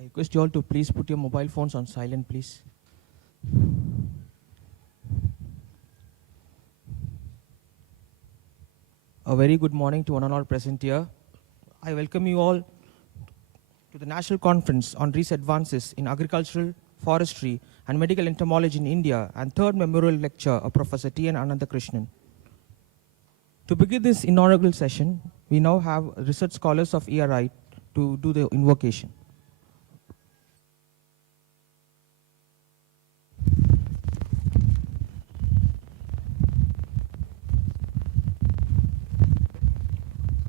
I request you all to please put your mobile phones on silent, please. A very good morning to one and all present here. I welcome you all to the National Conference on Recent Advances in Agricultural, Forestry and Medical Entomology in India and third memorial lecture of Professor T.N. Ananthakrishnan. To begin this inaugural session, we now have research scholars of ERI to do the invocation.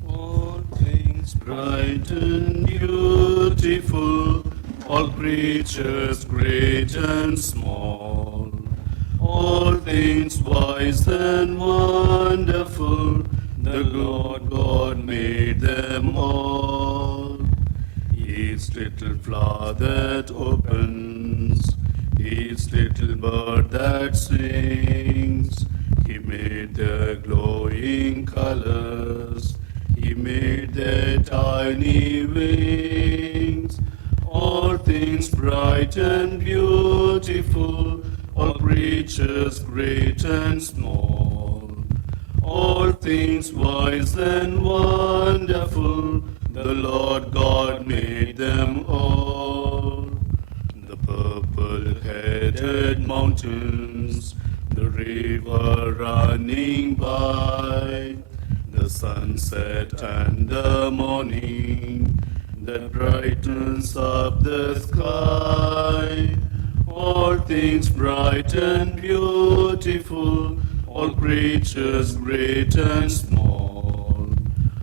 All things bright and beautiful, all creatures great and small, all things wise and wonderful, the Lord God made them all. Each little flower that opens, each little bird that sings, He made their glowing colors, He made their tiny wings. All things bright and beautiful, all creatures great and small, all things wise and wonderful, the Lord God made them all. The purple-headed mountains, the river running by, the sunset and the morning that brightens up the sky. All things bright and beautiful, all creatures great and small,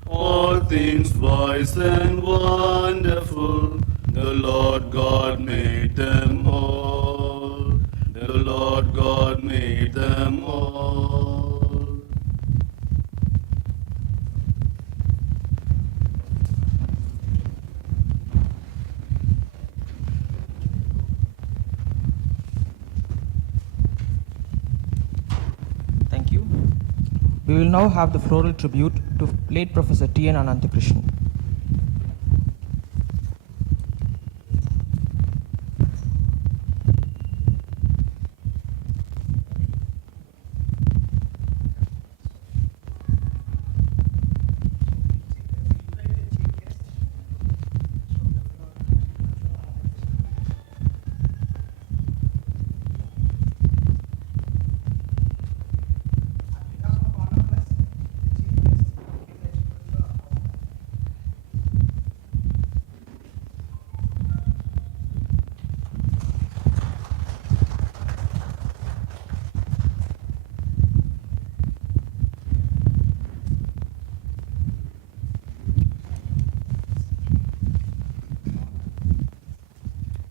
all things wise and wonderful, the Lord God made them all. The Lord God made them all. Thank you. We will now have the floral tribute to late Professor T.N. Ananthakrishnan.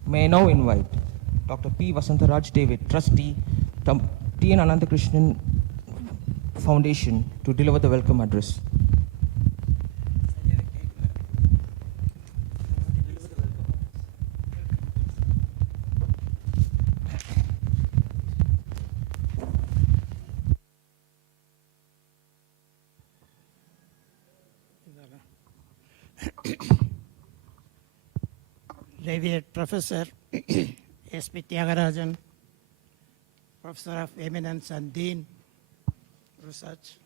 May I now invite Dr. P. Vasantaraj David, Trustee, T.N. Ananthakrishnan Foundation, to deliver the welcome address. Revered Professor S.P. Tyagarajan, Professor of Eminence and Dean Research,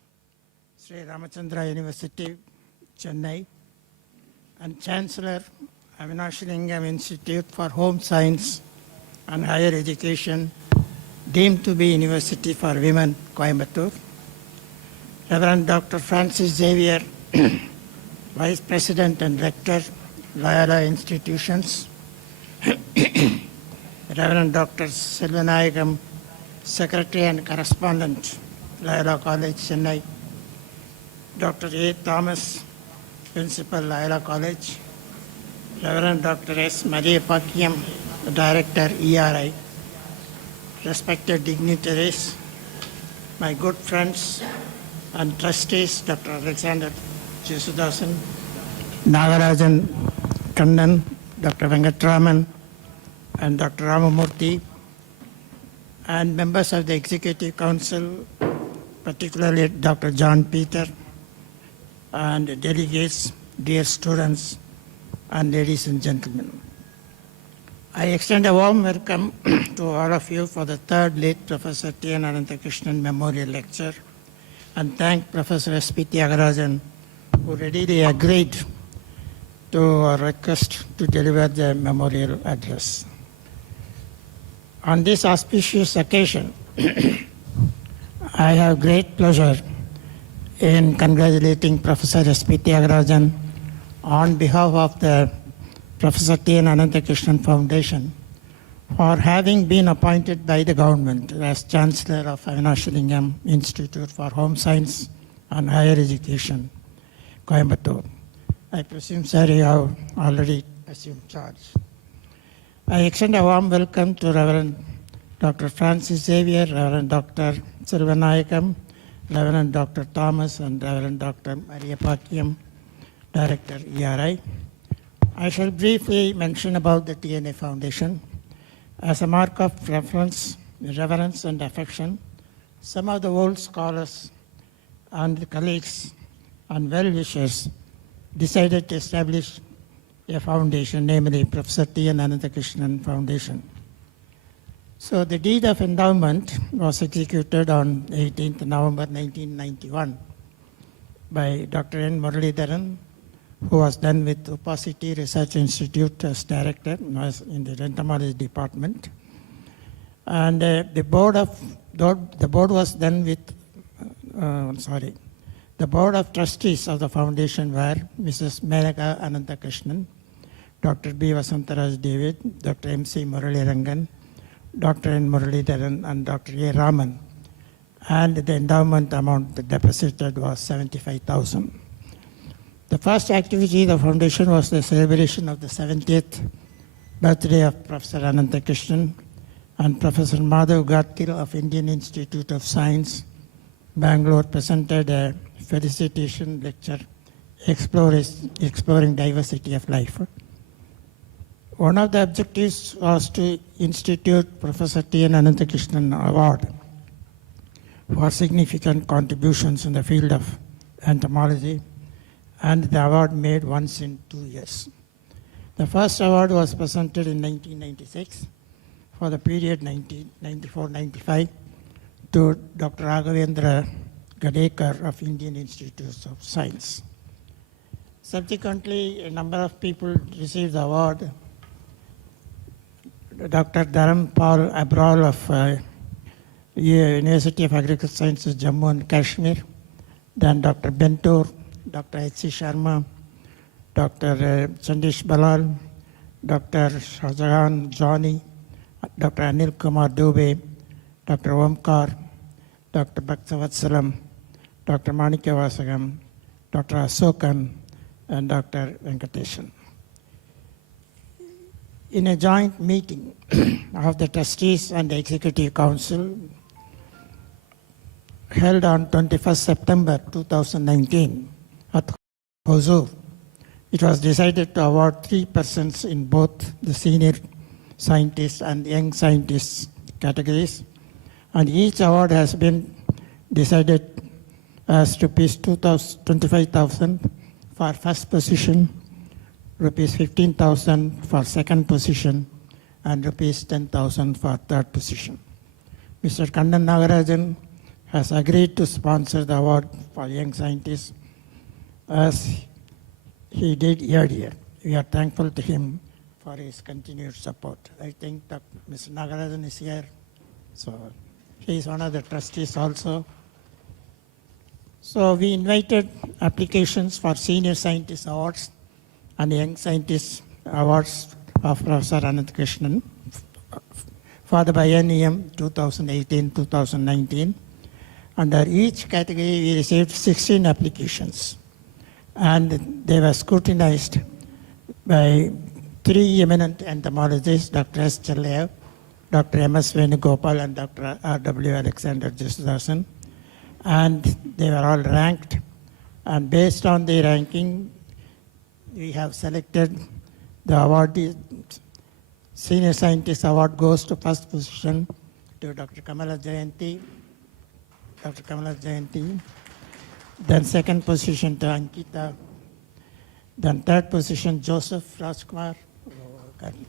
Sri Ramachandra University, Chennai, and Chancellor, Avinash Lingam Institute for Home Science and Higher Education, deemed to be University for Women, Coimbatore, Reverend Dr. Francis Xavier, Vice President and Rector, Loyola Institutions, Reverend Dr. Selvanayagam, Secretary and Correspondent, Loyola College, Chennai, Dr. A. Thomas, Principal, Loyola College, Reverend Dr. S. Madhyapakyam, Director, ERI, respected dignitaries, my good friends and trustees, Dr. Alexander Jesudasan, Nagarajan Kannan, Dr. Venkatraman, and Dr. Ramamurthy, and members of the Executive Council, particularly Dr. John Peter, and delegates, dear students, and ladies and gentlemen. I extend a warm welcome to all of you for the third late Professor T. N. Ananthakrishnan Memorial Lecture, and thank Professor S.P. Tyagarajan, who readily agreed to our request to deliver the memorial address. On this auspicious occasion, I have great pleasure in congratulating Professor S.P. Tyagarajan on behalf of the Professor T. N. Ananthakrishnan Foundation for having been appointed by the government as Chancellor of Avinashalingam Institute for Home Science and Higher Education, Coimbatore. I presume, sir, you have already assumed charge. I extend a warm welcome to Reverend Dr. Francis Xavier, Reverend Dr. Silvanayakam, Reverend Dr. Thomas, and Reverend Dr. Maria Pakiam, Director, ERI. I shall briefly mention about the TNA Foundation. As a mark of reverence and affection, some of the old scholars and colleagues and well-wishers decided to establish a foundation, namely Professor T. N. Ananthakrishnan Foundation. So the deed of endowment was executed on 18th November 1991 by Dr. N. Muralidharan, who was done with Opacity Research Institute as director, was in the Entomology department. And the board was done with, the board of trustees of the foundation were Mrs. Menaka Ananthakrishnan, Dr. B. Vasantaraj David, Dr. M.C. Muralirangan, Dr. N. Muralidharan, and Dr. A. Raman. And the endowment amount deposited was 75,000. The first activity of the foundation was the celebration of the 70th birthday of Professor Ananthakrishnan, and Professor Madhav Gadkil of Indian Institute of Science, Bangalore, presented a felicitation lecture exploring diversity of life. One of the objectives was to institute Professor T. N. Ananthakrishnan Award for significant contributions in the field of entomology, and the award made once in 2 years. The first award was presented in 1996 for the period 1994-95 to Dr. Raghavendra Gadekar of Indian Institutes of Science. Subsequently, a number of people received the award. Dr. Dharam Paul Abral of University of Agricultural Sciences, Jammu and Kashmir, then Dr. Bentur, Dr. H.C. Sharma, Dr. Chandish Balal, Dr. Shahjahan Johnny, Dr. Anil Kumar Dubey, Dr. Omkar, Dr. Bhaktavatssalam, Dr. Manikya Vasagam, Dr. Asokan, and Dr. Venkateshan. In a joint meeting of the trustees and the executive council held on 21st September 2019 at Hosur, it was decided to award 3 persons in both the senior scientists and young scientists categories, and each award has been decided as rupees 25,000 for first position, rupees 15,000 for second position, and rupees 10,000 for third position. Mr. Kandan Nagarajan has agreed to sponsor the award for young scientists as he did earlier. We are thankful to him for his continued support. I think that Mr. Nagarajan is here, so he is one of the trustees also. So we invited applications for senior scientist awards and young scientist awards of Professor Ananthakrishnan for the biennium 2018-2019. Under each category, we received 16 applications, and they were scrutinized by 3 eminent entomologists, Dr. S. Challaya, Dr. M.S. Venugopal, and Dr. R.W. Alexander Jesudasan, and they were all ranked. And based on the ranking, we have selected the awardee. Senior Scientist Award goes to first position to Dr. Kamala Jayanti. Then second position to Ankita. Then third position, Joseph Rajkumar.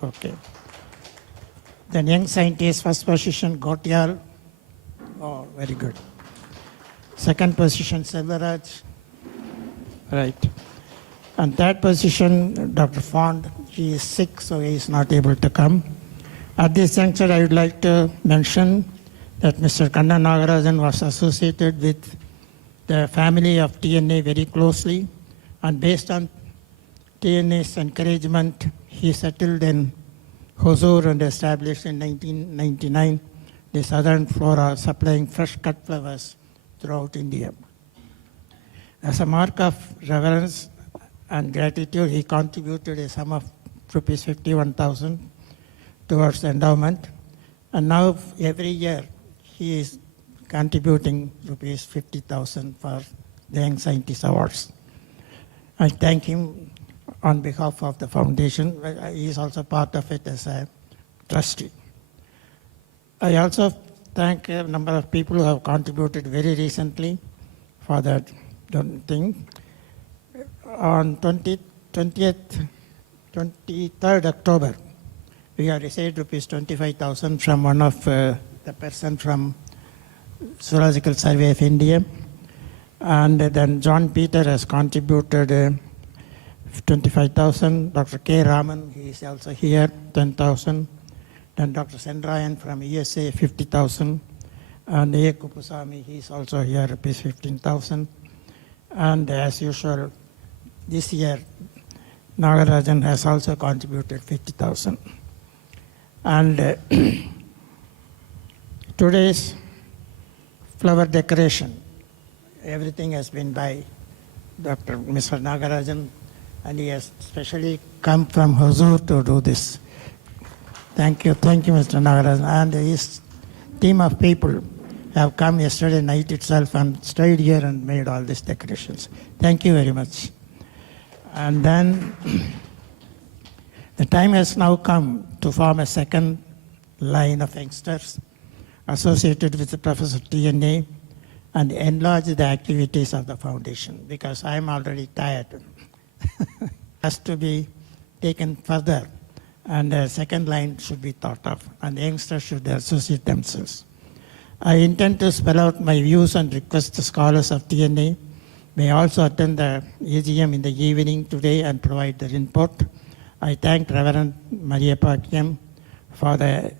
Okay. Then young scientist, first position, Gotyal. Oh, very good. Second position, Selvaraj. Right. And third position, Dr. Fond. He is sick, so he is not able to come. At this juncture, I would like to mention that Mr. Kanna Nagarajan was associated with the family of TNA very closely, and based on TNA's encouragement, he settled in Hosur and established in 1999 the southern flora, supplying fresh cut flowers throughout India. As a mark of reverence and gratitude, he contributed a sum of rupees 51,000 towards the endowment, and now every year he is contributing rupees 50,000 for the Young Scientist Awards. I thank him on behalf of the foundation. He is also part of it as a trustee. I also thank a number of people who have contributed very recently for that thing. On 23rd October, we have received rupees 25,000 from one of the person from Zoological Survey of India. And then John Peter has contributed 25,000. Dr. K. Raman, he is also here, 10,000. Then Dr. Sendrayan from USA, 50,000. And A. Kupusamy, he is also here, rupees 15,000. And as usual, this year, Nagarajan has also contributed 50,000. And today's flower decoration, everything has been by Dr. Mr. Nagarajan, and he has specially come from Hosur to do this. Thank you, Mr. Nagarajan. And his team of people have come yesterday night itself and stayed here and made all these decorations. Thank you very much. And then the time has now come to form a second line of youngsters associated with the Professor TNA and enlarge the activities of the foundation, because I am already tired. Has to be taken further, and a second line should be thought of, and the youngsters should associate themselves. I intend to spell out my views and request the scholars of TNA may also attend the AGM in the evening today and provide their input. I thank Reverend Maria Pakyam for the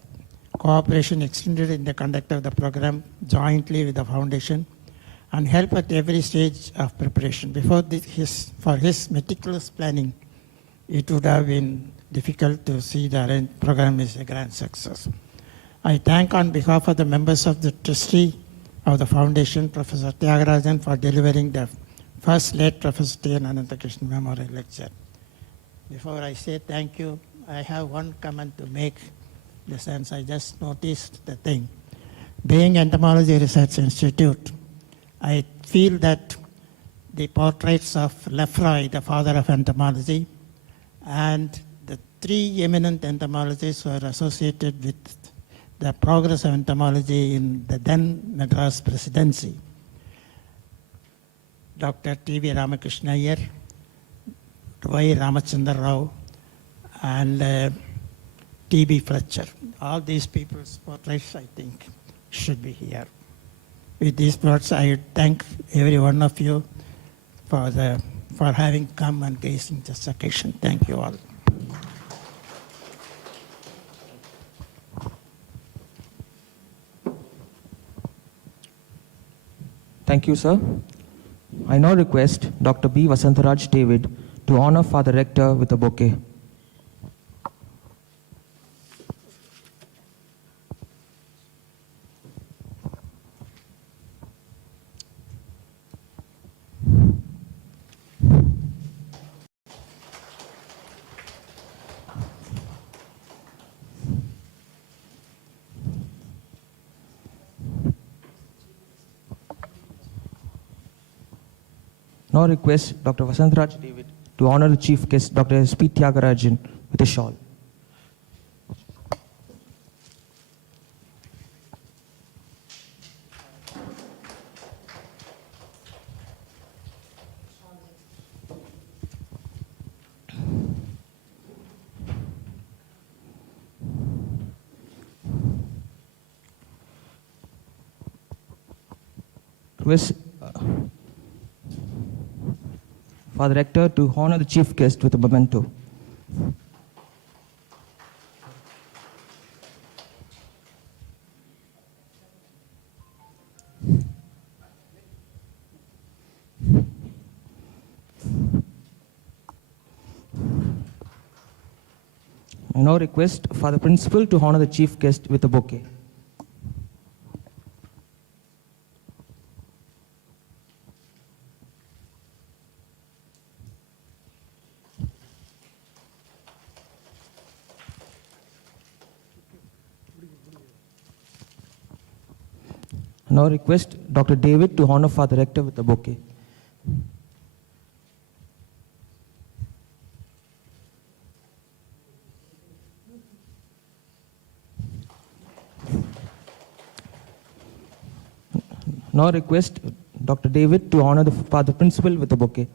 cooperation extended in the conduct of the program jointly with the foundation and help at every stage of preparation. For his meticulous planning, it would have been difficult to see the program is a grand success. I thank on behalf of the members of the trustee of the foundation, Professor Tyagarajan, for delivering the first late Professor T. N. Ananthakrishnan Memorial Lecture. Before I say thank you, I have one comment to make. In the sense, I just noticed the thing. Being Entomology Research Institute, I feel that the portraits of Lefroy, the father of entomology, and the three eminent entomologists who are associated with the progress of entomology in the then Madras Presidency, Dr. T.V. Ramakrishna Iyer, Y. Ramachandra Rao, and T.B. Fletcher. All these people's portraits, I think, should be here. With these words, I thank every one of you for having come and gracing this occasion. Thank you all. Thank you, sir. I now request Dr. B. Vasantaraj David to honor Father Rector with a bouquet. Now request Dr. Vasantaraj David to honor the chief guest, Dr. S.P. Tyagarajan, with a shawl. Request Father Rector to honor the chief guest with a memento. I now request Father Principal to honor the chief guest with a bouquet. I now request Dr. David to honor Father Rector with a bouquet. Now request Dr. David to honor the Father Principal with a bouquet.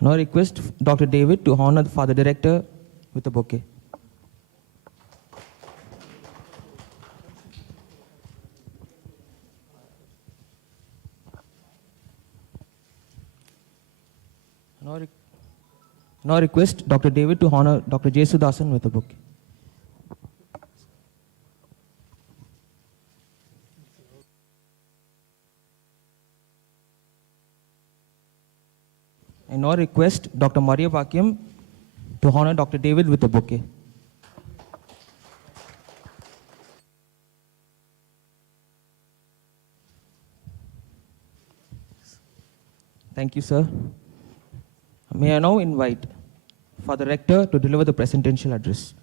Now request Dr. David to honor the Father Director with a bouquet. Now request Dr. David to honor Dr. Jesudasan with a bouquet. I now request Dr. Maria Vakyam to honor Dr. David with a bouquet. Thank you, sir. May I now invite Father Rector to deliver the presidential address.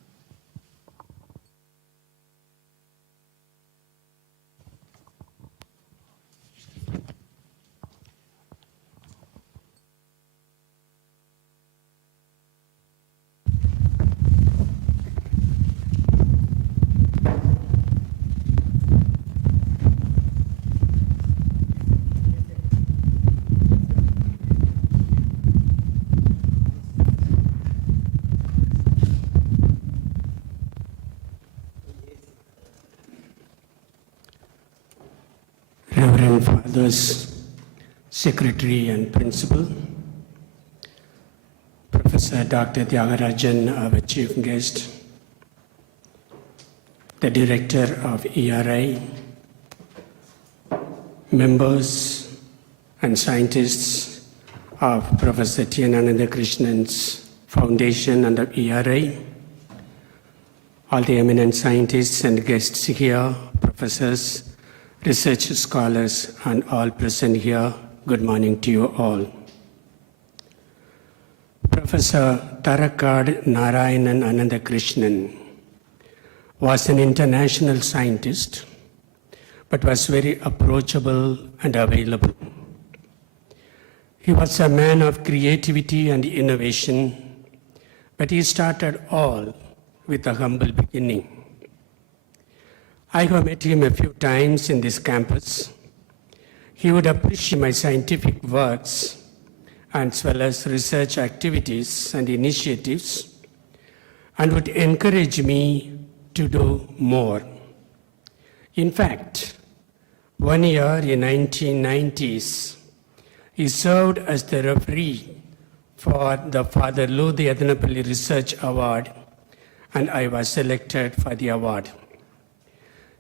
Reverend Fathers, Secretary and Principal, Professor Dr. Tyagarajan, our Chief Guest, the Director of ERI, members and scientists of Professor T. N. Anandakrishnan's Foundation under ERI, all the eminent scientists and guests here, professors, research scholars, and all present here, good morning to you all. Professor Tarakad Narayanan Anandakrishnan was an international scientist, but was very approachable and available. He was a man of creativity and innovation, but he started all with a humble beginning. I have met him a few times in this campus. He would appreciate my scientific works as well as research activities and initiatives, and would encourage me to do more. In fact, one year in 1990s, he served as the referee for the Father Lodi Adinapalli Research Award, and I was selected for the award.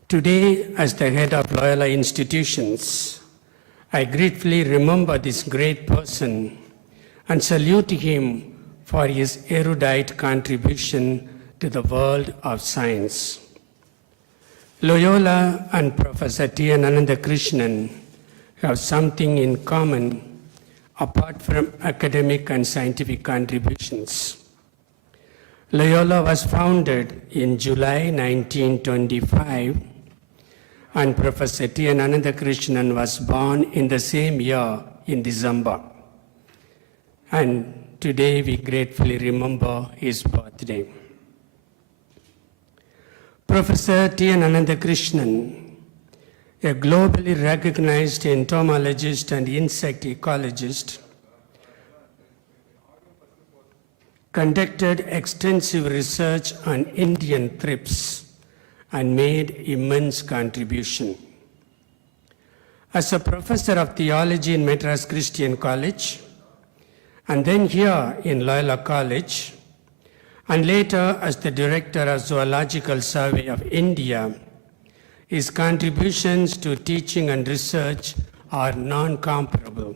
Today, as the head of Loyola institutions, I gratefully remember this great person and salute him for his erudite contribution to the world of science. Loyola and Professor T. N. Anandakrishnan have something in common apart from academic and scientific contributions. Loyola was founded in July 1925, and Professor T. N. Anandakrishnan was born in the same year in December. And today we gratefully remember his birthday. Professor T. N. Anandakrishnan a globally recognized entomologist and insect ecologist, conducted extensive research on Indian thrips and made immense contribution. As a professor of theology in Madras Christian College, and then here in Loyola College, and later as the director of Zoological Survey of India, his contributions to teaching and research are non-comparable.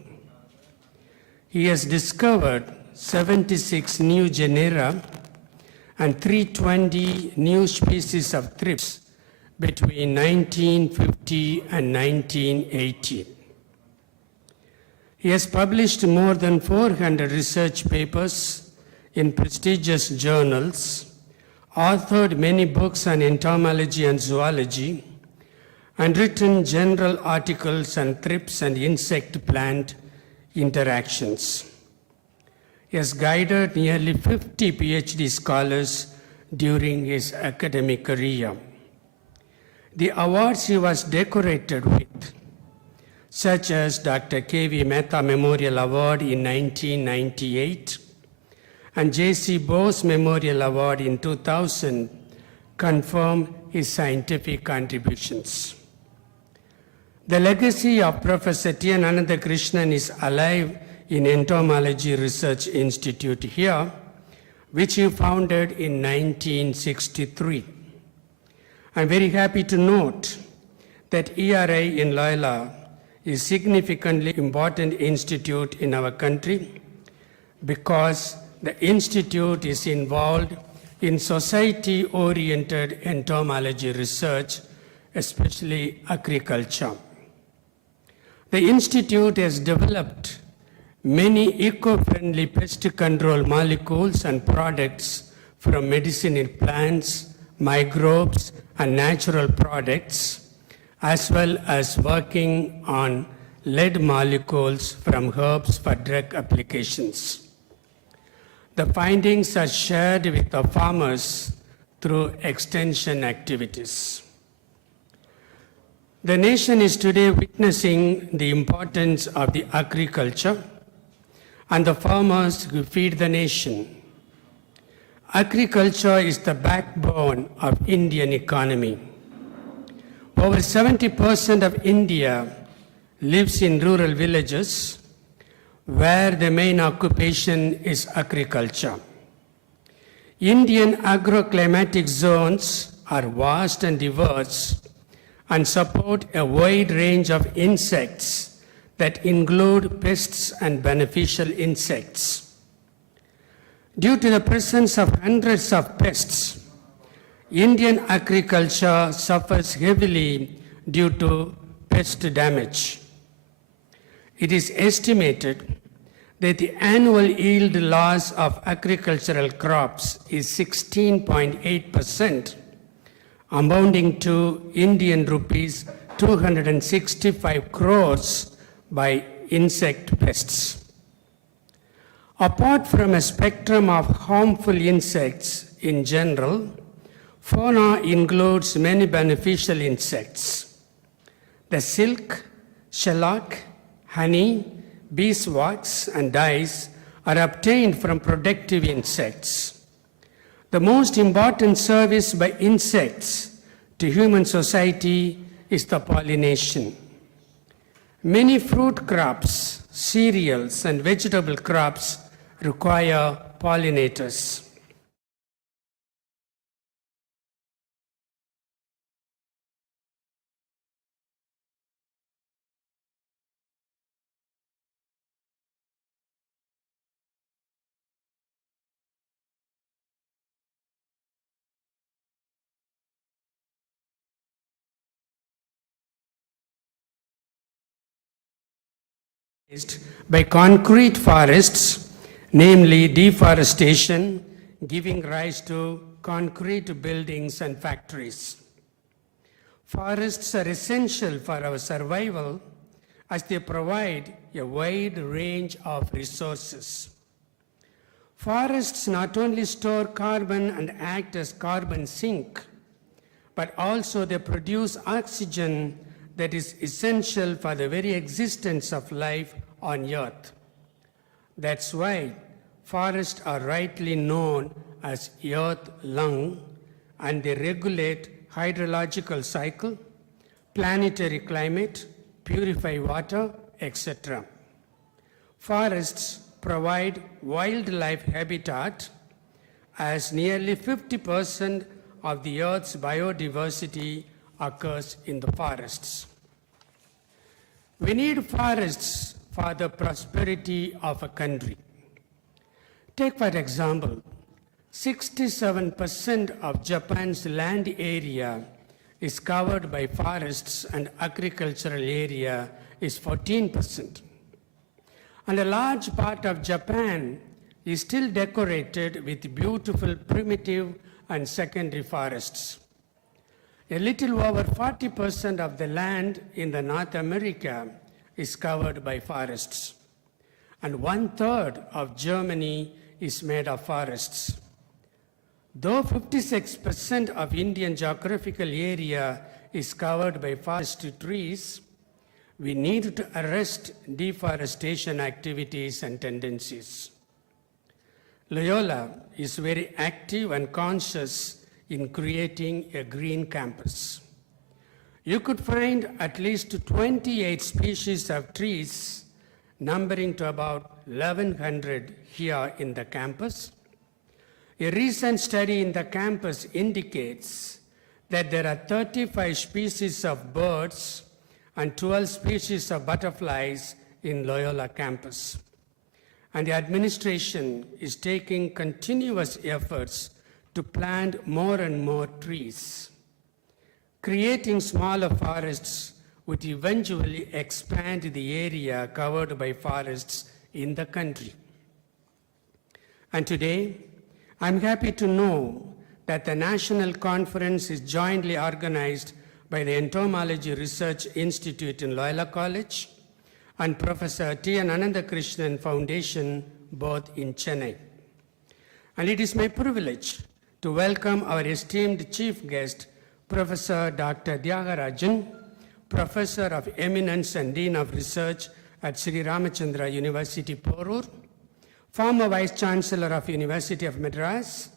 He has discovered 76 new genera and 320 new species of thrips between 1950 and 1980. He has published more than 400 research papers in prestigious journals, authored many books on entomology and zoology, and written general articles on thrips and insect-plant interactions. He has guided nearly 50 PhD scholars during his academic career. The awards he was decorated with, such as Dr. K.V. Mehta Memorial Award in 1998 and J.C. Bose Memorial Award in 2000, confirm his scientific contributions. The legacy of Professor T.N. Ananthakrishnan is alive in Entomology Research Institute here, which he founded in 1963. I'm very happy to note that ERA in Loyola is a significantly important institute in our country because the institute is involved in society-oriented entomology research, especially agriculture. The institute has developed many eco-friendly pest control molecules and products from medicinal plants, microbes, and natural products, as well as working on lead molecules from herbs for drug applications. The findings are shared with the farmers through extension activities. The nation is today witnessing the importance of the agriculture and the farmers who feed the nation. Agriculture is the backbone of Indian economy. Over 70% of India lives in rural villages where the main occupation is agriculture. Indian agroclimatic zones are vast and diverse and support a wide range of insects that include pests and beneficial insects. Due to the presence of hundreds of pests, Indian agriculture suffers heavily due to pest damage. It is estimated that the annual yield loss of agricultural crops is 16.8%, amounting to Indian rupees 265 crores by insect pests. Apart from a spectrum of harmful insects in general, fauna includes many beneficial insects. The silk, shellac, honey, beeswax, and dyes are obtained from productive insects. The most important service by insects to human society is the pollination. Many fruit crops, cereals, and vegetable crops require pollinators. By concrete forests, namely deforestation, giving rise to concrete buildings and factories. Forests are essential for our survival as they provide a wide range of resources. Forests not only store carbon and act as carbon sink, but also they produce oxygen that is essential for the very existence of life on earth. That's why forests are rightly known as earth lung, and they regulate hydrological cycle, planetary climate, purify water, etc. Forests provide wildlife habitat, as nearly 50% of the Earth's biodiversity occurs in the forests. We need forests for the prosperity of a country. Take, for example, 67% of Japan's land area is covered by forests, and agricultural area is 14%. And a large part of Japan is still decorated with beautiful primitive and secondary forests. A little over 40% of the land in the North America is covered by forests, and 1/3 of Germany is made of forests. Though 56% of Indian geographical area is covered by forest trees, we need to arrest deforestation activities and tendencies. Loyola is very active and conscious in creating a green campus. You could find at least 28 species of trees, numbering to about 1,100 here in the campus. A recent study in the campus indicates that there are 35 species of birds and 12 species of butterflies in Loyola campus. And the administration is taking continuous efforts to plant more and more trees. Creating smaller forests would eventually expand the area covered by forests in the country. And today, I'm happy to know that the national conference is jointly organized by the Entomology Research Institute in Loyola College and Professor T. N. Anandakrishnan Foundation, both in Chennai. And it is my privilege to welcome our esteemed chief guest, Professor Dr. Tyagarajan, Professor of Eminence and Dean of Research at Sri Ramachandra University, Porur, former Vice Chancellor of University of Madras,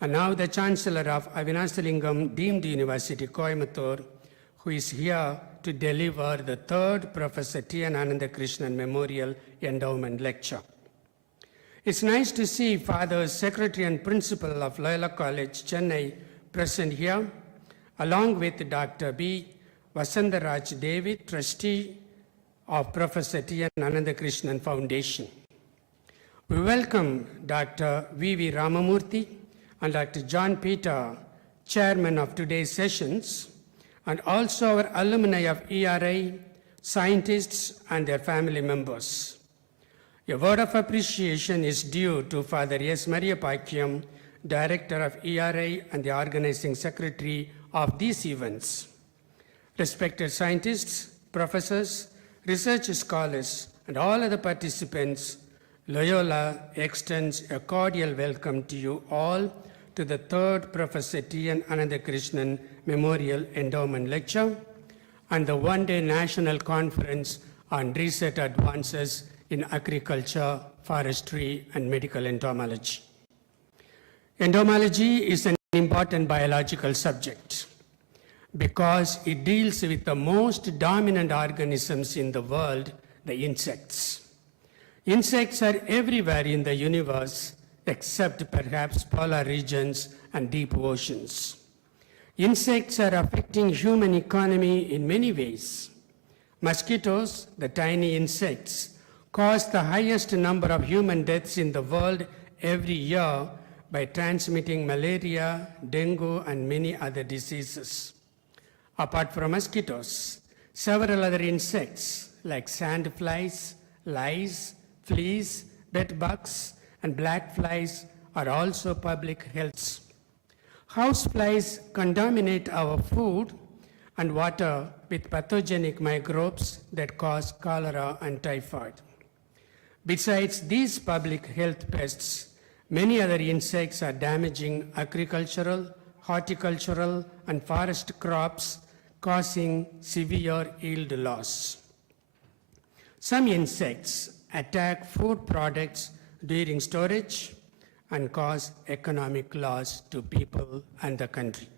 and now the Chancellor of Avinasalingam Deemed University, Coimbatore, who is here to deliver the third Professor T. N. Anandakrishnan Memorial Endowment Lecture. It's nice to see Father Secretary and Principal of Loyola College, Chennai, present here, along with Dr. B. Vasandaraj David, Trustee of Professor T. N. Anandakrishnan Foundation. We welcome Dr. V. V. Ramamurthy and Dr. John Peter, Chairman of today's sessions, and also our alumni of ERA, scientists, and their family members. A word of appreciation is due to Father S. Maria Pakyam, Director of ERA and the Organizing Secretary of these events. Respected scientists, professors, research scholars, and all other participants, Loyola extends a cordial welcome to you all to the third Professor T. N. Anandakrishnan Memorial Endowment Lecture and the one-day National Conference on Research Advances in Agriculture, Forestry, and Medical Entomology. Entomology is an important biological subject because it deals with the most dominant organisms in the world, the insects. Insects are everywhere in the universe except perhaps polar regions and deep oceans. Insects are affecting human economy in many ways. Mosquitoes, the tiny insects, cause the highest number of human deaths in the world every year by transmitting malaria, dengue, and many other diseases. Apart from mosquitoes, several other insects like sandflies, lice, fleas, bedbugs, and black flies are also public healths. Houseflies contaminate our food and water with pathogenic microbes that cause cholera and typhoid. Besides these public health pests, many other insects are damaging agricultural, horticultural, and forest crops, causing severe yield loss. Some insects attack food products during storage and cause economic loss to people and the country.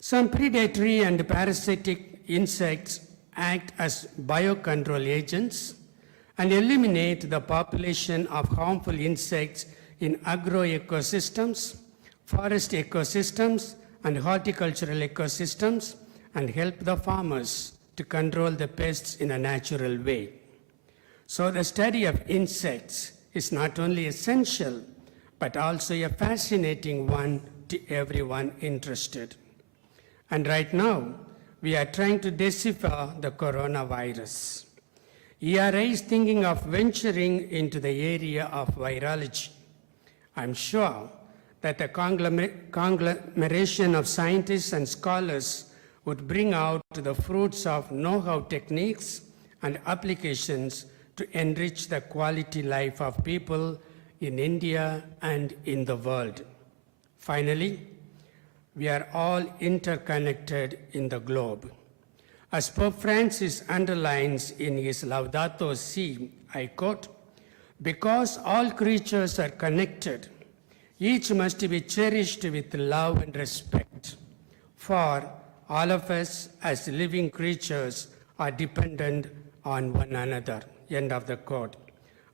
Some predatory and parasitic insects act as biocontrol agents and eliminate the population of harmful insects in agroecosystems, forest ecosystems, and horticultural ecosystems and help the farmers to control the pests in a natural way. So the study of insects is not only essential, but also a fascinating one to everyone interested. And right now, we are trying to decipher the coronavirus. ERA is thinking of venturing into the area of virology. I'm sure that the conglomeration of scientists and scholars would bring out the fruits of know-how techniques and applications to enrich the quality life of people in India and in the world. Finally, we are all interconnected in the globe. As Pope Francis underlines in his Laudato Si, I quote, "Because all creatures are connected, each must be cherished with love and respect, for all of us as living creatures are dependent on one another." End of the quote.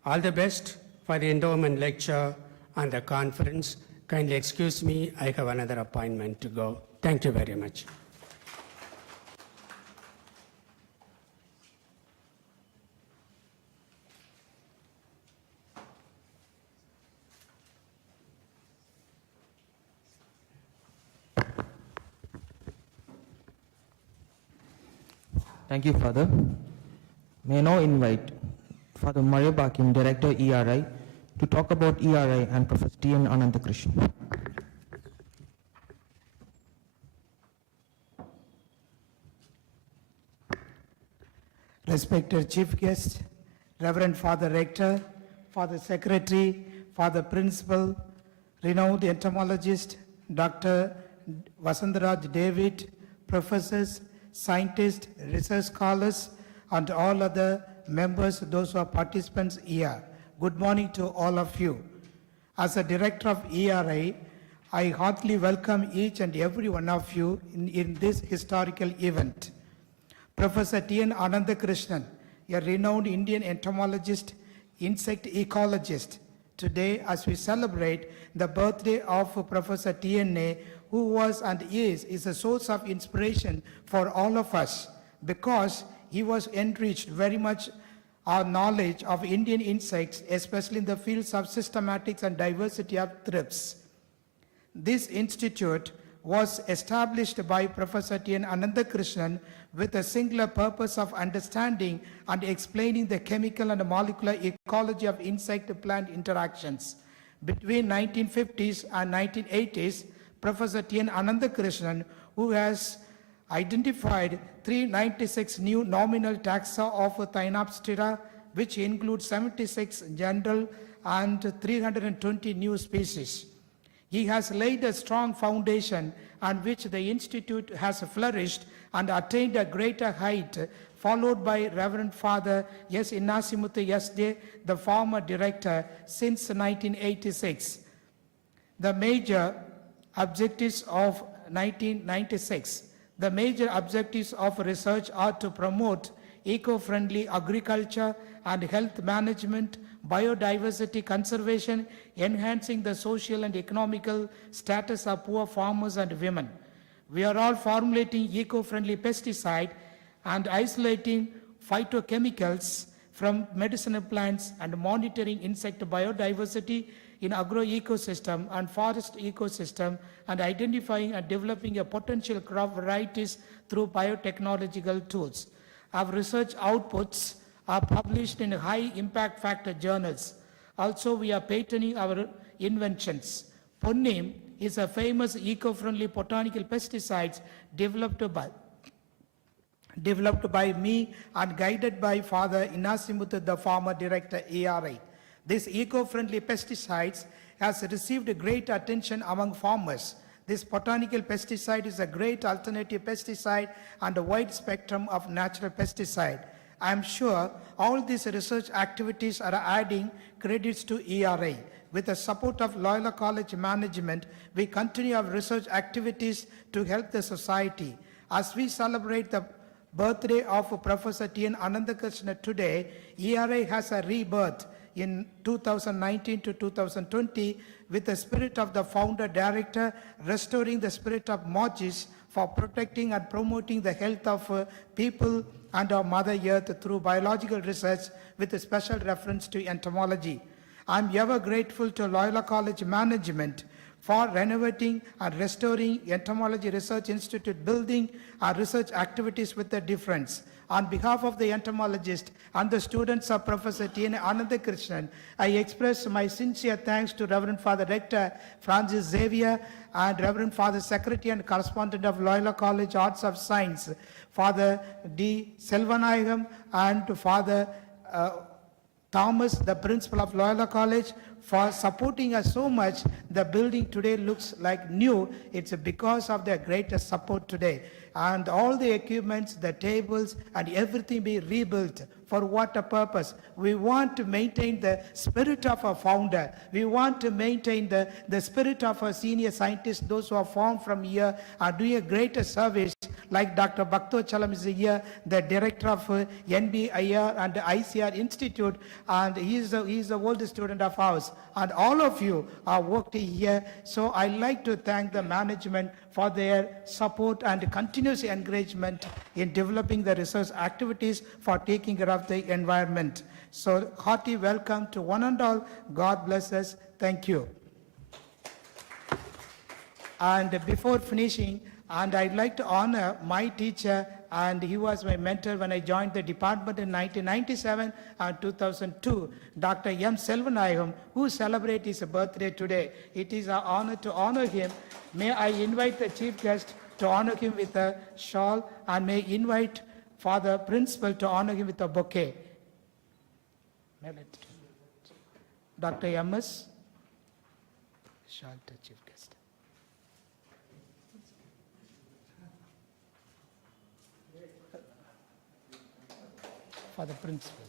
All the best for the endowment lecture and the conference. Kindly excuse me, I have another appointment to go. Thank you very much. Thank you, Father. May I now invite Father Mayabakim, Director ERI, to talk about ERI and Professor T.N. Anandakrishnan. Respected Chief Guest, Reverend Father Rector, Father Secretary, Father Principal, renowned entomologist, Dr. Vasandaraj David, professors, scientists, research scholars, and all other members, those who are participants here. Good morning to all of you. As a director of ERI, I heartily welcome each and every one of you in this historical event. Professor T.N. Anandakrishnan, a renowned Indian entomologist, insect ecologist. Today, as we celebrate the birthday of Professor T.N.A., who was and is a source of inspiration for all of us, because he was enriched very much our knowledge of Indian insects, especially in the fields of systematics and diversity of thrips. This institute was established by Professor T.N. Anandakrishnan with a singular purpose of understanding and explaining the chemical and molecular ecology of insect-plant interactions. Between 1950s and 1980s, Professor T.N. Anandakrishnan, who has identified 396 new nominal taxa of Thinoptera, which include 76 general and 320 new species. He has laid a strong foundation on which the Institute has flourished and attained a greater height, followed by Reverend Father S. Innasimuthu S.J., the former director, since 1986. The major objectives of 1996. The major objectives of research are to promote eco-friendly agriculture and health management, biodiversity conservation, enhancing the social and economical status of poor farmers and women. We are all formulating eco-friendly pesticide and isolating phytochemicals from medicinal plants and monitoring insect biodiversity in agro-ecosystem and forest ecosystem, and identifying and developing a potential crop varieties through biotechnological tools. Our research outputs are published in high impact factor journals. Also, we are patenting our inventions. Ponnim is a famous eco-friendly botanical pesticides developed by me and guided by Father Innasimuthu, the former director ERI. This eco-friendly pesticides has received great attention among farmers. This botanical pesticide is a great alternative pesticide and a wide spectrum of natural pesticide. I am sure all these research activities are adding credits to ERA. With the support of Loyola College management, we continue our research activities to help the society. As we celebrate the birthday of Professor T.N. Anandakrishna today, ERA has a rebirth in 2019 to 2020 with the spirit of the founder director, restoring the spirit of Mojis for protecting and promoting the health of people and our Mother Earth through biological research with a special reference to entomology. I am ever grateful to Loyola College management for renovating and restoring Entomology Research Institute building our research activities with a difference. On behalf of the entomologist and the students of Professor T.N. Anandakrishnan, I express my sincere thanks to Reverend Father Rector Francis Xavier and Reverend Father Secretary and Correspondent of Loyola College Arts of Science, Father D. Selvanayagam, and to Father Thomas, the principal of Loyola College, for supporting us so much. The building today looks like new. It's because of their greatest support today. And all the equipments, the tables, and everything be rebuilt. For what a purpose? We want to maintain the spirit of our founder. We want to maintain the spirit of our senior scientists, those who are formed from here, are doing a greater service. Like Dr. Bhakto Chalam is here, the director of NBIR and the ICR Institute, and he is the oldest student of ours. And all of you are working here. So I like to thank the management for their support and continuous encouragement in developing the research activities for taking care of the environment. So hearty welcome to one and all. God bless us. Thank you. And before finishing, and I'd like to honor my teacher, and he was my mentor when I joined the department in 1997 and 2002, Dr. M. Selvanayagam, who celebrates his birthday today. It is an honor to honor him. May I invite the chief guest to honor him with a shawl, and may invite Father Principal to honor him with a bouquet. Dr. M.S. shawl to chief guest. For the principal.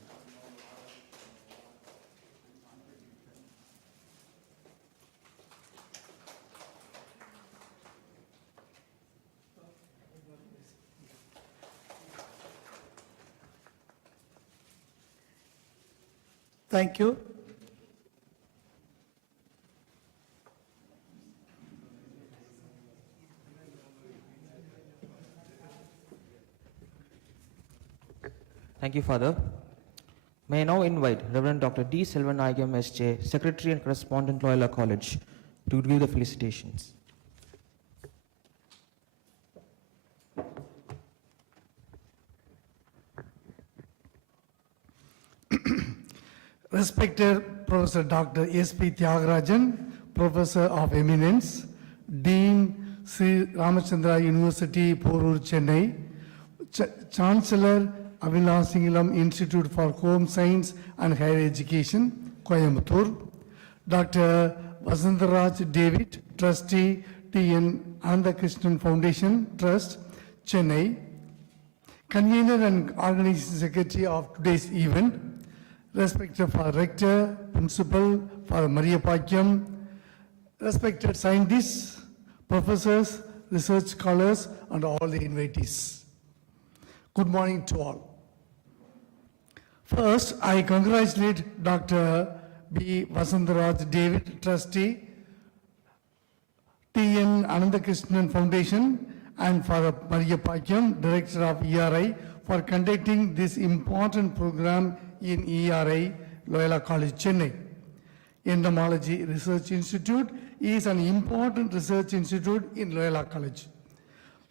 Thank you. Thank you, Father. May I now invite Reverend Dr. D. Selvanayagam, SJ, Secretary and Correspondent, Loyola College, to give the felicitations. Respected Professor Dr. S.P. Tyagarajan, Professor of Eminence, Dean Sri Ramachandra University, Porur, Chennai, Chancellor Avinasingalam Institute for Home Science and Higher Education, Coimbatore, Dr. Vasantaraj David, Trustee, T.N. Anandakrishnan Foundation Trust, Chennai, Convener and Organizing Secretary of today's event, respected Father Rector, Principal, Father Maria Pakyam, respected scientists, professors, research scholars, and all the invitees. Good morning to all. First, I congratulate Dr. B. Vasantaraj David, Trustee, T.N. Anandakrishnan Foundation, and Father Maria Pakyam, Director of ERI, for conducting this important program in ERI, Loyola College, Chennai. Entomology Research Institute is an important research institute in Loyola College.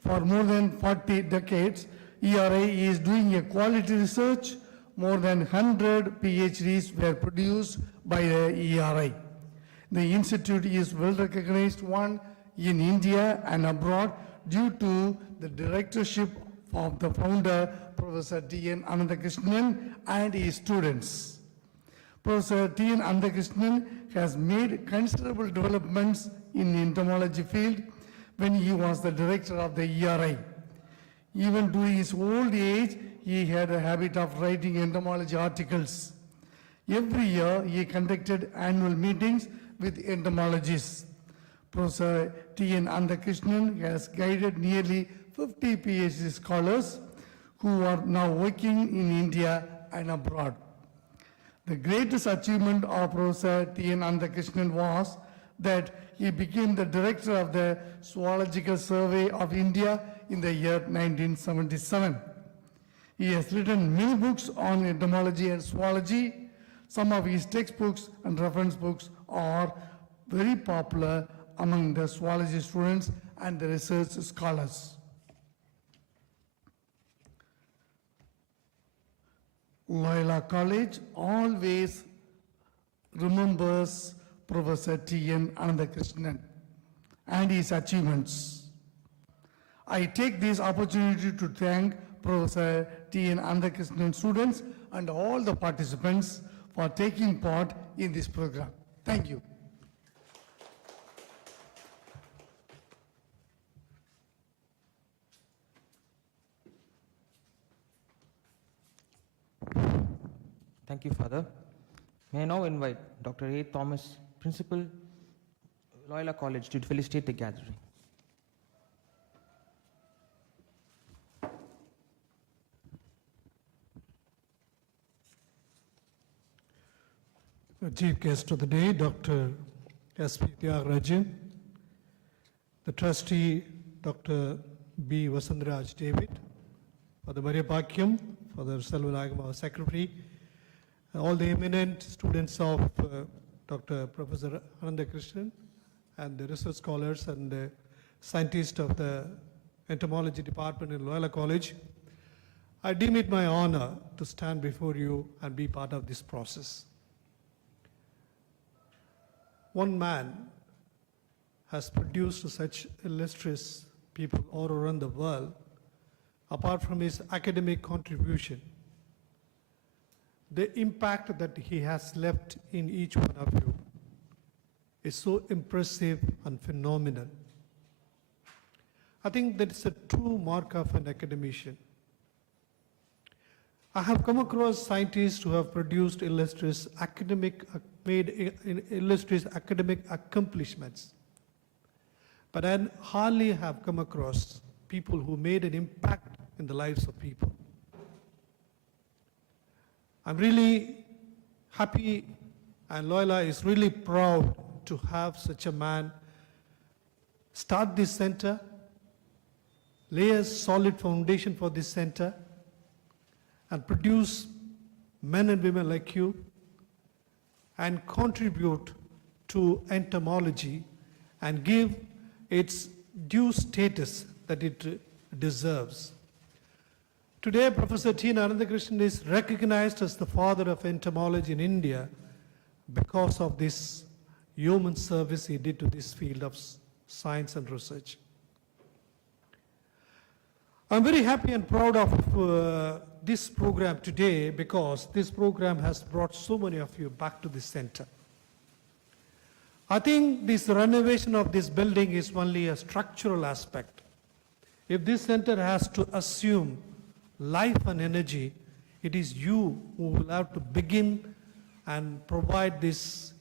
For more than 40 decades, ERI is doing a quality research. More than 100 PhDs were produced by the ERI. The institute is well recognized one in India and abroad due to the directorship of the founder, Professor T.N. Anandakrishnan, and his students. Professor T.N. Anandakrishnan has made considerable developments in the entomology field, when he was the director of the ERI. Even during his old age, he had a habit of writing entomology articles. Every year, he conducted annual meetings with entomologists. Professor T.N. Andakrishnan has guided nearly 50 PhD scholars who are now working in India and abroad. The greatest achievement of Professor T.N. Andakrishnan was that he became the director of the Zoological Survey of India in the year 1977. He has written many books on entomology and zoology. Some of his textbooks and reference books are very popular among the zoology students and the research scholars. Loyola College always remembers Professor T.N. Anandakrishnan and his achievements. I take this opportunity to thank Professor T.N. Anandakrishnan students and all the participants for taking part in this program. Thank you. Thank you, Father. May I now invite Dr. A. Thomas, Principal, Loyola College, to felicitate the gathering. The chief guest of the day, Dr. S.P. Tyagarajan, the trustee, Dr. B. Vasandraj David, for the Maria Pakyam, for the Selvanagam, our secretary, all the eminent students of Dr. Professor Anandakrishnan, and the research scholars and the scientists of the Entomology Department in Loyola College. I deem it my honor to stand before you and be part of this process. One man has produced such illustrious people all around the world. Apart from his academic contribution, the impact that he has left in each one of you is so impressive and phenomenal. I think that is a true mark of an academician. I have come across scientists who have produced illustrious academic accomplishments, but I hardly have come across people who made an impact in the lives of people. I'm really happy, and Loyola is really proud to have such a man start this center, lay a solid foundation for this center, and produce men and women like you, and contribute to entomology and give its due status that it deserves. Today, Professor T. Anandakrishnan is recognized as the father of entomology in India because of this human service he did to this field of science and research. I'm very happy and proud of this program today because this program has brought so many of you back to this center. I think this renovation of this building is only a structural aspect. If this center has to assume life and energy, it is you who will have to begin and provide this,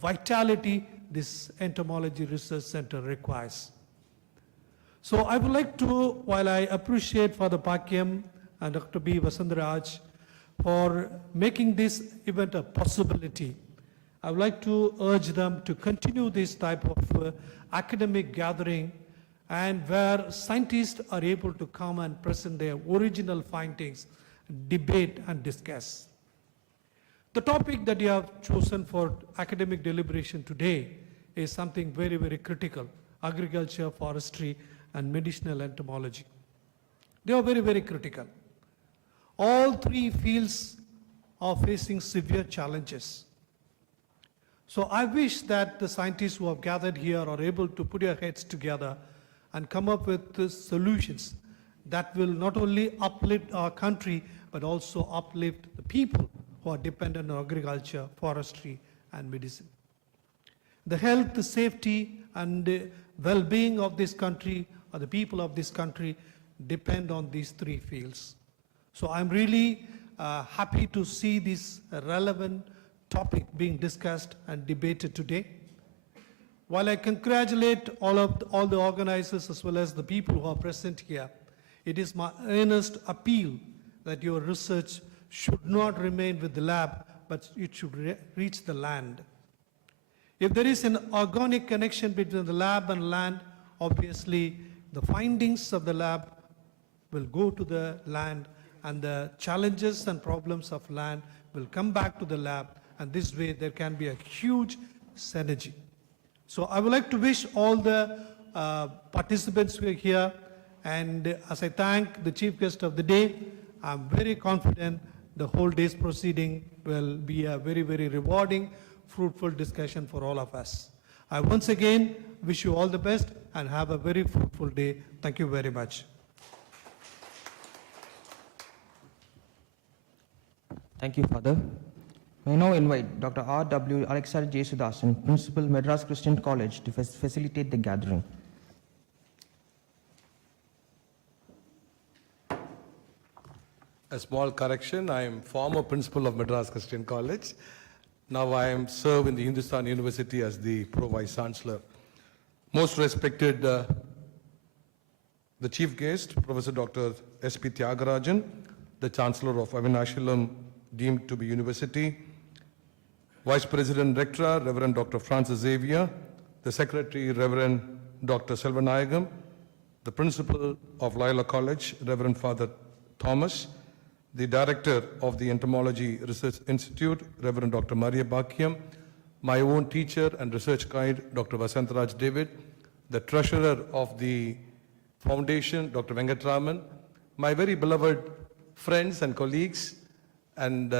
vitality this entomology research center requires. So I would like to, while I appreciate Father Pakyam and Dr. B. Vasandraj for making this event a possibility, I would like to urge them to continue this type of academic gathering, and where scientists are able to come and present their original findings, debate and discuss. The topic that you have chosen for academic deliberation today is something very, very critical: agriculture, forestry, and medicinal entomology. They are very, very critical. All three fields are facing severe challenges. So I wish that the scientists who have gathered here are able to put their heads together and come up with the solutions that will not only uplift our country, but also uplift the people who are dependent on agriculture, forestry, and medicine. The health, the safety, and well-being of this country or the people of this country depend on these three fields. So I'm really happy to see this relevant topic being discussed and debated today. While I congratulate all the organizers as well as the people who are present here, it is my earnest appeal that your research should not remain with the lab, but it should reach the land. If there is an organic connection between the lab and land, obviously the findings of the lab will go to the land, and the challenges and problems of land will come back to the lab, and this way there can be a huge synergy. So I would like to wish all the participants who are here, and as I thank the chief guest of the day, I'm very confident the whole day's proceeding will be a very, very rewarding, fruitful discussion for all of us. I once again wish you all the best and have a very fruitful day. Thank you very much. Thank you, Father. I now invite Dr. R.W. Alexander J. Sudasan, Principal, Madras Christian College, to facilitate the gathering. A small correction, I am former principal of Madras Christian College. Now I am serve in the Hindustan University as the Pro Vice Chancellor. Most respected the chief guest, Professor Dr. S.P. Tyagarajan, the Chancellor of Avinashalam, deemed to be university, Vice President Rector, Reverend Dr. Francis Xavier, the Secretary, Reverend Dr. Selvanayagam, the Principal of Loyola College, Reverend Father Thomas, the Director of the Entomology Research Institute, Reverend Dr. Maria Bakyam, my own teacher and research guide, Dr. Vasantaraj David, the Treasurer of the Foundation, Dr. Venkatraman, my very beloved friends and colleagues, and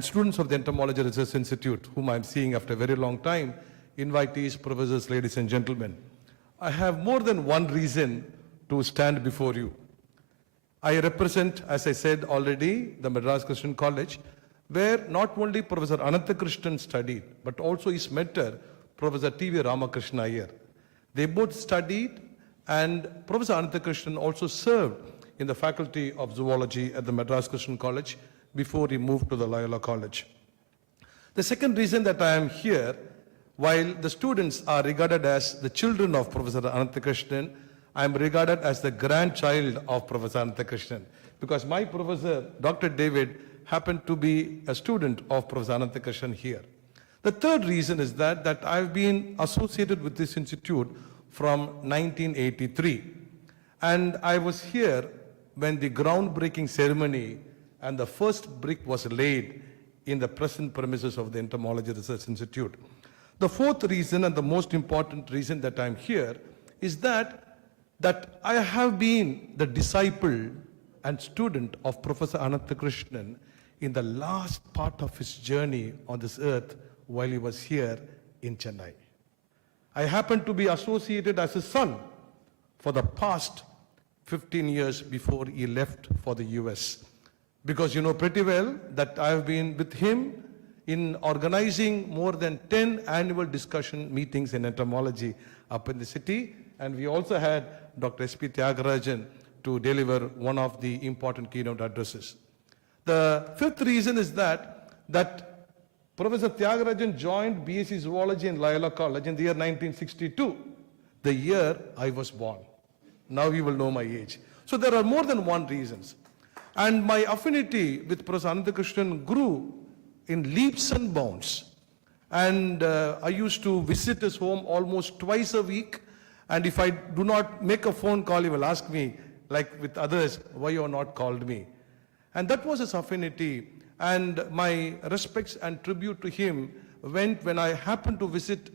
students of the Entomology Research Institute, whom I'm seeing after a very long time, invitees, professors, ladies and gentlemen. I have more than one reason to stand before you. I represent, as I said already, the Madras Christian College, where not only Professor Ananthakrishnan studied, but also his mentor, Professor T.V. Ramakrishna Iyer. They both studied, and Professor Ananthakrishnan also served in the Faculty of Zoology at the Madras Christian College before he moved to the Loyola College. The second reason that I am here, while the students are regarded as the children of Professor Ananthakrishnan, I am regarded as the grandchild of Professor Ananthakrishnan, because my professor, Dr. David, happened to be a student of Professor Ananthakrishnan here. The third reason is that I've been associated with this institute from 1983. And I was here when the groundbreaking ceremony and the first brick was laid in the present premises of the Entomology Research Institute. The fourth reason, and the most important reason that I'm here, is that I have been the disciple and student of Professor Ananthakrishnan in the last part of his journey on this earth while he was here in Chennai. I happen to be associated as his son for the past 15 years before he left for the US. Because you know pretty well that I have been with him in organizing more than 10 annual discussion meetings in entomology up in the city. And we also had Dr. S.P. Tyagarajan to deliver one of the important keynote addresses. The fifth reason is that Professor Tyagarajan joined BSc Zoology in Loyola College in the year 1962, the year I was born. Now you will know my age. So there are more than one reasons. And my affinity with Professor Ananthakrishnan grew in leaps and bounds. And I used to visit his home almost twice a week. And if I do not make a phone call, he will ask me, like with others, why you have not called me? And that was his affinity. And my respects and tribute to him went when I happened to visit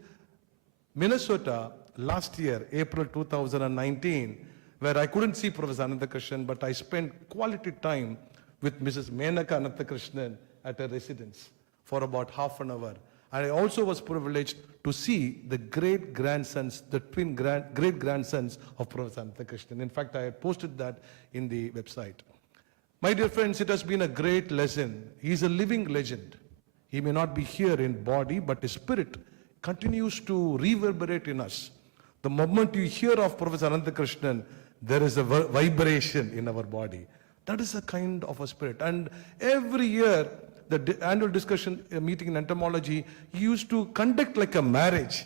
Minnesota last year, April 2019, where I couldn't see Professor Ananthakrishnan, but I spent quality time with Mrs. Menaka Ananthakrishnan at her residence for about half an hour. And I also was privileged to see the great-grandsons, the twin great-grandsons of Professor Ananthakrishnan. In fact, I had posted that in the website. My dear friends, it has been a great lesson. He is a living legend. He may not be here in body, but his spirit continues to reverberate in us The moment you hear of Professor Ananthakrishnan, there is a vibration in our body. That is a kind of a spirit. And every year, the annual discussion meeting in entomology, he used to conduct like a marriage.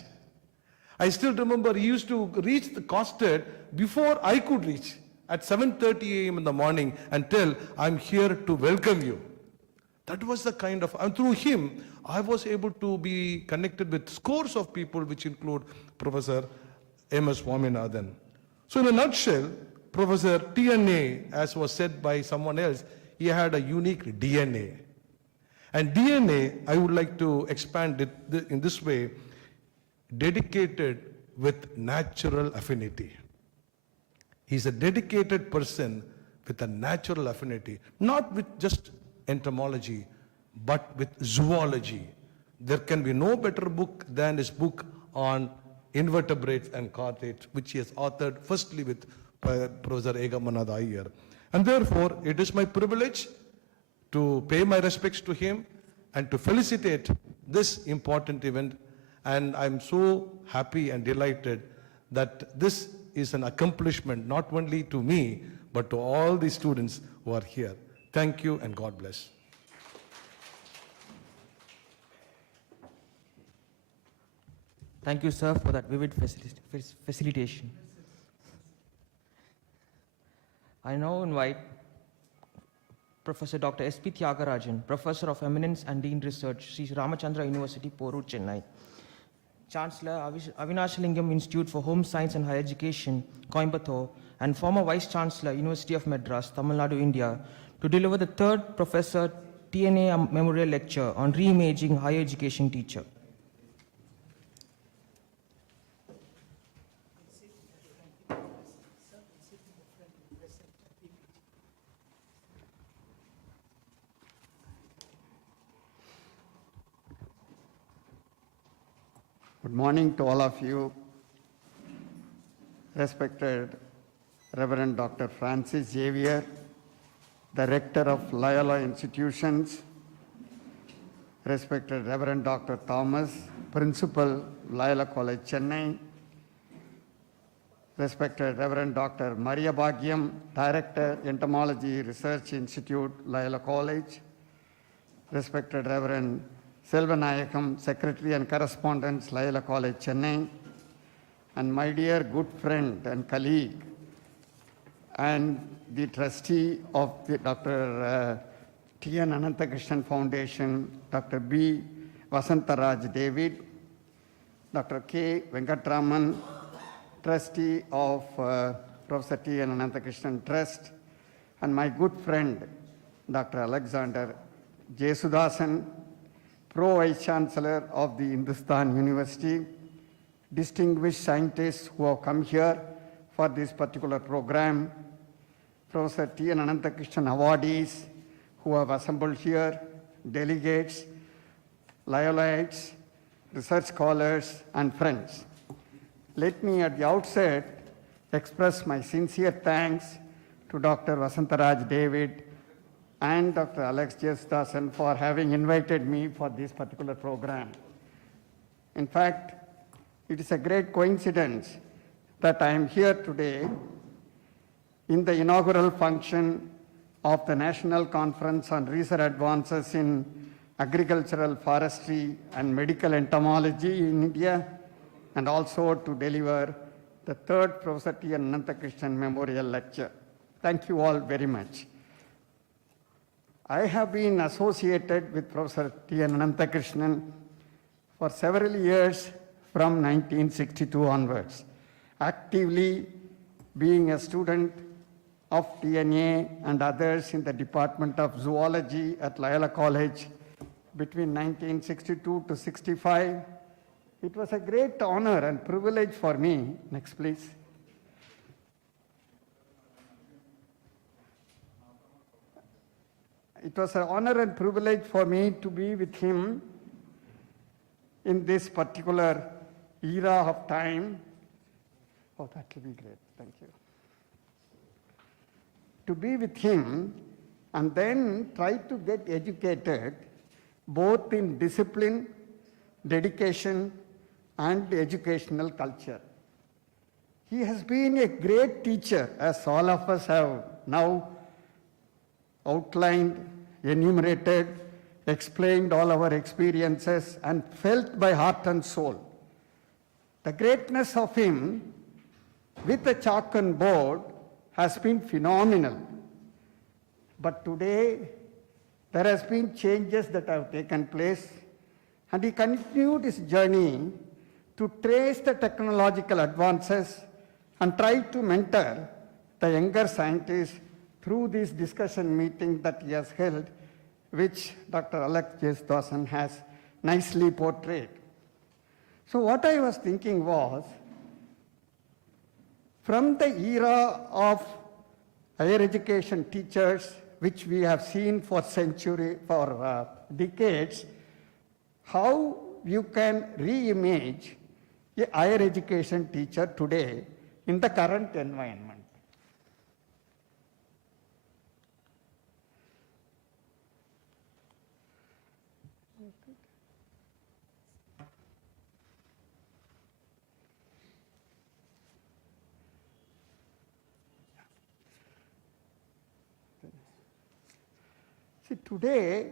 I still remember he used to reach the Costed before I could reach at 7:30 a.m. in the morning and tell, I'm here to welcome you. That was the kind of, and through him, I was able to be connected with scores of people, which include Professor M.S. Swaminathan. So in a nutshell, Professor TNA, as was said by someone else, he had a unique DNA. And DNA, I would like to expand it in this way, dedicated with natural affinity. He's a dedicated person with a natural affinity, not with just entomology, but with zoology. There can be no better book than his book on invertebrates and chordates, which he has authored firstly with Professor Egamanada Iyer. And therefore, it is my privilege to pay my respects to him and to felicitate this important event. And I'm so happy and delighted that this is an accomplishment not only to me, but to all the students who are here. Thank you and God bless. Thank you, sir, for that vivid facilitation. I now invite Professor Dr. S.P. Tyagarajan, Professor of Eminence and Dean Research, Sri Ramachandra University, Porur, Chennai. Chancellor, Avinashalingam Institute for Home Science and Higher Education, Coimbatore, and former Vice Chancellor, University of Madras, Tamil Nadu, India, to deliver the third Professor TNA Memorial Lecture on Reimaging Higher Education Teacher. Good morning to all of you. Respected Reverend Dr. Francis Xavier, the Rector of Loyola Institutions, respected Reverend Dr. Thomas, Principal, Loyola College, Chennai, respected Reverend Dr. Maria Bhagyam, Director, Entomology Research Institute, Loyola College, respected Reverend Selvanayakam, Secretary and Correspondent, Loyola College, Chennai, and my dear good friend and colleague, and the trustee of the Dr. T.N. Ananthakrishnan Foundation, Dr. B. Vasantaraj David, Dr. K. Venkatraman, trustee of Professor T.N. Ananthakrishnan Trust, and my good friend, Dr. Alexander Jesudasan, Pro-Vice Chancellor of the Hindustan University, distinguished scientists who have come here for this particular program, Professor T.N. Ananthakrishnan awardees who have assembled here, delegates, Loyolites, research scholars, and friends. Let me at the outset express my sincere thanks to Dr. Vasantaraj David and Dr. Alex Jesudasan for having invited me for this particular program. In fact, it is a great coincidence that I am here today in the inaugural function of the National Conference on Recent Advances in Agricultural Forestry and Medical Entomology in India, and also to deliver the third Professor T.N. Ananthakrishnan Memorial Lecture. Thank you all very much. I have been associated with Professor T.N. Ananthakrishnan for several years from 1962 onwards, actively being a student of TNA and others in the Department of Zoology at Loyola College between 1962 to 65. It was a great honor and privilege for me. Next, please. It was an honor and privilege for me to be with him in this particular era of time. Oh, that will be great. Thank you. To be with him and then try to get educated both in discipline, dedication, and educational culture. He has been a great teacher, as all of us have now outlined, enumerated, explained all our experiences, and felt by heart and soul. The greatness of him with the chalk and board has been phenomenal. But today, there has been changes that have taken place, and he continued his journey to trace the technological advances and try to mentor the younger scientists through this discussion meeting that he has held, which Dr. Alex Jesdasan has nicely portrayed. So what I was thinking was, from the era of higher education teachers, which we have seen for decades, how you can re-image a higher education teacher today in the current environment. See, today,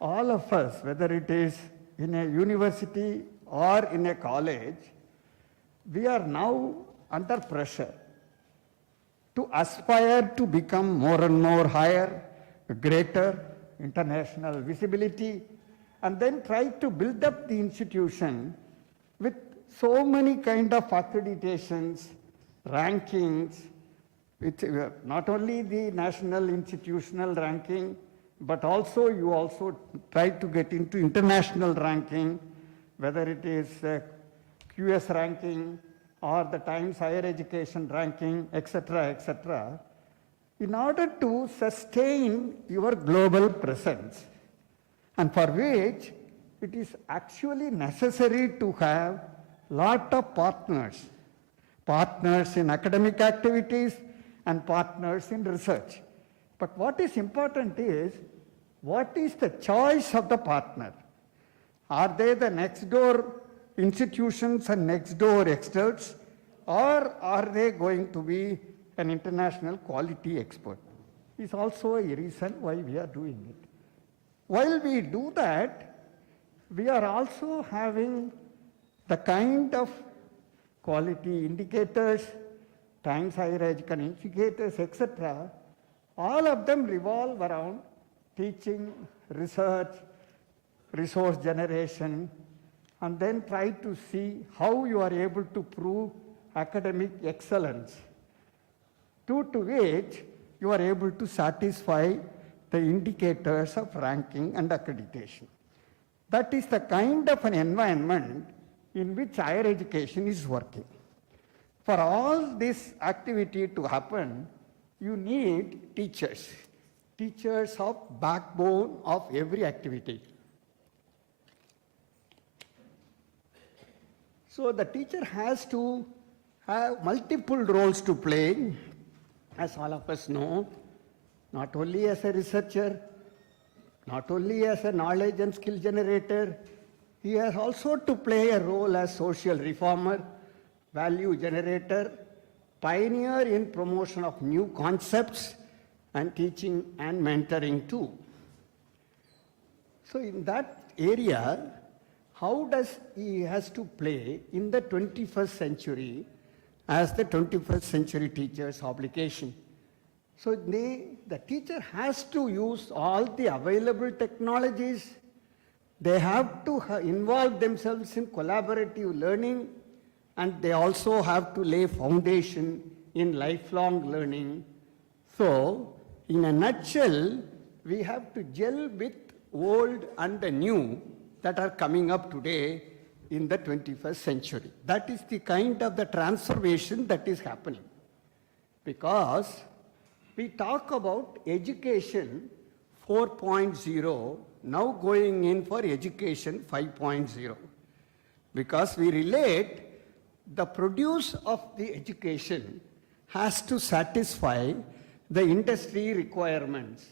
all of us, whether it is in a university or in a college, we are now under pressure to aspire to become more and more higher, greater international visibility, and then try to build up the institution with so many kind of accreditations, rankings, with not only the national institutional ranking, but also you also try to get into international ranking, whether it is QS ranking or the Times Higher Education ranking, etc., in order to sustain your global presence, and for which it is actually necessary to have lot of partners in academic activities and partners in research. But what is important is, what is the choice of the partner? Are they the next door institutions and next door experts, or are they going to be an international quality expert? Is also a reason why we are doing it. While we do that, we are also having the kind of quality indicators, Times Higher Education indicators, etc. All of them revolve around teaching, research, resource generation, and then try to see how you are able to prove academic excellence, to which you are able to satisfy the indicators of ranking and accreditation. That is the kind of an environment in which higher education is working. For all this activity to happen, you need teachers of backbone of every activity. So the teacher has to have multiple roles to play, as all of us know, not only as a researcher, not only as a knowledge and skill generator, he has also to play a role as social reformer, value generator, pioneer in promotion of new concepts, and teaching and mentoring too. So in that area, how does he has to play in the 21st century as the 21st century teacher's obligation? So the teacher has to use all the available technologies. They have to involve themselves in collaborative learning, and they also have to lay foundation in lifelong learning. So, in a nutshell, we have to gel with old and the new that are coming up today in the 21st century. That is the kind of the transformation that is happening. Because we talk about education 4.0, now going in for education 5.0. Because we relate the produce of the education has to satisfy the industry requirements.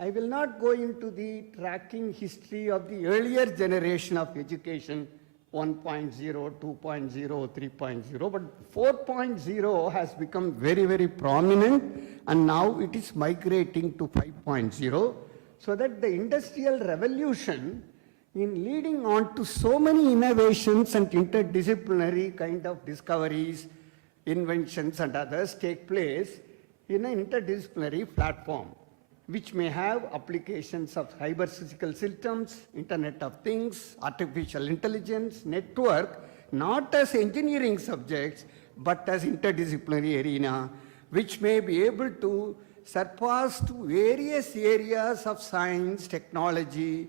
I will not go into the tracking history of the earlier generation of education 1.0, 2.0, 3.0, but 4.0 has become very, very prominent, and now it is migrating to 5.0, so that the industrial revolution in leading on to so many innovations and interdisciplinary kind of discoveries, inventions and others take place in an interdisciplinary platform, which may have applications of cyber-physical systems, Internet of Things, artificial intelligence, network, not as engineering subjects, but as interdisciplinary arena, which may be able to surpass to various areas of science, technology,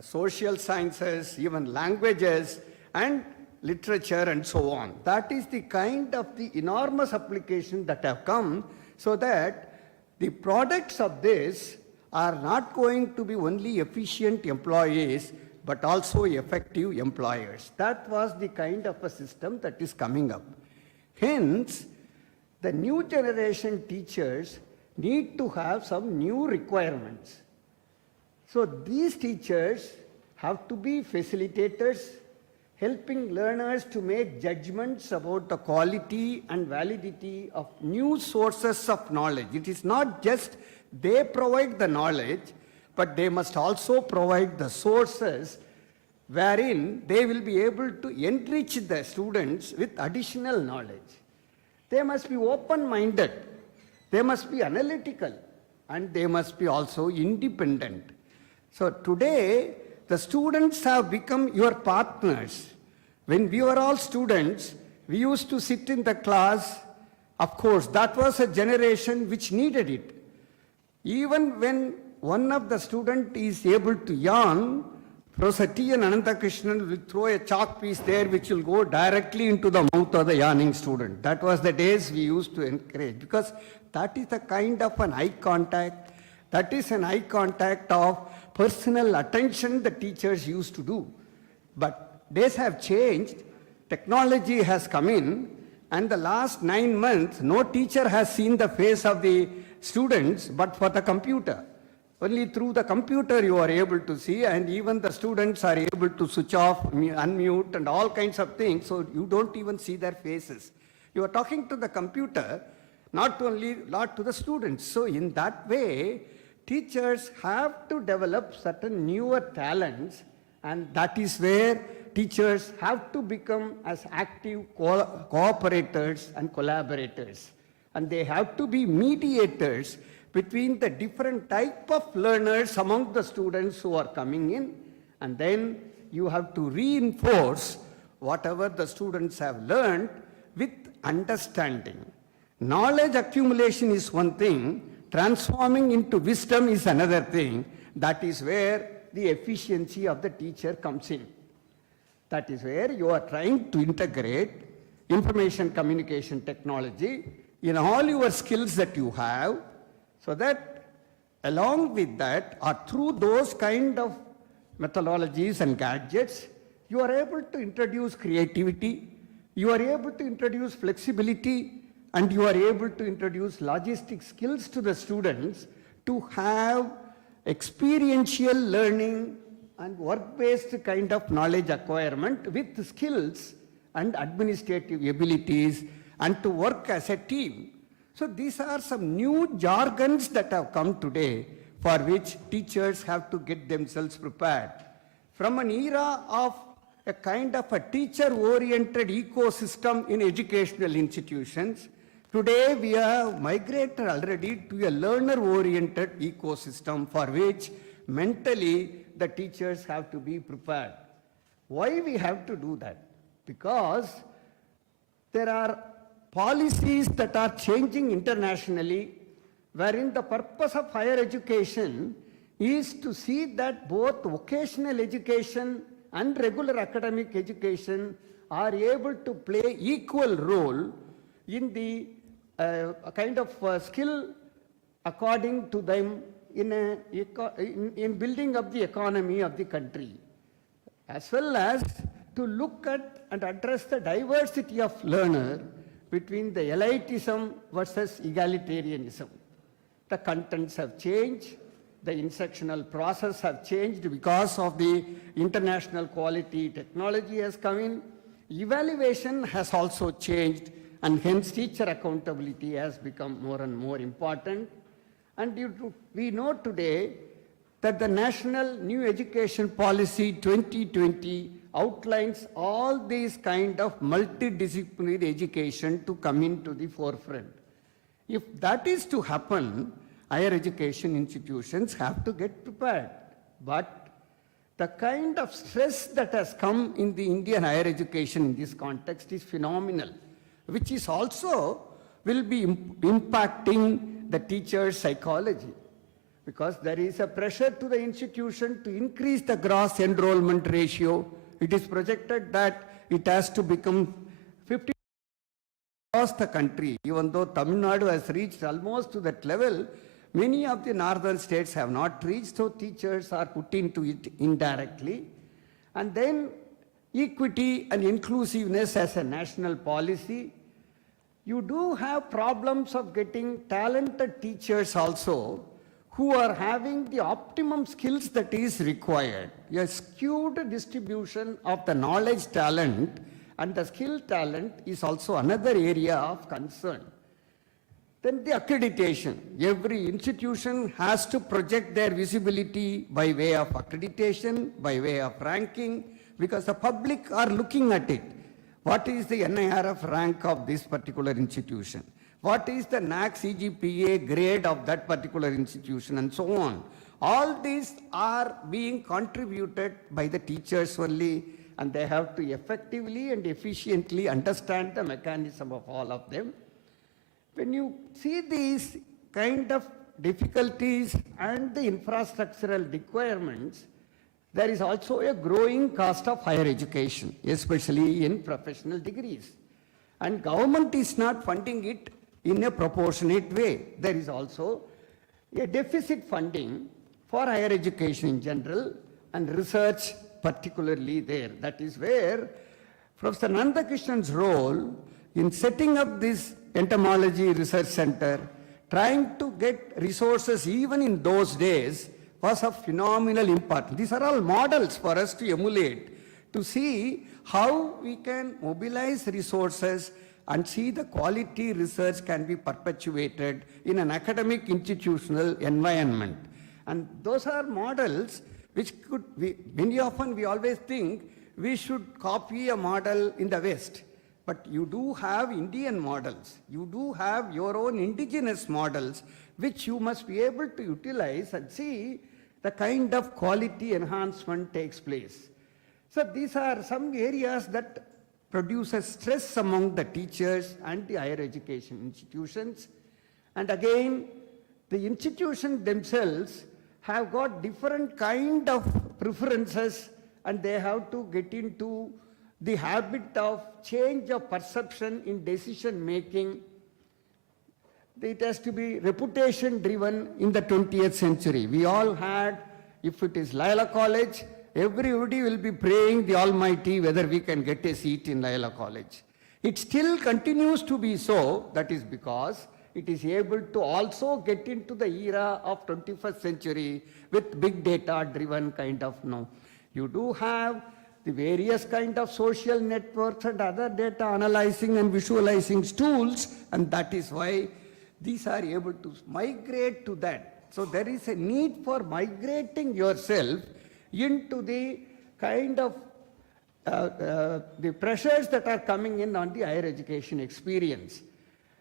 social sciences, even languages, and literature, and so on. That is the kind of the enormous application that have come, so that the products of this are not going to be only efficient employees, but also effective employers. That was the kind of a system that is coming up. Hence, the new generation teachers need to have some new requirements. So these teachers have to be facilitators, helping learners to make judgments about the quality and validity of new sources of knowledge. It is not just they provide the knowledge, but they must also provide the sources wherein they will be able to enrich the students with additional knowledge. They must be open-minded, they must be analytical, and they must be also independent. So today, the students have become your partners. When we were all students, we used to sit in the class. Of course, that was a generation which needed it. Even when one of the students is able to yawn, Professor T.N. Ananthakrishnan will throw a chalk piece there which will go directly into the mouth of the yawning student. That was the days we used to encourage, because that is the kind of an eye contact, that is an eye contact of personal attention the teachers used to do. But days have changed, technology has come in, and the last 9 months, no teacher has seen the face of the students but for the computer. Only through the computer you are able to see, and even the students are able to switch off, unmute, and all kinds of things, so you don't even see their faces. You are talking to the computer, not to the students. So in that way, teachers have to develop certain newer talents, and that is where teachers have to become as active cooperators and collaborators. And they have to be mediators between the different type of learners among the students who are coming in, and then you have to reinforce whatever the students have learned with understanding. Knowledge accumulation is one thing, transforming into wisdom is another thing. That is where the efficiency of the teacher comes in. That is where you are trying to integrate information communication technology in all your skills that you have, so that along with that, or through those kind of methodologies and gadgets, you are able to introduce creativity, you are able to introduce flexibility, and you are able to introduce logistic skills to the students to have experiential learning and work-based kind of knowledge acquirement with skills and administrative abilities, and to work as a team. So these are some new jargons that have come today for which teachers have to get themselves prepared. From an era of a kind of a teacher-oriented ecosystem in educational institutions, today we have migrated already to a learner-oriented ecosystem for which mentally the teachers have to be prepared. Why we have to do that? Because there are policies that are changing internationally, wherein the purpose of higher education is to see that both vocational education and regular academic education are able to play equal role in the kind of skill according to them in building up the economy of the country, as well as to look at and address the diversity of learner between the elitism versus egalitarianism. The contents have changed, the instructional process have changed because of the international quality technology has come in. Evaluation has also changed, and hence teacher accountability has become more and more important. And we know today that the National New Education Policy 2020 outlines all these kind of multidisciplinary education to come into the forefront. If that is to happen, higher education institutions have to get prepared. But the kind of stress that has come in the Indian higher education in this context is phenomenal, which is also will be impacting the teacher's psychology, because there is a pressure to the institution to increase the gross enrollment ratio. It is projected that it has to become 50 across the country. Even though Tamil Nadu has reached almost to that level, many of the northern states have not reached, so teachers are put into it indirectly. And then equity and inclusiveness as a national policy. You do have problems of getting talented teachers also who are having the optimum skills that is required. A skewed distribution of the knowledge talent and the skill talent is also another area of concern. Then the accreditation. Every institution has to project their visibility by way of accreditation, by way of ranking, because the public are looking at it. What is the NIRF rank of this particular institution? What is the NAAC CGPA grade of that particular institution, and so on. All these are being contributed by the teachers only, and they have to effectively and efficiently understand the mechanism of all of them. When you see these kind of difficulties and the infrastructural requirements, there is also a growing cost of higher education, especially in professional degrees. And government is not funding it in a proportionate way. There is also a deficit funding for higher education in general and research particularly there. That is where Professor Nandakrishnan's role in setting up this Entomology Research Center, trying to get resources even in those days, was of phenomenal importance. These are all models for us to emulate, to see how we can mobilize resources and see the quality research can be perpetuated in an academic institutional environment. And those are models which could be, many often we always think we should copy a model in the West. But you do have Indian models. You do have your own indigenous models, which you must be able to utilize and see the kind of quality enhancement takes place. So these are some areas that produces stress among the teachers and the higher education institutions. And again, the institutions themselves have got different kind of preferences, and they have to get into the habit of change of perception in decision making. It has to be reputation driven in the 20th century. We all had, if it is Loyola College, everybody will be praying the Almighty whether we can get a seat in Loyola College. It still continues to be so. That is because it is able to also get into the era of 21st century with big data driven kind of You do have the various kind of social networks and other data analyzing and visualizing tools, and that is why these are able to migrate to that. So there is a need for migrating yourself into the kind of the pressures that are coming in on the higher education experience.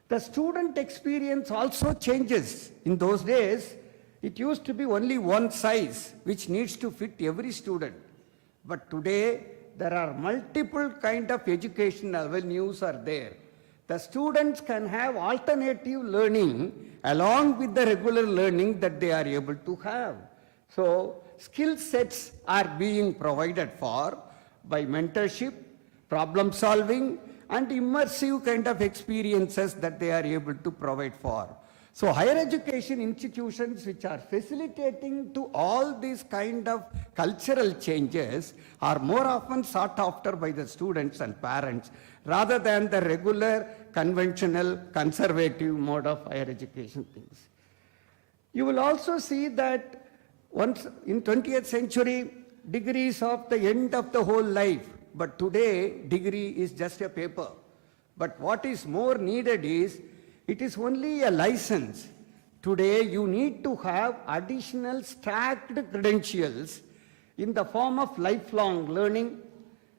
The student experience also changes. In those days, it used to be only one size which needs to fit every student. But today, there are multiple kind of education avenues are there. The students can have alternative learning along with the regular learning that they are able to have. So skill sets are being provided for by mentorship, problem solving, and immersive kind of experiences that they are able to provide for. So higher education institutions which are facilitating to all these kind of cultural changes are more often sought after by the students and parents rather than the regular, conventional, conservative mode of higher education things. You will also see that Once in 20th century, degrees of the end of the whole life, but today degree is just a paper. But what is more needed is, it is only a license. Today you need to have additional stacked credentials in the form of lifelong learning.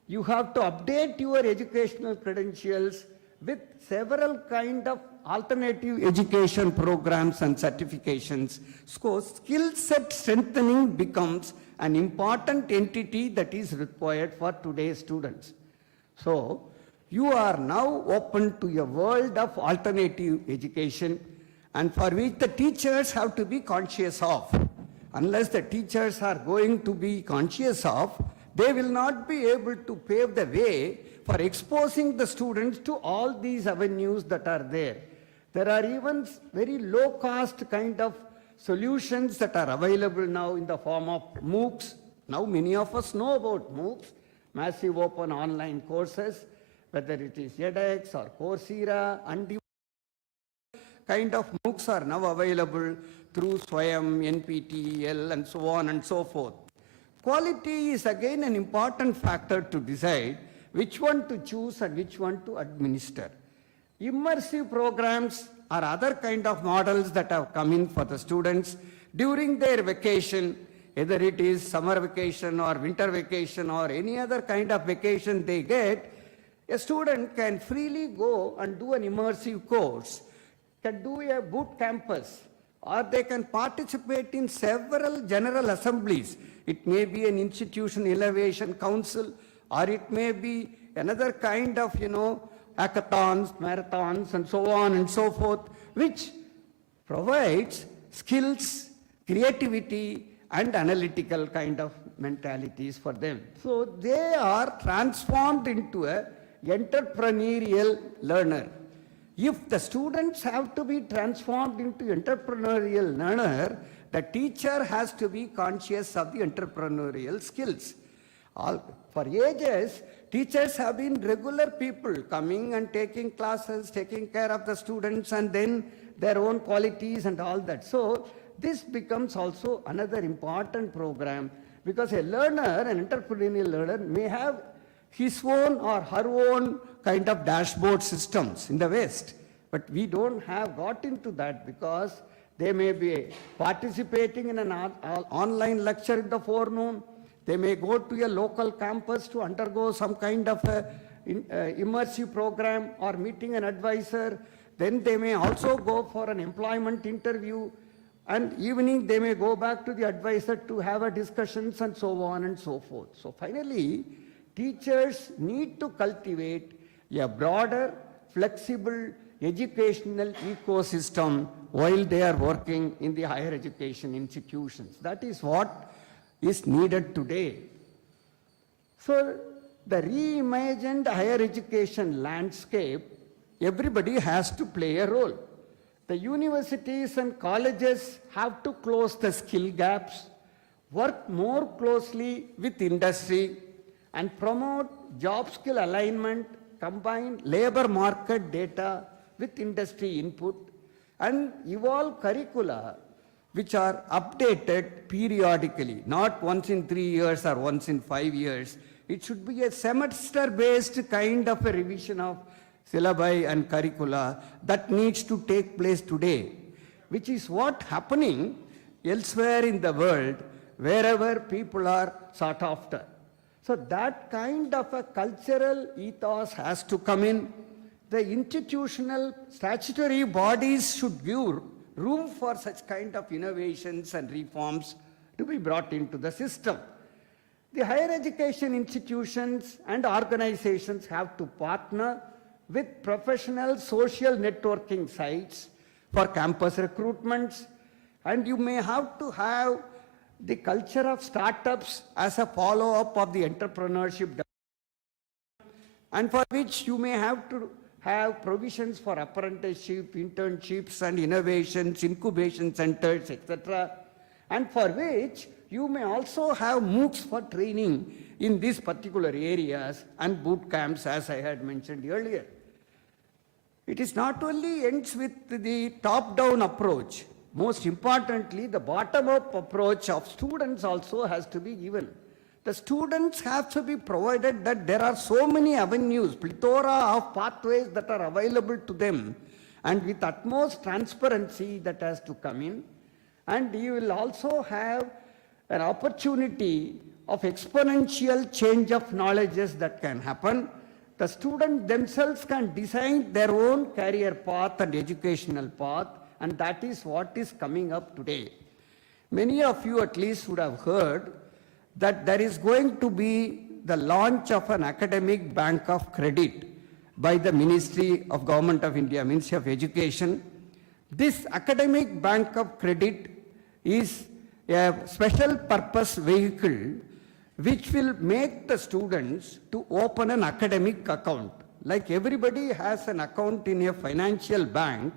You have to update your educational credentials with several kind of alternative education programs and certifications. So skill set strengthening becomes an important entity that is required for today's students. So you are now open to a world of alternative education, and for which the teachers have to be conscious of. Unless the teachers are going to be conscious of, they will not be able to pave the way for exposing the students to all these avenues that are there. There are even very low-cost kind of solutions that are available now in the form of MOOCs. Now many of us know about MOOCs, massive open online courses, whether it is edX or Coursera, and kind of MOOCs are now available through Swayam, NPTEL, and so on and so forth. Quality is again an important factor to decide which one to choose and which one to administer. Immersive programs are other kind of models that have come in for the students during their vacation, either it is summer vacation or winter vacation or any other kind of vacation they get. A student can freely go and do an immersive course, can do a boot campus, or they can participate in several general assemblies. It may be an institution innovation council, or it may be another kind of, hackathons, marathons, and so on and so forth, which provides skills, creativity, and analytical kind of mentalities for them. So they are transformed into a entrepreneurial learner. If the students have to be transformed into entrepreneurial learner, the teacher has to be conscious of the entrepreneurial skills. For ages, teachers have been regular people coming and taking classes, taking care of the students, and then their own qualities and all that. So this becomes also another important program, because a learner, an entrepreneurial learner, may have his own or her own kind of dashboard systems in the West. But we don't have got into that, because they may be participating in an online lecture in the forenoon. They may go to a local campus to undergo some kind of a immersive program or meeting an advisor. Then they may also go for an employment interview, and evening they may go back to the advisor to have a discussions and so on and so forth. So finally, teachers need to cultivate a broader, flexible educational ecosystem while they are working in the higher education institutions. That is what is needed today. So the reimagined higher education landscape, everybody has to play a role. The universities and colleges have to close the skill gaps, work more closely with industry, and promote job skill alignment, combine labor market data with industry input, and evolve curricula which are updated periodically, not once in 3 years or once in 5 years. It should be a semester-based kind of a revision of syllabi and curricula that needs to take place today, which is what happening elsewhere in the world, wherever people are sought after. So that kind of a cultural ethos has to come in. The institutional statutory bodies should give room for such kind of innovations and reforms to be brought into the system. The higher education institutions and organizations have to partner with professional social networking sites for campus recruitments, and you may have to have the culture of startups as a follow-up of the entrepreneurship, and for which you may have to have provisions for apprenticeship, internships, and innovations, incubation centers, etc. And for which you may also have MOOCs for training in these particular areas and boot camps, as I had mentioned earlier. It is not only ends with the top-down approach. Most importantly, the bottom-up approach of students also has to be given. The students have to be provided that there are so many avenues, plethora of pathways that are available to them, and with utmost transparency that has to come in. And you will also have an opportunity of exponential change of knowledges that can happen. The students themselves can design their own career path and educational path, and that is what is coming up today. Many of you at least would have heard that there is going to be the launch of an academic bank of credit by the Ministry of Government of India, Ministry of Education. This academic bank of credit is a special purpose vehicle which will make the students to open an academic account. Like everybody has an account in a financial bank,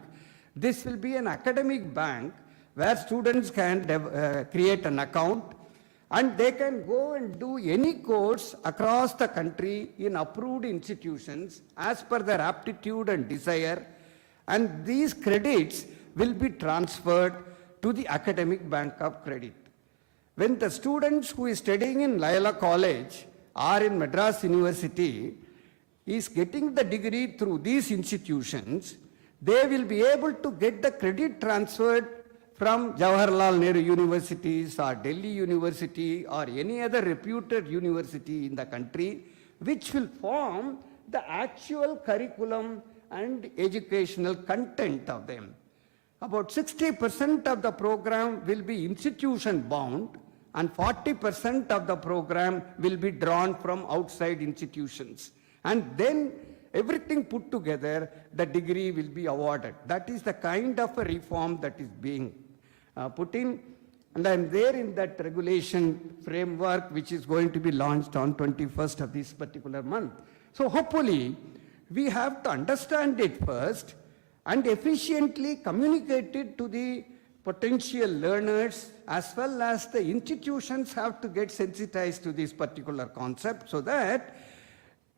this will be an academic bank where students can create an account and they can go and do any course across the country in approved institutions as per their aptitude and desire, and these credits will be transferred to the academic bank of credit. When the students who is studying in Loyola College or in Madras University is getting the degree through these institutions, they will be able to get the credit transferred from Jawaharlal Nehru Universities or Delhi University or any other reputed university in the country, which will form the actual curriculum and educational content of them. About 60% of the program will be institution bound and 40% of the program will be drawn from outside institutions. And then everything put together, the degree will be awarded. That is the kind of a reform that is being put in. And I'm there in that regulation framework which is going to be launched on 21st of this particular month. So hopefully we have to understand it first and efficiently communicate it to the potential learners, as well as the institutions have to get sensitized to this particular concept so that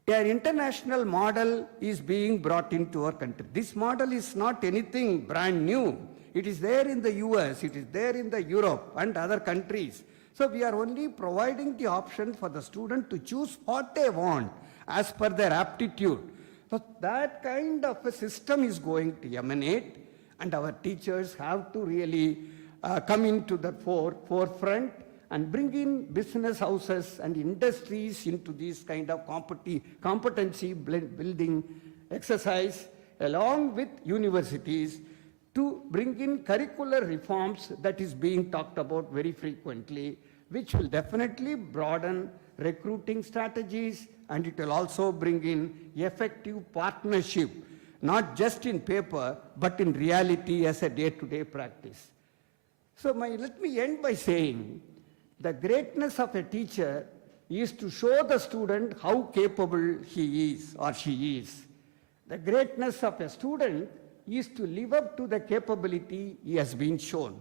an international model is being brought into our country. This model is not anything brand new. It is there in the US, it is there in the Europe and other countries. So we are only providing the option for the student to choose what they want as per their aptitude. So that kind of a system is going to emanate, and our teachers have to really come into the forefront and bring in business houses and industries into this kind of competency building exercise along with universities to bring in curricular reforms that is being talked about very frequently, which will definitely broaden recruiting strategies, and it will also bring in effective partnership, not just in paper, but in reality as a day-to-day practice. So let me end by saying, the greatness of a teacher is to show the student how capable he is or she is. The greatness of a student is to live up to the capability he has been shown.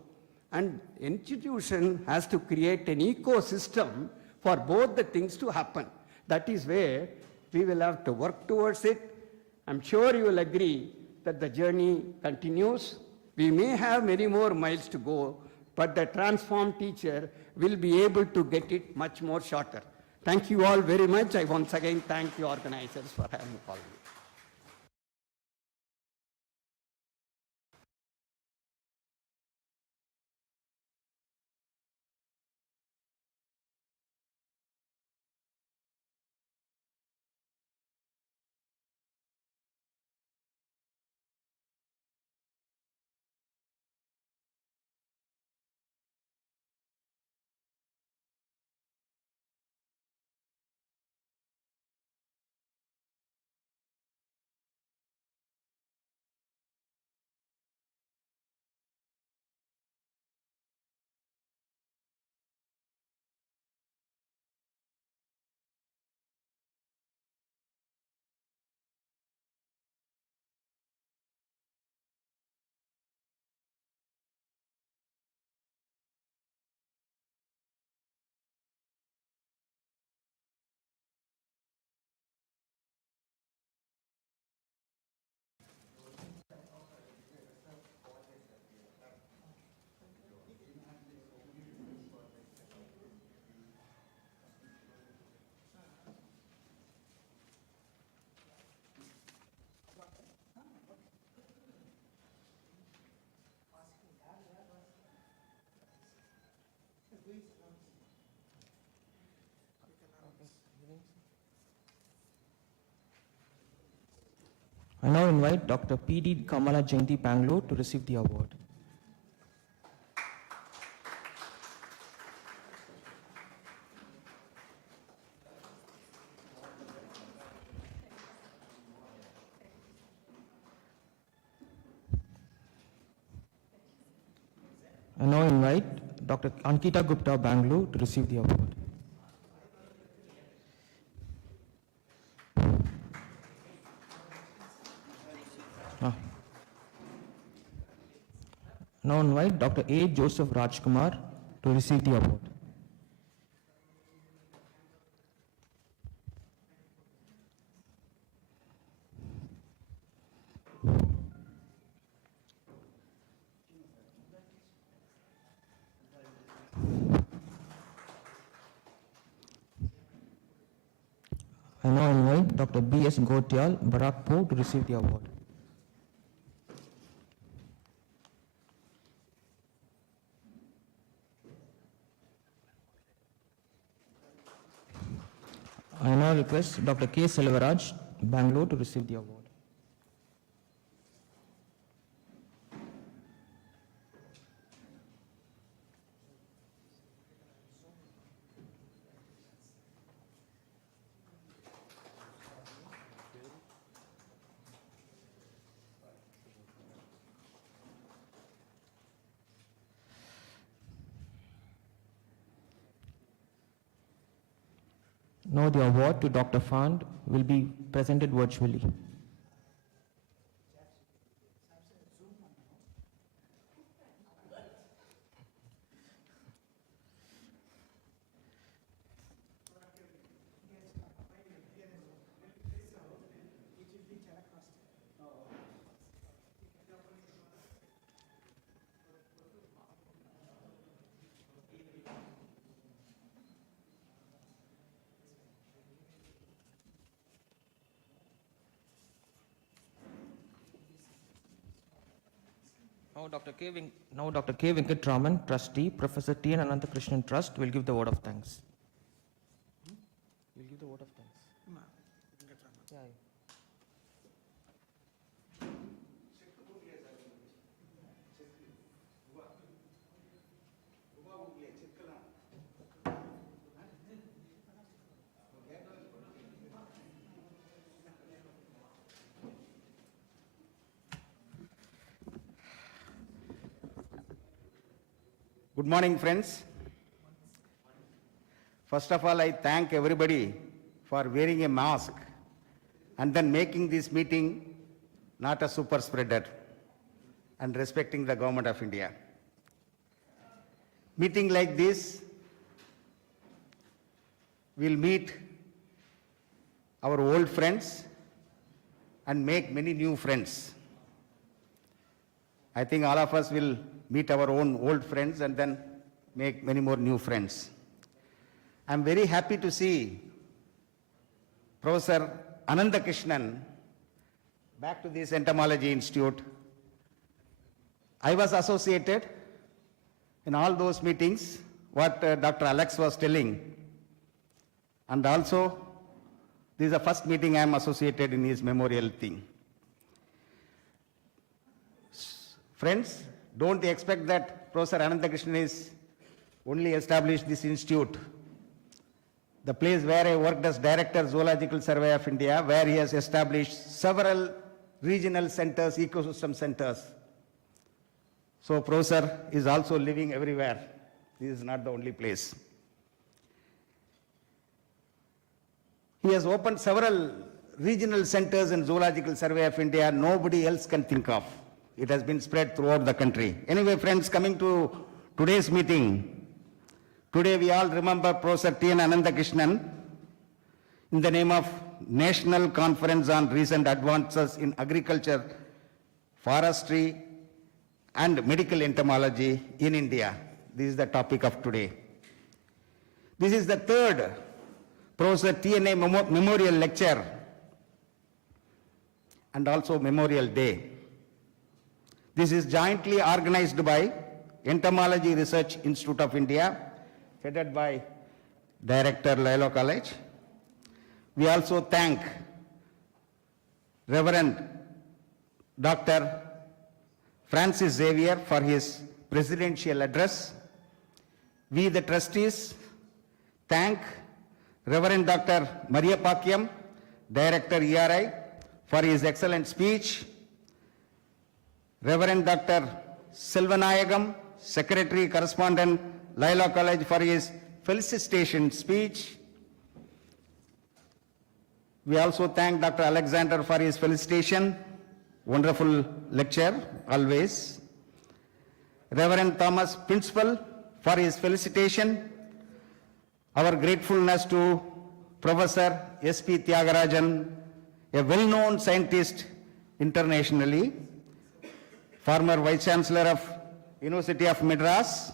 And institution has to create an ecosystem for both the things to happen. That is where we will have to work towards it. I'm sure you will agree that the journey continues. We may have many more miles to go, but the transformed teacher will be able to get it much more shorter. Thank you all very much. I once again thank the organizers for having called me. I now invite Dr. P.D. Kamala Jayanti Bangalore to receive the award. I now invite Dr. Ankita Gupta Bangalore to receive the award. Now invite Dr. A. Joseph Rajkumar to receive the award. I now invite Dr. B.S. Gotyal Barakpur to receive the award. I now request Dr. K. Selvaraj, Bangalore, to receive the award. Now the award to Dr. Fand will be presented virtually. Now Dr. K. Venkatraman, Trustee, Professor T. N. Ananthakrishnan Trust, will give the word of thanks. Will give the word of thanks. Yeah. Good morning, friends. First of all, I thank everybody for wearing a mask and then making this meeting not a super spreader and respecting the government of India. Meeting like this, we'll meet our old friends and make many new friends. I think all of us will meet our own old friends and then make many more new friends. I'm very happy to see Professor Ananthakrishnan back to this Entomology Institute. I was associated in all those meetings, what Dr. Alex was telling. And also, this is the first meeting I am associated in his memorial thing. Friends, don't expect that Professor Ananthakrishnan is only established this institute. The place where I worked as Director, Zoological Survey of India, where he has established several regional centers, ecosystem centers. So Professor is also living everywhere. This is not the only place. He has opened several regional centers in Zoological Survey of India nobody else can think of. It has been spread throughout the country. Anyway, friends, coming to today's meeting, today we all remember Professor T. N. Ananthakrishnan in the name of National Conference on Recent Advances in Agriculture, Forestry, and Medical Entomology in India. This is the topic of today. This is the third Professor T.N.A. Memorial Lecture and also Memorial Day. This is jointly organized by Entomology Research Institute of India headed by Director Loyola College. We also thank Reverend Dr. Francis Xavier for his presidential address. We, the trustees, thank Reverend Dr. Maria Pakyam, Director ERI, for his excellent speech. Reverend Dr. Silvanayagam, Secretary Correspondent, Loyola College, for his felicitation speech. We also thank Dr. Alexander for his felicitation. Wonderful lecture, always. Reverend Thomas, Principal, for his felicitation. Our gratefulness to Professor S.P. Tyagarajan, a well-known scientist internationally, former Vice Chancellor of University of Madras,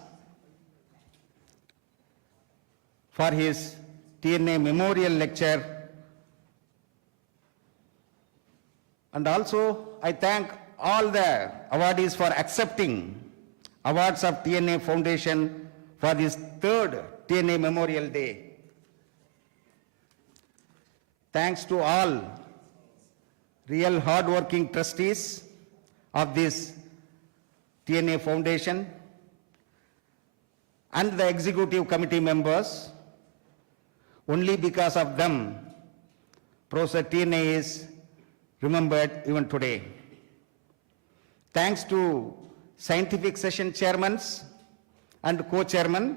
for his TNA Memorial Lecture. And also, I thank all the awardees for accepting awards of TNA Foundation for this third TNA Memorial Day. Thanks to all real hard-working trustees of this TNA Foundation and the executive committee members. Only because of them, Professor TNA is remembered even today. Thanks to scientific session chairmen and co-chairmen,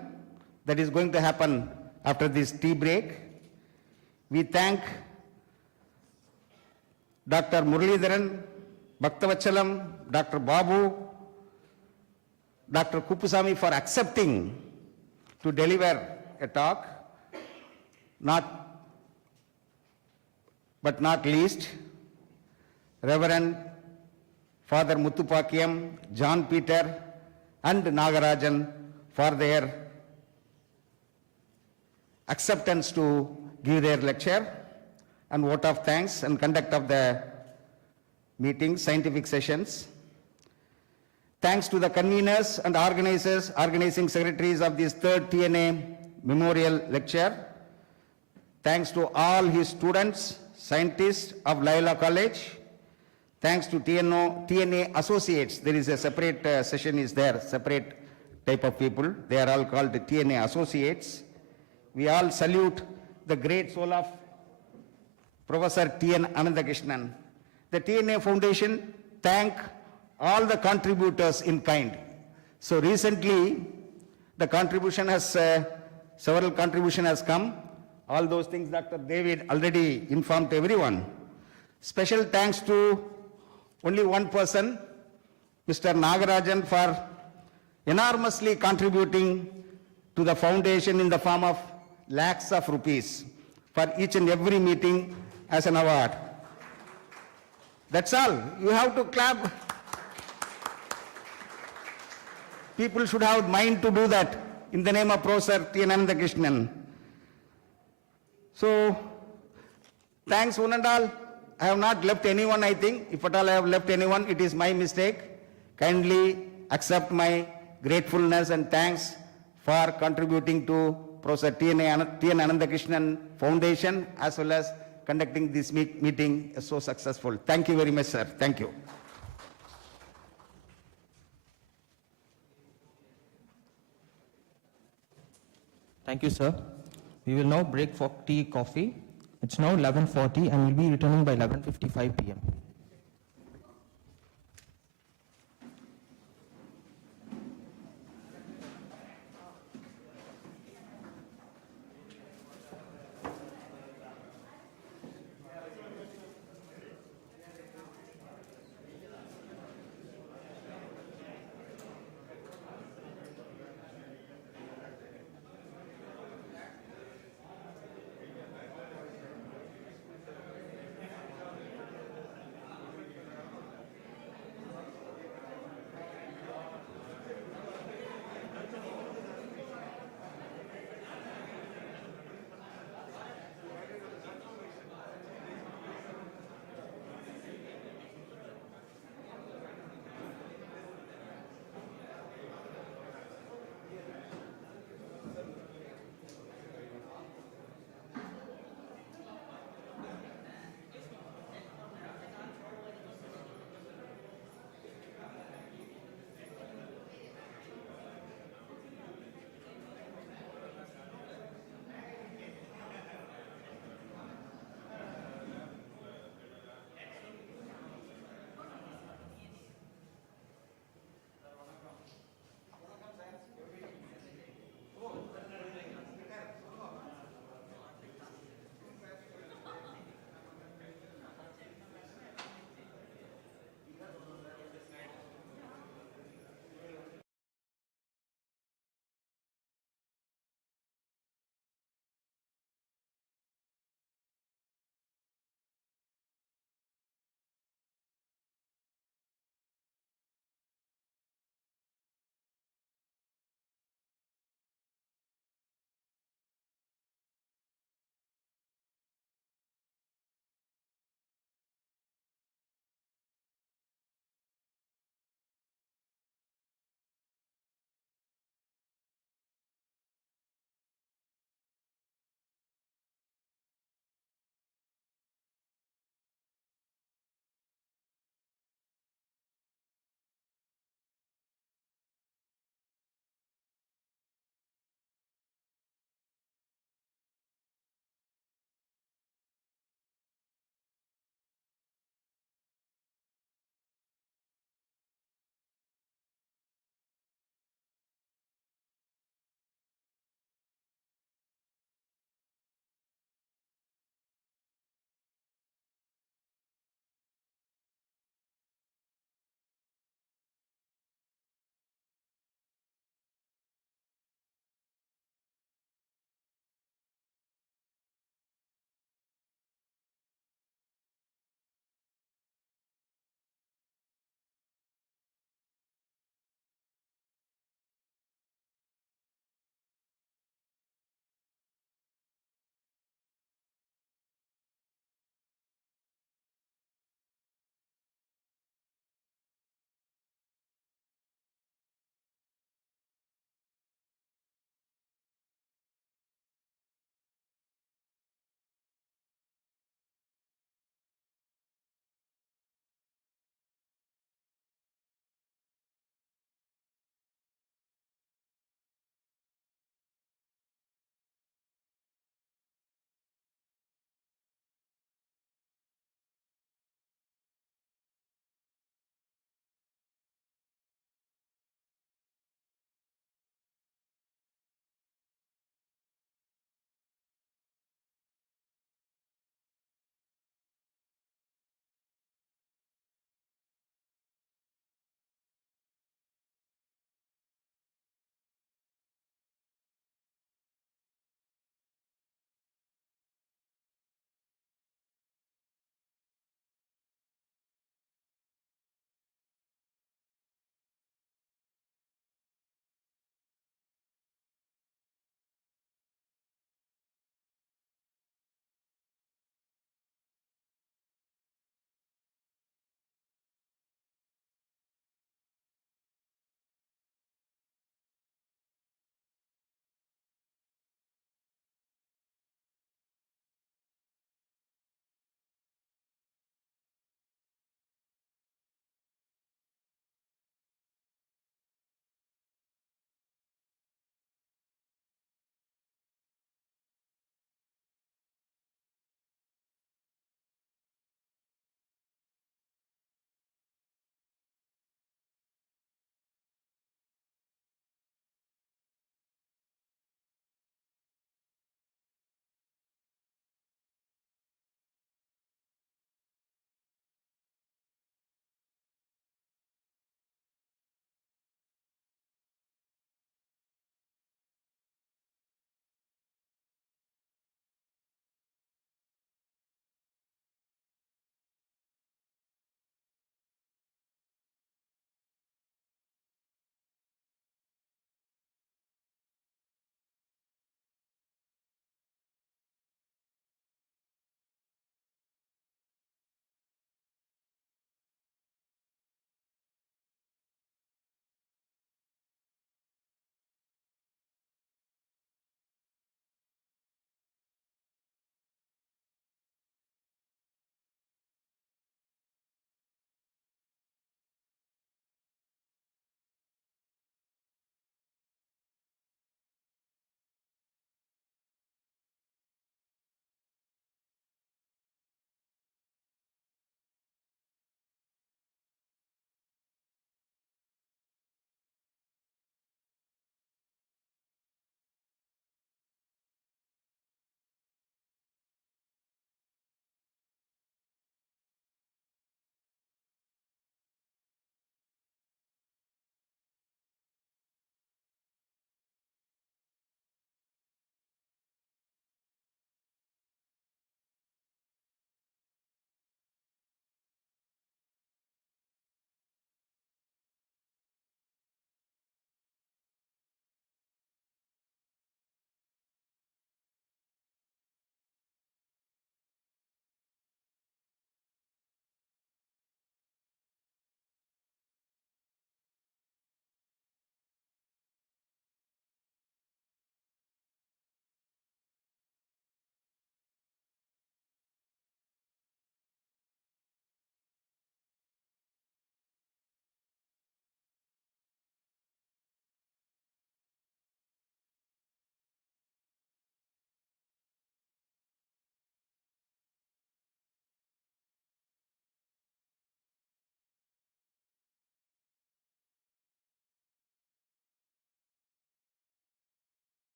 that is going to happen after this tea break. We thank Dr. Muralidharan, Bhaktavachalam, Dr. Babu, Dr. Kupusamy for accepting to deliver a talk. But not least, Reverend Father Muthupakyam, John Peter, and Nagarajan for their acceptance to give their lecture and vote of thanks and conduct of the meetings, scientific sessions. Thanks to the conveners and organizing secretaries of this third TNA Memorial Lecture. Thanks to all his students, scientists of Loyola College. Thanks to TNA Associates. There is a separate session is there, separate type of people. They are all called the TNA Associates. We all salute the great soul of Professor T.N. Anandakrishnan. The TNA Foundation thank all the contributors in kind. So recently, the contribution has, several contribution has come. All those things Dr. David already informed to everyone. Special thanks to only one person, Mr. Nagarajan, for enormously contributing to the foundation in the form of lakhs of rupees for each and every meeting as an award. That's all. You have to clap. People should have mind to do that in the name of Professor T. Anandakrishnan. So, thanks one and all. I have not left anyone, I think. If at all I have left anyone, it is my mistake. Kindly accept my gratefulness and thanks for contributing to Professor T.N. Anandakrishnan Foundation as well as conducting this meeting so successful. Thank you very much, sir. Thank you. Thank you, sir. We will now break for tea, coffee. It's now 11:40 and we'll be returning by 11:55 p.m.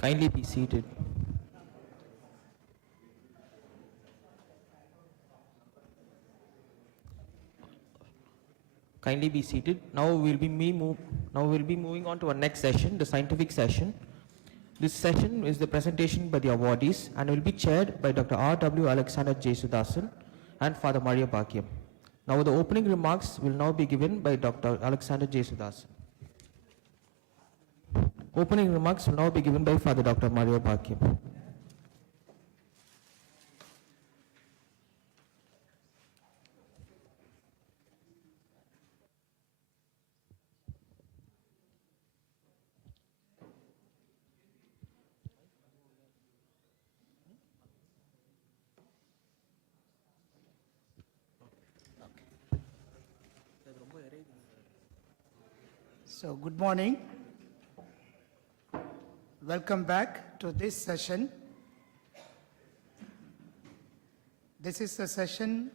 Kindly be seated. Kindly be seated. Now we'll be moving on to our next session, the scientific session. This session is the presentation by the awardees and will be chaired by Dr. R.W. Alexander Jesudasan and Father Maria Bhakyam. Now the opening remarks will now be given by Dr. Alexander Jesudasan. Opening remarks will now be given by Father Dr. Maria Bhakyam. So, good morning. Welcome back to this session. This is a session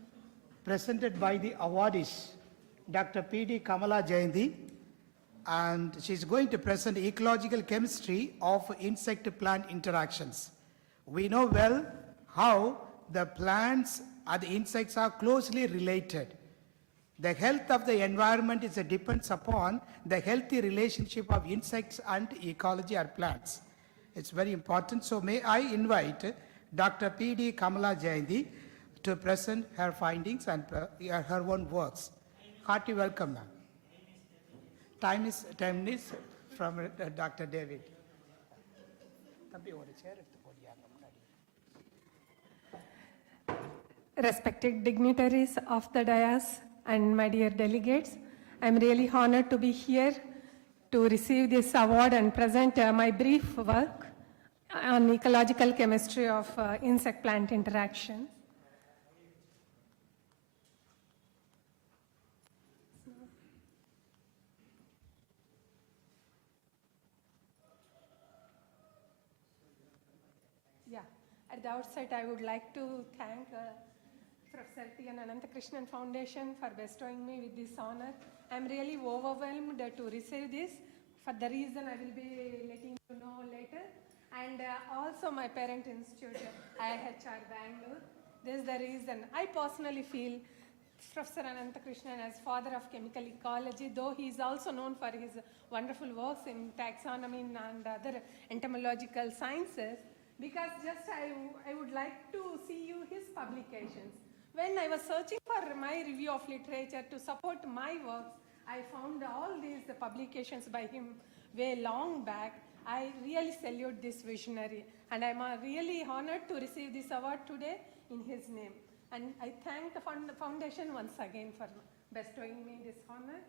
presented by the awardees, Dr. P.D. Kamala Jayanti, and she's going to present ecological chemistry of insect-plant interactions. We know well how the plants and the insects are closely related. The health of the environment depends upon the healthy relationship of insects and ecology or plants. It's very important. So may I invite Dr. P.D. Kamala Jayanti to present her findings and her own works. Hearty welcome, ma'am. Time is 10 minutes from Dr. David. Respected dignitaries of the dais and my dear delegates, I'm really honored to be here to receive this award and present my brief work on ecological chemistry of insect-plant interaction. Yeah, at the outset, I would like to thank Professor T. N. Ananthakrishnan Foundation for bestowing me with this honor. I'm really overwhelmed to receive this for the reason I will be letting you know later. And also my parent institute, IHR Bangalore. This is the reason. I personally feel Professor Ananthakrishnan as father of chemical ecology, though he is also known for his wonderful works in taxonomy and other entomological sciences, because just I would like to see you his publications. When I was searching for my review of literature to support my works, I found all these publications by him way long back. I really salute this visionary, and I'm really honored to receive this award today in his name. And I thank the foundation once again for bestowing me this honor.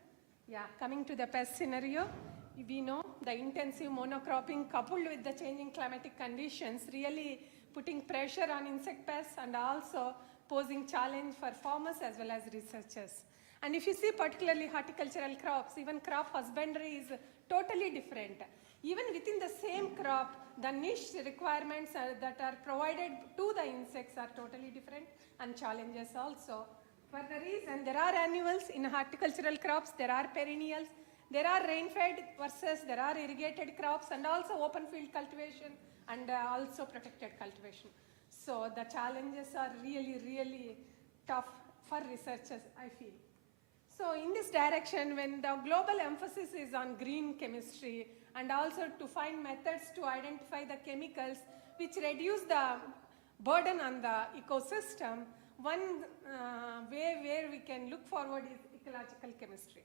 Yeah, coming to the pest scenario, we know the intensive monocropping coupled with the changing climatic conditions really putting pressure on insect pests and also posing challenge for farmers as well as researchers. And if you see particularly horticultural crops, even crop husbandry is totally different. Even within the same crop, the niche requirements that are provided to the insects are totally different, and challenges also. For the reason, there are annuals in horticultural crops, there are perennials, there are rain-fed versus there are irrigated crops, and also open field cultivation and also protected cultivation. So the challenges are really, really tough for researchers, I feel. So in this direction, when the global emphasis is on green chemistry and also to find methods to identify the chemicals which reduce the burden on the ecosystem, one way where we can look forward is ecological chemistry.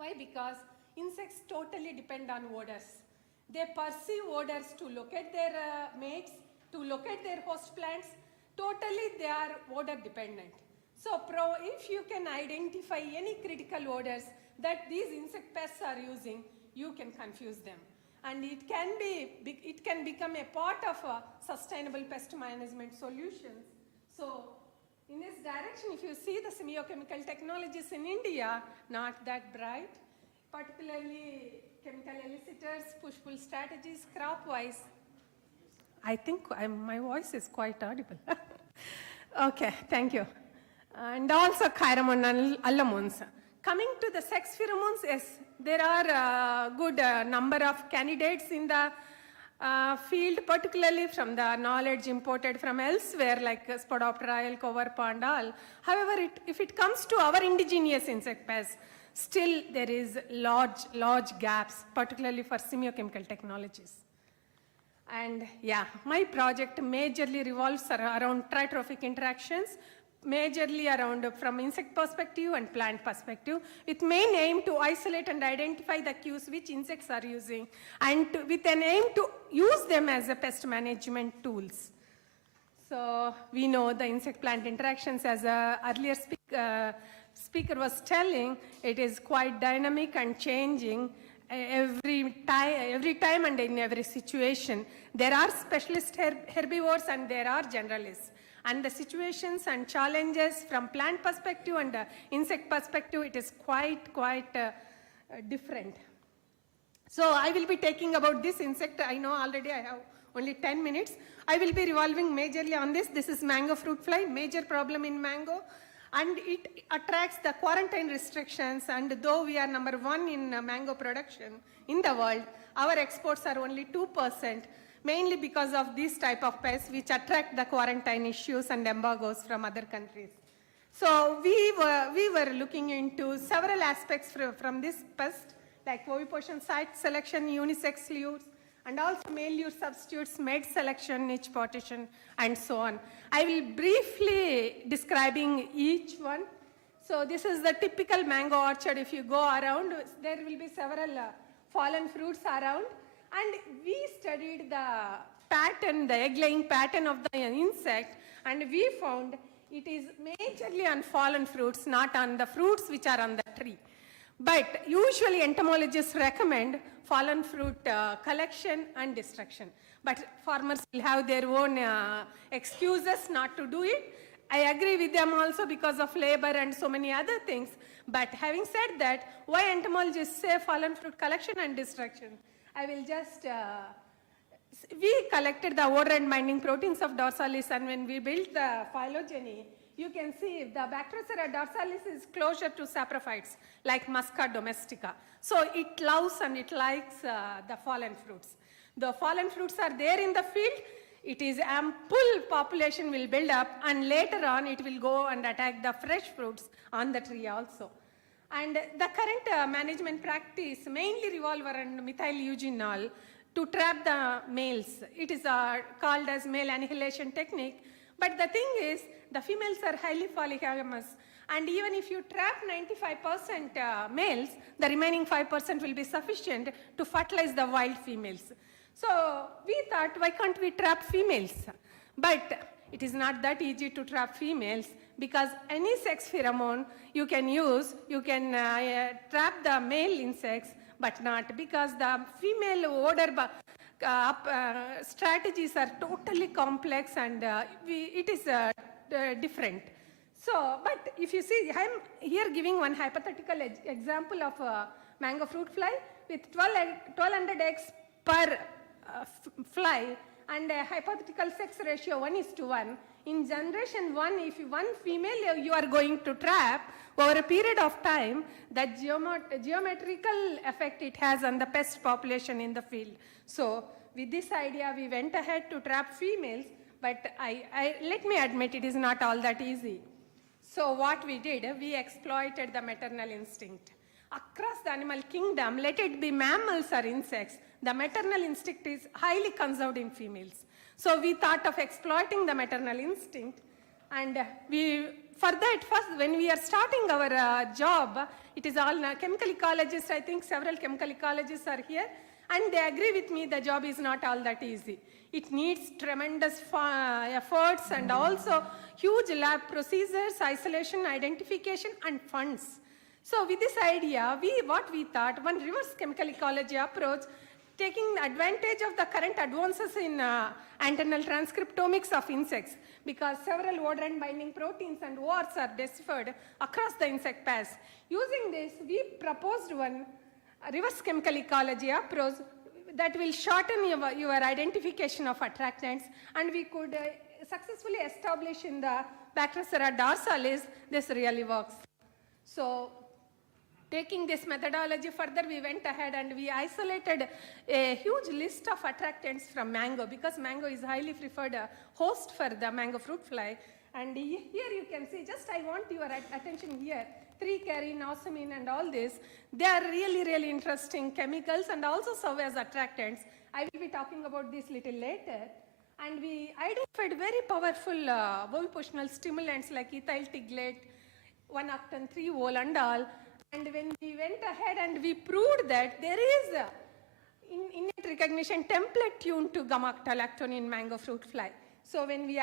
Why? Because insects totally depend on odors. They perceive odors to locate their mates, to locate their host plants. Totally they are odor dependent. So if you can identify any critical odors that these insect pests are using, you can confuse them. And it can become a part of sustainable pest management solutions. So in this direction, if you see the semiochemical technologies in India, not that bright, particularly chemical elicitors, push-pull strategies, crop-wise. I think my voice is quite audible. Okay, thank you. And also chiramon and alamones. Coming to the sex pheromones, yes, there are a good number of candidates in the field, particularly from the knowledge imported from elsewhere, like Spodoptera, Elcover, and all. However, if it comes to our indigenous insect pests, still there is large gaps, particularly for semiochemical technologies. And yeah, my project majorly revolves around tritrophic interactions, majorly around from insect perspective and plant perspective, with main aim to isolate and identify the cues which insects are using, and with an aim to use them as a pest management tools. So we know the insect-plant interactions, as earlier speaker was telling, it is quite dynamic and changing every time and in every situation. There are specialist herbivores and there are generalists. And the situations and challenges from plant perspective and insect perspective, it is quite different. So I will be taking about this insect. I know already I have only 10 minutes. I will be revolving majorly on this. This is mango fruit fly, major problem in mango. And it attracts the quarantine restrictions, and though we are number 1 in mango production in the world, our exports are only 2%, mainly because of this type of pests which attract the quarantine issues and embargoes from other countries. So we were looking into several aspects from this pest, like oviposition site selection, unisex lures, and also male lure substitutes, mate selection, niche partition, and so on. I will briefly describing each one. So this is the typical mango orchard. If you go around, there will be several fallen fruits around. And we studied the pattern, the egg-laying pattern of the insect, and we found it is majorly on fallen fruits, not on the fruits which are on the tree. But usually entomologists recommend fallen fruit collection and destruction. But farmers will have their own excuses not to do it. I agree with them also because of labor and so many other things. But having said that, why entomologists say fallen fruit collection and destruction? I will just, we collected the odor and binding proteins of dorsalis, and when we built the phylogeny, you can see the Bactrocera dorsalis is closer to saprophytes, like Musca domestica. So it loves and it likes the fallen fruits. The fallen fruits are there in the field, it is ample population will build up, and later on it will go and attack the fresh fruits on the tree also. And the current management practice mainly revolve around methyl eugenol to trap the males. It is called as male annihilation technique. But the thing is, the females are highly polygamous. And even if you trap 95% males, the remaining 5% will be sufficient to fertilize the wild females. So we thought, why can't we trap females? But it is not that easy to trap females, because any sex pheromone you can use, you can trap the male insects, but not because the female odor strategies are totally complex, and it is different. So, but if you see, I am here giving one hypothetical example of mango fruit fly with 1200 eggs per fly, and a hypothetical sex ratio 1:1. In generation 1, if one female you are going to trap, over a period of time, the geometrical effect it has on the pest population in the field. So with this idea, we went ahead to trap females, but let me admit it is not all that easy. So what we did, we exploited the maternal instinct. Across the animal kingdom, let it be mammals or insects, the maternal instinct is highly conserved in females. So we thought of exploiting the maternal instinct, and for that, first, when we are starting our job, it is all chemical ecologists, I think several chemical ecologists are here, and they agree with me the job is not all that easy. It needs tremendous efforts and also huge lab procedures, isolation, identification, and funds. So with this idea, what we thought, one reverse chemical ecology approach, taking advantage of the current advances in antennal transcriptomics of insects, because several odor and binding proteins and ORs are deciphered across the insect pairs. Using this, we proposed one reverse chemical ecology approach that will shorten your identification of attractants, and we could successfully establish in the Bactrocera dorsalis, this really works. So Taking this methodology further, we went ahead and we isolated a huge list of attractants from mango because mango is highly preferred host for the mango fruit fly. And here you can see, just I want your attention here, 3-carine, osmine and all this. They are really, really interesting chemicals and also serve as attractants. I will be talking about this little later. And we identified very powerful ovipositional stimulants like ethyl tiglate, 1-octane 3-vol and all. And when we went ahead and we proved that there is innate recognition template tuned to gamma-octalactone in mango fruit fly. So when we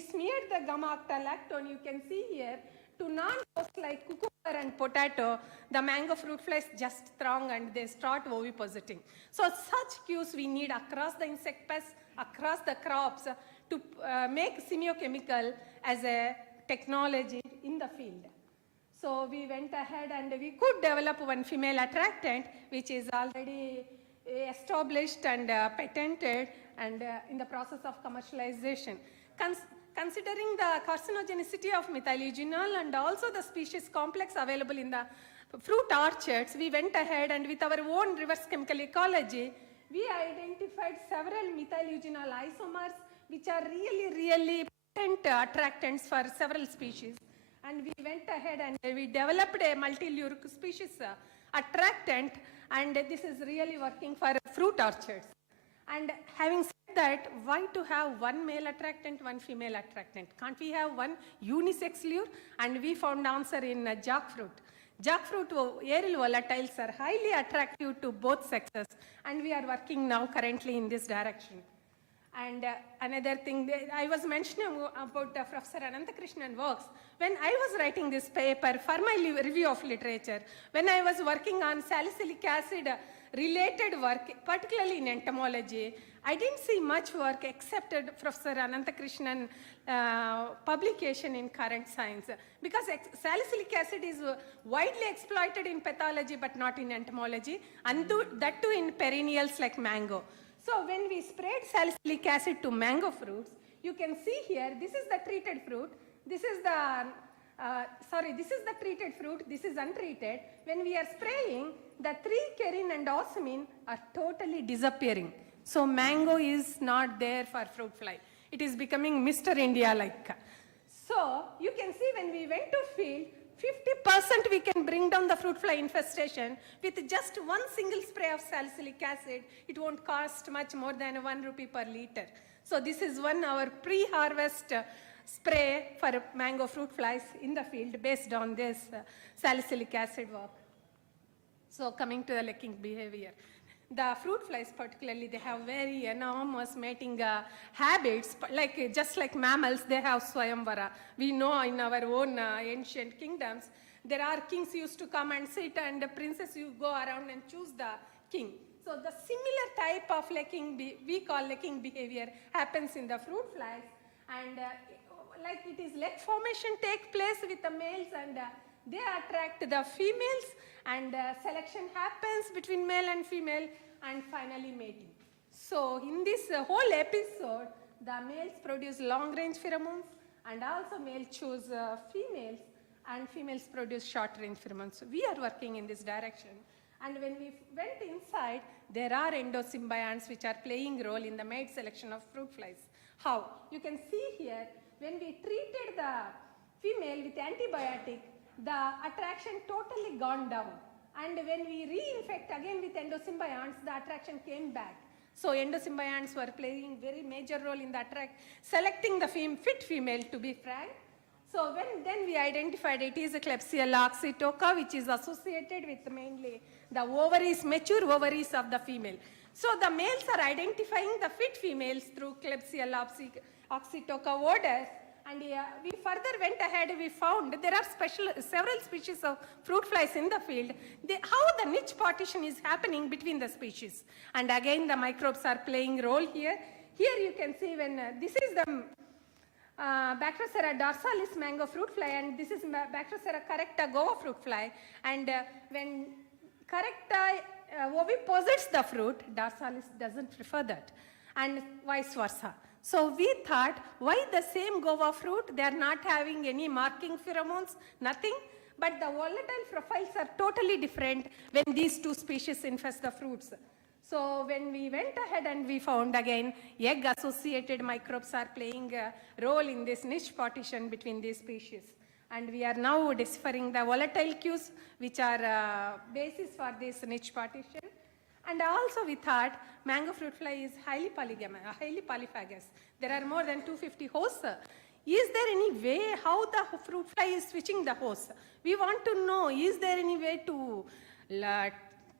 smeared the gamma-octalactone, you can see here, to non-hosts like cucumber and potato, the mango fruit flies just throng and they start ovipositing. So such cues we need across the insect pests, across the crops to make semiochemical as a technology in the field. So we went ahead and we could develop one female attractant which is already established and patented and in the process of commercialization. Considering the carcinogenicity of methyl-eugenol and also the species complex available in the fruit orchards, we went ahead and with our own reverse chemical ecology, we identified several methyl-eugenol isomers which are really, really potent attractants for several species. And we went ahead and we developed a multi-luric species attractant, and this is really working for fruit orchards. And having said that, why to have one male attractant, one female attractant? Can't we have one unisex lure? And we found answer in jackfruit. Jackfruit aerial volatiles are highly attractive to both sexes, and we are working now currently in this direction. And another thing, I was mentioning about Professor Ananthakrishnan works. When I was writing this paper for my review of literature, when I was working on salicylic acid related work, particularly in entomology, I didn't see much work except Professor Ananthakrishnan publication in Current Science, because salicylic acid is widely exploited in pathology but not in entomology, and that too in perennials like mango. So when we sprayed salicylic acid to mango fruits, you can see here, this is the treated fruit, this is the, this is the treated fruit, this is untreated. When we are spraying, the 3-carine and osmine are totally disappearing. So mango is not there for fruit fly. It is becoming Mr. India like. So you can see when we went to field, 50% we can bring down the fruit fly infestation with just one single spray of salicylic acid. It won't cost much more than 1 rupee per liter. So this is one our pre-harvest spray for mango fruit flies in the field based on this salicylic acid work. So coming to the lecking behavior. The fruit flies particularly, they have very enormous mating habits, like just like mammals, they have swayamvara. We know in our own ancient kingdoms, there are kings used to come and sit and the princess you go around and choose the king. So the similar type of lecking, we call lecking behavior, happens in the fruit flies, and like it is leg formation take place with the males and they attract the females, and selection happens between male and female, and finally mating. So in this whole episode, the males produce long-range pheromones, and also males choose females, and females produce short-range pheromones. So we are working in this direction. And when we went inside, there are endosymbionts which are playing role in the mate selection of fruit flies. How? You can see here, when we treated the female with antibiotic, the attraction totally gone down. And when we reinfect again with endosymbionts, the attraction came back. So endosymbionts were playing very major role in the selecting the fit female, to be frank. So then we identified it is a Klebsiella oxytoca, which is associated with mainly the ovaries, mature ovaries of the female. So the males are identifying the fit females through Klebsiella oxytoca odors. And we further went ahead, we found there are several species of fruit flies in the field. How the niche partition is happening between the species. And again, the microbes are playing role here. Here you can see when, this is the Bactrocera dorsalis mango fruit fly, and this is Bactrocera correcta guava fruit fly. And when correcta oviposits the fruit, dorsalis doesn't prefer that, and vice versa. So we thought, why the same guava fruit, they are not having any marking pheromones, nothing, but the volatile profiles are totally different when these two species infest the fruits. So when we went ahead and we found again egg-associated microbes are playing a role in this niche partition between these species. And we are now deciphering the volatile cues which are basis for this niche partition. And also we thought mango fruit fly is highly polyphagous. There are more than 250 hosts. Is there any way how the fruit fly is switching the host? We want to know, is there any way to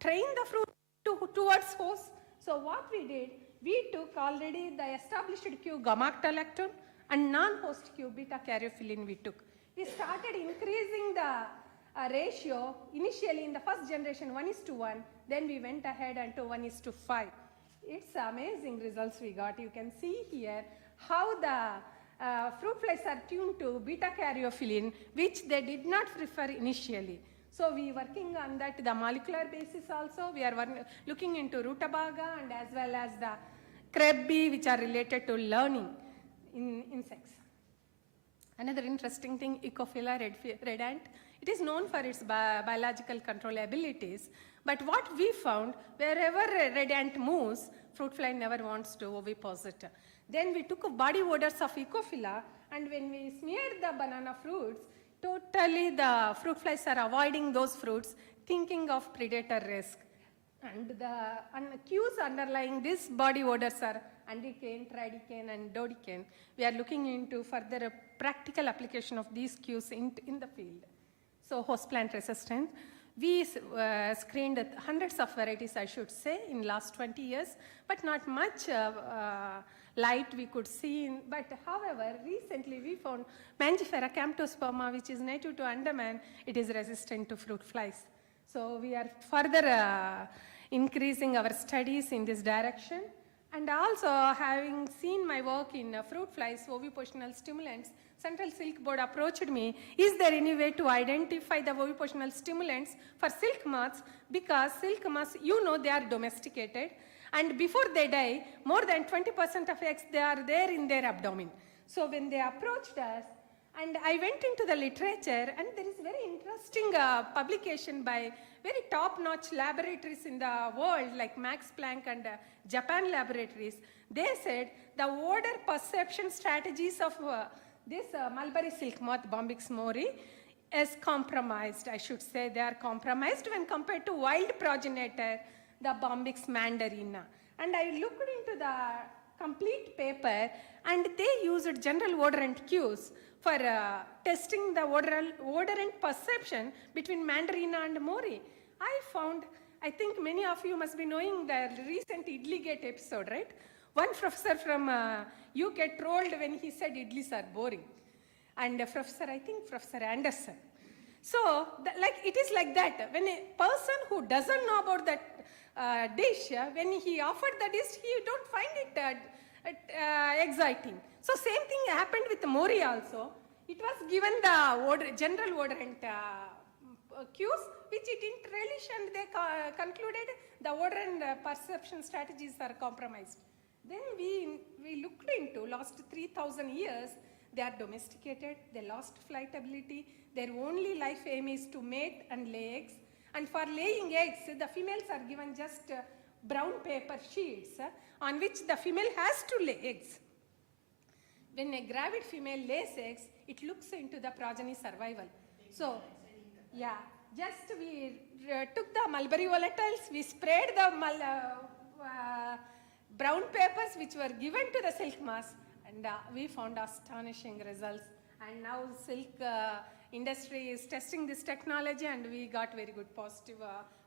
train the fruit towards host? So what we did, we took already the established cue gamma-lactone and non-host cue beta-caryophyllene we took. We started increasing the ratio initially in the first generation 1:1, then we went ahead and to 1:5. It's amazing results we got. You can see here how the fruit flies are tuned to beta-caryophyllene, which they did not prefer initially. So we working on that, the molecular basis also. We are looking into rutabaga and as well as the crab bee, which are related to learning in insects. Another interesting thing, Ecophila red ant. It is known for its biological control abilities, but what we found, wherever a red ant moves, fruit fly never wants to oviposit. Then we took body odors of Ecophila, and when we smeared the banana fruits, totally the fruit flies are avoiding those fruits, thinking of predator risk. And the cues underlying these body odors are andicane, tridicane, and dodicane. We are looking into further practical application of these cues in the field. So host plant resistance. We screened hundreds of varieties, I should say, in last 20 years, but not much light we could see. But however, recently we found Mangifera camptosperma, which is native to Andaman. It is resistant to fruit flies. So we are further increasing our studies in this direction. And also, having seen my work in fruit flies, ovipositional stimulants, Central Silk Board approached me, is there any way to identify the ovipositional stimulants for silk moths? Because silk moths, you know, they are domesticated, and before they die, more than 20% of eggs, they are there in their abdomen. So when they approached us, and I went into the literature, and there is very interesting publication by very top-notch laboratories in the world, like Max Planck and Japan laboratories. They said the odor perception strategies of this mulberry silk moth, Bombyx mori, is compromised. I should say they are compromised when compared to wild progenitor, the Bombyx mandarina. And I looked into the complete paper, and they used general odorant cues for testing the odorant perception between mandarina and mori. I found, I think many of you must be knowing the recent Idli Gate episode, right? One professor from UK trolled when he said idlis are boring. And I think Professor Anderson. So, it is like that. When a person who doesn't know about that dish, when he offered the dish, he don't find it exciting. So, same thing happened with mori also. It was given the general odorant cues, which it didn't relish, and they concluded the odorant perception strategies are compromised. Then we looked into last 3,000 years, they are domesticated, they lost flight ability, their only life aim is to mate and lay eggs. And for laying eggs, the females are given just brown paper sheets on which the female has to lay eggs. When a gravid female lays eggs, it looks into the progeny survival. So, yeah, just we took the mulberry volatiles, we sprayed the brown papers which were given to the silk moths, and we found astonishing results. And now silk industry is testing this technology, and we got very good positive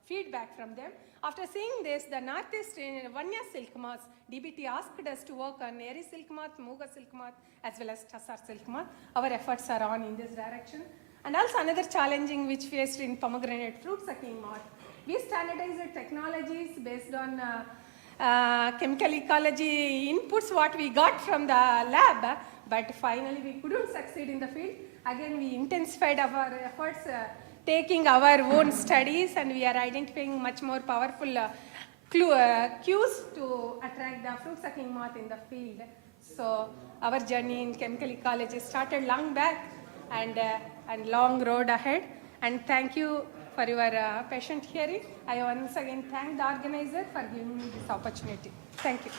feedback from them. After seeing this, the Northeast Vanya silk moths, DBT asked us to work on Eri silk moth, Muga silk moth, as well as Tassar silk moth. Our efforts are on in this direction. And also another challenging which faced in pomegranate fruit sucking moth. We standardized technologies based on chemical ecology inputs what we got from the lab, but finally we couldn't succeed in the field. Again, we intensified our efforts, taking our own studies, and we are identifying much more powerful cues to attract the fruit sucking moth in the field. So our journey in chemical ecology started long back, and long road ahead. And thank you for your patient hearing. I once again thank the organizer for giving me this opportunity. Thank you.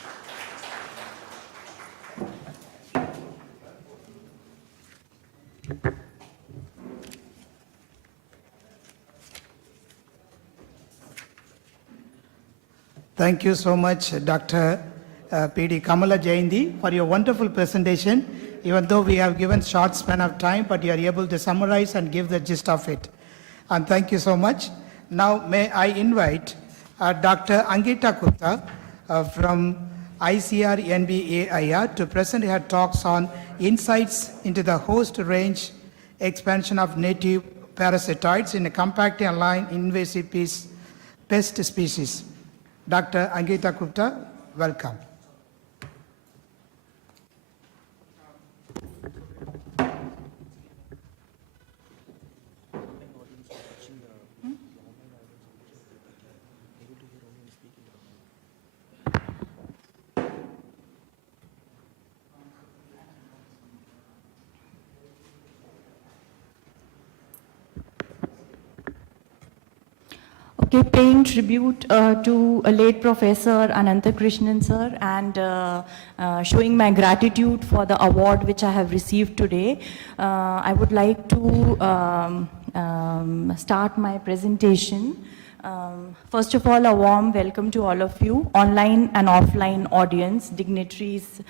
Thank you so much, Dr. P.D. Kamala Jayanti, for your wonderful presentation. Even though we have given short span of time, but you are able to summarize and give the gist of it. And thank you so much. Now, may I invite Dr. Angita Gupta from ICR NBAIR to present her talks on insights into the host range expansion of native parasitoids in a compacting and line invasive pest species. Dr. Angita Gupta, welcome. Okay, paying tribute to a late Professor Anantha Krishnan sir and showing my gratitude for the award which I have received today, I would like to start my presentation. First of all, a warm welcome to all of you, online and offline audience, dignitaries.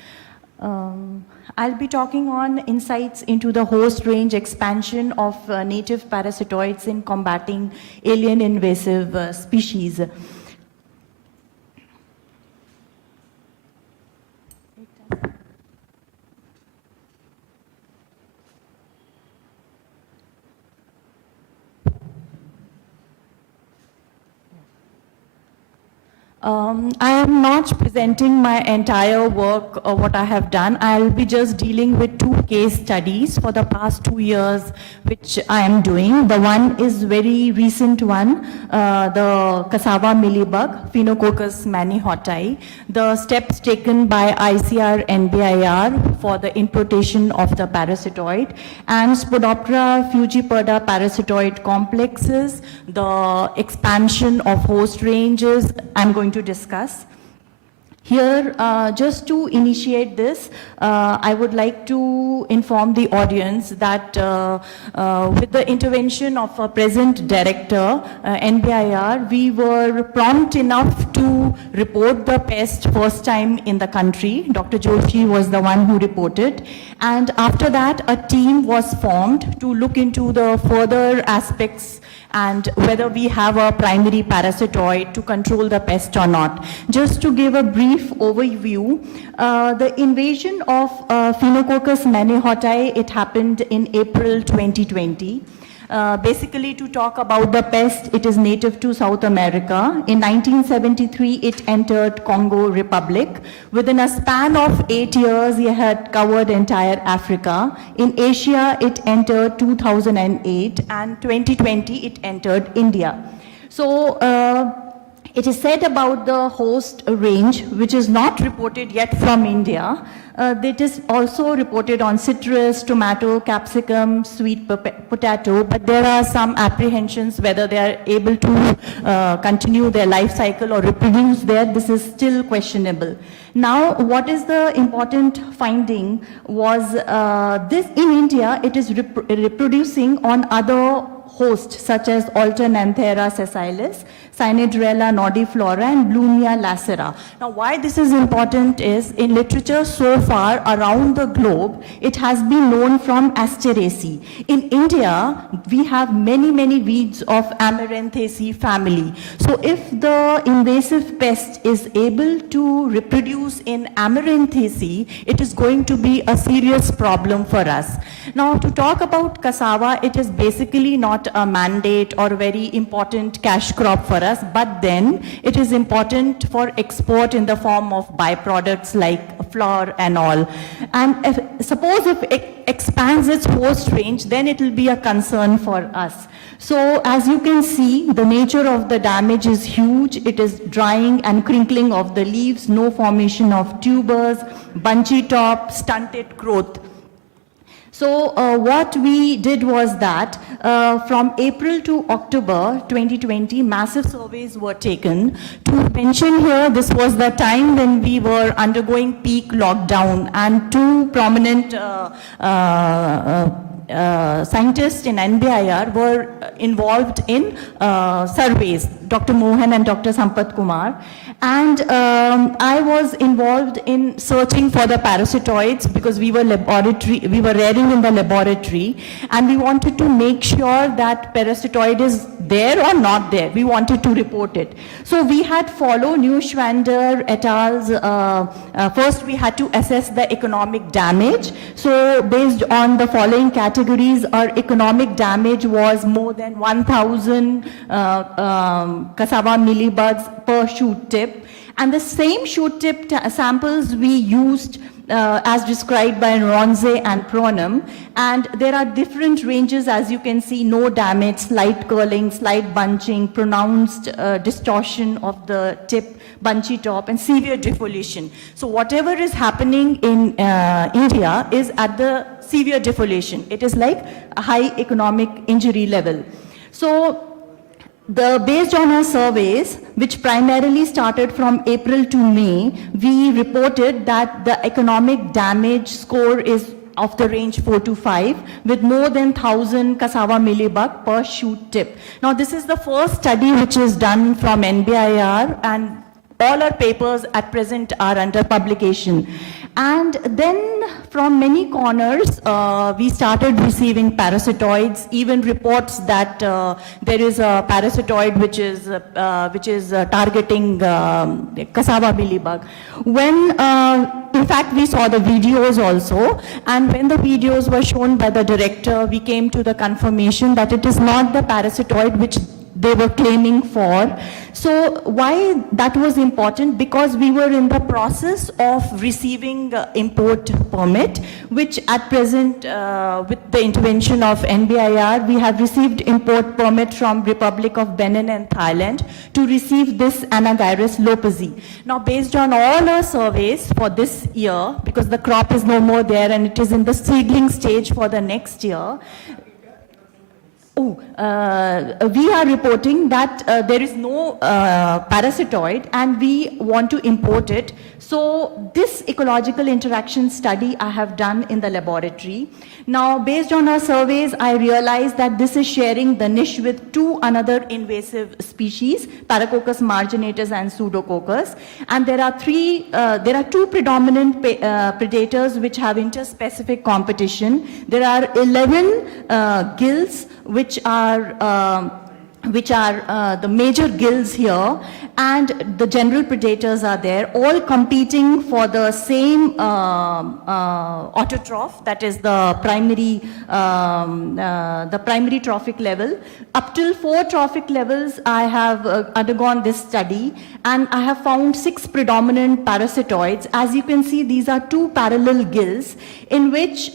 I'll be talking on insights into the host range expansion of native parasitoids in combating alien invasive species. I am not presenting my entire work or what I have done. I'll be just dealing with 2 case studies for the past 2 years, which I am doing. The one is very recent one, the cassava mealybug, Phenacoccus manihottai, the steps taken by ICR NBIR for the importation of the parasitoid, and Spodoptera fujiperda parasitoid complexes, the expansion of host ranges I'm going to discuss. Here, just to initiate this, I would like to inform the audience that with the intervention of our present director, NBIR, we were prompt enough to report the pest first time in the country. Dr. Joshi was the one who reported. And after that, a team was formed to look into the further aspects and whether we have a primary parasitoid to control the pest or not. Just to give a brief overview, the invasion of Phenacoccus manihottai, it happened in April 2020. Basically, to talk about the pest, it is native to South America. In 1973, it entered Congo Republic. Within a span of 8 years, it had covered entire Africa. In Asia, it entered 2008, and 2020, it entered India. So, it is said about the host range, which is not reported yet from India. That is also reported on citrus, tomato, capsicum, sweet potato, but there are some apprehensions whether they are able to continue their life cycle or reproduce there. This is still questionable. Now, what is the important finding was this in India, it is reproducing on other hosts such as Alternanthera sessilis, Cynadrella nodiflora, and Blumia lacera. Now, why this is important is in literature so far around the globe, it has been known from Asteraceae. In India, we have many weeds of Amaranthaceae family. So, if the invasive pest is able to reproduce in Amaranthaceae, it is going to be a serious problem for us. Now, to talk about cassava, it is basically not a mandate or a very important cash crop for us, but then it is important for export in the form of byproducts like flour and all. And suppose if it expands its host range, then it will be a concern for us. So as you can see, the nature of the damage is huge. It is drying and crinkling of the leaves, no formation of tubers, bunchy top, stunted growth. So what we did was that from April to October 2020, massive surveys were taken. To mention here, this was the time when we were undergoing peak lockdown, and two prominent scientists in NBIR were involved in surveys, Dr. Mohan and Dr. Sampath Kumar. And I was involved in searching for the parasitoids because we were rearing in the laboratory, and we wanted to make sure that parasitoid is there or not there. We wanted to report it. So we had followed Neuschwander et al.'s, first we had to assess the economic damage. So based on the following categories, our economic damage was more than 1,000 cassava millibugs per shoot tip. And the same shoot tip samples we used as described by Ronze and Pronum, and there are different ranges, as you can see: no damage, slight curling, slight bunching, pronounced distortion of the tip, bunchy top, and severe defoliation. So whatever is happening in India is at the severe defoliation. It is like a high economic injury level. So based on our surveys, which primarily started from April to May, we reported that the economic damage score is of the range 4 to 5, with more than 1,000 cassava millibug per shoot tip. Now, this is the first study which is done from NBIR, and all our papers at present are under publication. And then from many corners, we started receiving parasitoids, even reports that there is a parasitoid which is targeting cassava millibug. When, in fact, we saw the videos also, and when the videos were shown by the director, we came to the confirmation that it is not the parasitoid which they were claiming for. So why that was important? Because we were in the process of receiving import permit, which at present, with the intervention of NBIR, we have received import permit from Republic of Benin and Thailand to receive this Anagyrus lopezi. Now, based on all our surveys for this year, because the crop is no more there and it is in the seedling stage for the next year, we are reporting that there is no parasitoid and we want to import it. So this ecological interaction study I have done in the laboratory. Now, based on our surveys, I realized that this is sharing the niche with two another invasive species, Paracoccus marginatus and Pseudococcus. And there are two predominant predators which have interspecific competition. There are 11 gills which are the major gills here, and the general predators are there, all competing for the same autotroph, that is the primary trophic level. Up till 4 trophic levels, I have undergone this study, and I have found 6 predominant parasitoids. As you can see, these are 2 parallel gills in which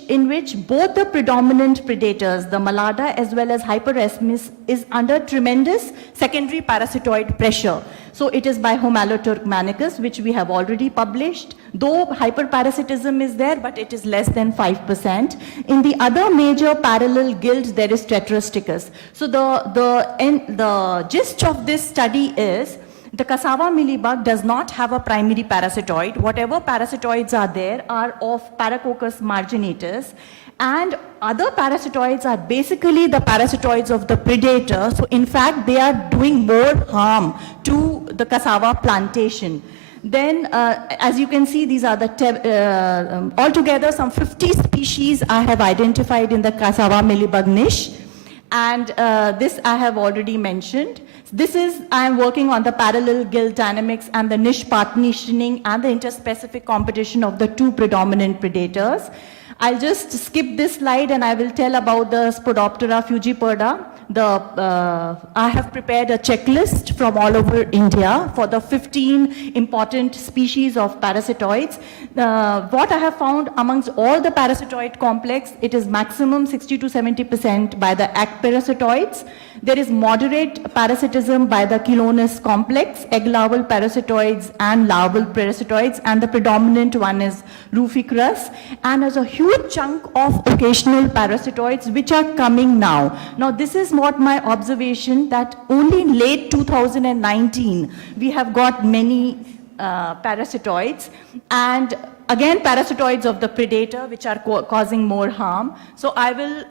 both the predominant predators, the Malada as well as Hyperesmis, is under tremendous secondary parasitoid pressure. So it is by Homaloturkmanicus, which we have already published. Though hyperparasitism is there, but it is less than 5%. In the other major parallel guild, there is Tetrasticus. So the gist of this study is the cassava millibug does not have a primary parasitoid. Whatever parasitoids are there are of Paracoccus marginatus. And other parasitoids are basically the parasitoids of the predator. So in fact, they are doing more harm to the cassava plantation. Then, as you can see, these are the, altogether some 50 species I have identified in the cassava millibug niche. And this I have already mentioned. This is, I am working on the parallel gill dynamics and the niche partitioning and the interspecific competition of the 2 predominant predators. I'll just skip this slide and I will tell about the Spodoptera fujiperda. I have prepared a checklist from all over India for the 15 important species of parasitoids. What I have found amongst all the parasitoid complex, it is maximum 60 to 70% by the parasitoids. There is moderate parasitism by the Chilonis complex, egg larval parasitoids and larval parasitoids, and the predominant one is Ruficus. And there's a huge chunk of occasional parasitoids which are coming now. Now, this is what my observation, that only in late 2019 we have got many parasitoids, and again parasitoids of the predator which are causing more harm. So I will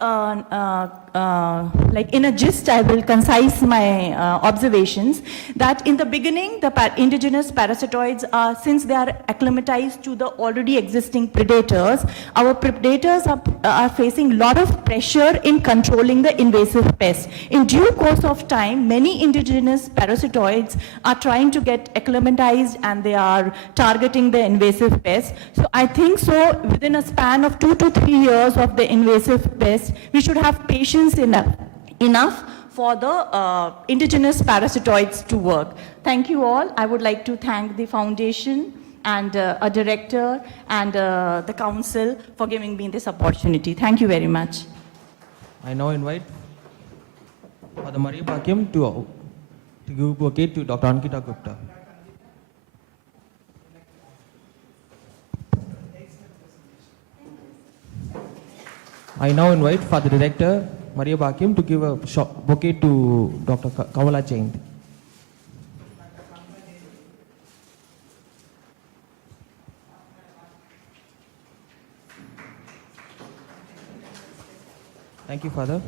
like in a gist, I will concise my observations that in the beginning the indigenous parasitoids are, since they are acclimatized to the already existing predators, our predators are facing a lot of pressure in controlling the invasive pests. In due course of time, many indigenous parasitoids are trying to get acclimatized and they are targeting the invasive pests. So I think so within a span of 2 to 3 years of the invasive pests, we should have patience enough for the indigenous parasitoids to work. Thank you all. I would like to thank the foundation and a director and the council for giving me this opportunity. Thank you very much. I now invite Father Maria Bhakyam to give bouquet to Dr. Ankita Gupta. I now invite Father Director Maria Bhakyam to give a bouquet to Dr. Kamala Jayanti. Thank you, Father.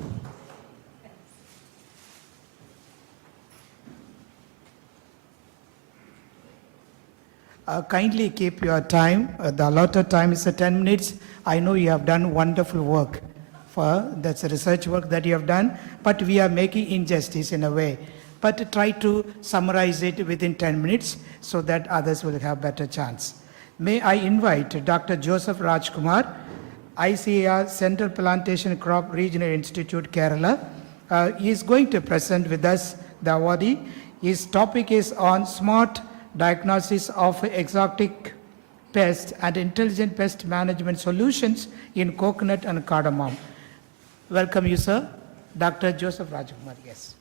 Kindly keep your time. The allotted time is 10 minutes. I know you have done wonderful work. That's a research work that you have done, but we are making injustice in a way. But try to summarize it within 10 minutes so that others will have better chance. May I invite Dr. Joseph Rajkumar, ICAR Central Plantation Crop Regional Institute, Kerala. He is going to present with us the awardee. His topic is on smart diagnosis of exotic pests and intelligent pest management solutions in coconut and cardamom. Welcome you, sir. Dr. Joseph Rajkumar, yes.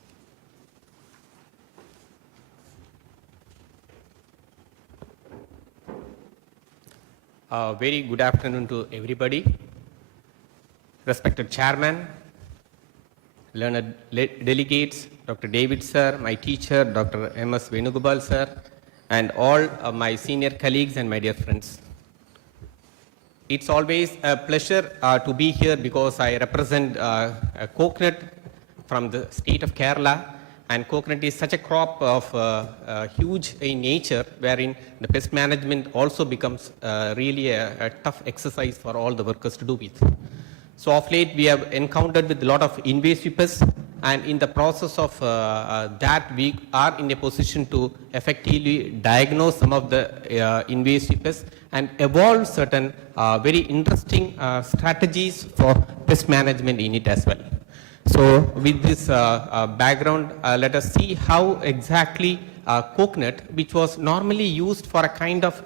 Very good afternoon to everybody. Respected Chairman, learned delegates, Dr. David sir, my teacher, Dr. M.S. Venugopal sir, and all my senior colleagues and my dear friends. It's always a pleasure to be here because I represent a coconut from the state of Kerala, and coconut is such a crop of huge in nature, wherein the pest management also becomes really a tough exercise for all the workers to do with. So of late we have encountered with a lot of invasive pests, and in the process of that we are in a position to effectively diagnose some of the invasive pests and evolve certain very interesting strategies for pest management in it as well. So with this background, let us see how exactly coconut, which was normally used for a kind of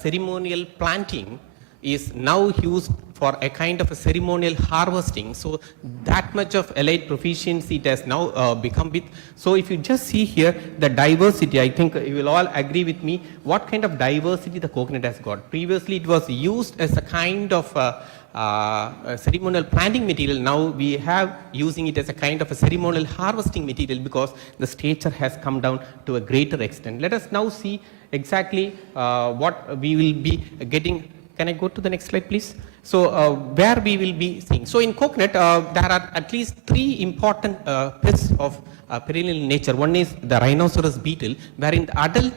ceremonial planting, is now used for a kind of a ceremonial harvesting. So that much of allied proficiency it has now become with. So if you just see here the diversity, I think you will all agree with me what kind of diversity the coconut has got. Previously it was used as a kind of a ceremonial planting material. Now we have using it as a kind of a ceremonial harvesting material because the stature has come down to a greater extent. Let us now see exactly what we will be getting. Can I go to the next slide, please? So where we will be seeing. So in coconut, there are at least 3 important pests of perennial nature. One is the rhinoceros beetle, wherein the adult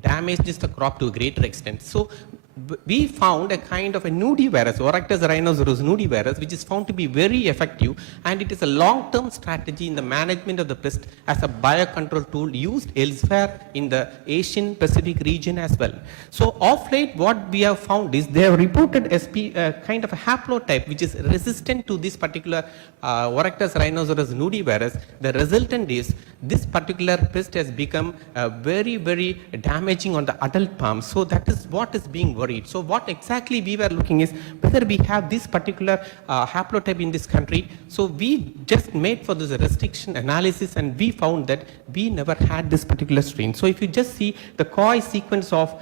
damages the crop to a greater extent. So we found a kind of a nudie-virus, Oryctes rhinoceros nudie-virus, which is found to be very effective, and it is a long-term strategy in the management of the pest as a biocontrol tool used elsewhere in the Asian Pacific region as well. So of late, what we have found is they have reported kind of a haplotype which is resistant to this particular Oryctes rhinoceros nudie-virus. The resultant is this particular pest has become very, very damaging on the adult palm. So that is what is being worried. it. So what exactly we were looking is whether we have this particular haplotype in this country. So we just made for this restriction analysis and we found that we never had this particular strain. So if you just see the COI sequence of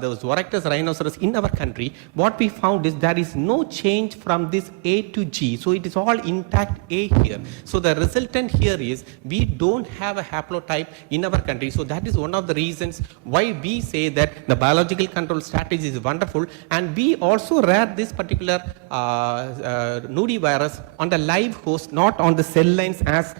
those Vorectus rhinoceros in our country, what we found is there is no change from this A to G. So it is all intact A here. So the resultant here is we don't have a haplotype in our country. So that is one of the reasons why we say that the biological control strategy is wonderful, and we also rare this particular nudibvirus on the live host, not on the cell lines as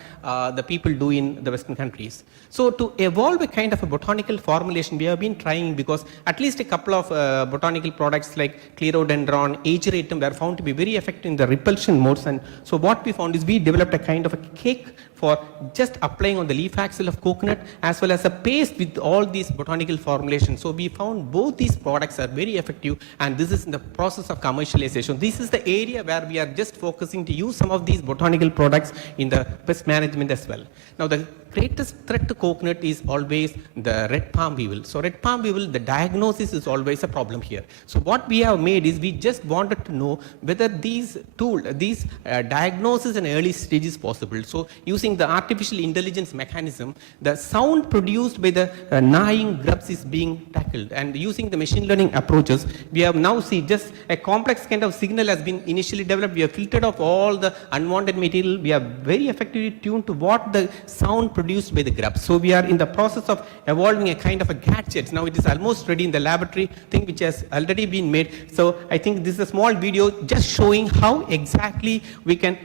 the people do in the Western countries. So to evolve a kind of a botanical formulation, we have been trying, because at least a couple of botanical products like Clerodendron, Ageratum were found to be very effective in the repulsion modes. And so what we found is we developed a kind of a cake for just applying on the leaf axil of coconut, as well as a paste with all these botanical formulations. So we found both these products are very effective, and this is in the process of commercialization. This is the area where we are just focusing to use some of these botanical products in the pest management as well. Now the greatest threat to coconut is always the red palm weevil. So red palm weevil, the diagnosis is always a problem here. So what we have made is we just wanted to know whether these diagnosis in early stage is possible. So using the artificial intelligence mechanism, the sound produced by the gnawing grubs is being tackled, and using the machine learning approaches, we have now seen just a complex kind of signal has been initially developed. We have filtered off all the unwanted material. We are very effectively tuned to what the sound produced by the grubs. So we are in the process of evolving a kind of a gadget. Now it is almost ready in the laboratory, thing which has already been made. So I think this is a small video just showing how exactly we can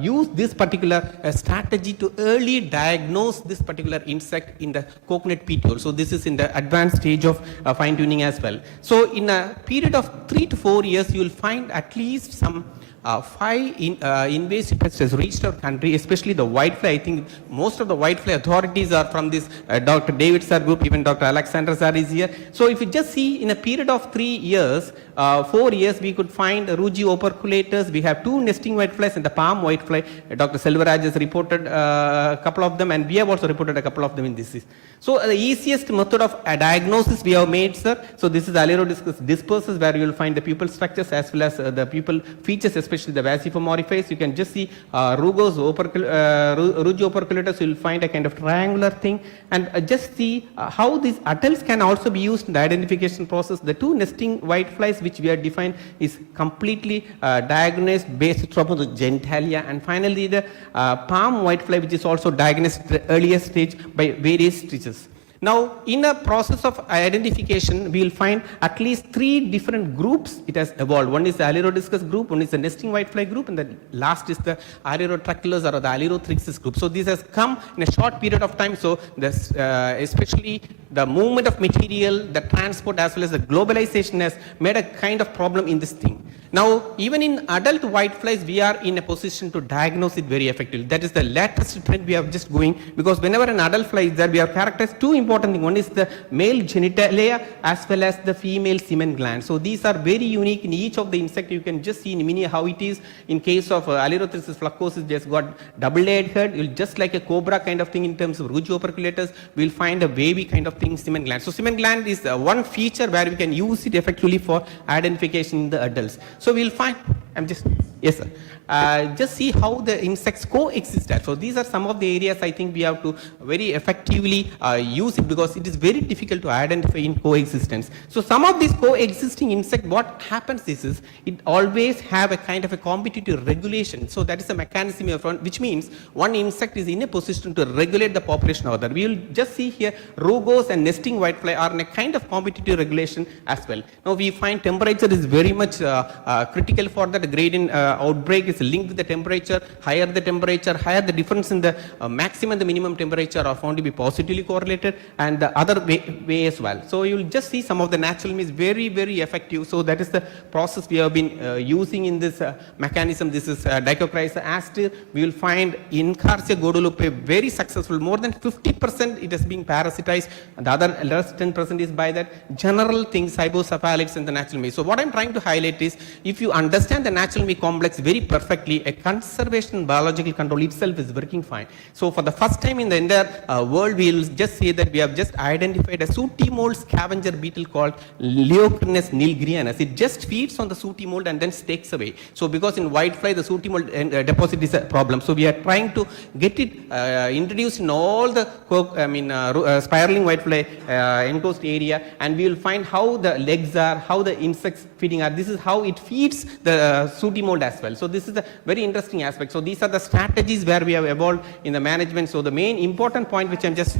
use this particular strategy to early diagnose this particular insect in the coconut petiole. So this is in the advanced stage of fine tuning as well. So in a period of 3 to 4 years, you will find at least some 5 invasive pests has reached our country, especially the whitefly. I think most of the whitefly authorities are from this Dr. David Sir group, even Dr. Alexander Sir is here. So if you just see in a period of 3 years, 4 years, we could find Rugi operculators. We have 2 nesting whiteflies and the palm whitefly. Dr. Selvaraj has reported a couple of them, and we have also reported a couple of them in this. So the easiest method of diagnosis we have made, sir. So this is Alerodiscus dispersus, where you will find the pupal structures as well as the pupal features, especially the vasiform orifice. You can just see Rugi operculators. You will find a kind of triangular thing, and just see how these adults can also be used in the identification process. The 2 nesting whiteflies which we have defined is completely diagnosed based upon the genitalia, and finally the palm whitefly, which is also diagnosed at the earliest stage by various stages. Now, in a process of identification, we will find at least 3 different groups it has evolved. One is the Alerodiscus group, one is the nesting whitefly group, and the last is the Alerotraculus or the Alerothrixis group. So this has come in a short period of time. So this, especially the movement of material, the transport, as well as the globalization has made a kind of problem in this thing. Now, even in adult whiteflies, we are in a position to diagnose it very effectively. That is the latest trend we are just going, because whenever an adult fly is there, we have characterized 2 important things. One is the male genitalia as well as the female semen gland. So these are very unique in each of the insect. You can just see in mini how it is. In case of Alerothrixis flacosus, just got double-layered head. You'll just like a cobra kind of thing in terms of Rugi operculators. We'll find a wavy kind of thing, semen gland. So semen gland is one feature where we can use it effectively for identification in the adults. So we'll find, yes sir, just see how the insects coexist there. So these are some of the areas I think we have to very effectively use it, because it is very difficult to identify in coexistence. So some of these coexisting insects, what happens is it always have a kind of a competitive regulation. So that is the mechanism of which means one insect is in a position to regulate the population of other. We will just see here Rugos and nesting whitefly are in a kind of competitive regulation as well. Now we find temperature is very much critical for that. Gradient outbreak is linked with the temperature. Higher the temperature, higher the difference in the maximum and the minimum temperature are found to be positively correlated, and the other way as well. So you will just see some of the natural means very, very effective. So that is the process we have been using in this mechanism. This is Dicochrysa aster. We will find Incarcia Guadalupe very successful. More than 50% it has been parasitized, and the other less 10% is by that general things, cybocephalics and the natural meat. So what I'm trying to highlight is, if you understand the natural meat complex very perfectly, perfectly, a conservation biological control itself is working fine. So for the first time in the entire world, we will just say that we have just identified a sooty mold scavenger beetle called Leocrinus nilgrianus. It just feeds on the sooty mold and then takes away. So because in whitefly the sooty mold deposit is a problem. So we are trying to get it introduced in all the spiraling whitefly enclosed area, and we will find how the legs are, how the insects feeding are. This is how it feeds the sooty mold as well. So this is a very interesting aspect. So these are the strategies where we have evolved in the management. So the main important point which I'm just,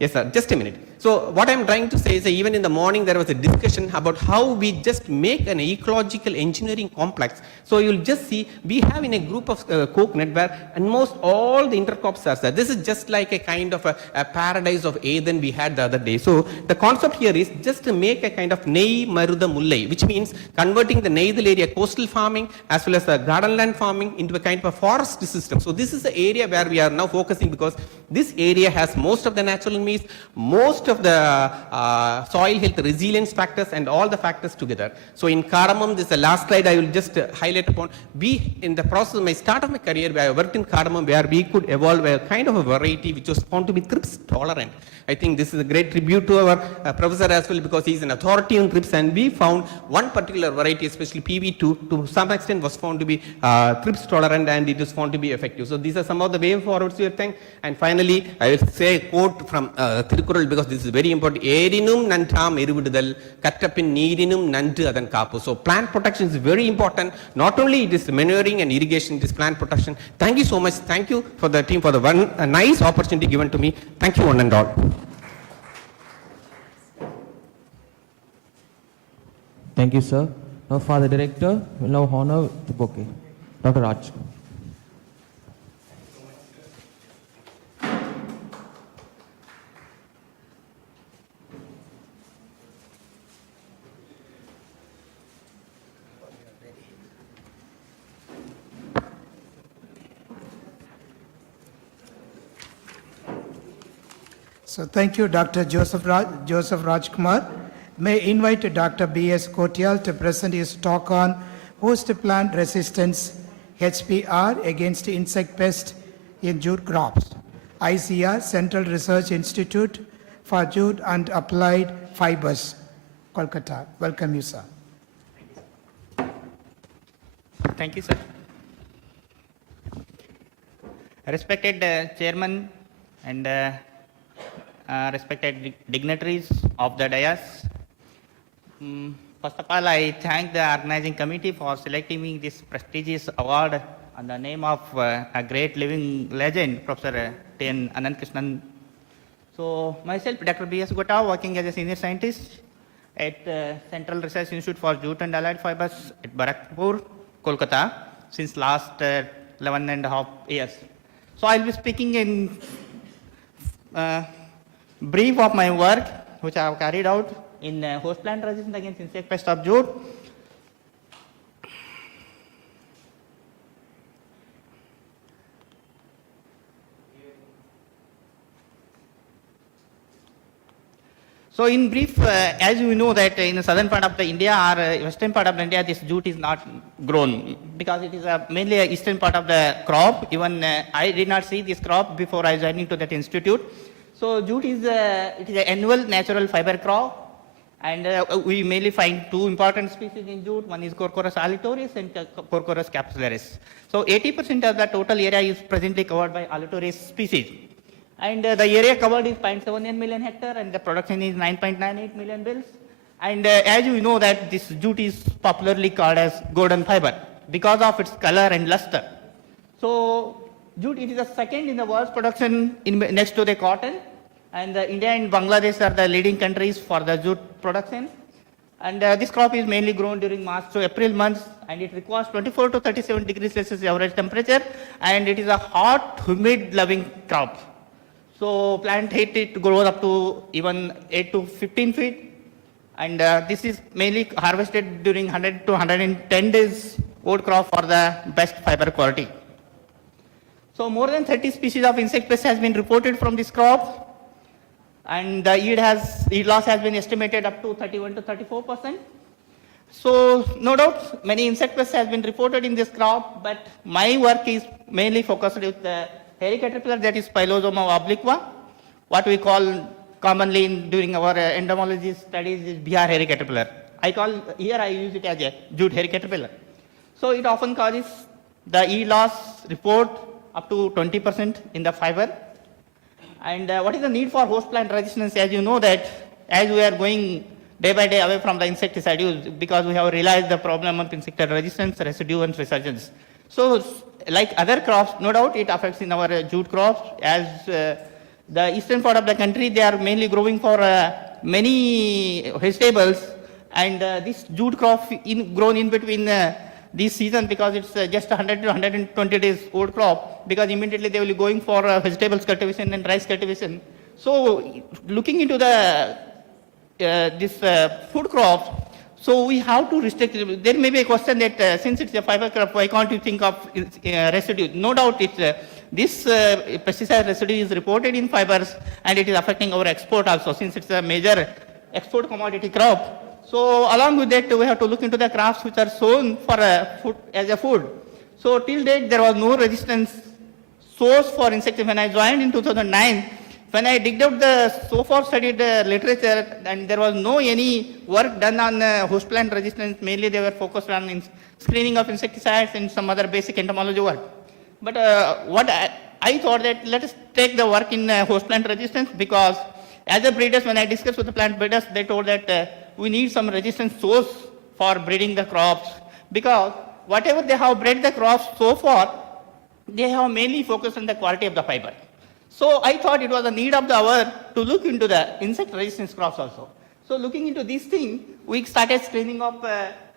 yes sir, just a minute. So what I'm trying to say is that even in the morning there was a discussion about how we just make an ecological engineering complex. So you'll just see we have in a group of coconut where almost all the intercrops are there. This is just like a kind of a paradise of Eden we had the other day. So the concept here is just to make a kind of Nei Maruda Mullai, which means converting the Neithal area coastal farming as well as the garden land farming into a kind of a forest system. So this is the area where we are now focusing, because this area has most of the natural means, most of the soil health resilience factors and all the factors together. So in cardamom, this is the last slide I will just highlight upon. We, in the process of my start of my career, where I worked in cardamom, where we could evolve a kind of a variety which was found to be thrips tolerant. I think this is a great tribute to our professor as well, because he is an authority on thrips, and we found one particular variety, especially PV2, to some extent was found to be thrips tolerant, and it is found to be effective. So these are some of the way forwards we are thinking. And finally, I will say a quote from Thirukural, because this is very important. Erinum nantam eruvudal, kattapin neerinum nandu adan kapu. So plant protection is very important. Not only it is manuring and irrigation, it is plant protection. Thank you so much. Thank you for the team for the nice opportunity given to me. Thank you one and all. Thank you, sir. Now, Father Director will now honor the bouquet. Dr. Raj. So thank you, Dr. Joseph Rajkumar. May I invite Dr. B.S. Kotial to present his talk on host plant resistance HPR against insect pest in jute crops. ICR, Central Research Institute for Jute and Applied Fibers, Kolkata. Welcome you, sir. Thank you, sir. Respected Chairman and respected dignitaries of the dais, first of all, I thank the organizing committee for selecting me this prestigious award on the name of a great living legend, Professor T.N. Anantkrishnan. So myself, Dr. B.S. Gota, working as a senior scientist at Central Research Institute for Jute and Allied Fibers at Barakpur, Kolkata, since last 11 and a half years. So I'll be speaking in brief of my work, which I have carried out in host plant resistance against insect pest of jute. So in brief, as you know that in the southern part of the India or western part of India, this jute is not grown because it is mainly a eastern part of the crop. Even I did not see this crop before I joined to that institute. So jute is it is an annual natural fiber crop, and we mainly find two important species in jute. One is Corchorus alitoris and Corchorus capsularis. So 80% of the total area is presently covered by alitoris species. And the area covered is 0.78 million hectare, and the production is 9.98 million bales. And as you know that this jute is popularly called as golden fiber because of its color and luster. So jute, it is the second in the world's production next to the cotton. And India and Bangladesh are the leading countries for the jute production. And this crop is mainly grown during March to April months, and it requires 24 to 37 degrees Celsius average temperature, and it is a hot, humid loving crop. So plant height, it grows up to even 8 to 15 feet. And this is mainly harvested during 100 to 110 days old crop for the best fiber quality. So more than 30 species of insect pests has been reported from this crop. And the yield loss has been estimated up to 31 to 34%. So no doubt many insect pests has been reported in this crop, but my work is mainly focused with the hairy caterpillar, that is Pilosoma obliqua, what we call commonly during our entomology studies is BR hairy caterpillar. Here I use it as a jute hairy caterpillar. So it often causes the yield loss report up to 20% in the fiber. And what is the need for host plant resistance? As you know that as we are going day by day away from the insecticide use, because we have realized the problem of insecticide resistance, residue and resurgence. So like other crops, no doubt it affects in our jute crops. As the eastern part of the country, they are mainly growing for many vegetables, and this jute crop grown in between this season, because it's just 100 to 120 days old crop, because immediately they will be going for vegetables cultivation and rice cultivation. So looking into the this food crops, so we have to restrict it. There may be a question that since it's a fiber crop, why can't you think of residue? No doubt it's, this pesticide residue is reported in fibers, and it is affecting our export also, since it's a major export commodity crop. So along with that, we have to look into the crops which are sown for food, as a food. So till date, there was no resistance source for insecticide. When I joined in 2009, when I digged out the so far studied literature, and there was no any work done on host plant resistance. Mainly they were focused on screening of insecticides and some other basic entomology work. But what I thought that let us take the work in host plant resistance, because as a breeders, when I discussed with the plant breeders, they told that we need some resistance source for breeding the crops, because whatever they have bred the crops so far, they have mainly focused on the quality of the fiber. So I thought it was a need of the hour to look into the insect resistance crops also. So looking into this thing, we started screening of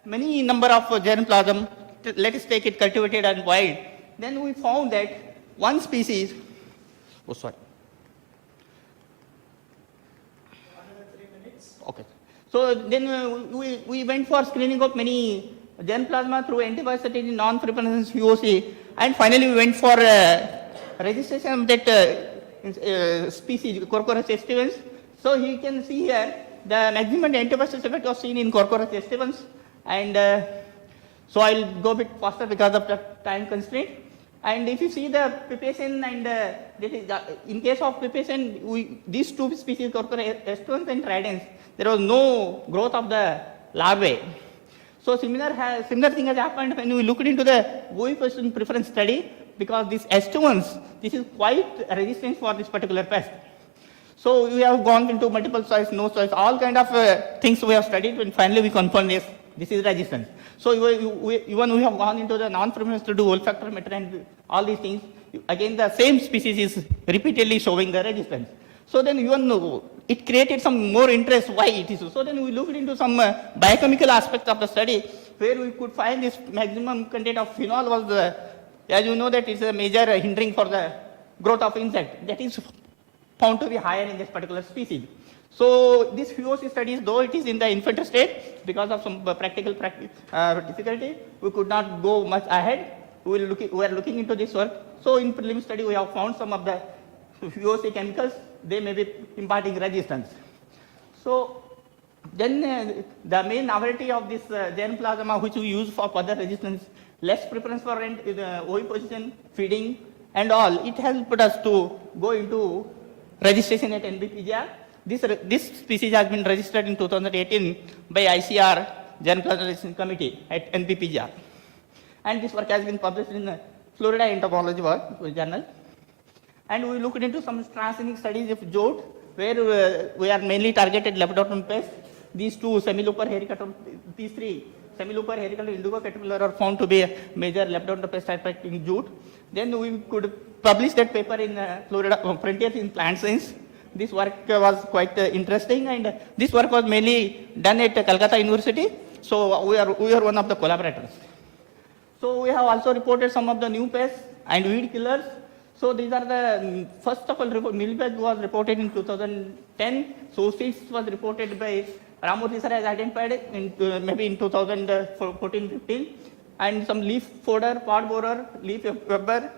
many number of germplasm. Let us take it cultivated and wild. Then we found that one species, Okay. So then we went for screening of many germplasma through antibiotic non-preponderance VOC, and finally we went for registration of that species, Corcorus estivans. So you can see here the maximum antibiotic effect was seen in Corcorus estivans, and so I'll go a bit faster because of the time constraint. And if you see the pipacin and in case of pipacin, these two species, Corcorus estivans and tridens, there was no growth of the larvae. So similar thing has happened when we looked into the oviposition preference study, because these estivans, this is quite resistant for this particular pest. So we have gone into multiple choice, no choice, all kind of things we have studied, and finally we confirmed this is resistance. So even we have gone into the non-preference to do olfactory matter and all these things. Again, the same species is repeatedly showing the resistance. So then even it created some more interest why it is so. So then we looked into some biochemical aspects of the study, where we could find this maximum content of phenol was as you know that it's a major hindering for the growth of insect. That is found to be higher in this particular species. So this VOC studies, though it is in the infant state, because of some practical difficulty, we could not go much ahead. We are looking into this work. So in preliminary study, we have found some of the VOC chemicals, they may be imparting resistance. So then the main novelty of this germplasma, which we use for further resistance, less preference for oviposition, feeding and all, it helped us to go into registration at NBPGR. This species has been registered in 2018 by ICR Germplasm Registration Committee at NBPGR. And this work has been published in Florida Entomology Journal. And we looked into some transgenic studies of jute, where we are mainly targeted lepidopteran pests. These two semi-looper hairy caterpillar, these three semi-looper hairy caterpillar indigo caterpillar are found to be a major lepidopteran pest affecting jute. Then we could publish that paper in Florida Frontiers in Plant Science. This work was quite interesting, and this work was mainly done at Calcutta University. So we are one of the collaborators. So we have also reported some of the new pests and weed killers. So these are the first of all, milkbug was reported in 2010. So seeds was reported by Ramurthy sir, as identified in maybe in 2014-15, and some leaf fodder, pod borer, leaf webber,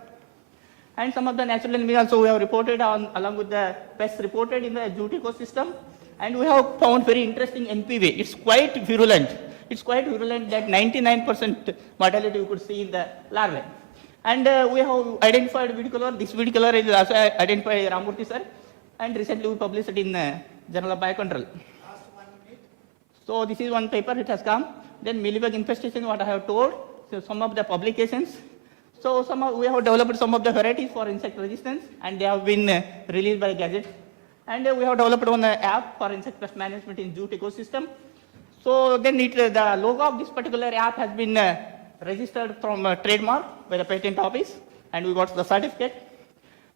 and some of the natural enemies also we have reported on along with the pests reported in the jute ecosystem. And we have found very interesting NPV. It's quite virulent. it's quite virulent that 99% mortality you could see in the larvae. And we have identified viticolor. This viticolor is also identified by Ramurthy sir. And recently we published it in Journal of Biocontrol. So this is one paper, it has come. Then mealybug infestation, what I have told. So some of the publications. So we have developed some of the varieties for insect resistance, and they have been released by Gazette. And we have developed one app for insect pest management in jute ecosystem. So then the logo of this particular app has been registered from trademark by the patent office, and we got the certificate.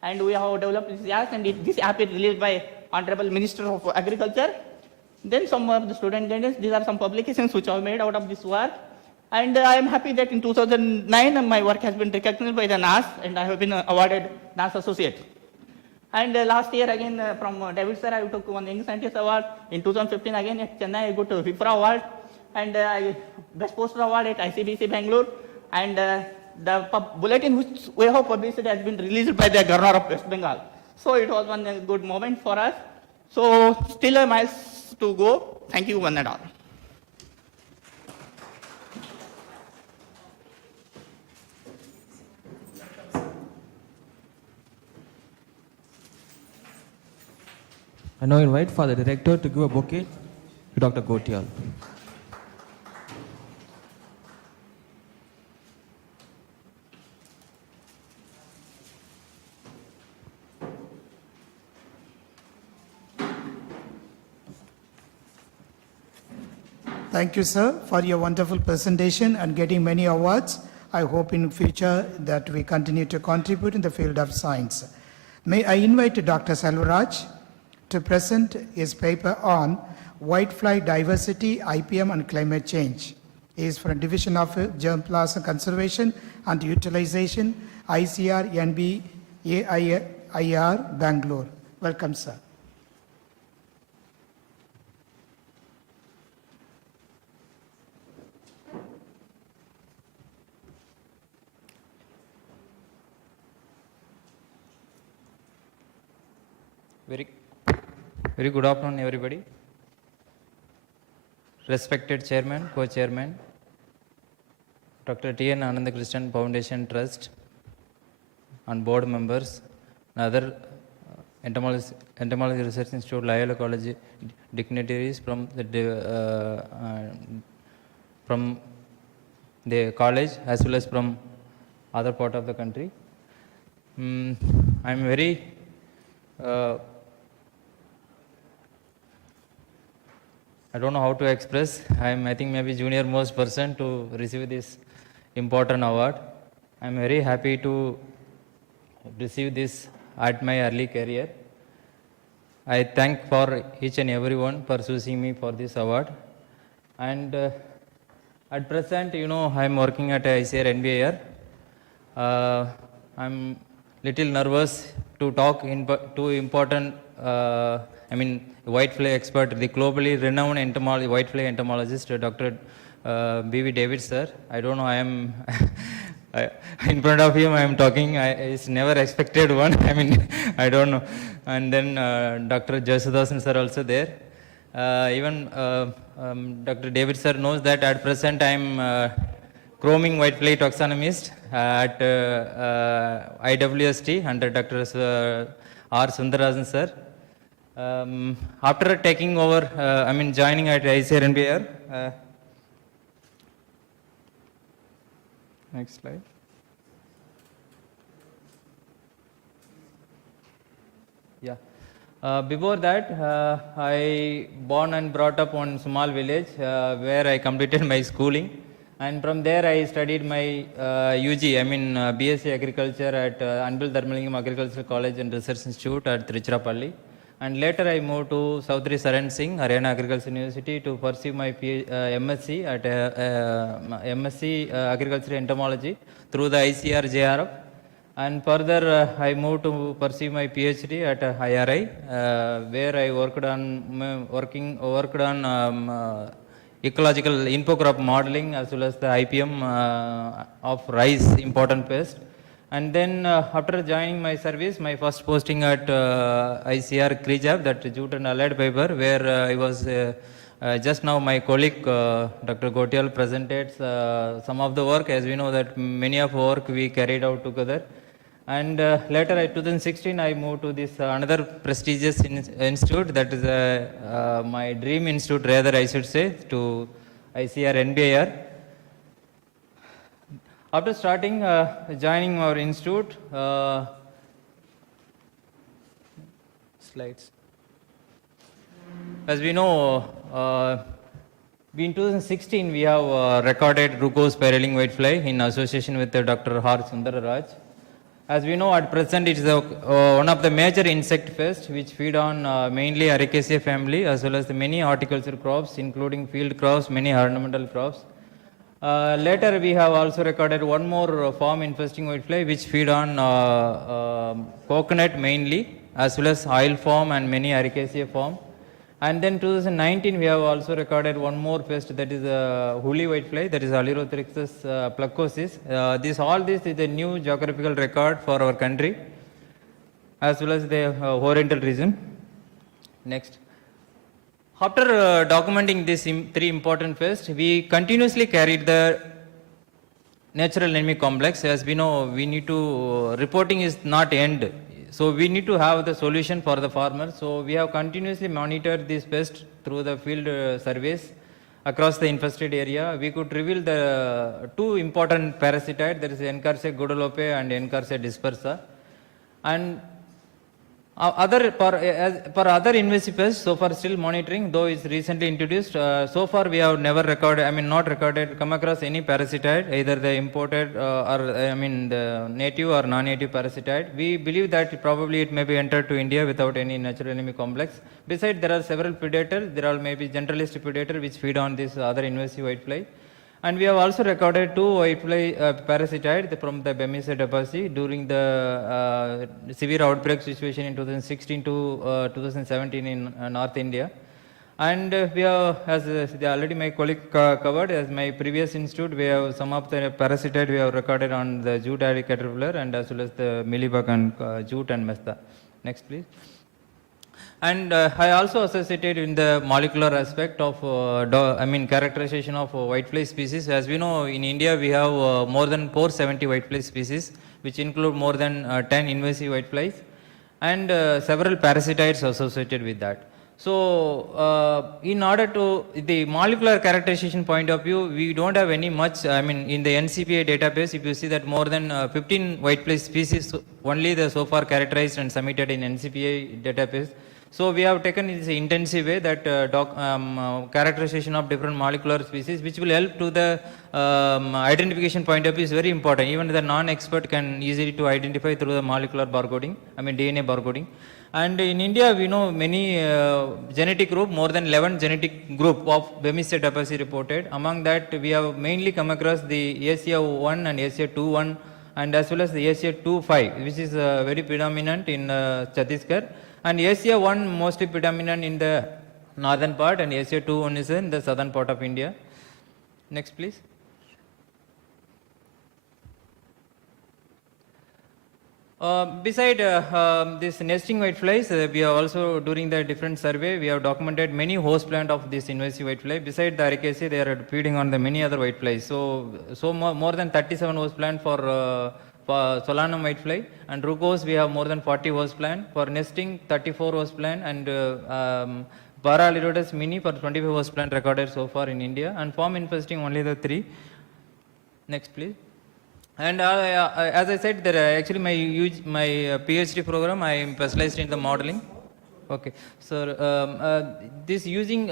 And we have developed this app, and this app is released by Honorable Minister of Agriculture. Then some of the student guidance, these are some publications which are made out of this work. And I am happy that in 2009 my work has been recognized by the NAS, and I have been awarded NAS Associate. And last year again from David sir, I took one Young Scientist Award. In 2015 again at Chennai I got a FIFRA Award, and Best Poster Award at ICBC Bangalore. And the bulletin which we have published has been released by the Governor of West Bengal. So it was one good moment for us. So still a miles to go. Thank you one and all. I now invite for the director to give a bouquet to Dr. Gotial. Thank you, sir, for your wonderful presentation and getting many awards. I hope in future that we continue to contribute in the field of science. May I invite Dr. Selvaraj to present his paper on whitefly diversity, IPM and climate change. He is from Division of Germplasm Conservation and Utilization, ICR NB AIR, Bangalore. Welcome, sir. Very good afternoon, everybody. Respected Chairman, Co-Chairman, Dr. T.N. Anandakrishnan Foundation Trust, and board members, and other Entomology Research Institute, Loyola College dignitaries from the college as well as from other part of the country. I am very I don't know how to express. I think maybe junior most person to receive this important award. I'm very happy to receive this at my early career. I thank for each and everyone for choosing me for this award. And at present, I'm working at ICR NBAR. I'm little nervous to talk in two important, whitefly expert, the globally renowned whitefly entomologist, Dr. B.V. David sir. I don't know, I am in front of him I am talking, it's never expected one, I don't know. And then Dr. Jasudasan sir also there. Even Dr. David sir knows that at present I am chroming whitefly taxonomist at IWST under Dr. R. Sundarajan sir. After taking over, joining at ICR NBR. Next slide. Yeah. Before that, I born and brought up on small village where I completed my schooling. And from there I studied my UG, BSc Agriculture at Anbil Dharmalingam Agricultural College and Research Institute at Tiruchirappalli. And later I moved to Chaudhary Saran Singh, Haryana Agriculture University to pursue my MSc at MSc Agriculture Entomology through the ICR JRF. And further I moved to pursue my PhD at IRI, where I worked on ecological infocrop modeling as well as the IPM of rice important pest. And then after joining my service, my first posting at ICR Krijab, that jute and allied fiber, where I was Just now my colleague Dr. Gotial presented some of the work. As we know that many of our work we carried out together. And later in 2016 I moved to this another prestigious institute, that is my dream institute rather I should say, to ICR NBIR. After starting joining our institute, slides. As we know, in 2016 we have recorded Rugo's spiraling whitefly in association with Dr. Har Sundararaj. As we know, at present it is one of the major insect pests which feed on mainly Ericaceae family as well as the many horticulture crops including field crops, many ornamental crops. Later we have also recorded one more form infesting whitefly which feed on coconut mainly as well as oil form and many Ericaceae form. And then 2019 we have also recorded one more pest, that is woolly whitefly, that is Alerothrixus pluccosis. All this is a new geographical record for our country as well as the oriental region. Next. After documenting these three important pests, we continuously carried the natural enemy complex. As we know, we need to, reporting is not end. So we need to have the solution for the farmers. So we have continuously monitored this pest through the field surveys across the infested area. We could reveal the two important parasitoids, that is Encarse guadeloupe and Encarse dispersa. And for other invasive pests, so far still monitoring, though it's recently introduced. So far we have never recorded, come across any parasitoid, either the imported the native or non-native parasitoid. We believe that probably it may be entered to India without any natural enemy complex. Besides, there are several predators. There are maybe generalist predators which feed on this other invasive whitefly. And we have also recorded two whitefly parasitoids from the Bemisia depasi during the severe outbreak situation in 2016 to 2017 in North India. And we have, as already my colleague covered, as my previous institute, we have some of the parasitoids we have recorded on the jute caterpillar and as well as the mealybug and jute and mesta. Next, please. And I also associated in the molecular aspect of characterization of whitefly species. As we know, in India we have more than 470 whitefly species, which include more than 10 invasive whiteflies and several parasitoids associated with that. So in order to the molecular characterization point of view, we don't have any much, in the NCPA database, if you see that more than 15 whitefly species only so far characterized and submitted in NCPA database. So we have taken this intensive way that characterization of different molecular species, which will help to the identification point of view is very important. Even the non-expert can easily to identify through the molecular barcoding, DNA barcoding. And in India, we know many genetic group, more than 11 genetic group of Bemisia depasi reported. Among that, we have mainly come across the Asia 1 and Asia 2.1 and as well as the Asia 2.5, which is very predominant in Chhattisgarh. And Asia 1 mostly predominant in the northern part and Asia 2.1 is in the southern part of India. Next, please. Beside this nesting whiteflies, we have also during the different survey, we have documented many host plant of this invasive whitefly. Beside the Ericaceae, they are feeding on the many other whiteflies. So more than 37 host plant for Solanum whitefly, and Rugose we have more than 40 host plant. For nesting 34 host plant, and Paralidotus mini for 25 host plant recorded so far in India, and form infesting only the 3. Next, please. And as I said, there actually my PhD program, I am specialized in the modeling. Okay, so this using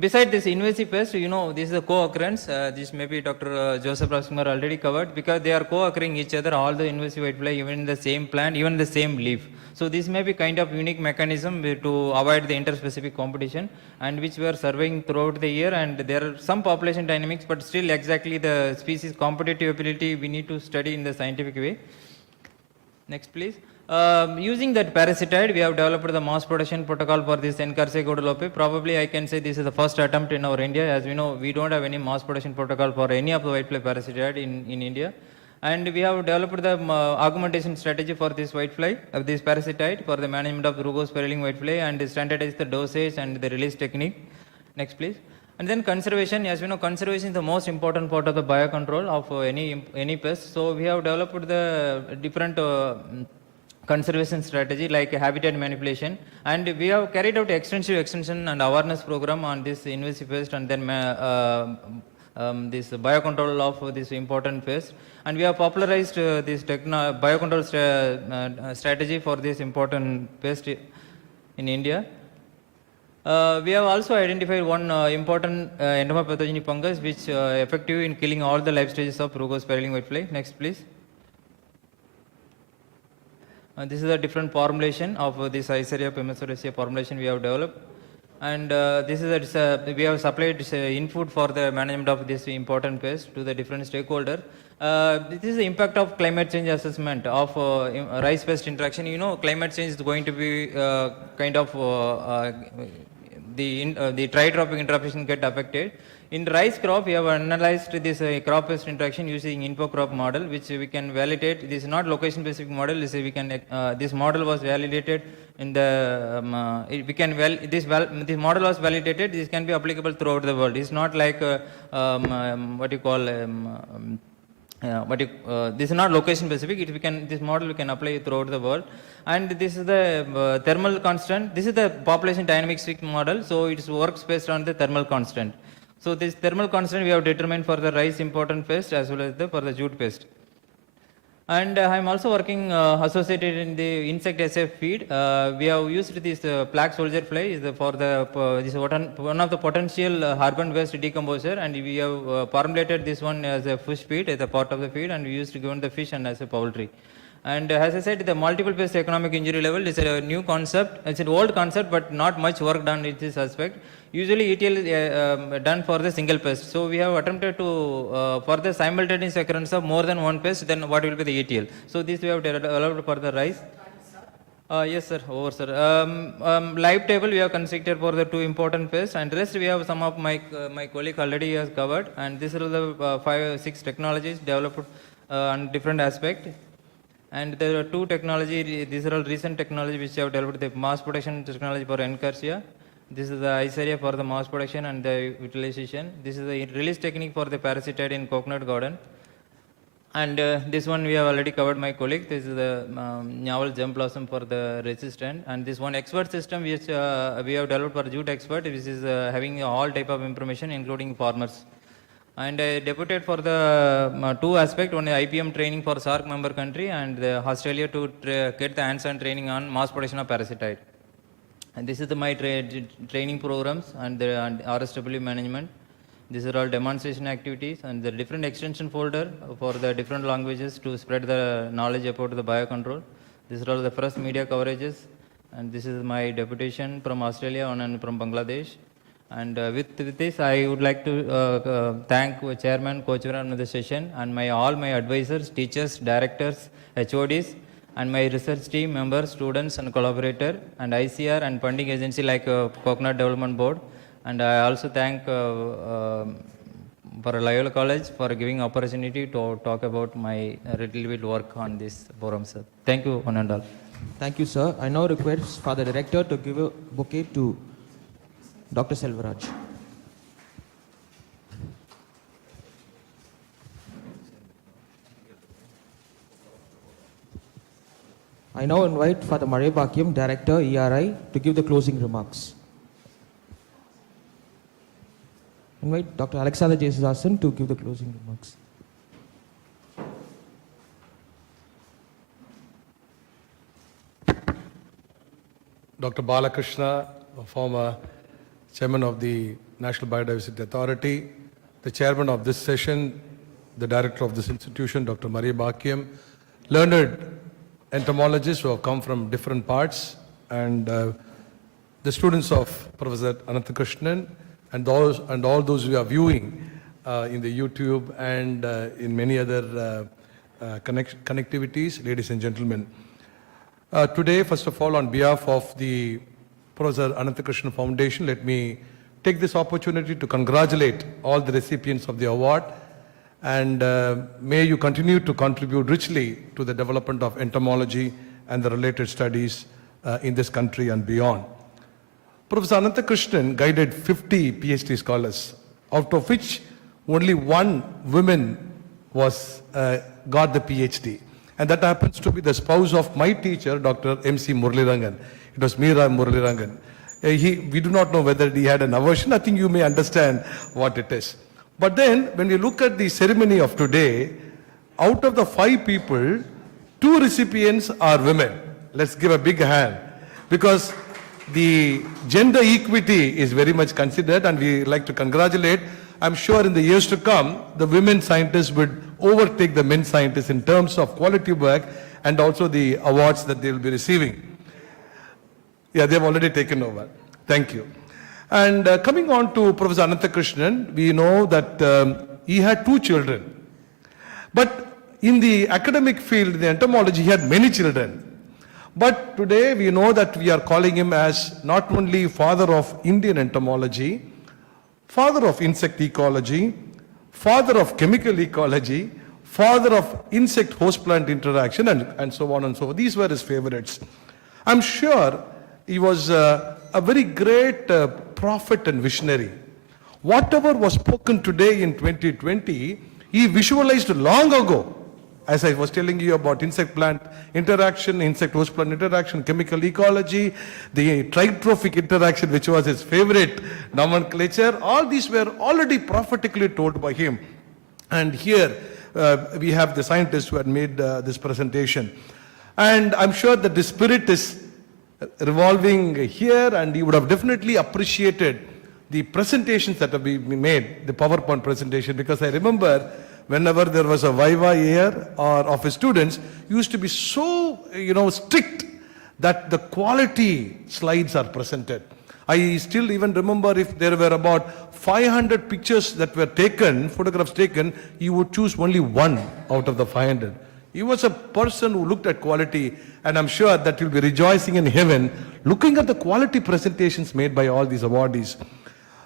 beside this invasive pest, this is a co-occurrence. This maybe Dr. Joseph Raskumar already covered, because they are co-occurring each other, all the invasive whitefly, even in the same plant, even the same leaf. So this may be kind of unique mechanism to avoid the interspecific competition, and which we are surveying throughout the year. And there are some population dynamics, but still exactly the species competitive ability we need to study in the scientific way. Next, please. Using that parasitoid, we have developed the mass production protocol for this Encarse guadeloupe. Probably I can say this is the first attempt in our India. As we know, we don't have any mass production protocol for any of the whitefly parasitoid in India. And we have developed the augmentation strategy for this whitefly, this parasitoid, for the management of Rugose spiraling whitefly, and standardized the dosage and the release technique. Next, please. And then conservation, as we know, conservation is the most important part of the biocontrol of any pest. So we have developed the different conservation strategy like habitat manipulation, and we have carried out extension and awareness program on this invasive pest, and then this biocontrol of this important pest, and we have popularized this biocontrol strategy for this important pest in India. We have also identified one important entomopathogenic fungus which effective in killing all the life stages of Rugospiraling whitefly. Next, please. This is a different formulation of this Eisseria pimesculaceae formulation we have developed, and this is we have supplied input for the management of this important pest to the different stakeholders. This is the impact of climate change assessment of rice pest interaction. You know, climate change is going to be kind of the tridropic interruption get affected. In rice crop, we have analyzed this crop pest interaction using infocrop model, which we can validate. This is not location specific model. This model was validated in the this model was validated. This can be applicable throughout the world. It's not like what you call this is not location specific. This model we can apply throughout the world. And this is the thermal constant. This is the population dynamic stick model. So it works based on the thermal constant. So this thermal constant we have determined for the rice important pest as well as for the jute pest. And I am also working associated in the insect SF feed. We have used this black soldier fly for the this one of the potential carbon-based decomposer, and we have formulated this one as a fish feed as a part of the feed, and we used to given the fish and as a poultry. And as I said, the multiple pest economic injury level is a new concept. It's an old concept, but not much work done in this aspect. Usually ETL is done for the single pest. So we have attempted to, for the simultaneous occurrence of more than one pest, then what will be the ETL. So this we have developed for the rice. Yes, sir. Over, sir. Live table we have constructed for the two important pests, and rest we have some of my colleague already has covered. And these are the 5-6 technologies developed on different aspects. And there are two technology. These are all recent technology which have developed the mass production technology for Encarsia. This is the Eisseria for the mass production and the utilization. This is the release technique for the parasiticide in coconut garden. And this one we have already covered, my colleague. This is the Naval gem blossom for the resistant. And this one expert system which we have developed for jute expert, which is having all type of information including farmers. And deputed for the two aspects, one IPM training for SARC member country and Australia to get the hands-on training on mass production of parasiticide. And this is my training programs and the RSW management. These are all demonstration activities and the different extension folder for the different languages to spread the knowledge about the biocontrol. These are all the first media coverages, and this is my deputation from Australia and from Bangladesh. And with this, I would like to thank Chairman, Co-Chairman of the session, and all my advisors, teachers, directors, HODs, and my research team members, students and collaborators, and ICR and funding agency like Coconut Development Board. And I also thank for Loyola College for giving opportunity to talk about my little bit work on this forum, sir. Thank you, one and all. Thank you, sir. I now request for the director to give a bouquet to Dr. Selvaraj. I now invite Father Maria Bakiam, Director, ERI, to give the closing remarks. Invite Dr. Alexander Jesudasan to give the closing remarks. Dr. Balakrishna, a former chairman of the National Biodiversity Authority, the chairman of this session, the director of this institution, Dr. Maria Bakiam, learned entomologists who have come from different parts, and the students of Professor Ananthakrishnan, and all those who are viewing in the YouTube and in many other connectivities, ladies and gentlemen. Today, first of all, on behalf of the Professor Ananthakrishnan Foundation, let me take this opportunity to congratulate all the recipients of the award, and may you continue to contribute richly to the development of entomology and the related studies in this country and beyond. Professor Ananthakrishnan guided 50 PhD scholars, out of which only one woman was got the PhD. And that happens to be the spouse of my teacher, Dr. M.C. Muralirangan. It was Meera Muralirangan. We do not know whether he had an aversion. I think you may understand what it is. But then, when we look at the ceremony of today, out of the 5 people, 2 recipients are women. Let's give a big hand. Because the gender equity is very much considered, and we like to congratulate. I'm sure in the years to come, the women scientists would overtake the men scientists in terms of quality work and also the awards that they will be receiving. Yeah, they've already taken over. Thank you. And coming on to Professor Ananthakrishnan, we know that he had 2 children. But in the academic field, in the entomology, he had many children. But today we know that we are calling him as not only father of Indian entomology, father of insect ecology, father of chemical ecology, father of insect-host plant interaction, and so on and so forth. These were his favorites. I'm sure he was a very great prophet and visionary. Whatever was spoken today in 2020, he visualized long ago. As I was telling you about insect-plant interaction, insect-host plant interaction, chemical ecology, the tritrophic interaction, which was his favorite nomenclature, all these were already prophetically told by him. And here we have the scientists who had made this presentation. And I'm sure that the spirit is revolving here, and you would have definitely appreciated the presentations that have been made, the PowerPoint presentation, because I remember whenever there was a Viva year or of his students, used to be so, strict that the quality slides are presented. I still even remember if there were about 500 pictures that were taken, photographs taken, you would choose only 1 out of the 500. He was a person who looked at quality, and I'm sure that you'll be rejoicing in heaven, looking at the quality presentations made by all these awardees.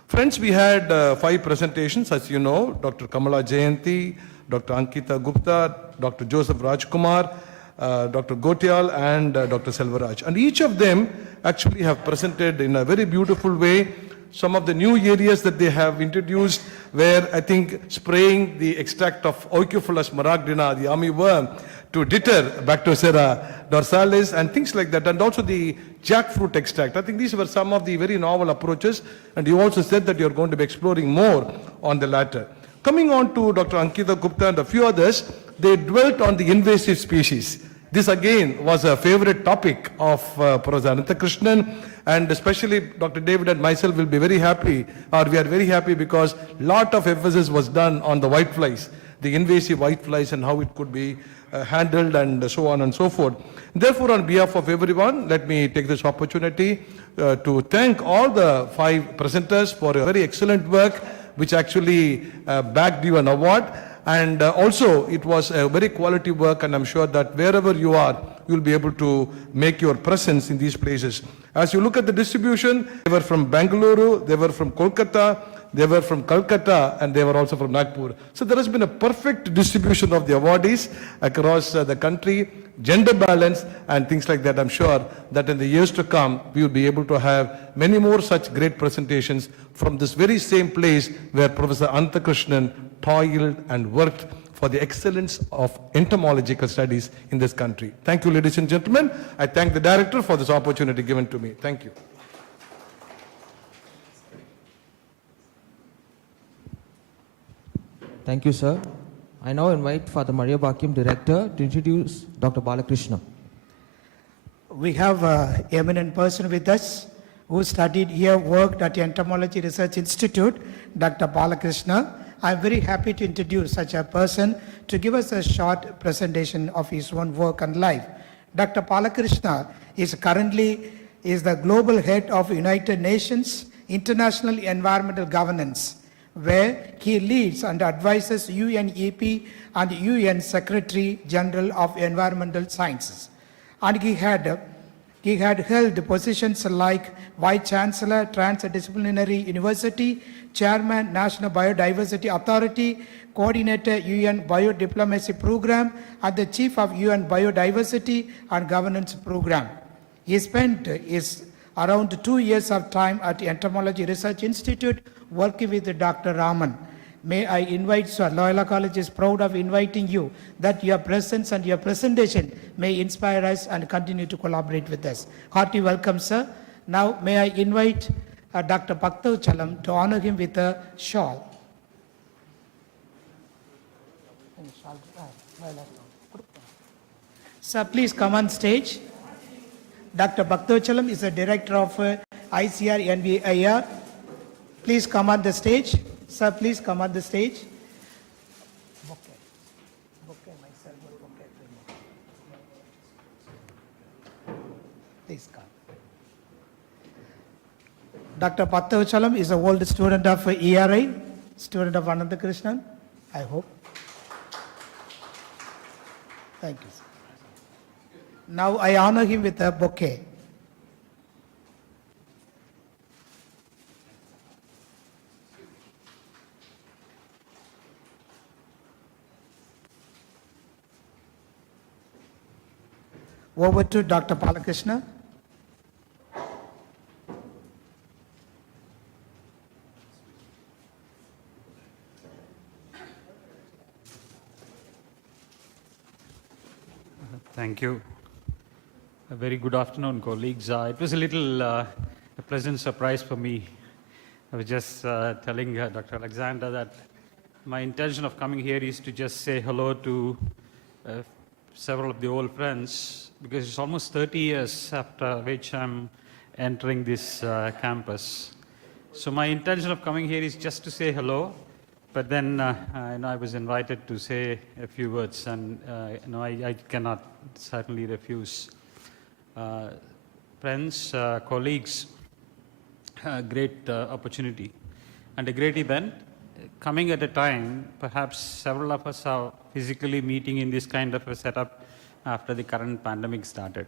Friends, we had 5 presentations, as you know, Dr. Kamala Jayanti, Dr. Ankita Gupta, Dr. Joseph Rajkumar, Dr. Gotial, and Dr. Selvaraj. And each of them actually have presented in a very beautiful way some of the new areas that they have introduced, where I think spraying the extract of Oikophilus maragdina, the army worm, to deter Bactocera dorsalis and things like that, and also the jackfruit extract. I think these were some of the very novel approaches, and you also said that you're going to be exploring more on the latter. Coming on to Dr. Ankita Gupta and a few others, they dwelt on the invasive species. This again was a favorite topic of Professor Ananthakrishnan, and especially Dr. David and myself will be very happy, or we are very happy, because a lot of emphasis was done on the whiteflies, the invasive whiteflies, and how it could be handled, and so on and so forth. Therefore, on behalf of everyone, let me take this opportunity to thank all the 5 presenters for a very excellent work, which actually bagged you an award. And also, it was a very quality work, and I'm sure that wherever you are, you'll be able to make your presence in these places. As you look at the distribution, they were from Bangalore, they were from Kolkata, they were from Calcutta, and they were also from Nagpur. So there has been a perfect distribution of the awardees across the country, gender balance, and things like that. I'm sure that in the years to come, we will be able to have many more such great presentations from this very same place where Professor Ananthakrishnan toiled and worked for the excellence of entomological studies in this country. Thank you, ladies and gentlemen. I thank the director for this opportunity given to me. Thank you. Thank you, sir. I now invite Father Maria Bhakyam, Director, to introduce Dr. Balakrishna. We have an eminent person with us who studied here, worked at Entomology Research Institute, Dr. Balakrishna. I'm very happy to introduce such a person to give us a short presentation of his own work and life. Dr. Balakrishna is currently the global head of United Nations International Environmental Governance, where he leads and advises UNEP and UN Secretary General of Environmental Sciences. And he had held positions like Vice Chancellor, Transdisciplinary University, Chairman, National Biodiversity Authority, Coordinator, UN Biodiplomacy Program, and the Chief of UN Biodiversity and Governance Program. He spent his around 2 years of time at Entomology Research Institute working with Dr. Raman. May I invite, sir, Loyola College is proud of inviting you, that your presence and your presentation may inspire us and continue to collaborate with us. Hearty welcome, sir. Now, may I invite Dr. Bhaktav Chalam to honor him with a shawl. Sir, please come on stage. Dr. Bhaktav Chalam is the director of ICR NVIR. Please come on the stage. Sir, please come on the stage. Please come. Dr. Bhaktav Chalam is an old student of ERI, student of Ananda Krishnan, I hope. Thank you, sir. Now I honor him with a bouquet. Over to Dr. Balakrishna. Thank you. A very good afternoon, colleagues. It was a little a pleasant surprise for me. I was just telling Dr. Alexander that my intention of coming here is to just say hello to several of the old friends, because it's almost 30 years after which I'm entering this campus. So my intention of coming here is just to say hello, but then I was invited to say a few words, and I cannot certainly refuse. Friends, colleagues, great opportunity and a great event, coming at a time perhaps several of us are physically meeting in this kind of a setup after the current pandemic started.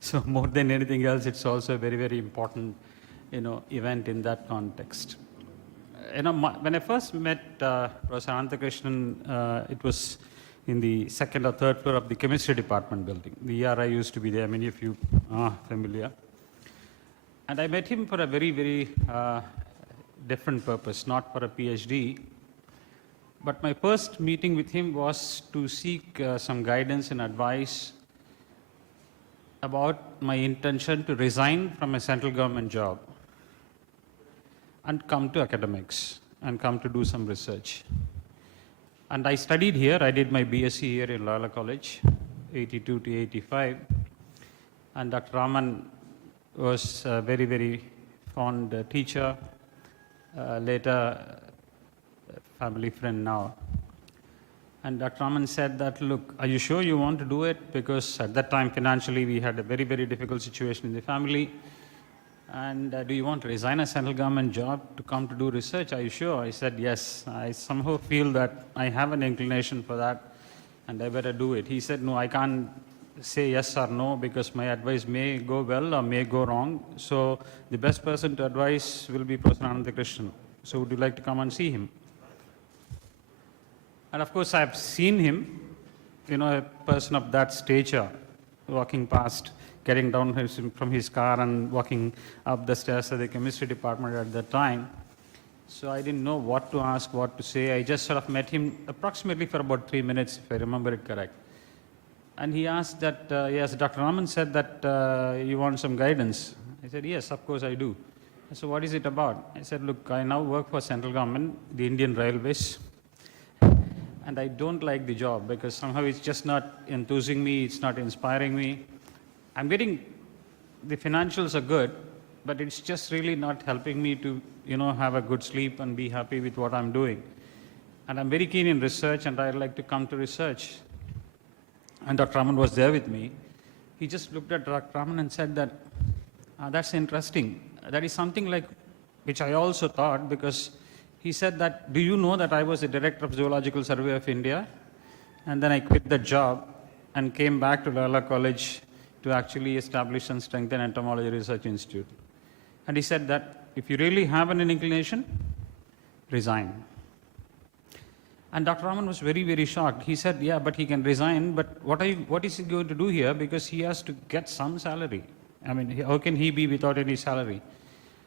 So more than anything else, it's also a very, very important event in that context. When I first met Professor Ananthakrishnan, it was in the second or third floor of the chemistry department building. The ERI used to be there, many of you are familiar. And I met him for a very, very different purpose, not for a PhD. But my first meeting with him was to seek some guidance and advice about my intention to resign from a central government job and come to academics and come to do some research. And I studied here. I did my BSc here in Loyola College, 82 to 85. And Dr. Raman was a very, very fond teacher, later family friend now. And Dr. Raman said that, look, are you sure you want to do it? Because at that time, financially, we had a very, very difficult situation in the family. And do you want to resign a central government job to come to do research? Are you sure? I said, yes. I somehow feel that I have an inclination for that, and I better do it. He said, no, I can't say yes or no, because my advice may go well or may go wrong. So the best person to advise will be Professor Ananthakrishnan. So would you like to come and see him? And of course, I've seen him, a person of that stature, walking past, getting down from his car and walking up the stairs of the chemistry department at that time. So I didn't know what to ask, what to say. I just sort of met him approximately for about 3 minutes, if I remember it correct. And he asked that, yes, Dr. Raman said that you want some guidance. I said, yes, of course I do. So what is it about? I said, look, I now work for central government, the Indian Railways, and I don't like the job because somehow it's just not enthusing me, it's not inspiring me. I'm getting, the financials are good, but it's just really not helping me to, have a good sleep and be happy with what I'm doing. And I'm very keen in research, and I'd like to come to research. And Dr. Raman was there with me. He just looked at Dr. Raman and said that, that's interesting. That is something like, which I also thought, because he said that, do you know that I was the director of Zoological Survey of India? And then I quit the job and came back to Loyola College to actually establish and strengthen Entomology Research Institute. And he said that if you really have an inclination, resign. And Dr. Raman was very, very shocked. He said, yeah, but he can resign, but what is he going to do here? Because he has to get some salary. I mean, how can he be without any salary?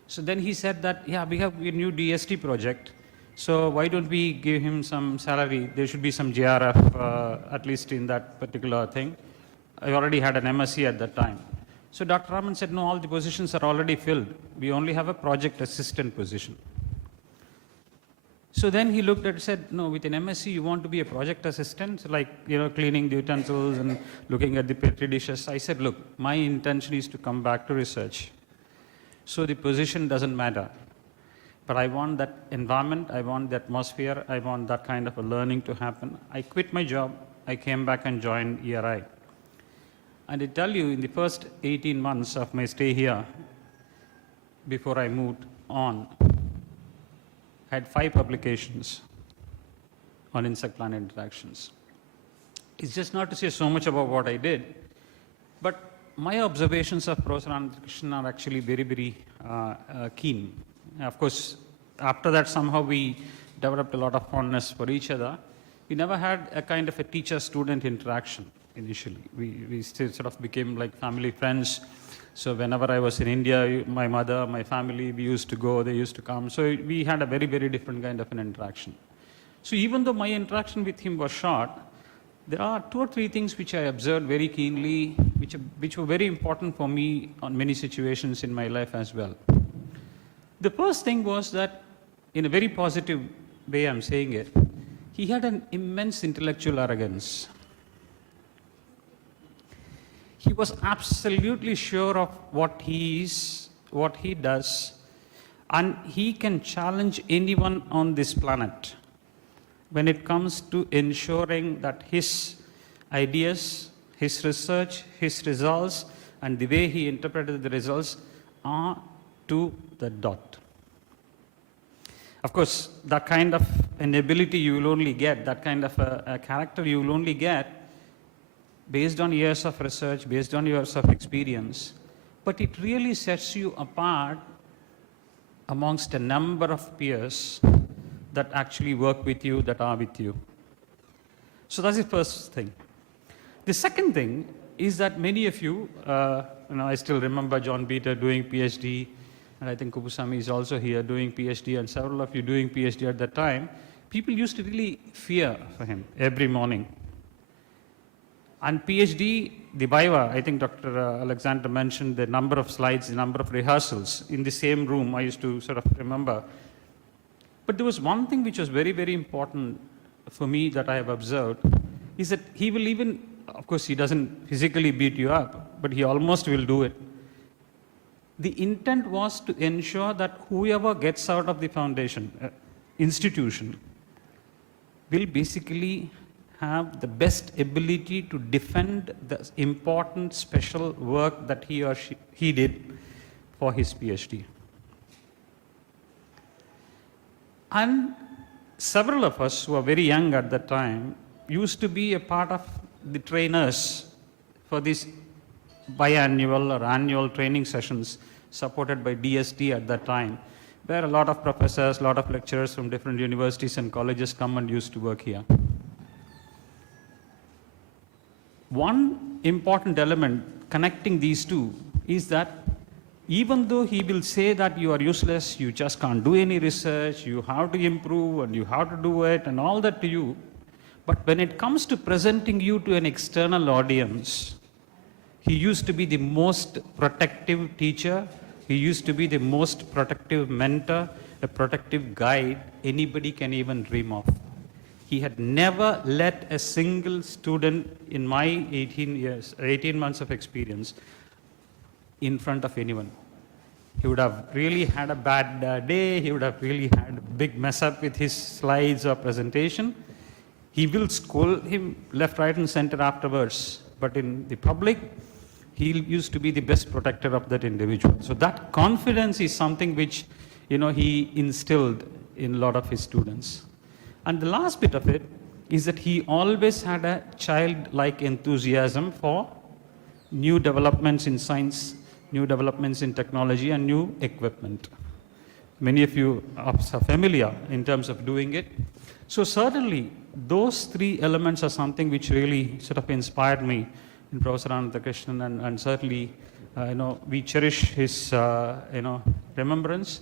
So then he said that, yeah, we have a new DST project, so why don't we give him some salary? There should be some JRF, at least in that particular thing. I already had an MSc at that time. So Dr. Raman said, no, all the positions are already filled. We only have a project assistant position. So then he looked at and said, no, with an MSc, you want to be a project assistant, like, cleaning the utensils and looking at the petri dishes. I said, look, my intention is to come back to research. So the position doesn't matter. But I want that environment, I want the atmosphere, I want that kind of a learning to happen. I quit my job, I came back and joined ERI. And I tell you, in the first 18 months of my stay here, before I moved on, I had 5 publications on insect-plant interactions. It's just not to say so much about what I did, but my observations of Professor Anandakrishnan are actually very, very keen. Of course, after that, somehow we developed a lot of fondness for each other. We never had a kind of a teacher-student interaction initially. We still sort of became like family friends. So whenever I was in India, my mother, my family, we used to go, they used to come. So we had a very, very different kind of an interaction. So even though my interaction with him was short, there are 2 or 3 things which I observed very keenly, which were very important for me on many situations in my life as well. The first thing was that, in a very positive way I'm saying it, he had an immense intellectual arrogance. He was absolutely sure of what he is, what he does, and he can challenge anyone on this planet when it comes to ensuring that his ideas, his research, his results, and the way he interpreted the results are to the dot. Of course, that kind of an ability you will only get, that kind of a character you will only get based on years of research, based on years of experience, but it really sets you apart amongst a number of peers that actually work with you, that are with you. So that's the first thing. The second thing is that many of you, I still remember John Peter doing PhD, and I think Kupusami is also here doing PhD, and several of you doing PhD at that time. People used to really fear for him every morning. And PhD, the Viva, I think Dr. Alexander mentioned the number of slides, the number of rehearsals in the same room, I used to sort of remember. But there was one thing which was very, very important for me that I have observed, is that he will even, of course he doesn't physically beat you up, but he almost will do it. The intent was to ensure that whoever gets out of the foundation, institution, will basically have the best ability to defend the important special work that he or he did for his PhD. And several of us who were very young at that time used to be a part of the trainers for these biannual or annual training sessions supported by DST at that time, where a lot of professors, a lot of lecturers from different universities and colleges come and used to work here. One important element connecting these two is that even though he will say that you are useless, you just can't do any research, you have to improve and you have to do it and all that to you, but when it comes to presenting you to an external audience, he used to be the most protective teacher, he used to be the most protective mentor, a protective guide anybody can even dream of. He had never let a single student in my 18 months of experience in front of anyone. He would have really had a bad day, he would have really had a big mess up with his slides or presentation. He will scold him left, right, and center afterwards. But in the public, he used to be the best protector of that individual. So that confidence is something which, he instilled in a lot of his students. And the last bit of it is that he always had a childlike enthusiasm for new developments in science, new developments in technology, and new equipment. Many of you are familiar in terms of doing it. So certainly, those 3 elements are something which really sort of inspired me in Professor Anandakrishnan, and certainly we cherish his, remembrance,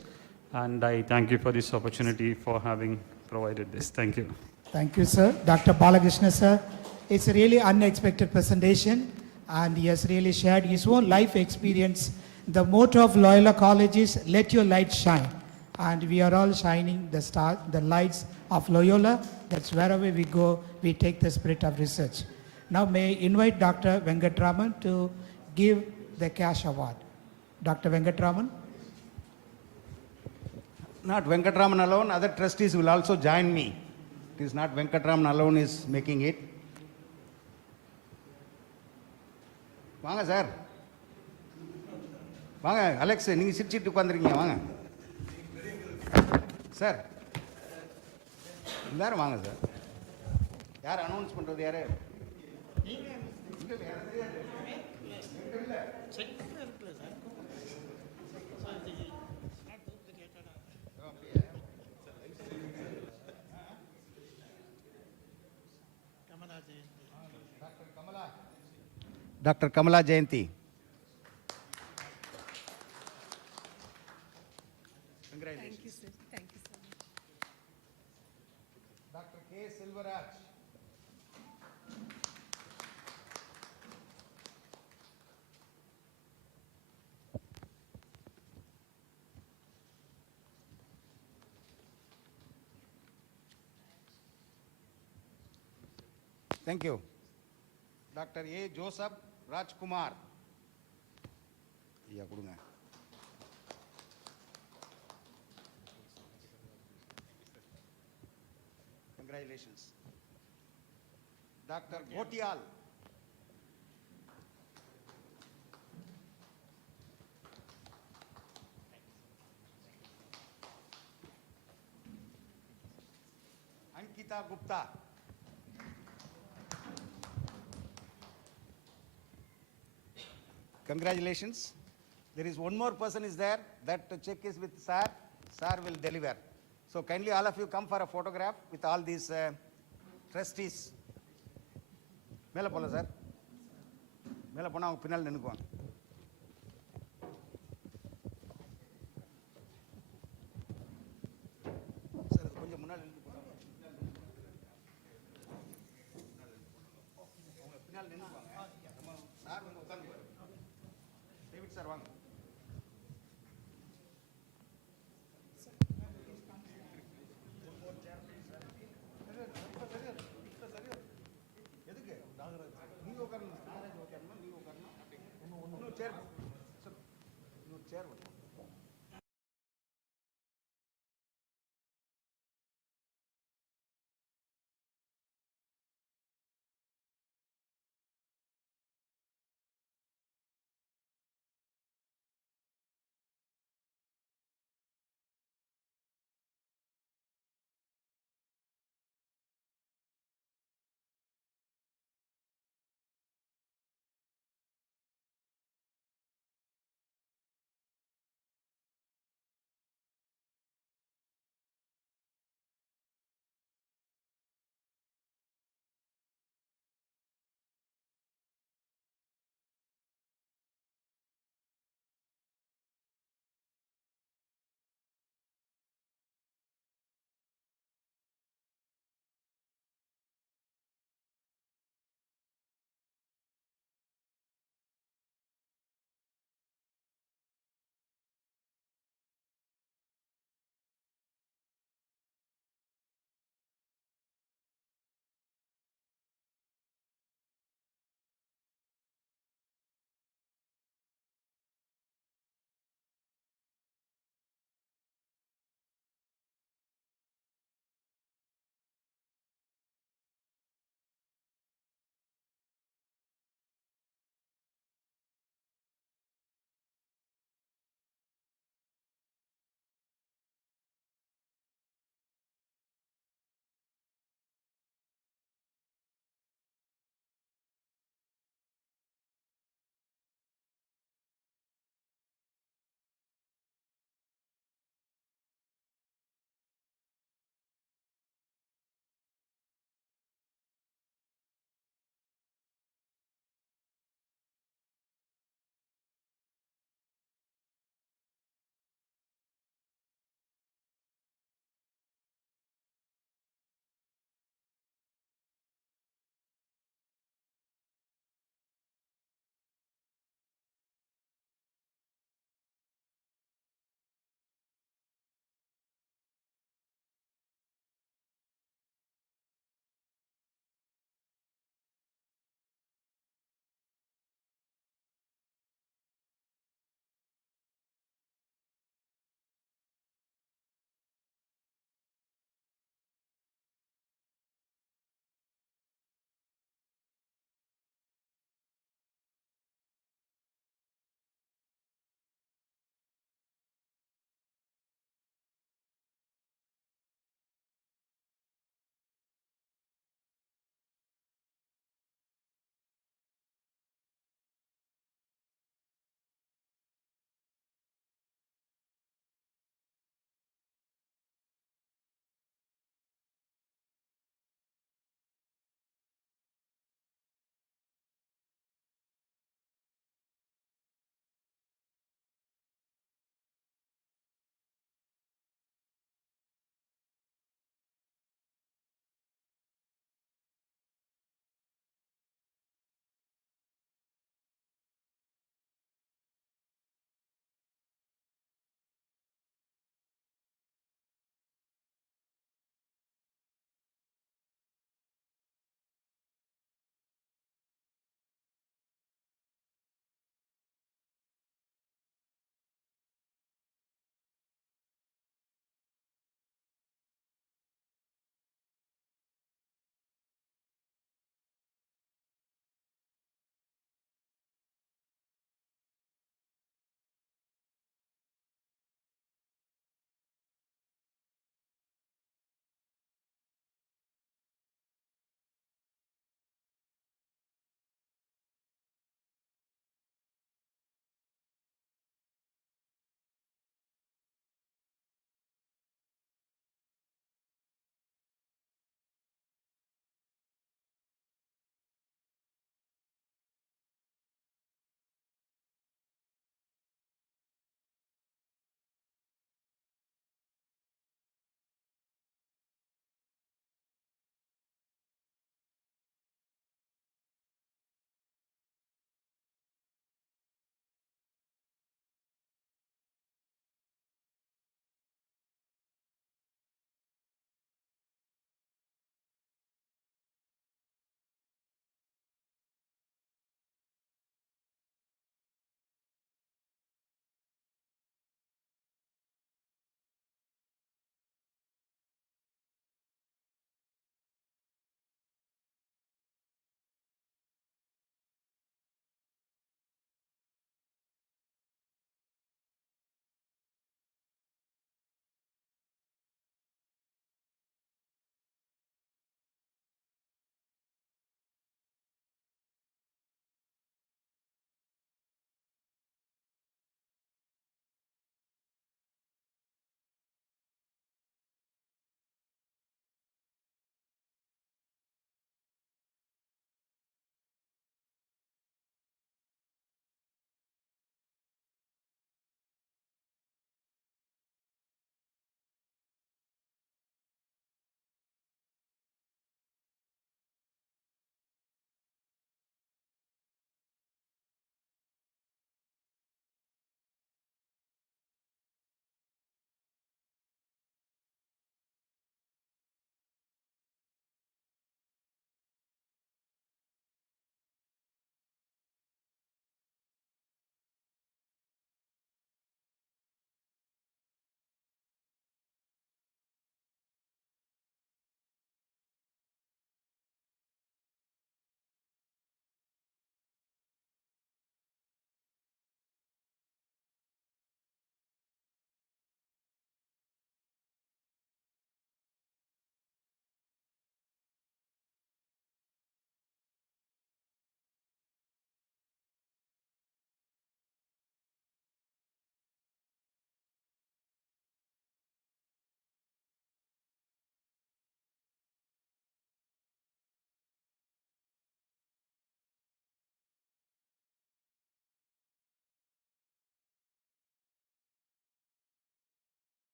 and I thank you for this opportunity for having provided this. Thank you. Thank you, sir. Dr. Balakrishna, sir. It's a really unexpected presentation, and he has really shared his own life experience. The motto of Loyola College is, let your light shine. And we are all shining the lights of Loyola. That's wherever we go, we take the spirit of research. Now may I invite Dr. Venkatraman to give the cash award. Dr. Venkatraman. Not Venkatraman alone, other trustees will also join me. It is not Venkatraman alone is making it. வாங்க sir வாங்க Alex நீங்க சிரிச்சிட்டு உட்காந்துருக்கீங்க வாங்க sir எல்லாரும் வாங்க sir யார் announce பண்றது யாரு Dr. Kamala Jayanti. Congratulations. Thank you, sir. Thank you so much. Dr. K. Silvaraj. Thank you. Dr. A. Joseph Rajkumar. Yeah, கொடுங்க. Congratulations. Dr. Gotial. Ankita Gupta. Congratulations. There is one more person is there. That check is with sir. Sir will deliver. So kindly all of you come for a photograph with all these trustees. மேல போல sir மேல போனா அவங்க பின்னால் நின்னுக்குவாங்க sir அது கொஞ்சம் முன்னாடி நின்று போறாங்க அவங்க பின்னால் நின்னுக்குவாங்க நம்ம சார் வந்து உட்கார்ந்துவாரு டேவிட் சார் வாங்க எதுக்கு நீங்க உட்காரணும் நாகராஜ் உட்காரணும் நீங்க உட்காரணும்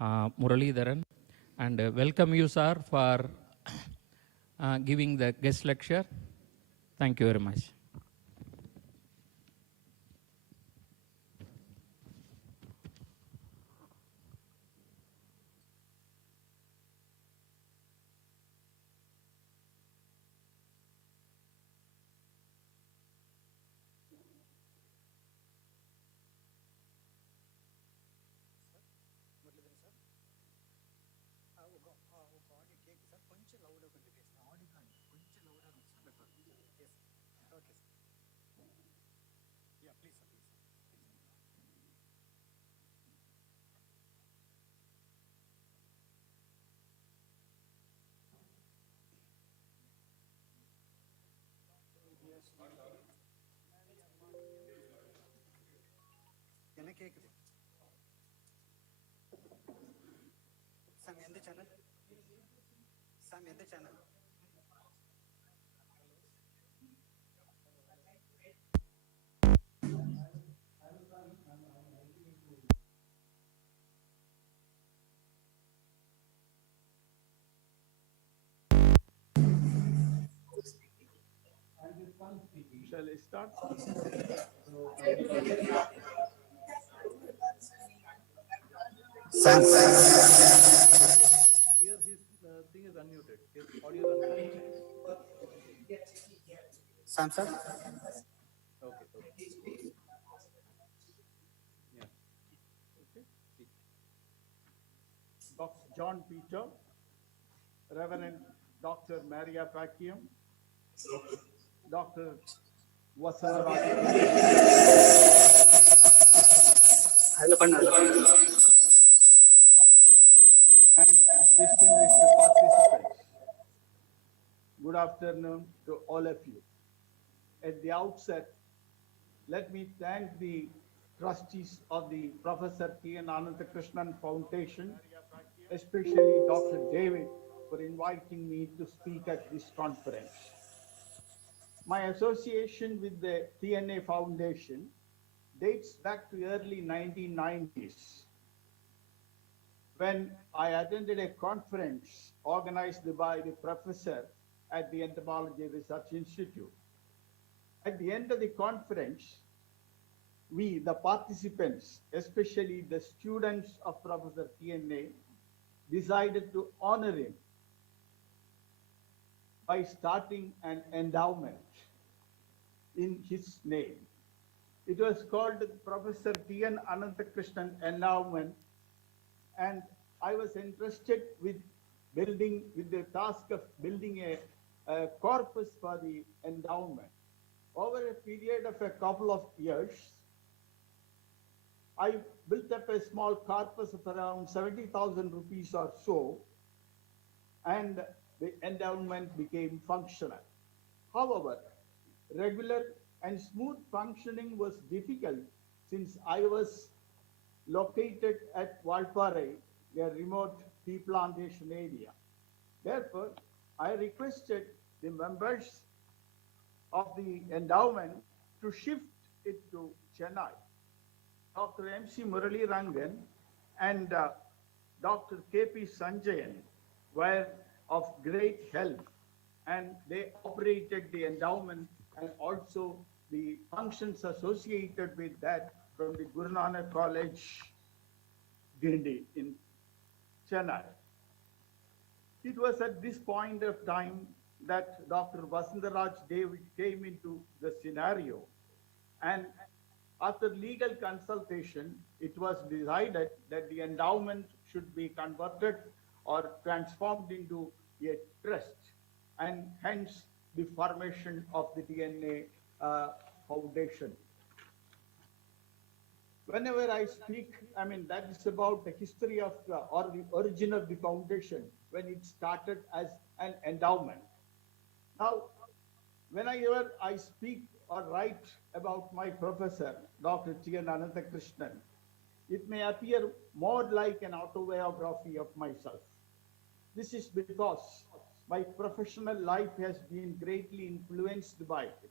Muralidharan, and welcome you, sir, for giving the guest lecture. Thank you very much. Shall I start? Here his thing is unmuted. His audio is unmuted. Samsung? Okay, okay. Yeah. Okay. Dr. John Peter, Reverend Dr. Maria Pakiam, Dr. Vasantha, and distinguished participants. Good afternoon to all of you. At the outset, let me thank the trustees of the Professor T.N. Ananthakrishnan Foundation, especially Dr. David, for inviting me to speak at this conference. My association with the TNA Foundation dates back to early 1990s, when I attended a conference organized by the professor at the Entomology Research Institute. At the end of the conference, we, the participants, especially the students of Professor TNA, decided to honor him by starting an endowment in his name. It was called Professor T.N. Ananthakrishnan Endowment, and I was interested with the task of building a corpus for the endowment. Over a period of a couple of years, I built up a small corpus of around 70,000 rupees or so, and the endowment became functional. However, regular and smooth functioning was difficult since I was located at Valparai, a remote tea plantation area. Therefore, I requested the members of the endowment to shift it to Chennai. Dr. M.C. Murali Rangan and Dr. K.P. Sanjayan were of great help, and they operated the endowment and also the functions associated with that from the Guru Nanak College, Gindi in Chennai. It was at this point of time that Dr. Vasantha David came into the scenario, and after legal consultation, it was decided that the endowment should be converted or transformed into a trust, and hence the formation of the DNA Foundation. Whenever I speak, that is about the history of or the origin of the foundation when it started as an endowment. Now, whenever I speak or write about my professor, Dr. T.N. Ananthakrishnan, it may appear more like an autobiography of myself. This is because my professional life has been greatly influenced by it.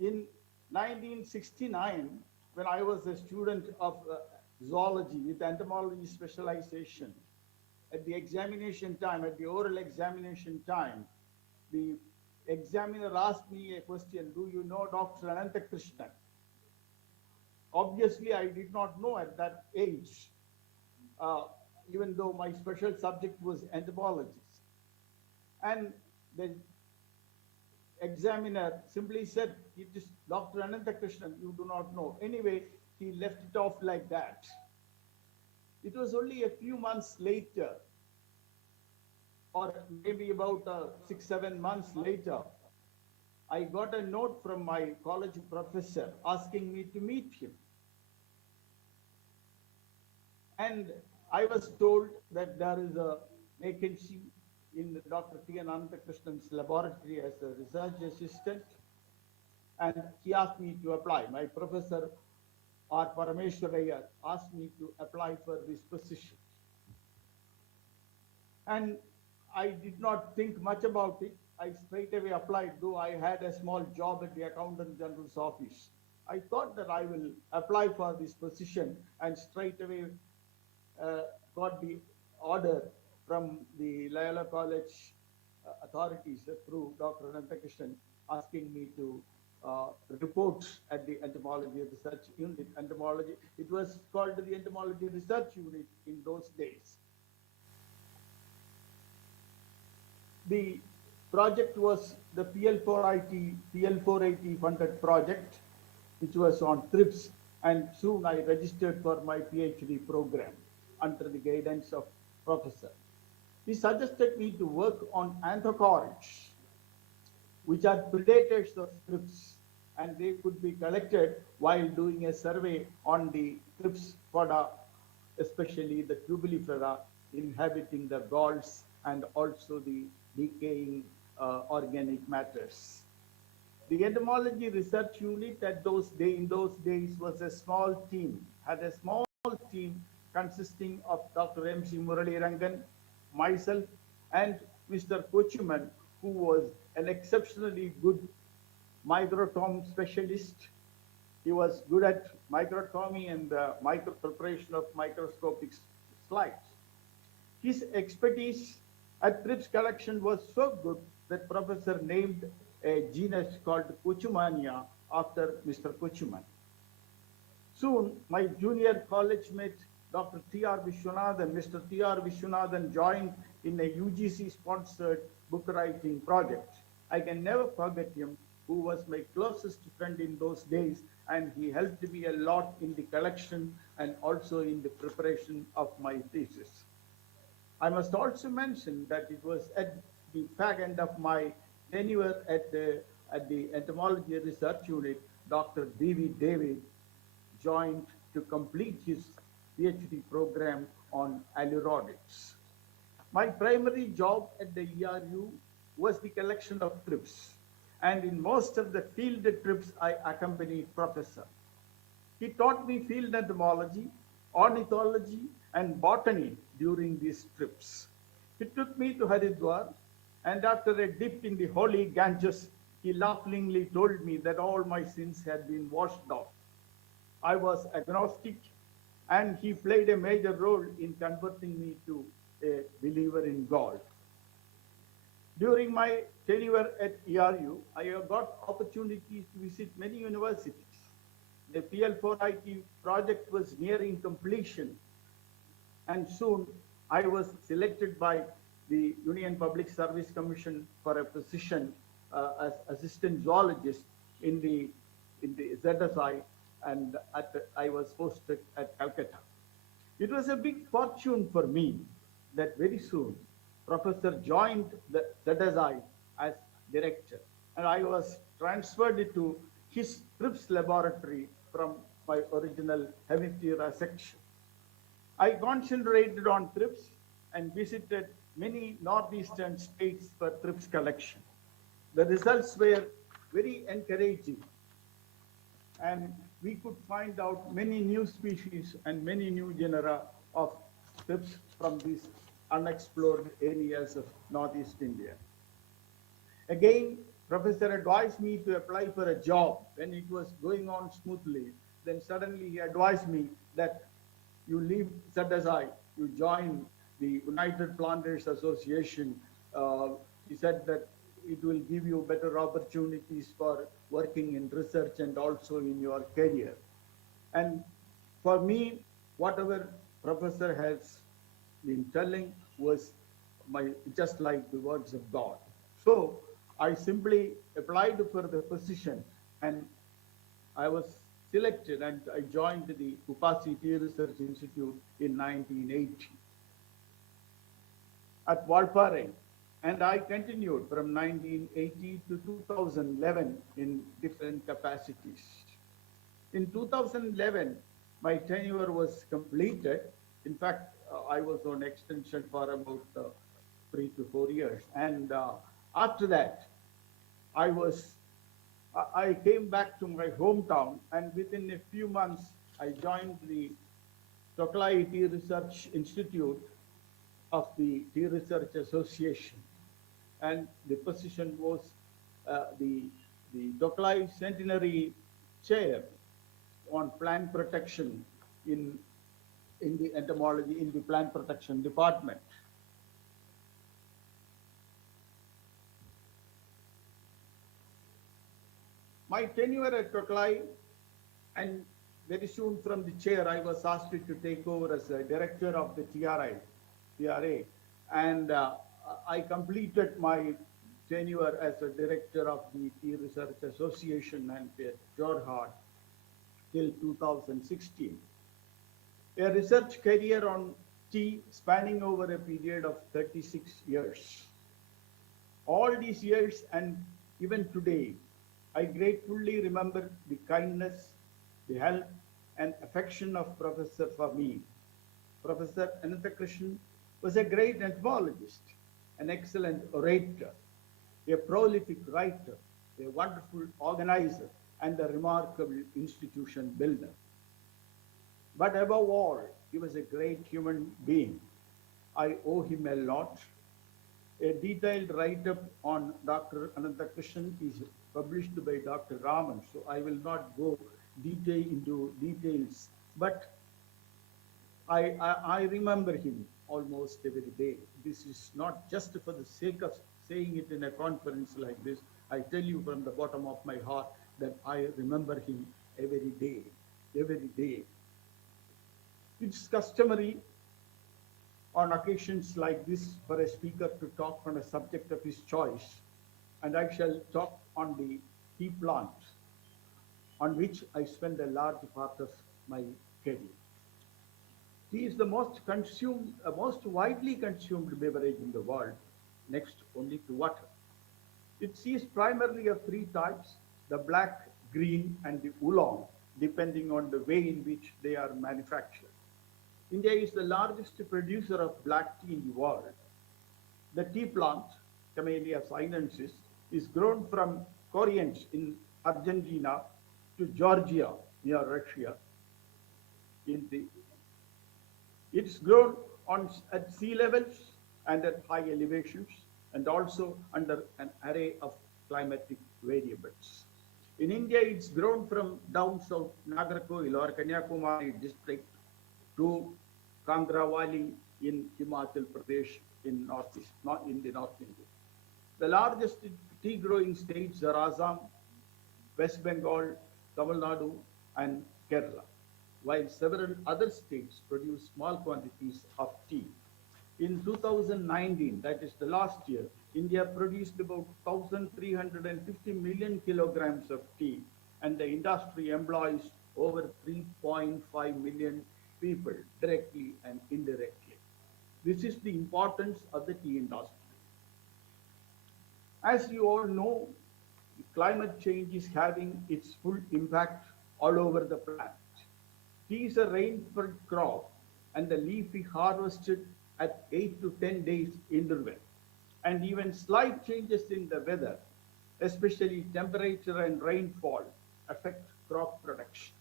In 1969, when I was a student of zoology with entomology specialization. At the examination time, at the oral examination time, the examiner asked me a question, do you know Dr. Ananthakrishnan? Obviously, I did not know at that age, uh, even though my special subject was entomology. And the examiner simply said, it is Dr. Ananthakrishnan, you do not know. Anyway, he left it off like that. It was only a few months later, or maybe about 6-7 months later, I got a note from my college professor asking me to meet him. And I was told that there is a vacancy in Dr. T. N. Ananthakrishnan's laboratory as a research assistant. And he asked me to apply. My professor, R. Parameshwaraya, asked me to apply for this position. And I did not think much about it. I straight away applied, though I had a small job at the Accountant General's office. I thought that I will apply for this position, and straight away got the order from the Loyola College authorities through Dr. Ananthakrishnan asking me to report at the Entomology Research Unit. Entomology, it was called the Entomology Research Unit in those days. The project was the PL480 funded project, which was on thrips, and soon I registered for my PhD program under the guidance of professor. He suggested me to work on anthochorids, which are predators of thrips, and they could be collected while doing a survey on the thrips fauna, especially the tubulifera inhabiting the galls and also the decaying organic matters. The Entomology Research Unit in those days was a small team, had a small team consisting of Dr. M.C. Murali Rangan, myself, and Mr. Kochuman, who was an exceptionally good microtome specialist. He was good at microtomy and preparation of microscopic slides. His expertise at thrips collection was so good that professor named a genus called Kochumania after Mr. Kochuman. Soon, my junior college mate, Dr. T.R. Vishwanathan, Mr. T.R. Vishwanathan joined in a UGC-sponsored book writing project. I can never forget him, who was my closest friend in those days, and he helped me a lot in the collection and also in the preparation of my thesis. I must also mention that it was at the fag end of my tenure at the Entomology Research Unit, Dr. D.V. David joined to complete his PhD program on Aluronids. My primary job at the ERU was the collection of thrips, and in most of the field trips, I accompanied professor. He taught me field entomology, ornithology, and botany during these trips. He took me to Haridwar, and after a dip in the holy Ganges, he laughingly told me that all my sins had been washed off. I was agnostic, and he played a major role in converting me to a believer in God. During my tenure at ERU, I got opportunities to visit many universities. The PL4IT project was nearing completion, and soon I was selected by the Union Public Service Commission for a position as assistant zoologist in the ZSI, and I was posted at Calcutta. It was a big fortune for me that very soon Professor joined the ZSI as director, and I was transferred to his thrips laboratory from my original Hemiptera section. I concentrated on thrips and visited many northeastern states for thrips collection. The results were very encouraging, and we could find out many new species and many new genera of thrips from these unexplored areas of Northeast India. Again, professor advised me to apply for a job when it was going on smoothly. Then suddenly he advised me that you leave ZSI, you join the United Planters Association. He said that it will give you better opportunities for working in research and also in your career. And for me, whatever professor has been telling was just like the words of God. So I simply applied for the position and I was selected and I joined the Upasi Tea Research Institute in 1980 at Valparai. And I continued from 1980 to 2011 in different capacities. In 2011, my tenure was completed. In fact, I was on extension for about 3 to 4 years. And after that, I came back to my hometown, and within a few months, I joined the Toklai Tea Research Institute of the Tea Research Association. And the position was the Toklai Centenary Chair on plant protection in the entomology, in the plant protection department. My tenure at Toklai, and very soon from the chair, I was asked to take over as a director of the TRA, and I completed my tenure as a director of the Tea Research Association and Jorhat till 2016. A research career on tea spanning over a period of 36 years. All these years and even today, I gratefully remember the kindness, the help and affection of Professor for me. Professor Ananthakrishnan was a great entomologist, an excellent orator, a prolific writer, a wonderful organizer, and a remarkable institution builder. But above all, he was a great human being. I owe him a lot. A detailed write-up on Dr. Ananthakrishnan is published by Dr. Raman, so I will not go into details, but I remember him almost every day. This is not just for the sake of saying it in a conference like this. I tell you from the bottom of my heart that I remember him every day, every day. It's customary on occasions like this for a speaker to talk on a subject of his choice, and I shall talk on the tea plant, on which I spend a large part of my career. Tea is the most widely consumed beverage in the world, next only to water. It is primarily of three types: the black, green, and the oolong, depending on the way in which they are manufactured. India is the largest producer of black tea in the world. The tea plant, Camellia sinensis, is grown from Corrientes in Argentina to Georgia near Russia. It's grown at sea levels and at high elevations, and also under an array of climatic variables. In India, it's grown from down south Nagarcoil or Kanyakumari district to Kangra Valley in Himachal Pradesh in the North India. The largest tea growing states are Assam, West Bengal, Tamil Nadu, and Kerala, while several other states produce small quantities of tea. In 2019, that is the last year, India produced about 1,350 million kilograms of tea, and the industry employs over 3.5 million people directly and indirectly. This is the importance of the tea industry. As you all know, climate change is having its full impact all over the planet. Tea is a rain-fed crop, and the leaf is harvested at 8 to 10 days interval. And even slight changes in the weather, especially temperature and rainfall, affect crop production.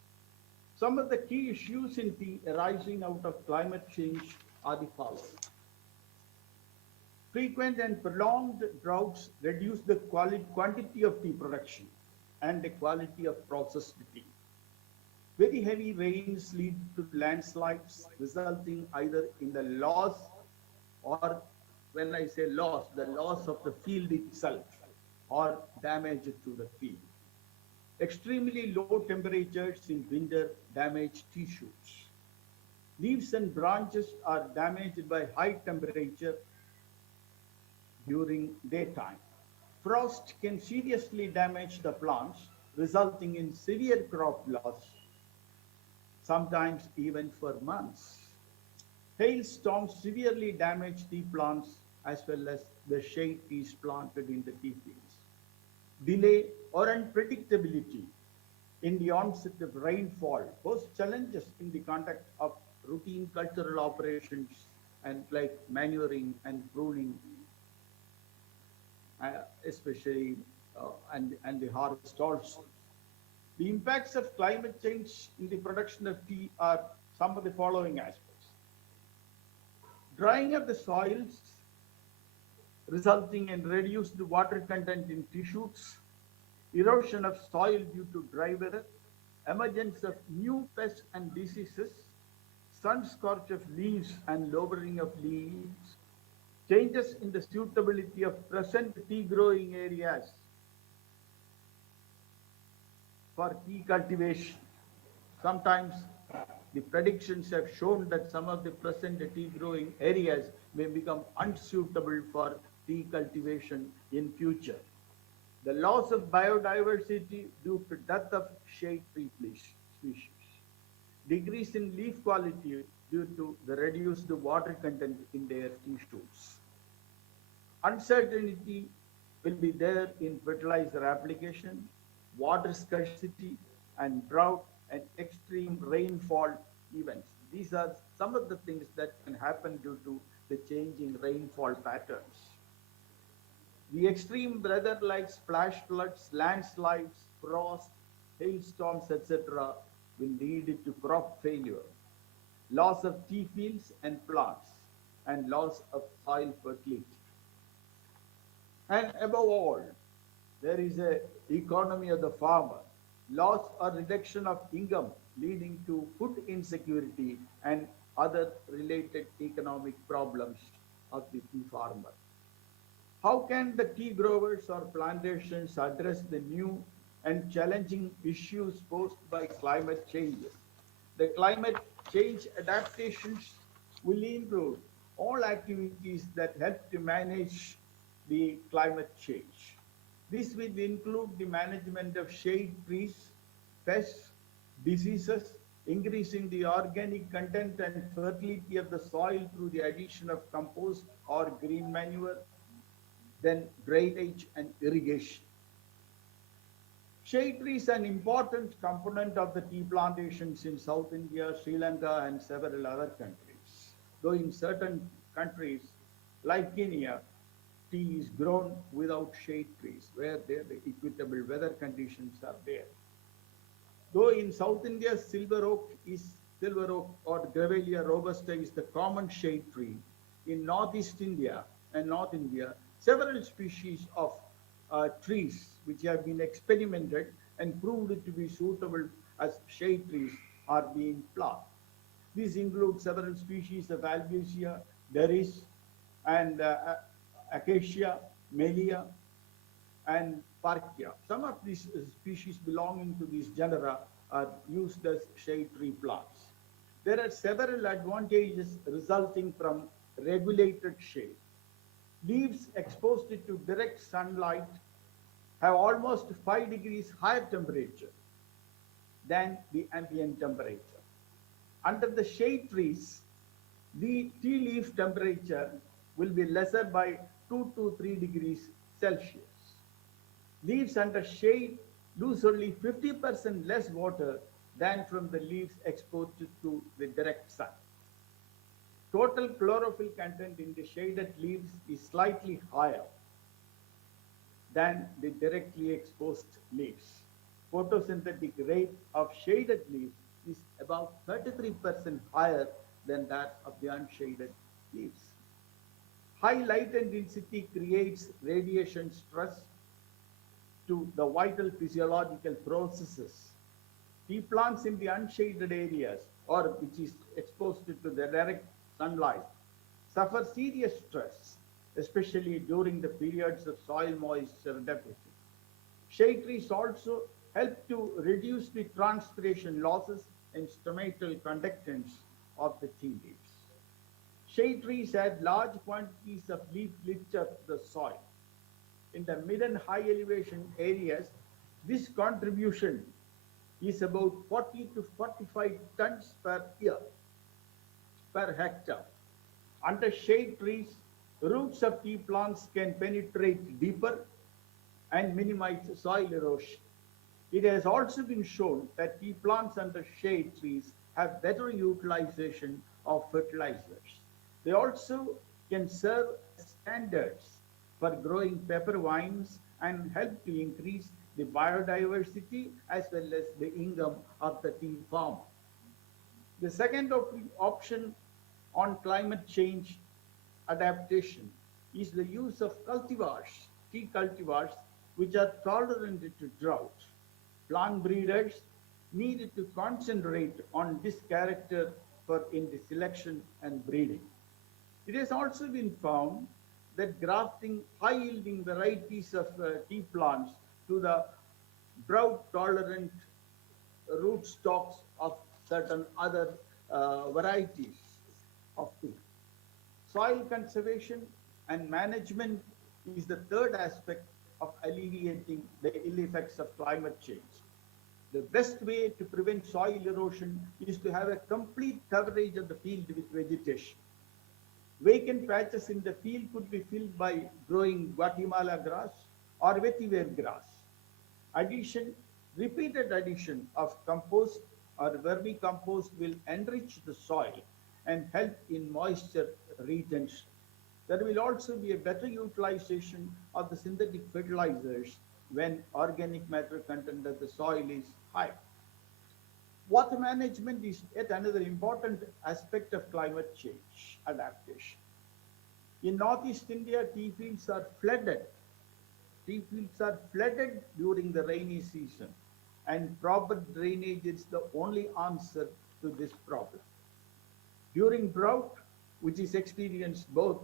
Some of the key issues in tea arising out of climate change are the following. Frequent and prolonged droughts reduce the quantity of tea production and the quality of processed tea. Very heavy rains lead to landslides, resulting either in the loss or, when I say loss, the loss of the field itself or damage to the field. Extremely low temperatures in winter damage tea shoots. Leaves and branches are damaged by high temperature during daytime. Frost can seriously damage the plants, resulting in severe crop loss, sometimes even for months. Hailstorms severely damage tea plants as well as the shade trees planted in the tea fields. Delay or unpredictability in the onset of rainfall pose challenges in the conduct of routine cultural operations and like manuring and pruning, especially and the harvest also. The impacts of climate change in the production of tea are some of the following aspects. Drying of the soils resulting in reduced water content in tea shoots, erosion of soil due to dry weather, emergence of new pests and diseases, sun scorch of leaves and lowering of leaves, changes in the suitability of present tea growing areas for tea cultivation. Sometimes the predictions have shown that some of the present tea growing areas may become unsuitable for tea cultivation in future. The loss of biodiversity due to death of shade tree species. Decrease in leaf quality due to the reduced water content in their tea shoots. Uncertainty will be there in fertilizer application, water scarcity, and drought and extreme rainfall events. These are some of the things that can happen due to the changing rainfall patterns. The extreme weather like flash floods, landslides, frost, hailstorms, etc. will lead to crop failure, loss of tea fields and plants, and loss of soil fertility. And above all, there is an economy of the farmer, loss or reduction of income leading to food insecurity and other related economic problems of the tea farmer. How can the tea growers or plantations address the new and challenging issues posed by climate changes? The climate change adaptations will include all activities that help to manage the climate change. This will include the management of shade trees, pests, diseases, increasing the organic content and fertility of the soil through the addition of compost or green manure, then drainage and irrigation. Shade tree is an important component of the tea plantations in South India, Sri Lanka, and several other countries. Though in certain countries, like Kenya, tea is grown without shade trees, where the equitable weather conditions are there. Though in South India, silver oak or Grevillea robusta is the common shade tree. In Northeast India and North India, several species of trees which have been experimented and proved to be suitable as shade trees are being planted. These include several species of Albizia, Deris, and Acacia, Melia, and Parkia. Some of these species belonging to these genera are used as shade tree plants. There are several advantages resulting from regulated shade. Leaves exposed to direct sunlight have almost 5 degrees higher temperature than the ambient temperature. Under the shade trees, the tea leaf temperature will be lesser by 2 to 3 degrees Celsius. Leaves under shade lose only 50% less water than from the leaves exposed to the direct sun. Total chlorophyll content in the shaded leaves is slightly higher than the directly exposed leaves. Photosynthetic rate of shaded leaves is about 33% higher than that of the unshaded leaves. High light intensity creates radiation stress to the vital physiological processes. Tea plants in the unshaded areas or which is exposed to the direct sunlight suffer serious stress, especially during the periods of soil moisture deficit. Shade trees also help to reduce the transpiration losses and stomatal conductance of the tea leaves. Shade trees add large quantities of leaf litter to the soil. In the mid and high elevation areas, this contribution is about 40 to 45 tons per year per hectare. Under shade trees, roots of tea plants can penetrate deeper and minimize soil erosion. It has also been shown that tea plants under shade trees have better utilization of fertilizers. They also can serve as standards for growing pepper vines and help to increase the biodiversity as well as the income of the tea farmer. The second option on climate change adaptation is the use of cultivars, tea cultivars, which are tolerant to drought. Plant breeders need to concentrate on this character in the selection and breeding. It has also been found that grafting high-yielding varieties of tea plants to the drought-tolerant rootstocks of certain other varieties of tea. Soil conservation and management is the third aspect of alleviating the ill effects of climate change. The best way to prevent soil erosion is to have a complete coverage of the field with vegetation. Vacant patches in the field could be filled by growing Guatemala grass or vetiver grass. Repeated addition of compost or vermicompost will enrich the soil and help in moisture retention. There will also be a better utilization of the synthetic fertilizers when organic matter content of the soil is high. Water management is yet another important aspect of climate change adaptation. In Northeast India, tea fields are flooded. Tea fields are flooded during the rainy season, and proper drainage is the only answer to this problem. During drought, which is experienced both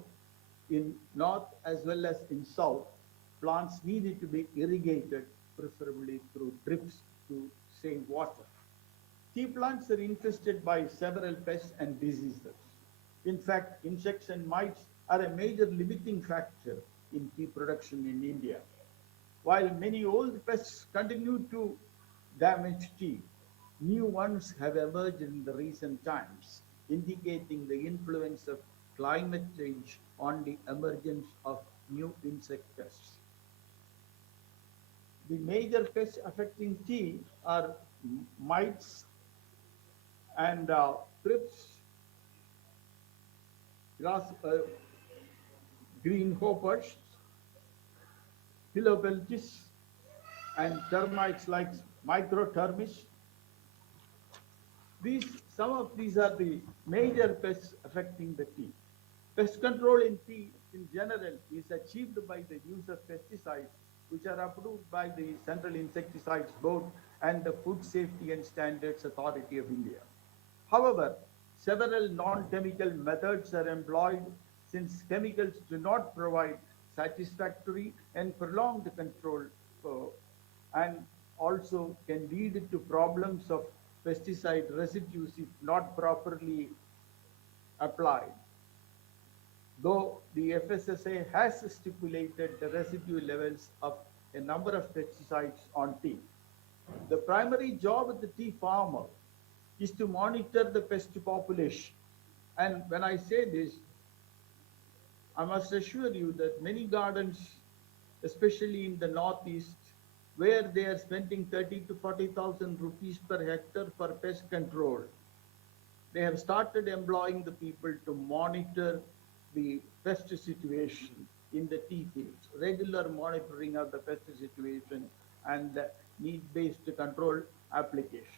in north as well as in south, plants needed to be irrigated, preferably through drips to save water. Tea plants are infested by several pests and diseases. In fact, insects and mites are a major limiting factor in tea production in India. While many old pests continue to damage tea, new ones have emerged in the recent times, indicating the influence of climate change on the emergence of new insect pests. The major pests affecting tea are mites and thrips, greenhoppers, phylobeltis, and termites like microtermis. Some of these are the major pests affecting the tea. Pest control in tea in general is achieved by the use of pesticides which are approved by the Central Insecticides Board and the Food Safety and Standards Authority of India. However, several non-chemical methods are employed since chemicals do not provide satisfactory and prolonged control and also can lead to problems of pesticide residues if not properly applied. Though the FSSA has stipulated the residue levels of a number of pesticides on tea, the primary job of the tea farmer is to monitor the pest population. And when I say this, I must assure you that many gardens, especially in the Northeast, where they are spending 30 to 40,000 rupees per hectare for pest control, they have started employing the people to monitor the pest situation in the tea fields, regular monitoring of the pest situation and need-based control applications.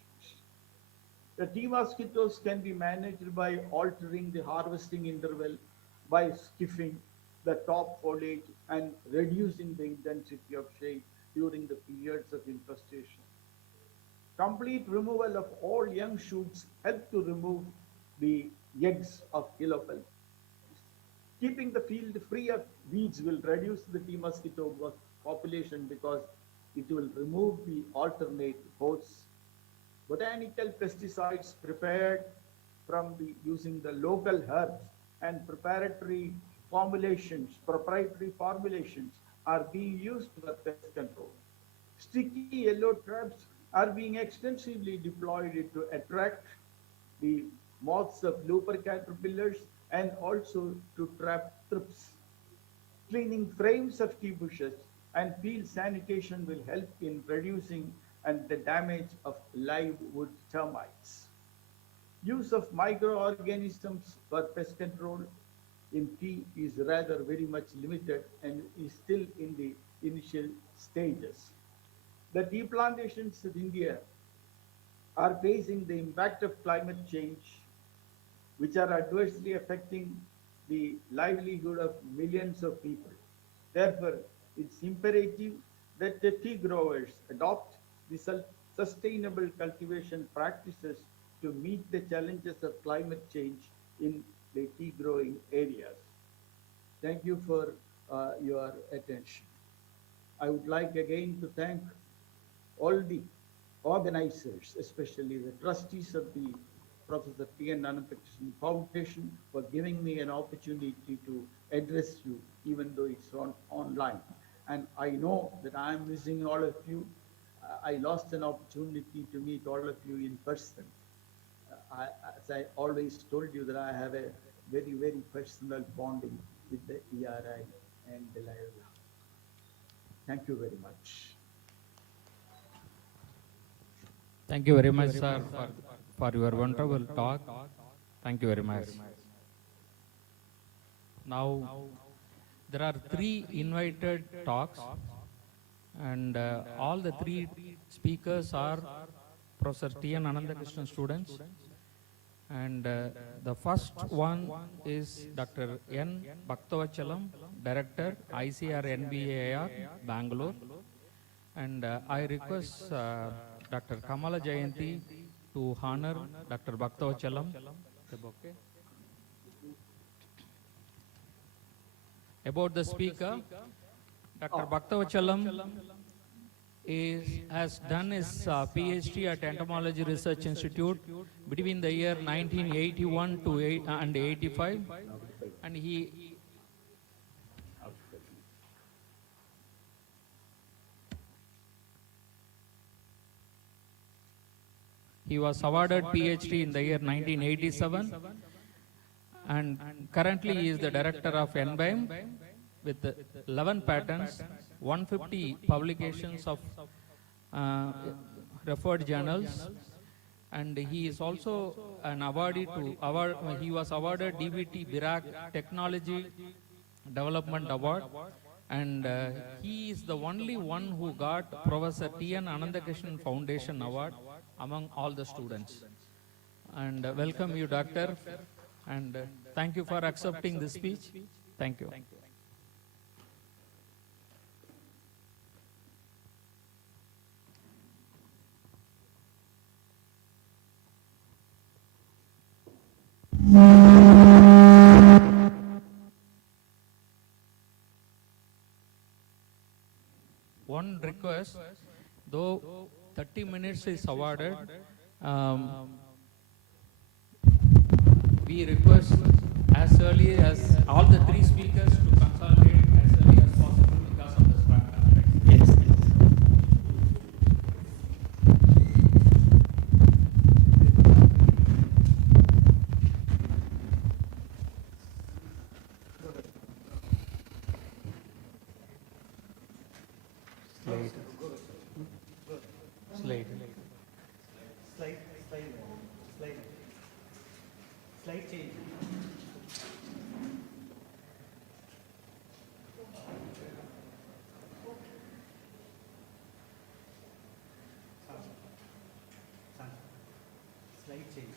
The tea mosquitoes can be managed by altering the harvesting interval, by skiffing the top foliage and reducing the intensity of shade during the periods of infestation. Complete removal of all young shoots help to remove the eggs of yellow pelt. Keeping the field free of weeds will reduce the tea mosquito population because it will remove the alternate hosts. Botanical pesticides prepared from using the local herbs and proprietary formulations are being used for pest control. Sticky yellow traps are being extensively deployed to attract the moths of looper caterpillars and also to trap thrips. Cleaning frames of tea bushes and field sanitation will help in reducing and the damage of live wood termites. Use of microorganisms for pest control in tea is rather very much limited and is still in the initial stages. The tea plantations of India are facing the impact of climate change, which are adversely affecting the livelihood of millions of people. Therefore, it's imperative that the tea growers adopt the sustainable cultivation practices to meet the challenges of climate change in the tea growing areas. Thank you for your attention. I would like again to thank all the organizers, especially the trustees of the Professor T.N. Ananthakrishnan Foundation, for giving me an opportunity to address you, even though it's online. And I know that I am missing all of you. I lost an opportunity to meet all of you in person. As I always told you that I have a very, very personal bonding with the ERI and the Loyola. Thank you very much. Thank you very much, sir, for your wonderful talk. Thank you very much. Now, there are 3 invited talks, and all the 3 speakers are Professor T.N. Ananthakrishnan students. And the first one is Dr. N. Bhaktavachalam, Director, ICR NBAR, Bangalore. And I request Dr. Kamala Jayanti to honor Dr. Bhaktavachalam. About the speaker, Dr. Bhaktavachalam has done his PhD at Entomology Research Institute between the year 1981 and 85, and he was awarded PhD in the year 1987, and currently he is the director of NBIM with 11 patents, 150 publications of referred journals, and he is also an awardee he was awarded DBT Birac Technology Development Award, and he is the only one who got Professor T.N. Ananthakrishnan Foundation Award among all the students. And welcome you, Doctor, and thank you for accepting this speech. Thank you. One request, though 30 minutes is awarded, we request as early as all the 3 speakers to consolidate as early as possible because of the strike. Yes. Slide. Slide change. Slide change.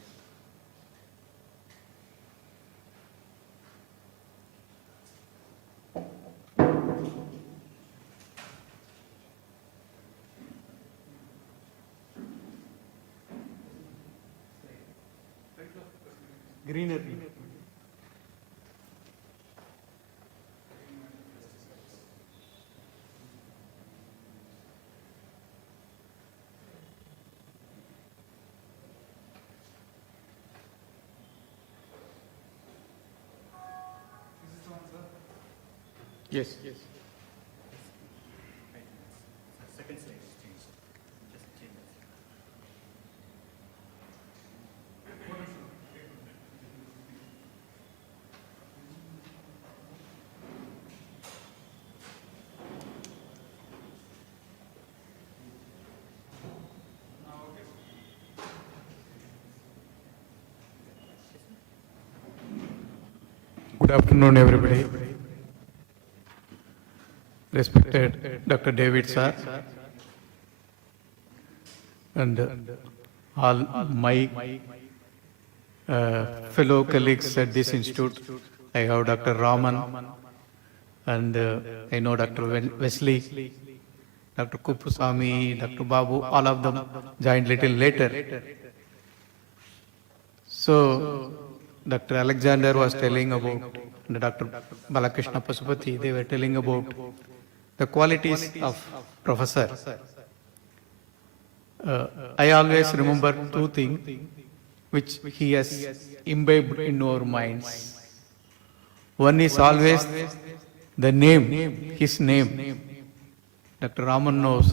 greenery. Yes. Good afternoon, everybody. Respected Dr. David sir, and all my fellow colleagues at this institute. I have Dr. Raman, and I know Dr. Wesley, Dr. Kupusamy, Dr. Babu, all of them joined little later. So, Dr. Alexander was telling about, and Dr. Balakrishna Pasupati, they were telling about the qualities of professor. I always remember two things which he has imbibed in our minds. One is always the name, his name. Dr. Raman knows.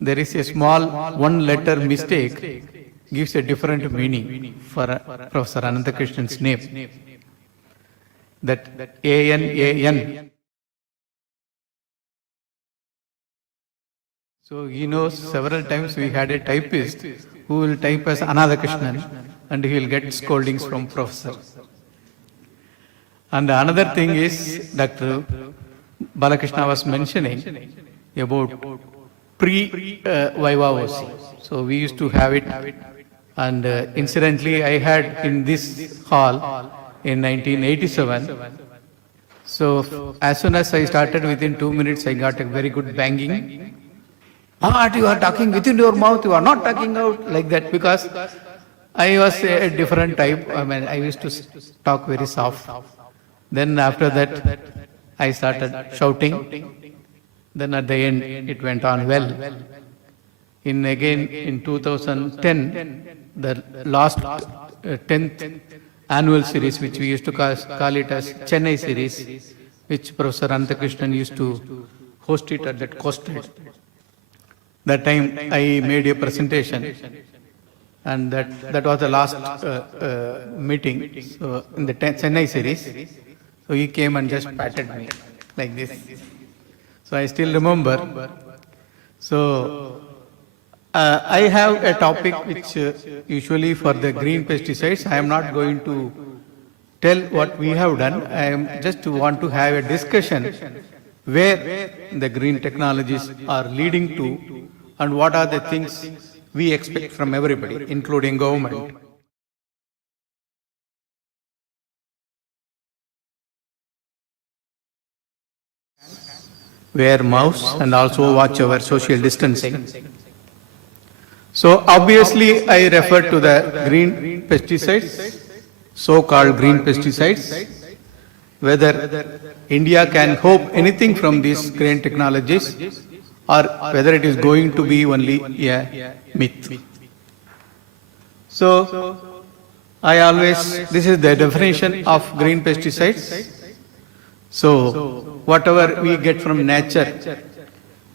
There is a small one-letter mistake gives a different meaning for Professor Ananthakrishnan's name. That A-N-A-N. So he knows several times we had a typist who will type as Ananthakrishan and he will get scoldings from professor. And another thing is Dr. Balakrishna was mentioning about pre-Viva OC. So we used to have it, and incidentally I had in this hall in 1987. So as soon as I started, within 2 minutes I got a very good banging. What you are talking within your mouth, you are not talking out, like that, because I was a different type. I mean, I used to talk very soft. Then after that, I started shouting. Then at the end, it went on well. Again, in 2010, the last 10th annual series, which we used to call it as Chennai series, which Professor Ananthakrishan used to host it at that coastal. That time I made a presentation, and that was the last meeting in the Chennai series. So he came and just patted me like this. So I still remember. So I have a topic which usually for the green pesticides, I am not going to tell what we have done. I am just want to have a discussion where the green technologies are leading to and what are the things we expect from everybody, including government. Wear masks and also watch our social distancing. So obviously I refer to the green pesticides, so-called green pesticides, whether India can hope anything from these green technologies or whether it is going to be only a myth. So I always, this is the definition of green pesticides. So whatever we get from nature,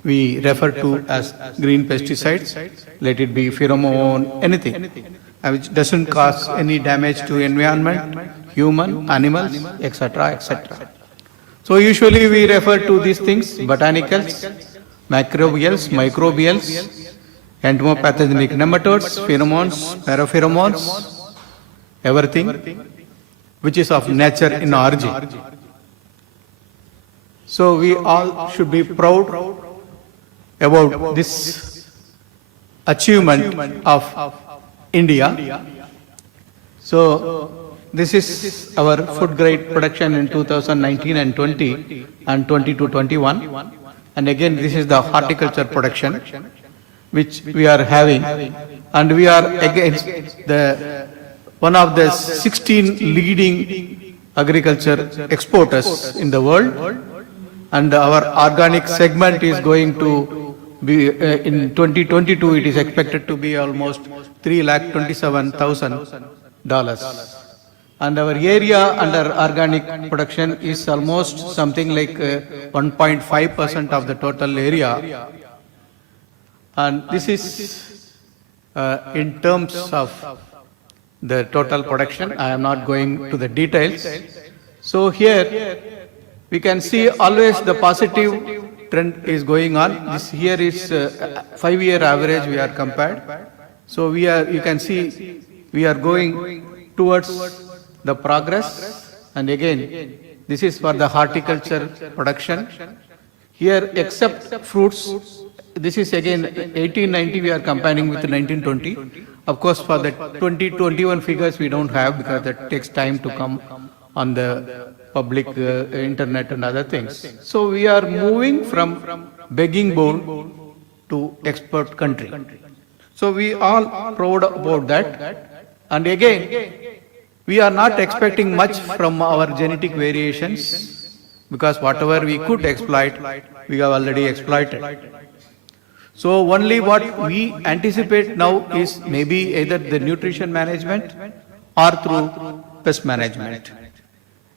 we refer to as green pesticides, let it be pheromone, anything, which doesn't cause any damage to environment, human, animals, etc., etc. So usually we refer to these things, botanicals, microbials, entomopathogenic nematodes, pheromones, parapheromones, everything which is of nature in origin. So we all should be proud about this achievement of India. So this is our food grade production in 2019 and 20 and 20 to 21. And again, this is the horticulture production which we are having, and we are against the one of the 16 leading agriculture exporters in the world, and our organic segment is going to be, in 2022, it is expected to be almost $327,000. And our area under organic production is almost something like 1.5% of the total area. And this is in terms of the total production. I am not going to the details. So here we can see always the positive trend is going on. This here is 5-year average we are compared. So we are, you can see we are going towards the progress. And again, this is for the horticulture production. Here, except fruits, this is again 1890 we are comparing with 1920. Of course, for the 2021 figures we don't have because that takes time to come on the public internet and other things. So we are moving from begging bowl to export country. So we all proud about that. And again, we are not expecting much from our genetic variations because whatever we could exploit, we have already exploited. So only what we anticipate now is maybe either the nutrition management or through pest management.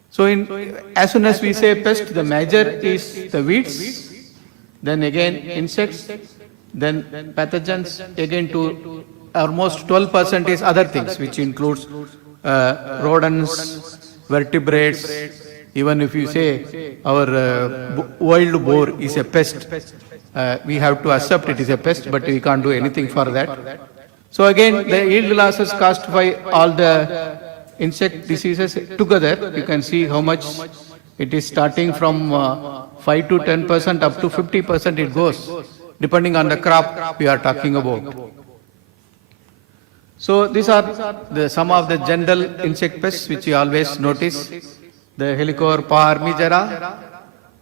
So as soon as we say pest, the major is the weeds, then again insects, then pathogens, again to almost 12% is other things, which includes rodents, vertebrates. Even if you say our wild boar is a pest, we have to accept it is a pest, but we can't do anything for that. So again, the yield losses caused by all the insect diseases together, you can see how much it is starting from 5 to 10% up to 50% it goes, depending on the crop we are talking about. So these are some of the general insect pests which you always notice. The Helicoverpa armigera,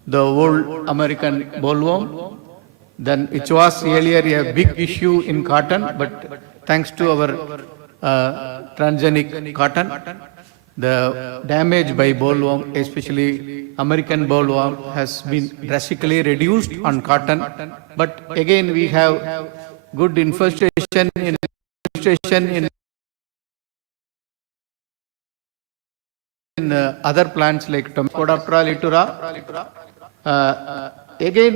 the old American bollworm, then it was earlier a big issue in cotton, but thanks to our transgenic cotton, the damage by bollworm, especially American bollworm, has been drastically reduced on cotton. But again, we have good infestation in other plants like Podoptera litura. Again,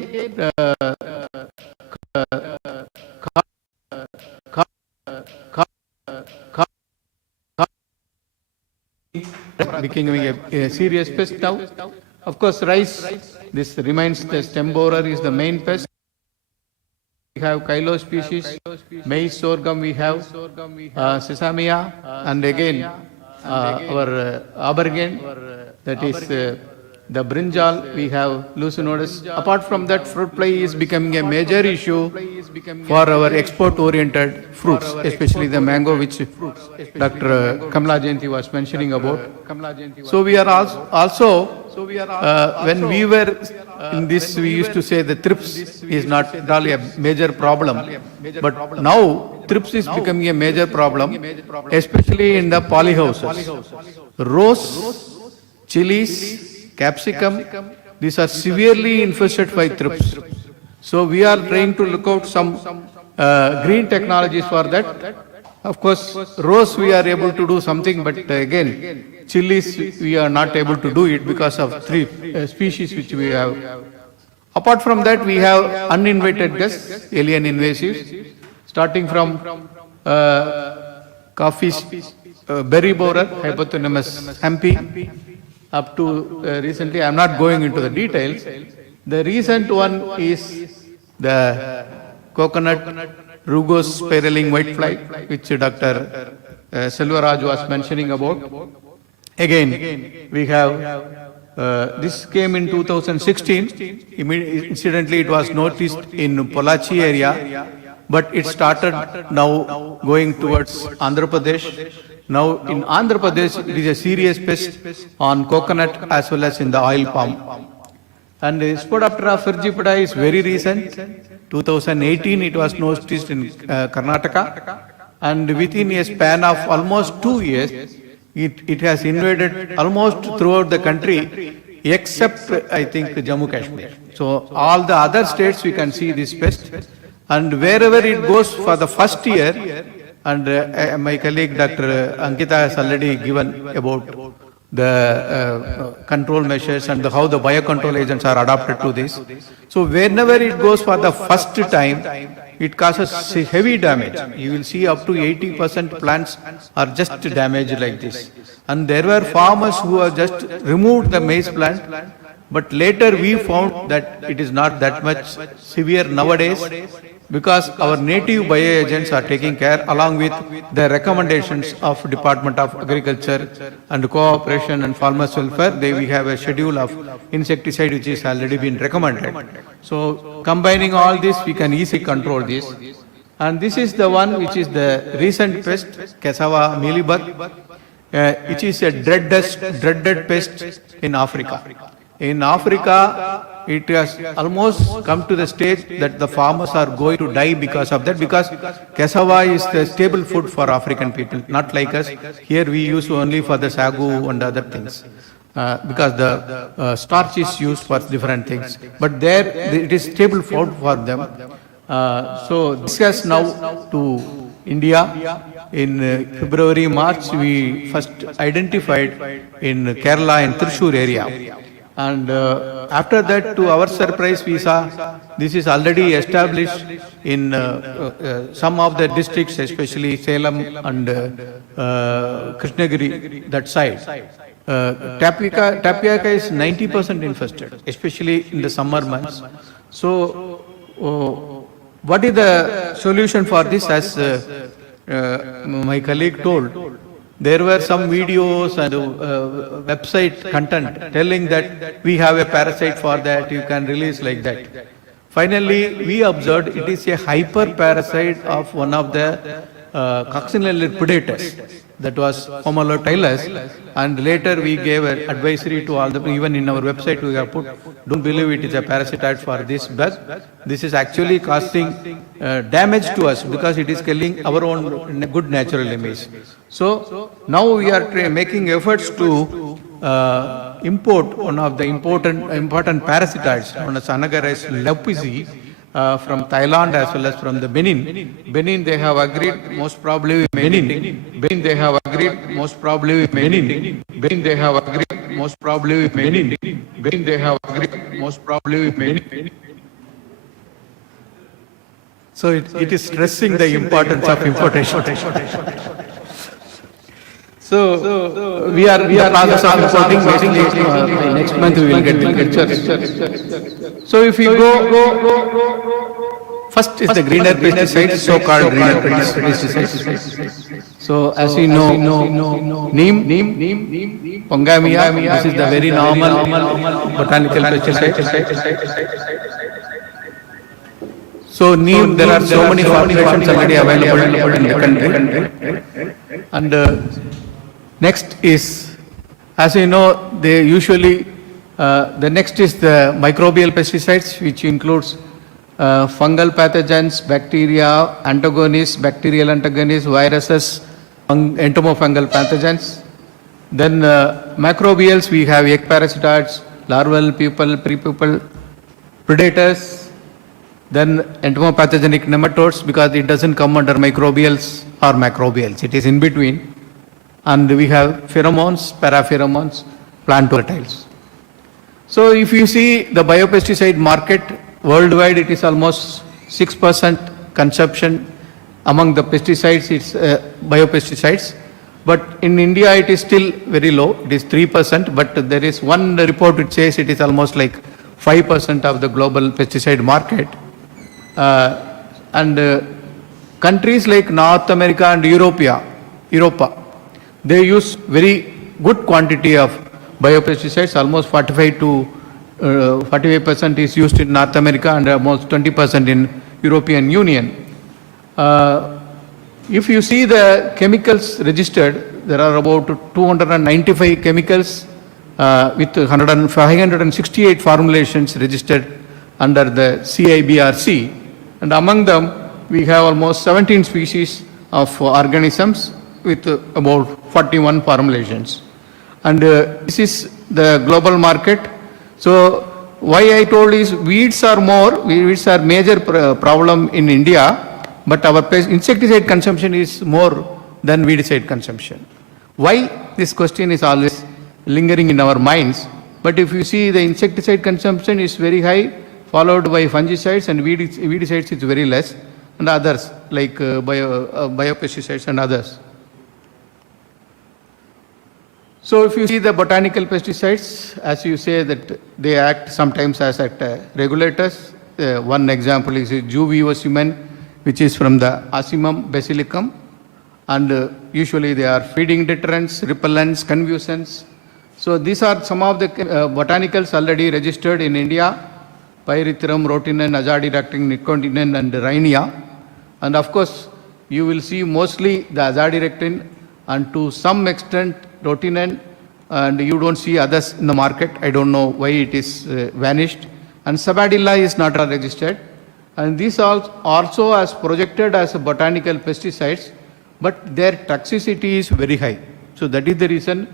becoming a serious pest now. Of course, rice, this remains the stem borer is the main pest. We have kylo species, maize, sorghum we have, sesamia, and again our aubergine, that is the brinjal, we have lucinodes. Apart from that, fruit fly is becoming a major issue for our export-oriented fruits, especially the mango, which Dr. Kamala Jayanti was mentioning about. So we are also when we were in this, we used to say the thrips is not really a major problem, but now thrips is becoming a major problem, especially in the polyhouses. Rose, chilies, capsicum, these are severely infested by thrips. So we are trying to look out some green technologies for that. Of course, rose we are able to do something, but again, chilies we are not able to do it because of three species which we have. Apart from that, we have uninvited guests, alien invasives, starting from coffee, berry borer, Hypothenemus hampi, up to recently, I am not going into the details. The recent one is the coconut rugose spiraling whitefly, which Dr. Selvaraj was mentioning about. Again, we have, this came in 2016. Incidentally, it was noticed in Pollachi area, but it started now going towards Andhra Pradesh. Now in Andhra Pradesh, it is a serious pest on coconut as well as in the oil palm. And Spodoptera frigipeda is very recent. 2018 it was noticed in Karnataka. and within a span of almost 2 years, it has invaded almost throughout the country, except, I think, Jammu Kashmir. So all the other states we can see this pest, and wherever it goes for the first year, and my colleague Dr. Ankita has already given about the control measures and how the biocontrol agents are adapted to this. So whenever it goes for the first time, it causes heavy damage. You will see up to 80% plants are just damaged like this. And there were farmers who have just removed the maize plant, but later we found that it is not that much severe nowadays, because our native bioagents are taking care along with the recommendations of Department of Agriculture and Cooperation and Farmers Welfare. We have a schedule of insecticide which is already been recommended. So combining all this, we can easily control this. And this is the one which is the recent pest, cassava mealybug, which is a dreaded pest in Africa. In Africa, it has almost come to the stage that the farmers are going to die because of that, because cassava is the staple food for African people, not like us. Here we use only for the sagu and other things, because the starch is used for different things. But there, it is staple food for them. So this has now to India. In February, March, we first identified in Kerala and Thrissur area. And after that, to our surprise, we saw this is already established in some of the districts, especially Salem and Krishnagiri, that side. Tapioca is 90% infested, especially in the summer months. So, what is the solution for this? As my colleague told, there were some videos and website content telling that we have a parasite for that, you can release like that. Finally, we observed it is a hyper parasite of one of the coccinellid predators, that was Homolotylus, and later we gave an advisory to all the, even in our website we have put, don't believe it is a parasite for this bug. This is actually causing damage to us because it is killing our own good natural enemies. So now we are making efforts to import one of the important parasitoids known as Anagares lepici from Thailand as well as from the Benin. Benin, they have agreed most probably with Benin. Benin, they have agreed most probably with Benin. Benin, they have agreed most probably with Benin. Benin, they have agreed most probably with Benin. So it is stressing the importance of importation. So we are in the process of importing. Basically, next month we will get the pictures. So if you go, first is the greener pesticides, so-called greener pesticides. So as you know, neem, pongamia, this is the very normal botanical pesticide. So neem, there are so many formulations already available in the country. And next is, as you know, they usually, the next is the microbial pesticides, which includes fungal pathogens, bacteria, antagonists, bacterial antagonists, viruses, entomofungal pathogens. Then macrobials, we have egg parasitoids, larval, pupal, prepupal, predators. Then entomopathogenic nematodes, because it doesn't come under microbials or macrobials, it is in between. And we have pheromones, parapheromones, plant volatiles. So if you see the biopesticide market worldwide, it is almost 6% consumption among the pesticides, it's biopesticides. But in India, it is still very low, it is 3%, but there is one report which says it is almost like 5% of the global pesticide market. Countries like North America and Europa, they use very good quantity of biopesticides, almost 45% is used in North America and almost 20% in European Union. If you see the chemicals registered, there are about 295 chemicals with 568 formulations registered under the CIBRC. And among them, we have almost 17 species of organisms with about 41 formulations. And this is the global market. So why I told is weeds are major problem in India, but our insecticide consumption is more than weedicide consumption. Why? This question is always lingering in our minds. But if you see, the insecticide consumption is very high, followed by fungicides, and weedicides is very less, and others like biopesticides and others. So if you see the botanical pesticides, as you say that they act sometimes as regulators. One example is juvevosement, which is from the Asimum basilicum, and usually they are feeding deterrents, repellents, confusions. So these are some of the botanicals already registered in India: pyrethrum, rotinin, azadirachtin, nicotinine, and rhinia. And of course, you will see mostly the azadirachtin and to some extent rotinin, and you don't see others in the market. I don't know why it is vanished. And sabadilla is not registered. And these also as projected as botanical pesticides, but their toxicity is very high. So that is the reason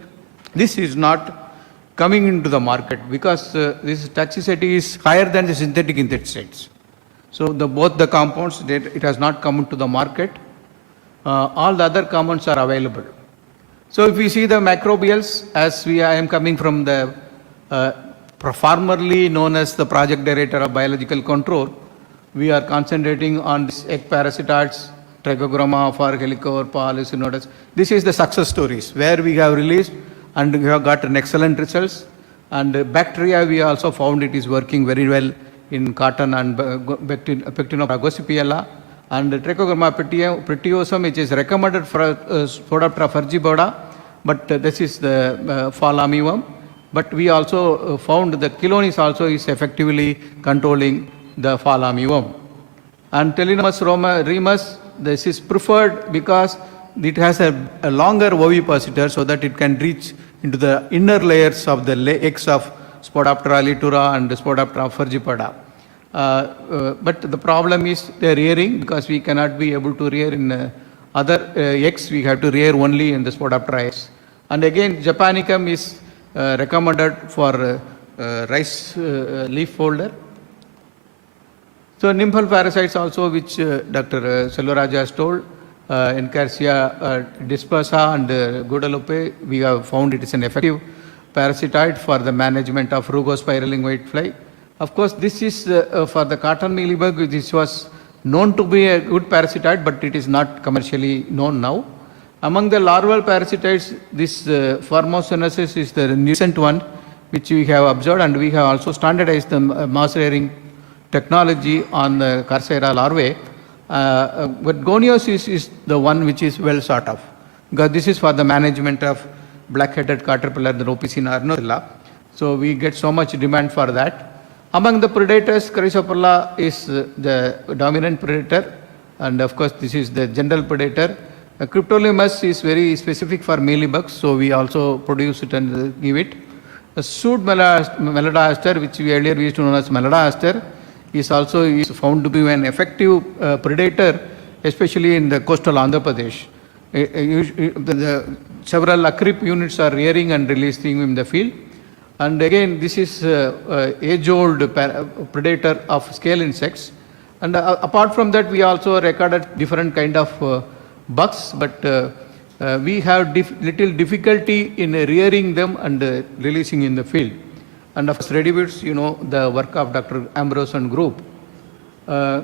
this is not coming into the market, because this toxicity is higher than the synthetic insecticides. So both the compounds, it has not come into the market. All the other compounds are available. So if we see the microbials, as I am coming from the formerly known as the project director of biological control, we are concentrating on this egg parasitoids, Trichogramma, Helicoverpa, Polycinodes. This is the success stories where we have released and we have got an excellent results. And bacteria, we also found it is working very well in cotton and Pectinophagocypiella. And Trichogramma pretiosum, which is recommended for Spodoptera fergiboda, but this is the fall armyworm. But we also found the Chilonis also is effectively controlling the fall armyworm. And Telinomus remus, this is preferred because it has a longer ovipositor so that it can reach into the inner layers of the eggs of Spodoptera litura and Spodoptera fergipoda. But the problem is the rearing, because we cannot be able to rear in other eggs. We have to rear only in the Spodoptera eggs. And again, Japanicum is recommended for rice leaf folder. So nymphal parasites also, which Dr. Selvaraj has told, Encarcia dispersa and Guadalupe, we have found it is an effective parasitoid for the management of rugospiraling whitefly. Of course, this is for the cotton mealybug, which was known to be a good parasitoid, but it is not commercially known now. Among the larval parasitoids, this Formosenesis is the recent one, which we have observed, and we have also standardized the mass rearing technology on the Carcera larvae. But Goniosis is the one which is well sought of, because this is for the management of black-headed caterpillar, the Opicina arnocilla. So we get so much demand for that. Among the predators, Chrysoprella is the dominant predator, and of course this is the general predator. Cryptolemus is very specific for mealybugs, so we also produce it and give it. The Pseudo Melanoaster, which we earlier used to know as Melanoaster, is also found to be an effective predator, especially in the coastal Andhra Pradesh. Several acrip units are rearing and releasing in the field. And again, this is age-old predator of scale insects. And apart from that, we also recorded different kind of bugs, but we have little difficulty in rearing them and releasing in the field. And of course, Redivits, you know, the work of Dr. Ambrose and group.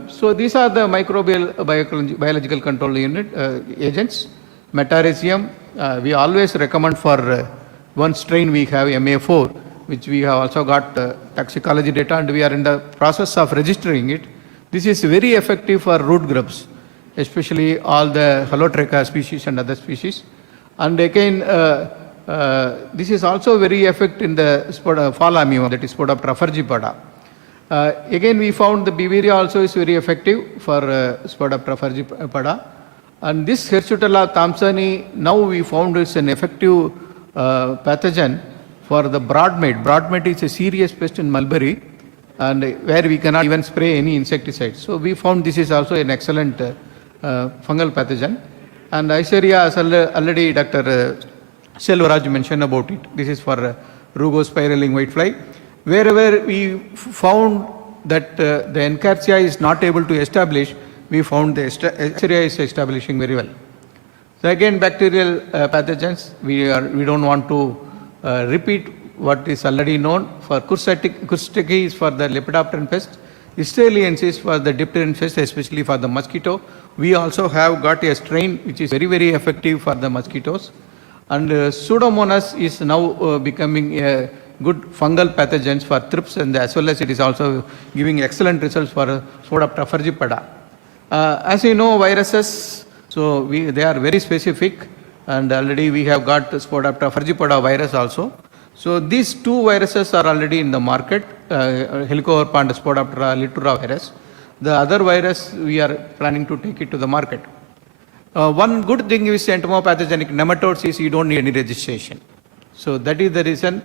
So these are the microbial biological control unit agents. Metarhizium, we always recommend for one strain we have, MA4, which we have also got toxicology data, and we are in the process of registering it. This is very effective for root grubs, especially all the Halotricha species and other species. And again, this is also very effective in the fall armyworm, that is Spodoptera fergipoda. Again, we found the Beveria also is very effective for Spodoptera fergipoda. And this Hirsutella thompsoni, now we found is an effective pathogen for the broadmate. Broadmate is a serious pest in mulberry, and where we cannot even spray any insecticide. So we found this is also an excellent fungal pathogen. And Aishwarya has already Dr. Selvaraj mentioned about it. This is for Rugo spiraling whitefly. Wherever we found that the Encartia is not able to establish, we found the Aishwarya is establishing very well. So again, bacterial pathogens, we don't want to repeat what is already known. For Kursitiki is for the Lepidopteran pest, Israeliensis for the diphtheria pest, especially for the mosquito. We also have got a strain which is very, very effective for the mosquitoes. And Pseudomonas is now becoming a good fungal pathogens for thrips, and as well as it is also giving excellent results for Spodoptera frangipeda. As you know, viruses, so they are very specific, and already we have got Spodoptera frangipeda virus also. So these two viruses are already in the market, Helicobacter and Spodoptera litura virus. The other virus, we are planning to take it to the market. One good thing with entomopathogenic nematodes is you don't need any registration. So that is the reason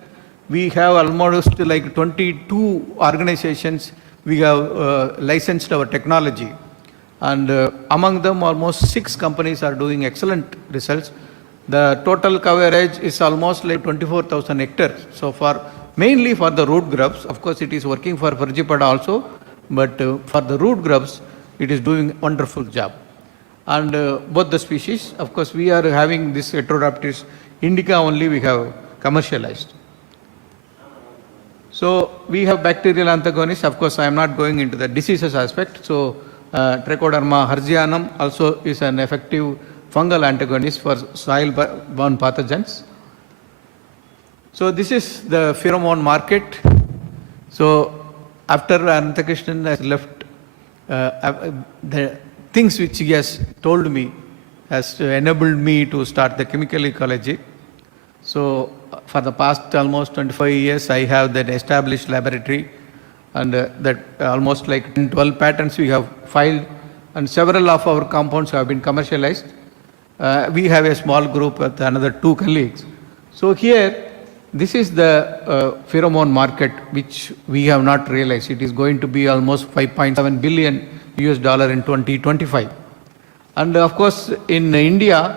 we have almost like 22 organizations we have licensed our technology. And among them, almost 6 companies are doing excellent results. The total coverage is almost like 24,000 hectares. So mainly for the root grubs, of course it is working for Frangipeda also, but for the root grubs, it is doing wonderful job. And both the species, of course, we are having this Heterodaptis indica only we have commercialized. So we have bacterial antagonists. Of course, I am not going into the diseases aspect. So Trichoderma herzianum also is an effective fungal antagonist for soil-borne pathogens. So this is the pheromone market. So after Ananthakrishnan has left, the things which he has told me has enabled me to start the chemical ecology. So for the past almost 25 years, I have that established laboratory, and that almost like 12 patents we have filed, and several of our compounds have been commercialized. We have a small group with another 2 colleagues. So here, this is the pheromone market which we have not realized. It is going to be almost $5.7 billion in 2025. And of course, in India,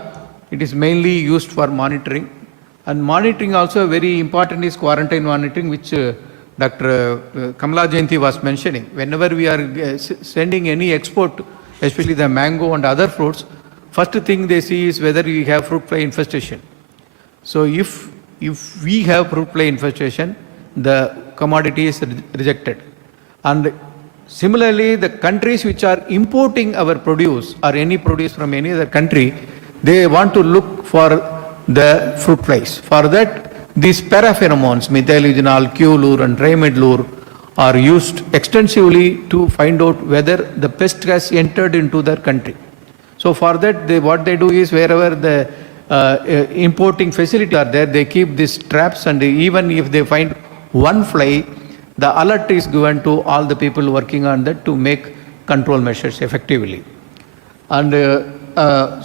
it is mainly used for monitoring. And monitoring also very important is quarantine monitoring, which Dr. Kamala Jayanti was mentioning. Whenever we are sending any export, especially the mango and other fruits, first thing they see is whether we have fruit fly infestation. So if we have fruit fly infestation, the commodity is rejected. And similarly, the countries which are importing our produce or any produce from any other country, they want to look for the fruit flies. For that, these parapheromones, methyluginol, Q-lure and trimidlure, are used extensively to find out whether the pest has entered into their country. So for that, what they do is wherever the importing facility are there, they keep these traps, and even if they find one fly, the alert is given to all the people working on that to make control measures effectively. And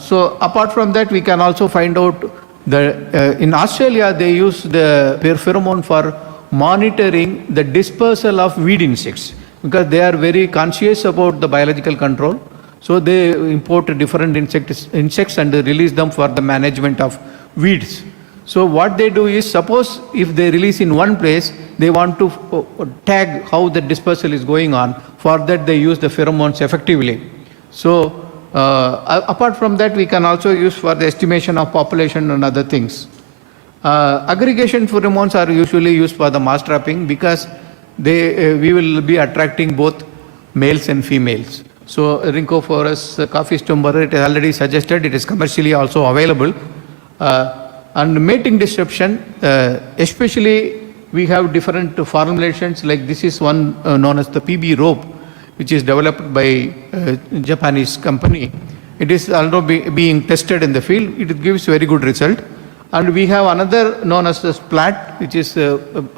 so apart from that, we can also find out in Australia, they use the pheromone for monitoring the dispersal of weed insects, because they are very conscious about the biological control. So they import different insects and release them for the management of weeds. So what they do is, suppose if they release in one place, they want to tag how the dispersal is going on. For that, they use the pheromones effectively. So apart from that, we can also use for the estimation of population and other things. Aggregation pheromones are usually used for the mass trapping, because we will be attracting both males and females. So Rhynchophorus coffee stumper, it is already suggested, it is commercially also available. And mating disruption, especially we have different formulations, like this is one known as the PB rope, which is developed by a Japanese company. It is also being tested in the field. It gives very good result. And we have another known as the Splat, which is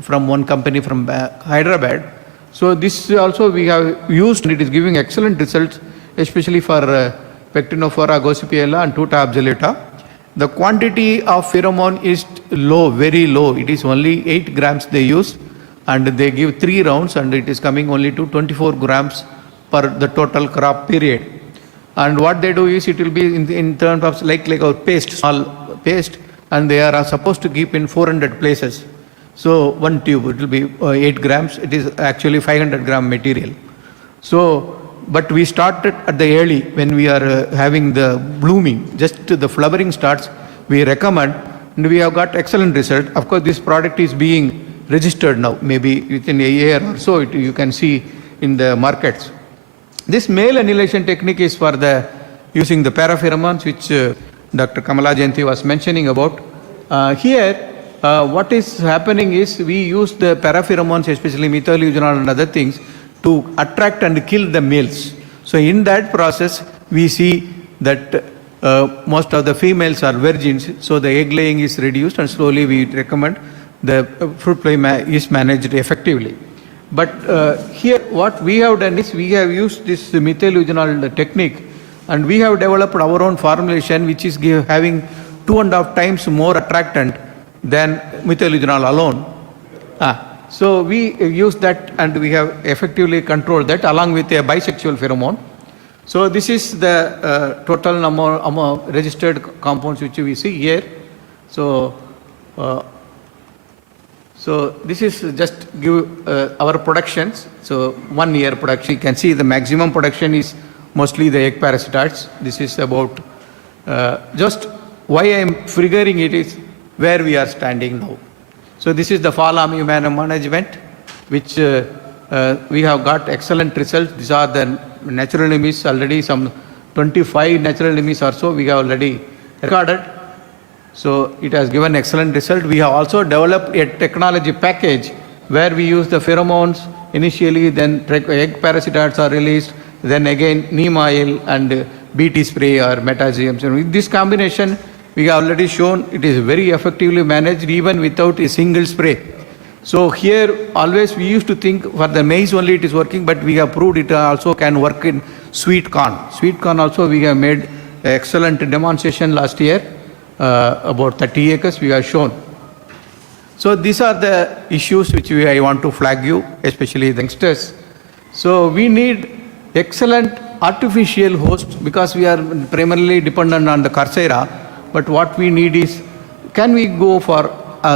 from one company from Hyderabad. So this also we have used, and it is giving excellent results, especially for Pectinophora gossypiella and Tuta obsoleta. The quantity of pheromone is low, very low. It is only 8 grams they use, and they give 3 rounds, and it is coming only to 24 grams per the total crop period. And what they do is it will be in terms of like a paste, small paste, and they are supposed to keep in 400 places. So one tube, it will be 8 grams. It is actually 500 gram material. So, but we started at the early when we are having the blooming, just the flowering starts, we recommend, and we have got excellent result. Of course, this product is being registered now, maybe within a year or so, you can see in the markets. This male annihilation technique is for the using the parapheromones, which Dr. Kamala Jayanti was mentioning about. Here, what is happening is we use the parapheromones, especially methyluginol and other things, to attract and kill the males. So in that process, we see that most of the females are virgins, so the egg laying is reduced, and slowly we recommend the fruit fly is managed effectively. But here what we have done is we have used this methyluginol technique, and we have developed our own formulation which is having 2.5 times more attractant than methyluginol alone. So we use that, and we have effectively controlled that along with a bisexual pheromone. So this is the total number of registered compounds which we see here. So so this is just give our productions. So 1 year production, you can see the maximum production is mostly the egg parasitoids. This is about, just why I am figuring it is where we are standing now. So this is the fall arm management, which we have got excellent results. These are the natural enemies, already some 25 natural enemies or so we have already recorded. So it has given excellent result. We have also developed a technology package where we use the pheromones initially, then egg parasitoids are released, then again neem oil and BT spray or metazoans. And with this combination, we have already shown it is very effectively managed even without a single spray. So here always we used to think for the maize only it is working, but we have proved it also can work in sweet corn. Sweet corn also we have made excellent demonstration last year. About 30 acres we have shown. So these are the issues which I want to flag you, especially the youngsters. So we need excellent artificial hosts because we are primarily dependent on the Coursera. But what we need is, can we go for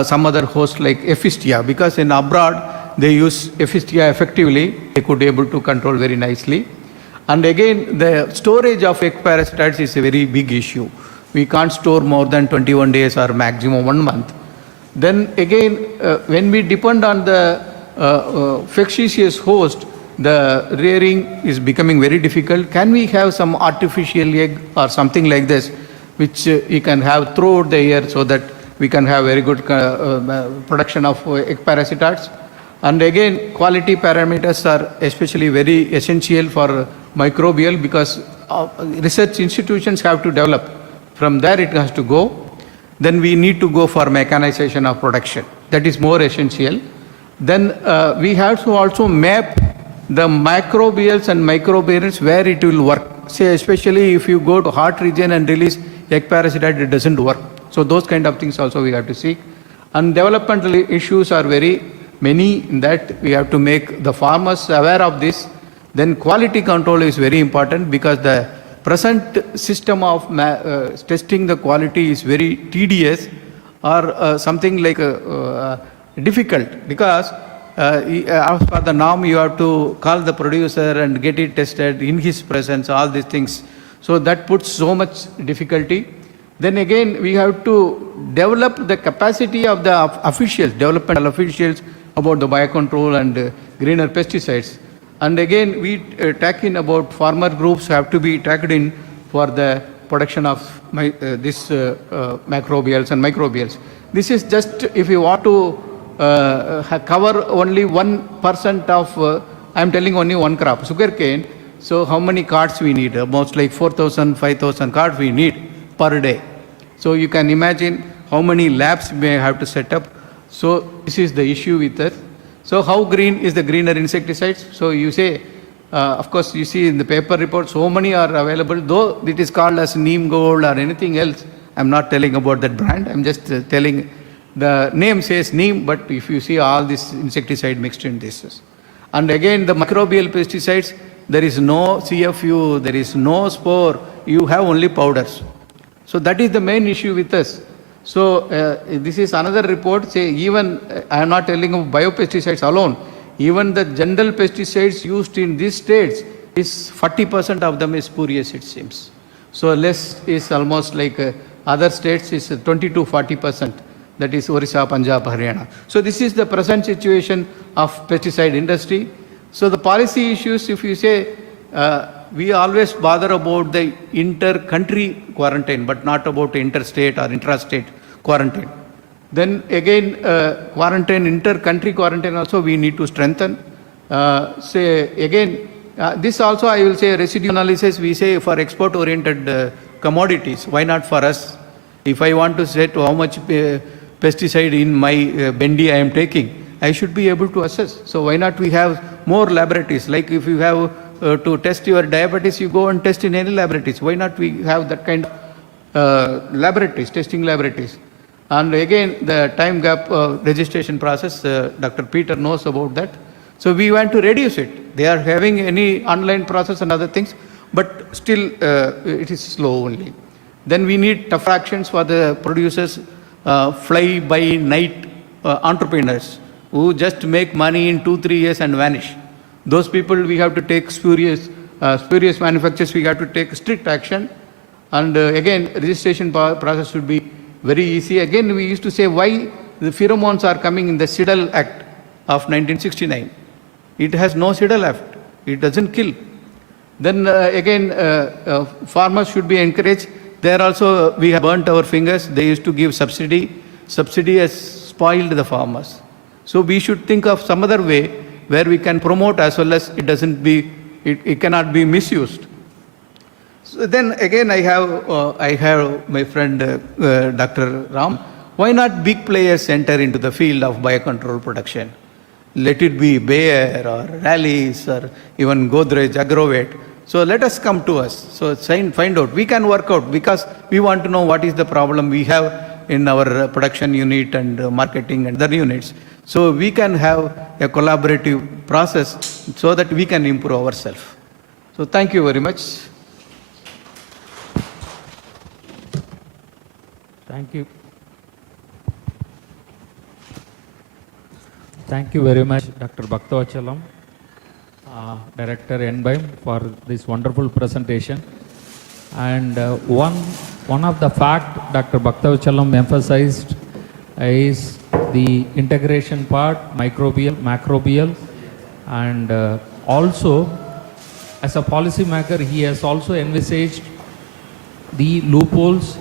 some other host like Ephistia? Because in abroad they use Ephistia effectively. They could be able to control very nicely. And again, the storage of egg parasitoids is a very big issue. We can't store more than 21 days or maximum 1 month. Then again, when we depend on the fictitious host, the rearing is becoming very difficult. Can we have some artificial egg or something like this, which you can have throughout the year so that we can have very good production of egg parasitoids? And again, quality parameters are especially very essential for microbial because research institutions have to develop. From there it has to go. Then we need to go for mechanization of production. That is more essential. Then we have to also map the microbials and microbearers where it will work. Say especially if you go to hot region and release egg parasitoid, it doesn't work. So those kind of things also we have to see. And developmental issues are very many in that we have to make the farmers aware of this. Then quality control is very important because the present system of testing the quality is very tedious or something like difficult because as per the norm you have to call the producer and get it tested in his presence, all these things. So that puts so much difficulty. Then again we have to develop the capacity of the officials, developmental officials about the biocontrol and greener pesticides. And again, we tack in about farmer groups have to be tacked in for the production of this macrobials and microbials. This is just if you want to cover only 1% of, I am telling only one crop, sugarcane. So how many carts we need? Almost like 4,000, 5,000 carts we need per day. So you can imagine how many labs we may have to set up. So this is the issue with that. So how green is the greener insecticides? So you say, of course you see in the paper report, so many are available, though it is called as Neem Gold or anything else. I'm not telling about that brand, I'm just telling the name says Neem, but if you see all this insecticide mixed in this. And again the microbial pesticides, there is no CFU, there is no spore, you have only powders. So that is the main issue with us. So this is another report, say even, I am not telling of biopesticides alone, even the general pesticides used in these states is 40% of them is spurious, it seems. So less is almost like other states is 20 to 40%, that is Orissa, Punjab, Haryana. So this is the present situation of pesticide industry. So the policy issues, if you say, we always bother about the inter-country quarantine, but not about interstate or intrastate quarantine. Then again, quarantine, inter-country quarantine also we need to strengthen. Say again, this also I will say residue analysis, we say for export-oriented commodities, why not for us? If I want to say to how much pesticide in my bendi I am taking, I should be able to assess. So why not we have more laboratories? Like if you have to test your diabetes, you go and test in any laboratories. Why not we have that kind of laboratories, testing laboratories? And again, the time gap registration process, Dr. Peter knows about that. So we want to reduce it. They are having any online process and other things, but still it is slow only. Then we need tough actions for the producers, fly-by-night entrepreneurs who just make money in 2-3 years and vanish. Those people we have to take spurious manufacturers, we have to take strict action. And again, registration process should be very easy. Again, we used to say why the pheromones are coming in the CIDL Act of 1969. It has no CIDL Act. It doesn't kill. Then again, farmers should be encouraged. There also we have burnt our fingers. They used to give subsidy. Subsidy has spoiled the farmers. So we should think of some other way where we can promote as well as it cannot be misused. So then again, I have my friend Dr. Ram. Why not big players enter into the field of biocontrol production? Let it be Bayer or Rallis or even Godrej, Agrovet. So let us come to us. So find out. We can work out because we want to know what is the problem we have in our production unit and marketing and other units. So we can have a collaborative process so that we can improve ourselves. So thank you very much. Thank you. Thank you very much, Dr. Bhaktavachalam, Director NBIM, for this wonderful presentation. And one of the fact Dr. Bhaktavachalam emphasized is the integration part, microbial, macrobial, and also as a policymaker, he has also envisaged the loopholes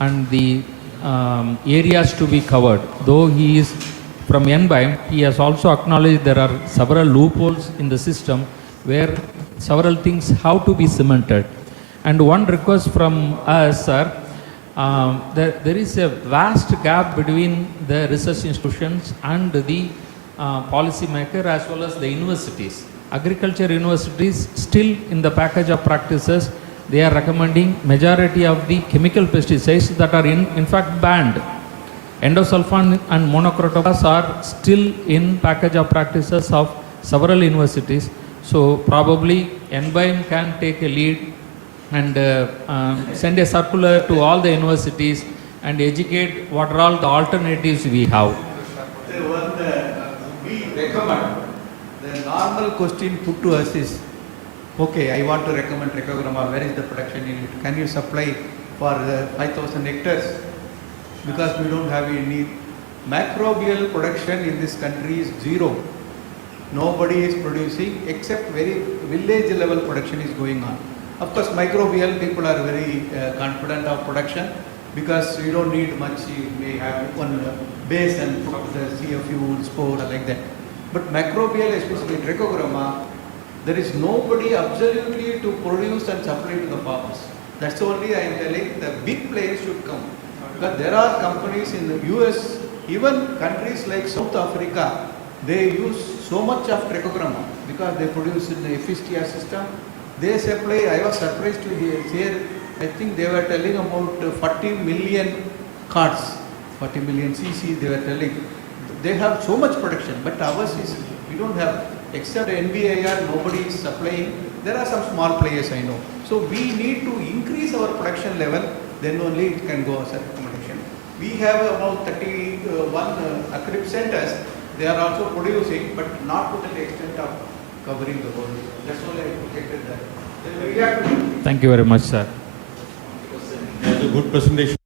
and the areas to be covered. Though he is from NBIM, he has also acknowledged there are several loopholes in the system where several things have to be cemented. And one request from us, sir, there is a vast gap between the research institutions and the policymaker as well as the universities. Agriculture universities still in the package of practices, they are recommending majority of the chemical pesticides that are in fact banned. Endosulfan and monocrotophos are still in package of practices of several universities. So probably NBIM can take a lead and send a circular to all the universities and educate what are all the alternatives we have. We recommend, the normal question put to us is, okay, I want to recommend Trichogramma, where is the production unit? Can you supply for 5,000 hectares? Because we don't have any. Macrobial production in this country is zero. Nobody is producing except very village level production is going on. Of course, microbial people are very confident of production because you don't need much. You may have one base and put the CFU, spore like that. But macrobial, especially Trichogramma, there is nobody absolutely to produce and supply to the farmers. That's only I am telling the big players should come. Because there are companies in the US, even countries like South Africa, they use so much of Trichogramma because they produce in the FSTR system. They supply, I was surprised to hear, I think they were telling about 40 million carts, 40 million cc they were telling. They have so much production, but ours is, we don't have. except NBIR, nobody is supplying. There are some small players I know. So we need to increase our production level, then only it can go as a recommendation. We have about 31 ACRIP centers. They are also producing, but not to the extent of covering the whole. That's why I projected that. Then we have to. Thank you very much, sir. That's a good presentation.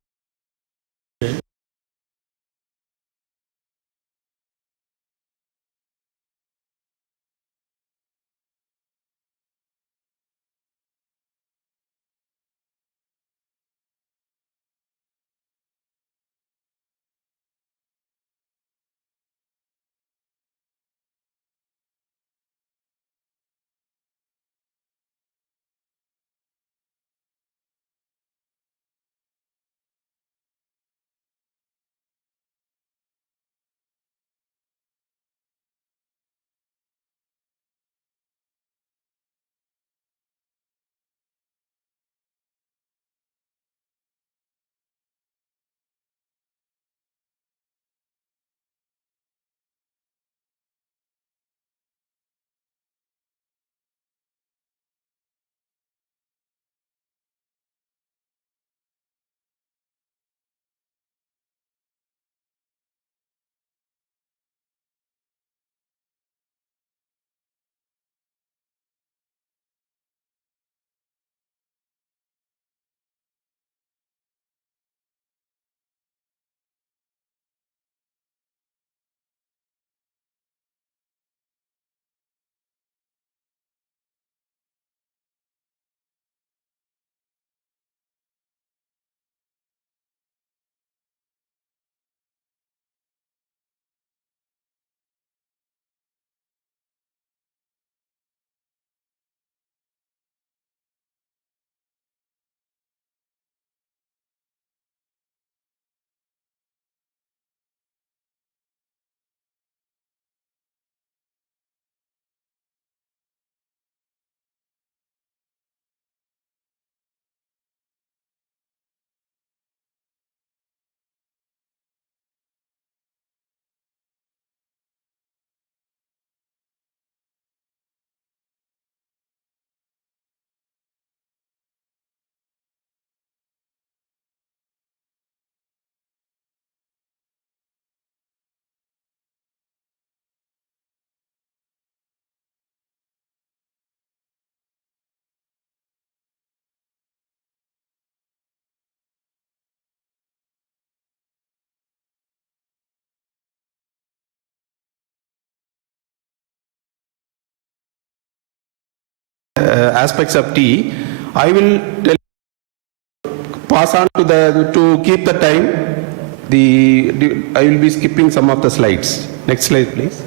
Aspects of tea, I will pass on to keep the time. I will be skipping some of the slides. Next slide, please.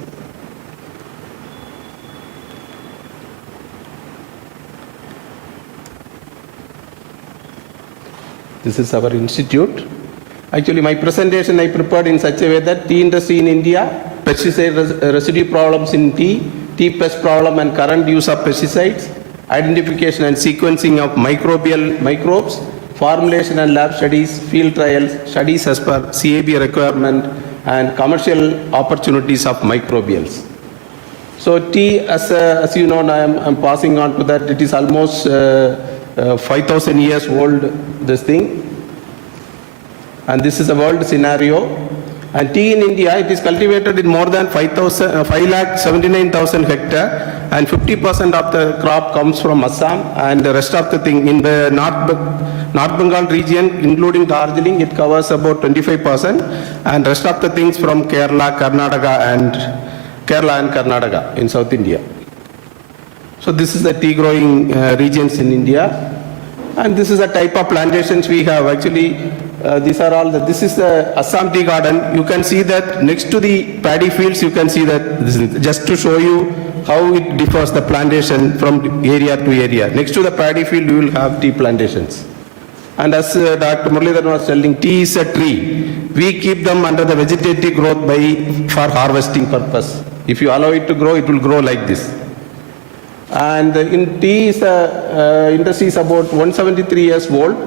This is our institute. Actually, my presentation I prepared in such a way that tea industry in India, pesticide residue problems in tea pest problem and current use of pesticides, identification and sequencing of microbes, formulation and lab studies, field trials, studies as per CAB requirement, and commercial opportunities of microbials. So tea, as you know, I'm passing on to that. It is almost 5,000 years old, this thing. And this is a world scenario. And tea in India, it is cultivated in more than 5,79,000 hectares, and 50% of the crop comes from Assam, and the rest of the thing in the North Bengal region, including Darjeeling, it covers about 25%, and rest of the things from Kerala and Karnataka in South India. So this is the tea growing regions in India, and this is the type of plantations we have. Actually, these are all this is the Assam tea garden. You can see that next to the paddy fields, you can see that this is just to show you how it differs the plantation from area to area. Next to the paddy field, you will have tea plantations. And as Dr. Muralidharan was telling, tea is a tree. We keep them under the vegetative growth for harvesting purpose. If you allow it to grow, it will grow like this. And in tea, industry is about 173 years old.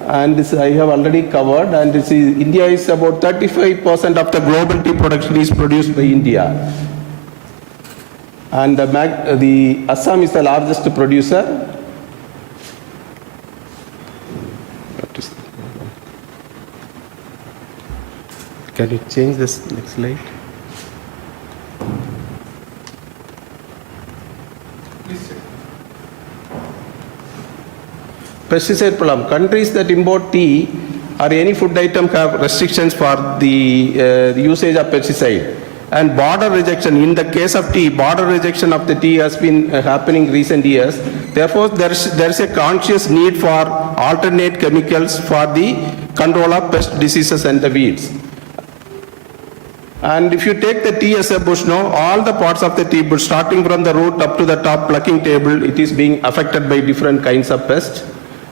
And this I have already covered, and India is about 35% of the global tea production is produced by India. And the Assam is the largest producer. Can you change this next slide? Pesticide problem. Countries that import tea or any food item have restrictions for the usage of pesticide. And border rejection, in the case of tea, border rejection of the tea has been happening recent years. Therefore, there is a conscious need for alternate chemicals for the control of pest diseases and the weeds. And if you take the tea as a bush now, all the parts of the tea bush, starting from the root up to the top plucking table, it is being affected by different kinds of pests.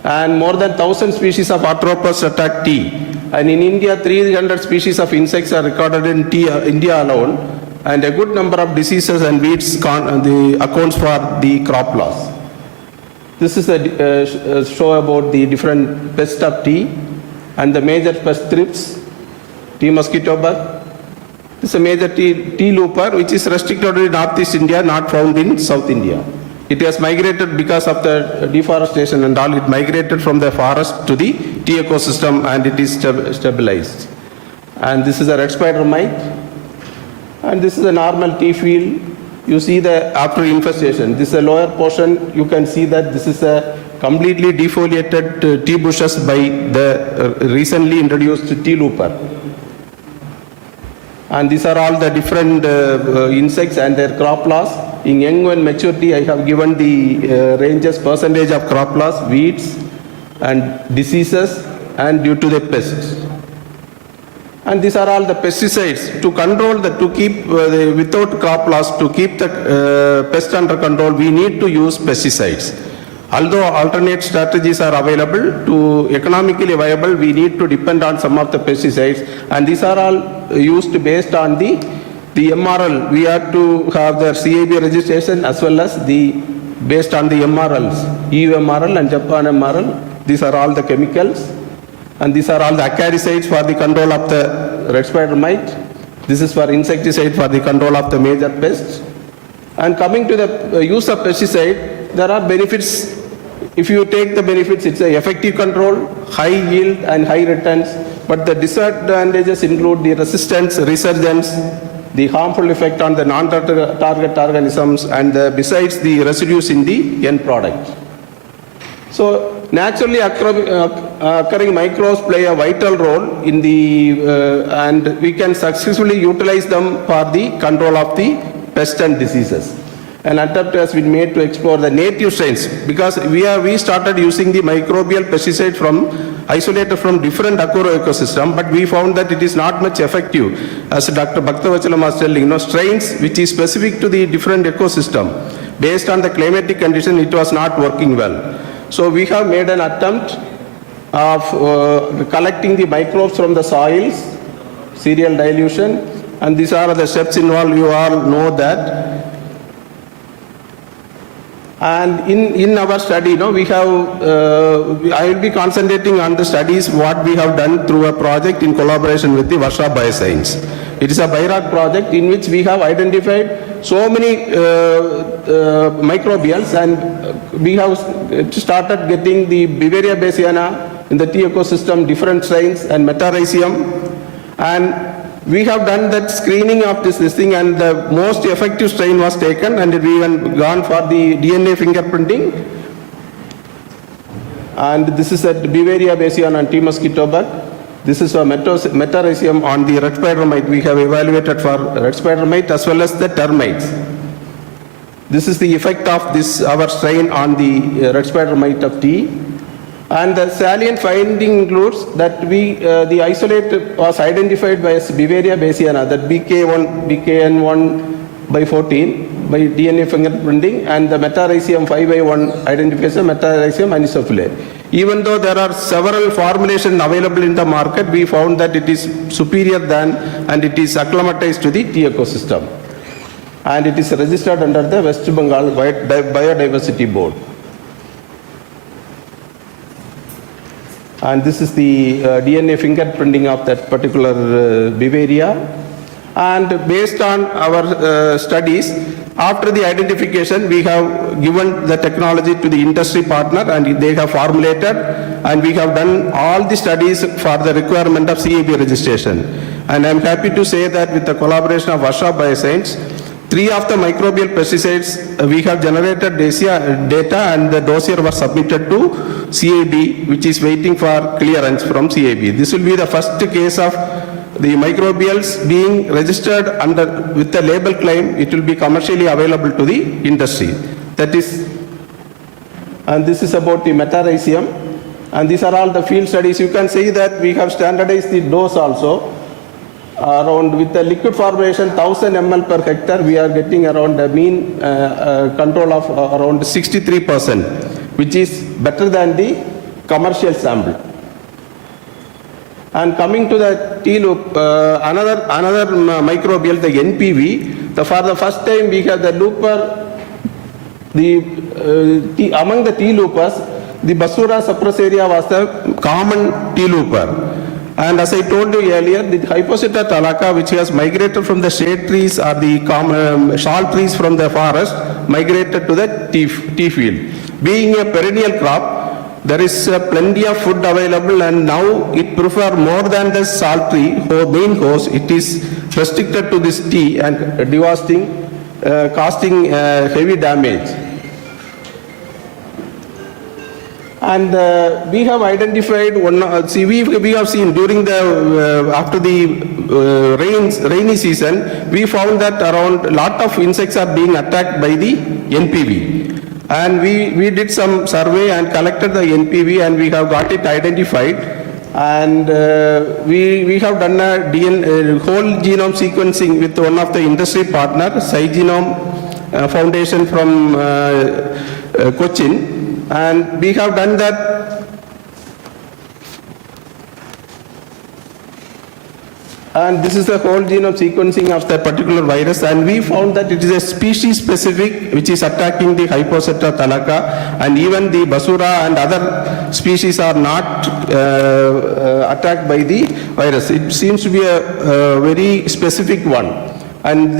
And more than 1,000 species of arthropods attack tea. And in India, 300 species of insects are recorded in India alone. And a good number of diseases and weeds accounts for the crop loss. This is a show about the different pests of tea and the major pest thrips, tea mosquito bug. This is a major tea looper which is restricted to Northeast India, not found in South India. It has migrated because of the deforestation and all. It migrated from the forest to the tea ecosystem and it is stabilized. And this is a red spider mite. And this is a normal tea field. You see the after infestation. This is a lower portion. You can see that this is a completely defoliated tea bushes by the recently introduced tea looper. And these are all the different insects and their crop loss. In young and maturity, I have given the ranges, percentage of crop loss, weeds and diseases and due to the pests. And these are all the pesticides. To control to keep, without crop loss, to keep the pest under control, we need to use pesticides. Although alternate strategies are available, to economically viable, we need to depend on some of the pesticides. And these are all used based on the MRL. We have to have the CAB registration as well as based on the MRLs, EU MRL and Japan MRL. These are all the chemicals. And these are all the acaricides for the control of the red spider mite. This is for insecticide for the control of the major pests. And coming to the use of pesticide, there are benefits. If you take the benefits, it's an effective control, high yield and high returns. But the disadvantages include the resistance, resurgence, the harmful effect on the non-target organisms, and besides the residues in the end product. So naturally occurring microbes play a vital role in and we can successfully utilize them for the control of the pests and diseases. An attempt has been made to explore the native strains because we started using the microbial pesticide isolated from different ecosystem, but we found that it is not much effective. As Dr. Bhaktavachalam was telling, strains which is specific to the different ecosystem, based on the climatic condition, it was not working well. So we have made an attempt of collecting the microbes from the soils, cereal dilution, and these are the steps involved. You all know that. And in our study, we have, I will be concentrating on the studies what we have done through a project in collaboration with the Varsha Bioscience. It is a BIRAC project in which we have identified so many microbials, and we have started getting the Beauveria bassiana in the tea ecosystem, different strains, and Metarhizium. And we have done that screening of this thing, and the most effective strain was taken, and we even gone for the DNA fingerprinting. And this is at Beauveria bassiana and tea mosquito bug. This is for Metarhizium on the red spider mite. We have evaluated for red spider mite as well as the termites. This is the effect of our strain on the red spider mite of tea. And the salient finding includes that the isolate was identified by Beauveria bassiana, that BKN1 by 14 by DNA fingerprinting, and the Metarhizium 5x1 identification, Metarhizium anisophilae. Even though there are several formulations available in the market, we found that it is superior than, and it is acclimatized to the tea ecosystem. And it is registered under the West Bengal Biodiversity Board. And this is the DNA fingerprinting of that particular Beauveria. And based on our studies, after the identification, we have given the technology to the industry partner and they have formulated, and we have done all the studies for the requirement of CAB registration. And I'm happy to say that with the collaboration of Varsha Bioscience, 3 of the microbial pesticides we have generated data and the dossier was submitted to CAB, which is waiting for clearance from CAB. This will be the first case of the microbials being registered with the label claim. It will be commercially available to the industry. That is, and this is about the metarhizium, and these are all the field studies. You can see that we have standardized the dose also. Around with the liquid formulation 1000 ml per hectare, we are getting around a mean control of around 63%, which is better than the commercial sample. And coming to the tea loop, another microbial, the NPV, for the first time we have the looper, among the tea loopers, the Basura suppressoria was the common tea looper. And as I told you earlier, the Hyposita talaca, which has migrated from the shade trees or the shal trees from the forest, migrated to the tea field. Being a perennial crop, there is plenty of food available, and now it prefers more than the salt tree main host. It is restricted to this tea and devastating, causing heavy damage. And we have identified one. We have seen during the after the rainy season, we found that around a lot of insects are being attacked by the NPV. And we did some survey and collected the NPV, and we have got it identified. And we have done a whole genome sequencing with one of the industry partners, Genome Foundation from Cochin. And we have done that, and this is the whole genome sequencing of the particular virus, and we found that it is a species specific which is attacking the Hyposeta talaca, and even the Basura and other species are not attacked by the virus. It seems to be a very specific one, and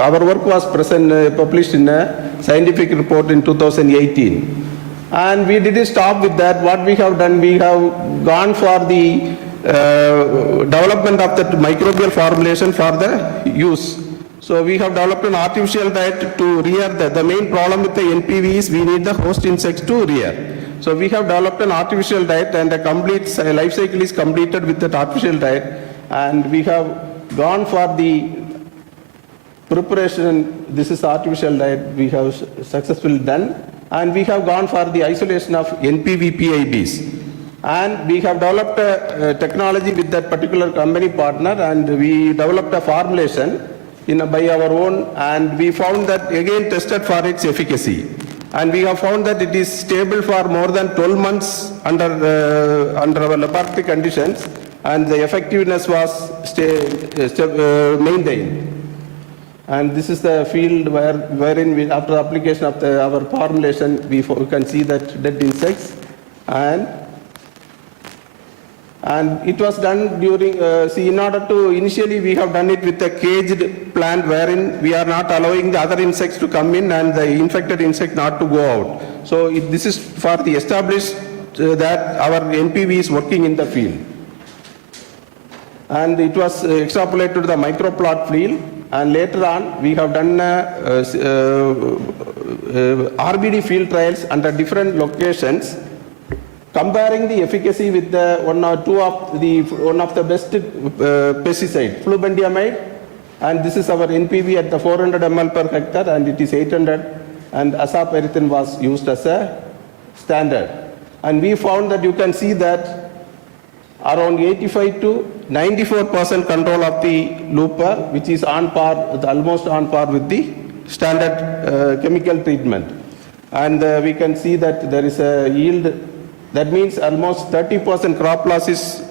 our work was published in a scientific report in 2018. And we didn't stop with that. What we have done, we have gone for the development of the microbial formulation for the use. So we have developed an artificial diet to rear the main problem with the NPV is we need the host insects to rear. So we have developed an artificial diet, and a complete life cycle is completed with that artificial diet. And we have gone for the preparation. This is artificial diet we have successfully done, and we have gone for the isolation of NPV PIBs. And we have developed a technology with that particular company partner, and we developed a formulation by our own, and we found that again tested for its efficacy. And we have found that it is stable for more than 12 months under our laboratory conditions, and the effectiveness was maintained. And this is the field wherein after application of our formulation, we can see that dead insects. And it was done during, in order to, initially we have done it with a caged plant wherein we are not allowing the other insects to come in and the infected insect not to go out. So this is for the established that our NPV is working in the field. And it was extrapolated to the microplot field. And later on, we have done RBD field trials under different locations, comparing the efficacy with one of the best pesticide, flubendiamide, and this is our NPV at the 400 ml per hectare, and it is 800, and azathioprine was used as a standard. And we found that you can see that around 85 to 94% control of the looper, which is on par, almost on par with the standard chemical treatment. And we can see that there is a yield. That means almost 30% crop loss is,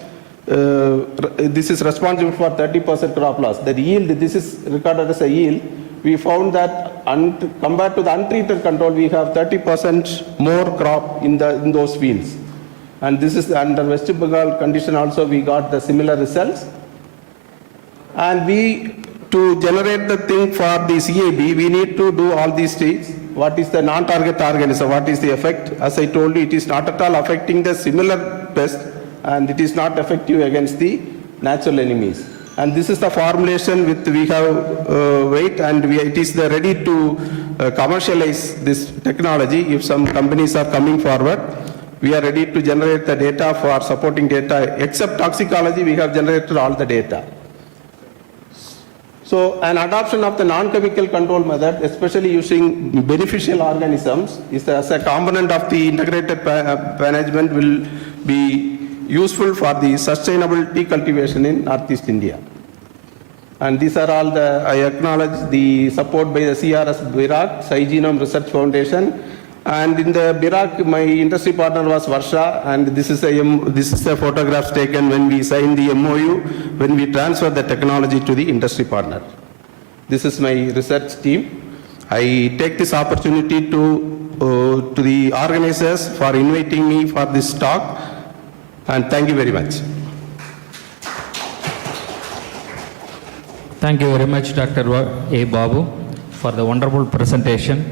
this is responsible for 30% crop loss. The yield, this is recorded as a yield. We found that compared to the untreated control, we have 30% more crop in those fields. And this is under West Bengal condition also, we got the similar results. And to generate the thing for the CAB, we need to do all these stages. What is the non-target organism? What is the effect? As I told you, it is not at all affecting the similar pest, and it is not effective against the natural enemies. And this is the formulation we have weight, and it is ready to commercialize this technology. If some companies are coming forward, we are ready to generate the data for supporting data. Except toxicology, we have generated all the data. So an adoption of the non-chemical control method, especially using beneficial organisms, is as a component of the integrated management will be useful for the sustainable tea cultivation in Northeast India. And these are all I acknowledge the support by the CRS BIRAC, Sci Genome Research Foundation. And in the BIRAC, my industry partner was Varsha, and this is a photograph taken when we signed the MOU, when we transferred the technology to the industry partner. This is my research team. I take this opportunity to the organizers for inviting me for this talk, and thank you very much. Thank you very much, Dr. A. Babu, for the wonderful presentation.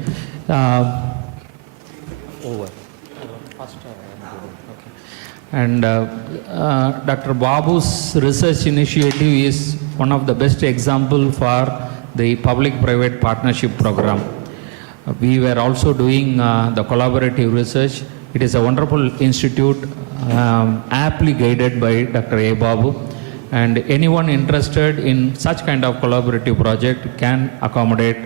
And Dr. Babu's research initiative is one of the best examples for the public-private partnership program. We were also doing the collaborative research. It is a wonderful institute, aptly guided by Dr. A. Babu. And anyone interested in such kind of collaborative project can accommodate.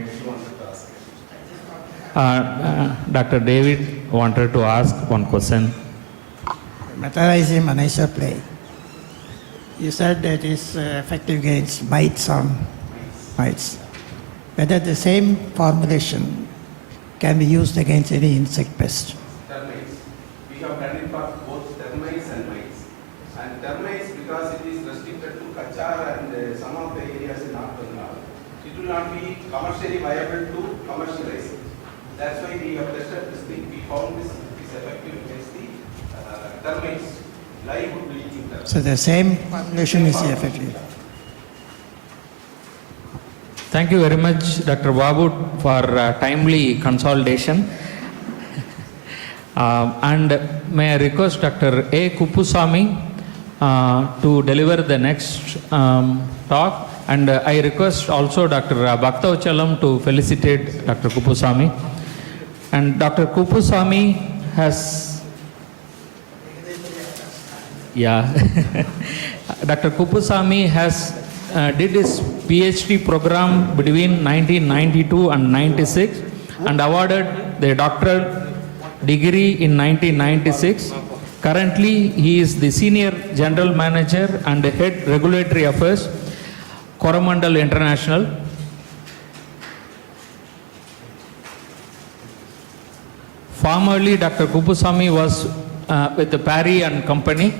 Dr. David wanted to ask one question. Metallizing Manisha play. You said that it's effective against mites on mites. Whether the same formulation can be used against any insect pest. Termites. We have done it for both termites and mites. And termites, because it is restricted to Kachar and some of the areas in North Bengal, it will not be commercially viable to commercialize it. That's why we have tested this thing. We found this is effective against the termites, live bleaching termites. So the same formulation is effective. Thank you very much, Dr. Babu, for timely consolidation. And may I request Dr. A. Kuppusamy to deliver the next talk. And I request also Dr. Bhaktavachalam to felicitate Dr. Kuppusamy. And Dr. Kuppusamy has... Yeah. Dr. Kuppusamy has did his PhD program between 1992 and 96 and awarded the doctoral degree in 1996. Currently, he is the Senior General Manager and Head Regulatory Affairs, Coromandel International. Formerly, Dr. Kuppusamy was with the Parry and Company,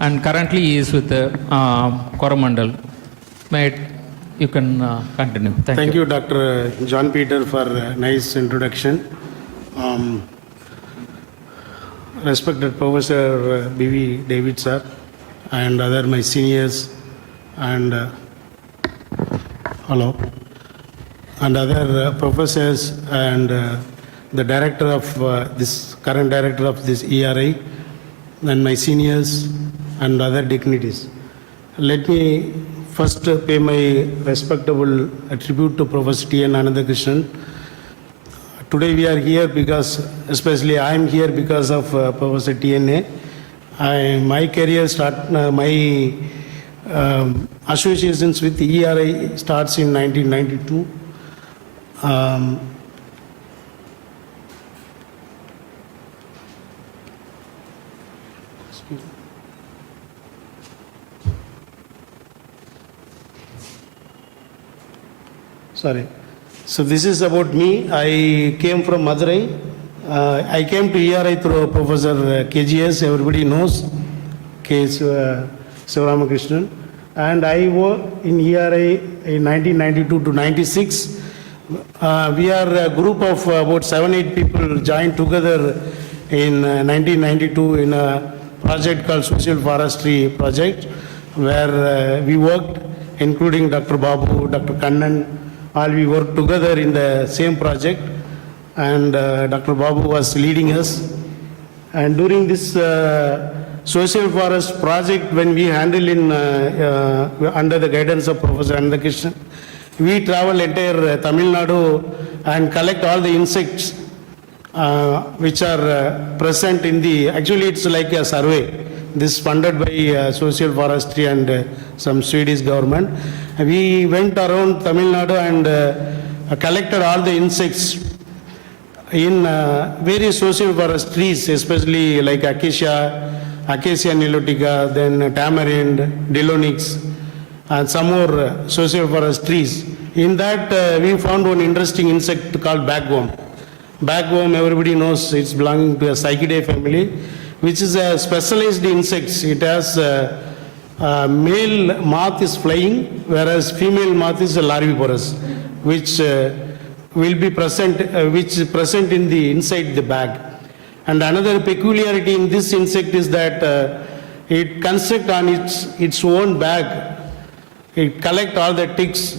and currently he is with the Coromandel. You can continue. Thank you, Dr. John Peter, for a nice introduction. Respected Professor B.V. David, sir, and other my seniors, and hello, and other professors, and the director of current director of this ERI, and my seniors, and other dignitaries. Let me first pay my respectable tribute to Professor T.N. Anandakrishnan. Today we are here because, especially I am here because of Professor T.N.A. My career my associations with the ERI starts in 1992. Sorry. So this is about me. I came from Madurai. I came to ERI through Professor KGS, everybody knows, K. Sivaramakrishnan. And I worked in ERI in 1992 to 96. We are a group of about 7-8 people joined together in 1992 in a project called Social Forestry Project, where we worked including Dr. Babu, Dr. Kannan, all we worked together in the same project, and Dr. Babu was leading us. And during this social forest project, when we handle in under the guidance of Professor Anandakrishnan, we travel entire Tamil Nadu and collect all the insects which are present in the, actually it's like a survey. This funded by Social Forestry and some Swedish government. We went around Tamil Nadu and collected all the insects in various social forest trees, especially like Acacia nilotica, then tamarind, Dilonix, and some more social forest trees. In that, we found one interesting insect called bagworm. Bagworm, everybody knows, it's belonging to a Psychidae family, which is a specialized insect. It has male moth is flying, whereas female moth is a larvivorous, which will be present, which is present in the inside the bag. And another peculiarity in this insect is that it constructs on its own bag. It collects all the ticks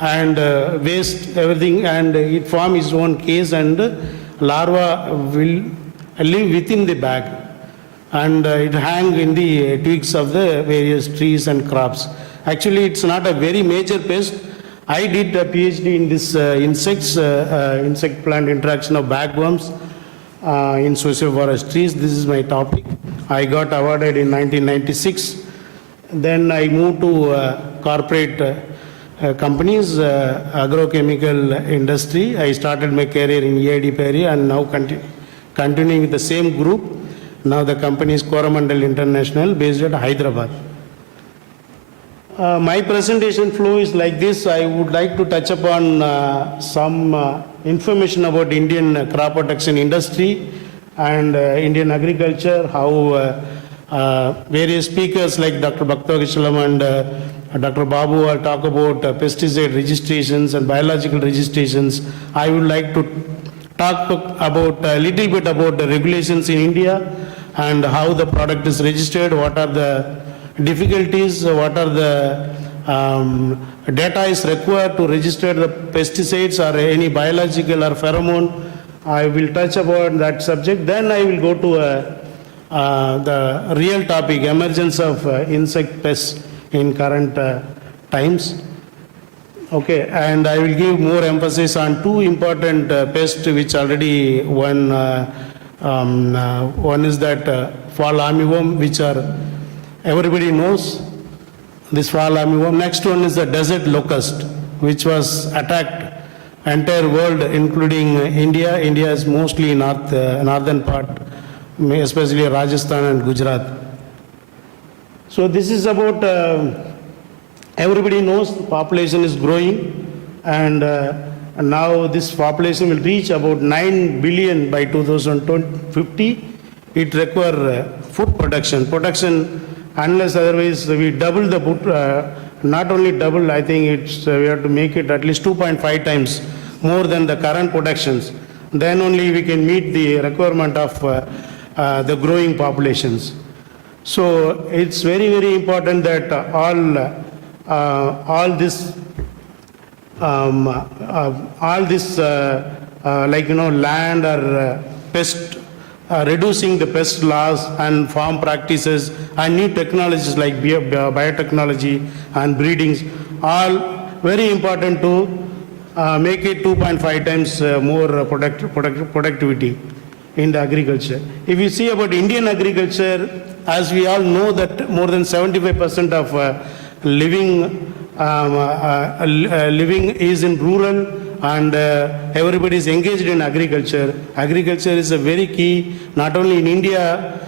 and waste, everything, and it forms its own case, and larva will live within the bag, and it hangs in the twigs of the various trees and crops. Actually, it's not a very major pest. I did a PhD in this insect-plant interaction of bagworms in social forest trees. This is my topic. I got awarded in 1996. Then I moved to corporate companies, agrochemical industry. I started my career in EID Perry and now continuing with the same group. Now the company is Coromandel International based at Hyderabad. My presentation flow is like this. I would like to touch upon some information about Indian crop protection industry and Indian agriculture, how various speakers like Dr. Bhaktavagishalam and Dr. Babu will talk about pesticide registrations and biological registrations. I would like to talk about a little bit about the regulations in India and how the product is registered, what are the difficulties, what are the data is required to register the pesticides or any biological or pheromone. I will touch upon that subject. Then I will go to the real topic, emergence of insect pests in current times. Okay, and I will give more emphasis on two important pests which already one is that fall armyworm, which are everybody knows this fall armyworm. Next one is the desert locust, which was attacked entire world, including India. India is mostly northern part, especially Rajasthan and Gujarat. So this is about, everybody knows the population is growing, and now this population will reach about 9 billion by 2050. It requires food production, unless otherwise we double the food, not only double, I think it's, we have to make it at least 2.5 times more than the current productions. Then only we can meet the requirement of the growing populations. So it's very, very important that all this like land or pest, reducing the pest loss and farm practices and new technologies like biotechnology and breedings, all very important to make it 2.5 times more productivity in the agriculture. If you see about Indian agriculture, as we all know that more than 75% of living is in rural, and everybody is engaged in agriculture. Agriculture is a very key, not only in India,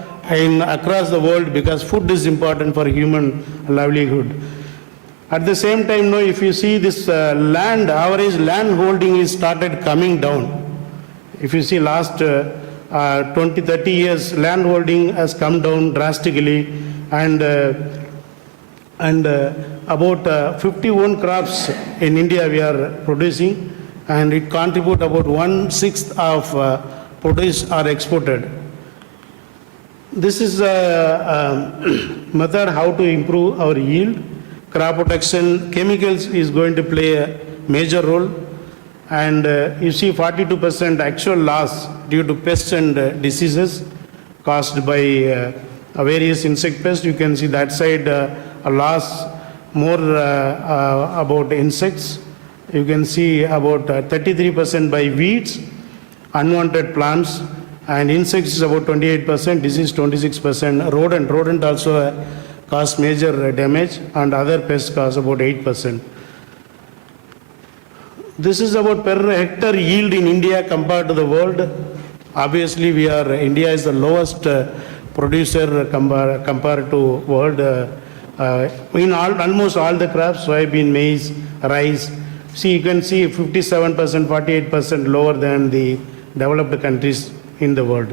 across the world, because food is important for human livelihood. At the same time, if you see this average land holding is started coming down. If you see last 20-30 years, land holding has come down drastically, and about 51 crops in India we are producing, and it contributes about 1/6 of produce are exported. This is a method how to improve our yield. crop protection, chemicals is going to play a major role. And you see 42% actual loss due to pests and diseases caused by various insect pests. You can see that side a loss more about insects. You can see about 33% by weeds, unwanted plants, and insects is about 28%, disease 26%. Rodent also cause major damage, and other pests cause about 8%. This is about per hectare yield in India compared to the world. Obviously, India is the lowest producer compared to world in almost all the crops, soybean, maize, rice. See, you can see 57%, 48% lower than the developed countries in the world.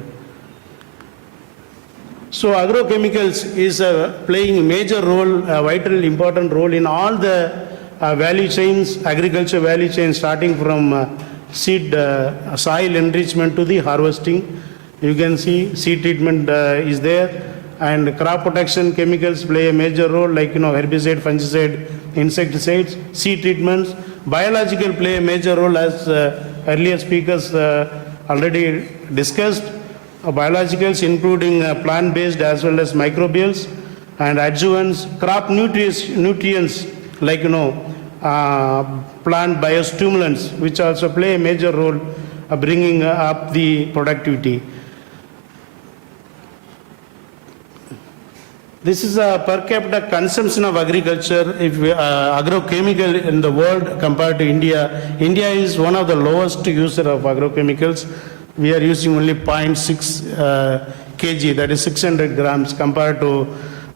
So agrochemicals is playing a major role, a vital important role in all the value chains, agriculture value chains, starting from seed, soil enrichment to the harvesting. You can see seed treatment is there, and crop protection chemicals play a major role, like herbicide, fungicide, insecticides, seed treatments. Biological play a major role, as earlier speakers already discussed. Biologicals including plant-based as well as microbials and adjuvants, crop nutrients like plant biostimulants, which also play a major role bringing up the productivity. This is a per capita consumption of agriculture. If agrochemical in the world compared to India, India is one of the lowest user of agrochemicals. We are using only 0.6 kg, that is 600 grams, compared to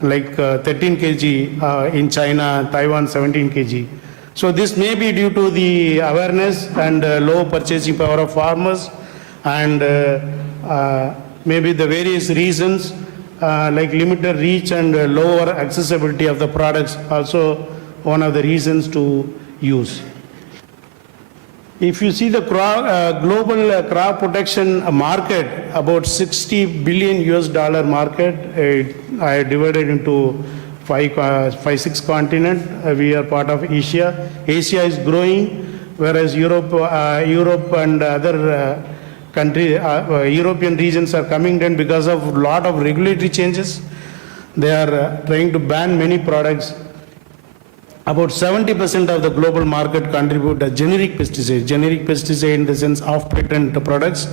like 13 kg in China, Taiwan 17 kg. So this may be due to the awareness and low purchasing power of farmers, and maybe the various reasons like limited reach and lower accessibility of the products, also one of the reasons to use. If you see the global crop protection market, about $60 billion US market, I divided into six continents. We are part of Asia. Asia is growing, whereas Europe and other European regions are coming down because of a lot of regulatory changes. They are trying to ban many products. About 70% of the global market contribute a generic pesticide. Generic pesticide in the sense of patent products,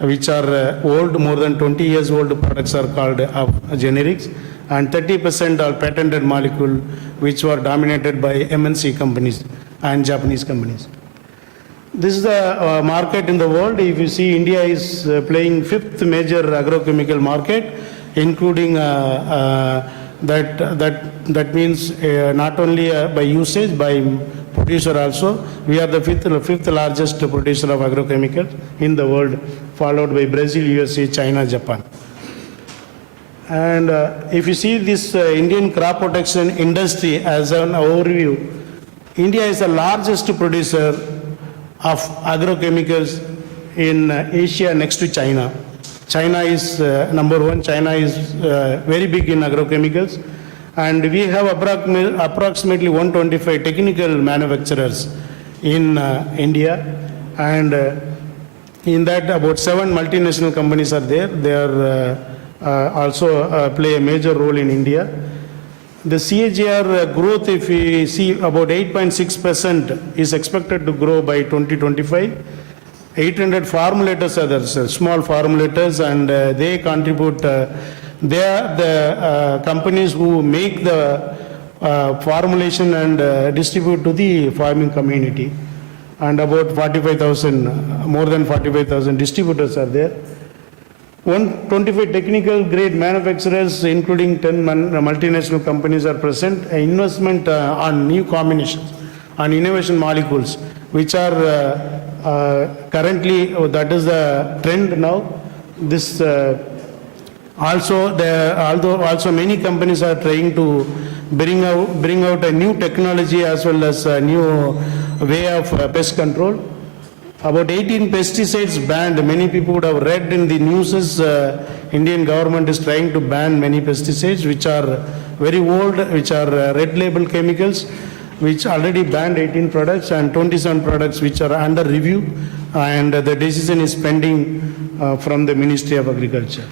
which are old, more than 20 years old products are called generics. And 30% are patented molecule, which were dominated by MNC companies and Japanese companies. This is the market in the world. If you see, India is playing 5th major agrochemical market, including that means not only by usage, by producer also. We are the fifth largest producer of agrochemicals in the world, followed by Brazil, USA, China, Japan. And if you see this Indian crop protection industry as an overview, India is the largest producer of agrochemicals in Asia next to China. China is number one. China is very big in agrochemicals, and we have approximately 125 technical manufacturers in India, and in that about 7 multinational companies are there. They are also play a major role in India. The CAGR growth, if we see, about 8.6% is expected to grow by 2025. 800 formulators are there, small formulators, and they contribute. They are the companies who make the formulation and distribute to the farming community. And about 45,000, more than 45,000 distributors are there. 125 technical grade manufacturers, including 10 multinational companies, are present. Investment on new combinations, on innovation molecules, which are currently, that is the trend now. This also many companies are trying to bring out a new technology as well as a new way of pest control. About 18 pesticides banned. Many people would have read in the news, Indian government is trying to ban many pesticides which are very old, which are red label chemicals, which already banned 18 products and 27 products which are under review, and the decision is pending from the Ministry of Agriculture.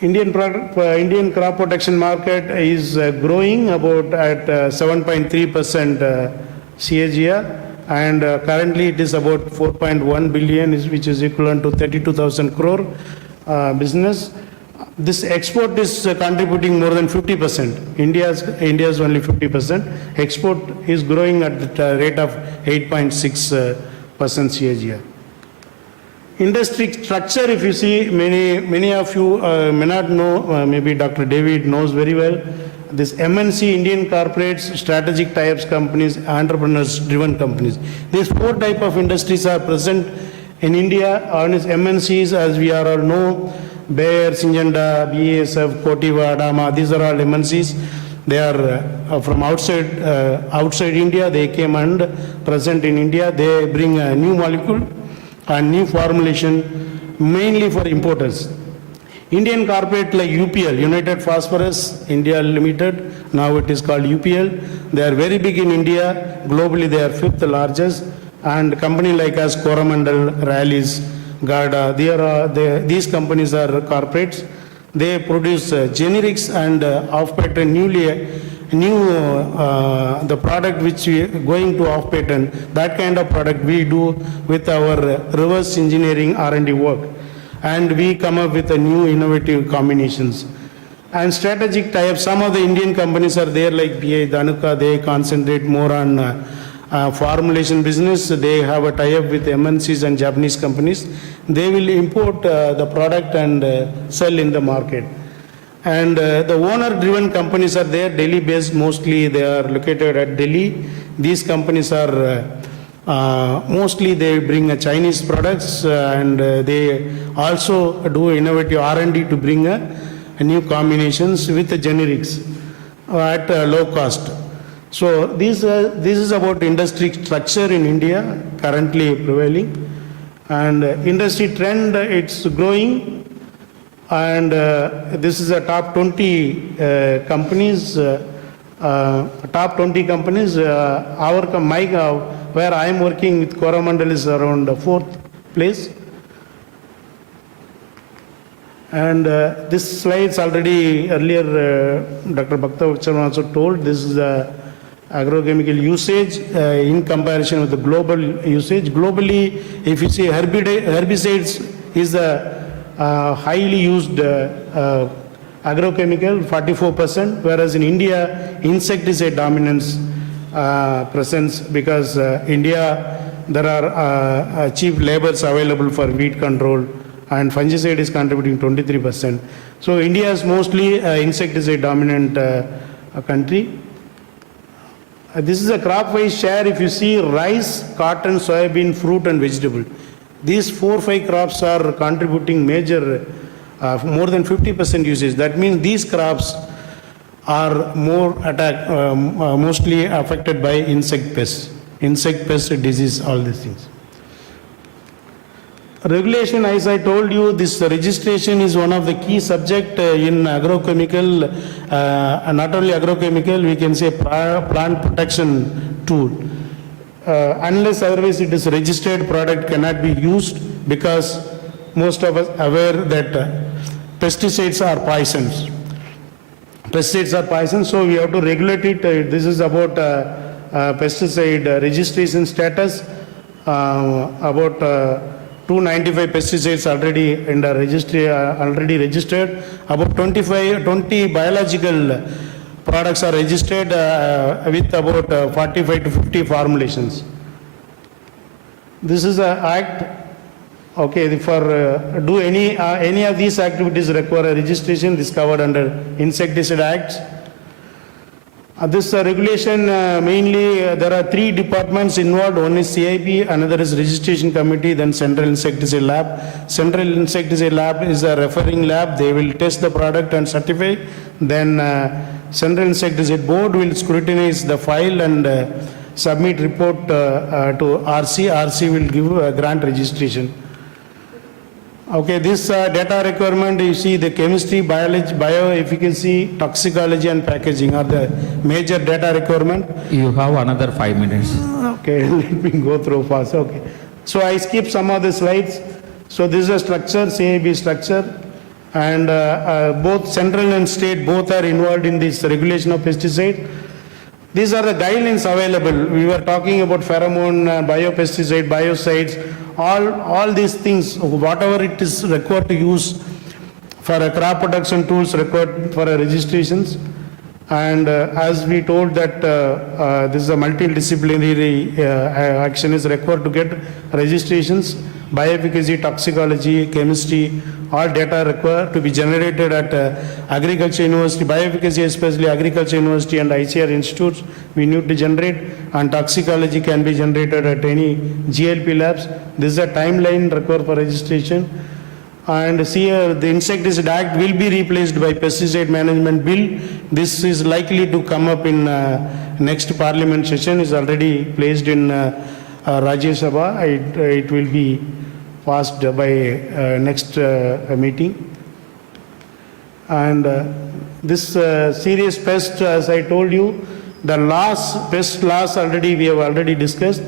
Indian crop protection market is growing about at 7.3% CAGR, and currently it is about 4.1 billion, which is equivalent to 32,000 crore business. This export is contributing more than 50%. India's only 50%. Export is growing at the rate of 8.6% CAGR. Industry structure, if you see, many of you may not know, maybe Dr. David knows very well, this MNC, Indian corporates, strategic types companies, entrepreneurs driven companies. These four type of industries are present in India. One is MNCs, as we all know, Bayer, Syngenta, BASF, Corteva, Adama, these are all MNCs. They are from outside India. They came and present in India. They bring a new molecule and new formulation, mainly for importers. Indian corporate like UPL, United Phosphorus India Limited, now it is called UPL. They are very big in India. Globally, they are fifth largest. And company like us, Coromandel, Rallis, Garda, these companies are corporates. They produce generics and off-patent the product which we are going to off-patent, that kind of product we do with our reverse engineering R&D work. And we come up with a new innovative combinations. And strategic tie-ups, some of the Indian companies are there like PI, Dhanuka, they concentrate more on formulation business. They have a tie-up with MNCs and Japanese companies. They will import the product and sell in the market. And the owner-driven companies are there, Delhi-based mostly. They are located at Delhi. These companies are mostly they bring Chinese products and they also do innovative R&D to bring new combinations with the generics at low cost. So this is about industry structure in India currently prevailing, and industry trend, it's growing. And this is a top 20 companies. Top 20 companies. Where I am working with Coromandel is around the 4th place. And this slides already earlier Dr. Bhaktavachan also told. This is the agrochemical usage in comparison with the global usage. Globally, if you see herbicides is the highly used agrochemical, 44%, whereas in India, insecticide dominance presence, because India, there are cheap labors available for weed control, and fungicide is contributing 23%. So India is mostly insecticide dominant country. This is a crop-wise share. If you see rice, cotton, soybean, fruit and vegetable, these 4-5 crops are contributing major, more than 50% usage. That means these crops are mostly affected by insect pest disease, all these things. Regulation, as I told you, this registration is one of the key subject in agrochemical, not only agrochemical, we can say plant protection tool. Unless otherwise it is registered, product cannot be used, because most of us aware that pesticides are poisons. Pesticides are poisons, so we have to regulate it. This is about pesticide registration status. About 295 pesticides already in the registry, already registered. About 20 biological products are registered with about 45 to 50 formulations. This is an act. Okay, for do any of these activities require a registration. This covered under Insecticide Acts. This regulation mainly there are 3 departments involved. One is CIP, another is Registration Committee, then Central Insecticide Lab. Central Insecticide Lab is a referring lab. They will test the product and certify. Then Central Insecticide Board will scrutinize the file and submit report to RC. RC will give a grant registration. Okay, this data requirement, you see the chemistry, biology, bioefficacy, toxicology and packaging are the major data requirement. You have another 5 minutes. Okay, let me go through fast. Okay. So I skip some of the slides. So this is a structure, CAB structure, and both central and state both are involved in this regulation of pesticide. These are the guidelines available. We were talking about pheromone, biopesticide, biocides, all these things, whatever it is required to use for a crop production tools required for a registrations. And as we told that this is a multidisciplinary action is required to get registrations, bioefficacy, toxicology, chemistry, all data required to be generated at Agriculture University, bioefficacy especially Agriculture University and ICR institutes we need to generate, and toxicology can be generated at any GLP labs. This is a timeline required for registration. And see the Insecticide Act will be replaced by Pesticide Management Bill. This is likely to come up in next Parliament session, is already placed in Rajya Sabha. It will be passed by next meeting. And this serious pest, as I told you, the pest laws we have already discussed.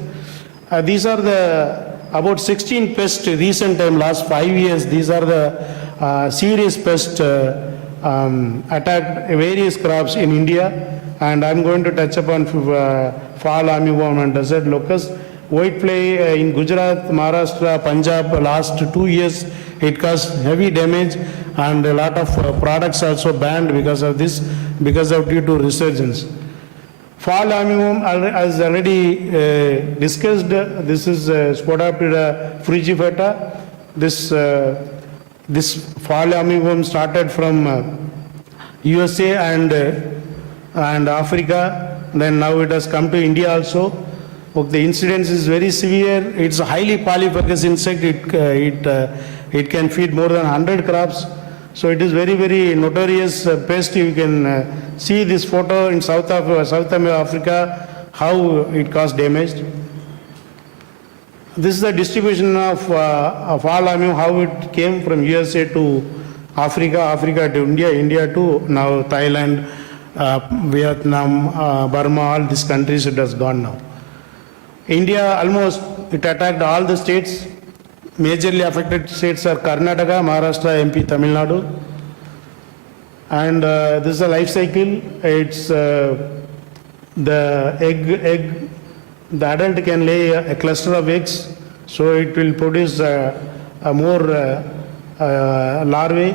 These are the about 16 pests recent time, last 5 years. These are the serious pests attacked various crops in India. And I'm going to touch upon fall armyworm and desert locust. Whitefly in Gujarat, Maharashtra, Punjab, last 2 years, it caused heavy damage, and a lot of products also banned because of this, due to resurgence. Fall armyworm, as already discussed, this is Spodoptera frugivata. This fall armyworm started from USA and Africa. Then now it has come to India also. The incidence is very severe. It's a highly polyphagous insect. It can feed more than 100 crops. So it is very, very notorious pest. You can see this photo in South Africa, how it caused damage. This is the distribution of fall armyworm, how it came from USA to Africa, Africa to India, India to now Thailand, Vietnam, Burma, all these countries it has gone now. India almost, it attacked all the states. Majorly affected states are Karnataka, Maharashtra, MP, Tamil Nadu. And this is a life cycle. It's the egg, the adult can lay a cluster of eggs, so it will produce more larvae.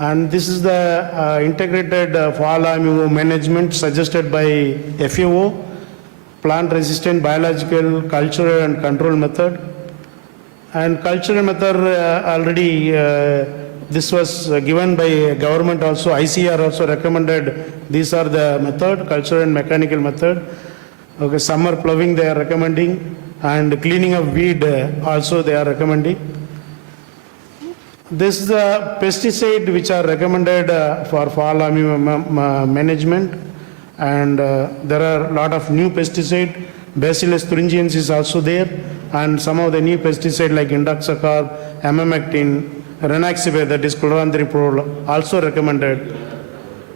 And this is the integrated fall armyworm management suggested by FAO. Plant-resistant biological, cultural and control method. And cultural method already, this was given by government also, ICR also recommended, these are the method, cultural and mechanical method. Okay, summer ploughing they are recommending, and cleaning of weed also they are recommending. This is the pesticide which are recommended for fall armyworm management. And there are a lot of new pesticide. Bacillus thuringiensis is also there, and some of the new pesticide like indoxacarb, amamectin, Rynaxypyr, that is chlorantraniliprole, also recommended.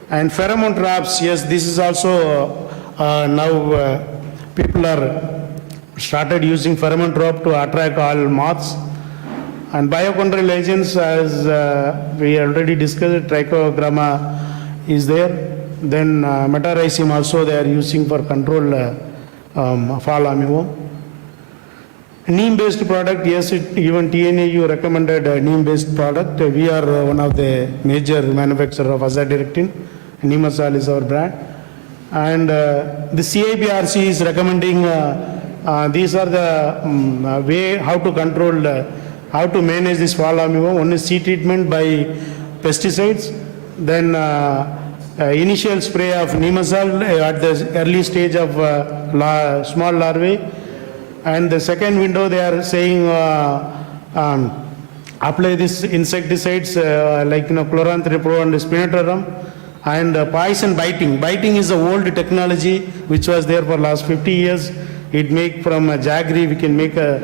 And pheromone traps, yes, this is also now people are started using pheromone trap to attract all moths. And biocontrol agents, as we already discussed, trichogramma is there. Then metarhizium also they are using for control fall armyworm. Neem-based product, yes, even TNAU recommended a neem-based product. We are one of the major manufacturer of azadirachtin. Neemazal is our brand. And the CIBRC is recommending, these are the way how to control, how to manage this fall armyworm. One is seed treatment by pesticides, then initial spray of Neemazal at the early stage of small larvae. And the second window they are saying apply this insecticides like chlorantraniliprole and spinetoram. And poison biting. Biting is an old technology which was there for last 50 years. It make from a jaggery, we can make a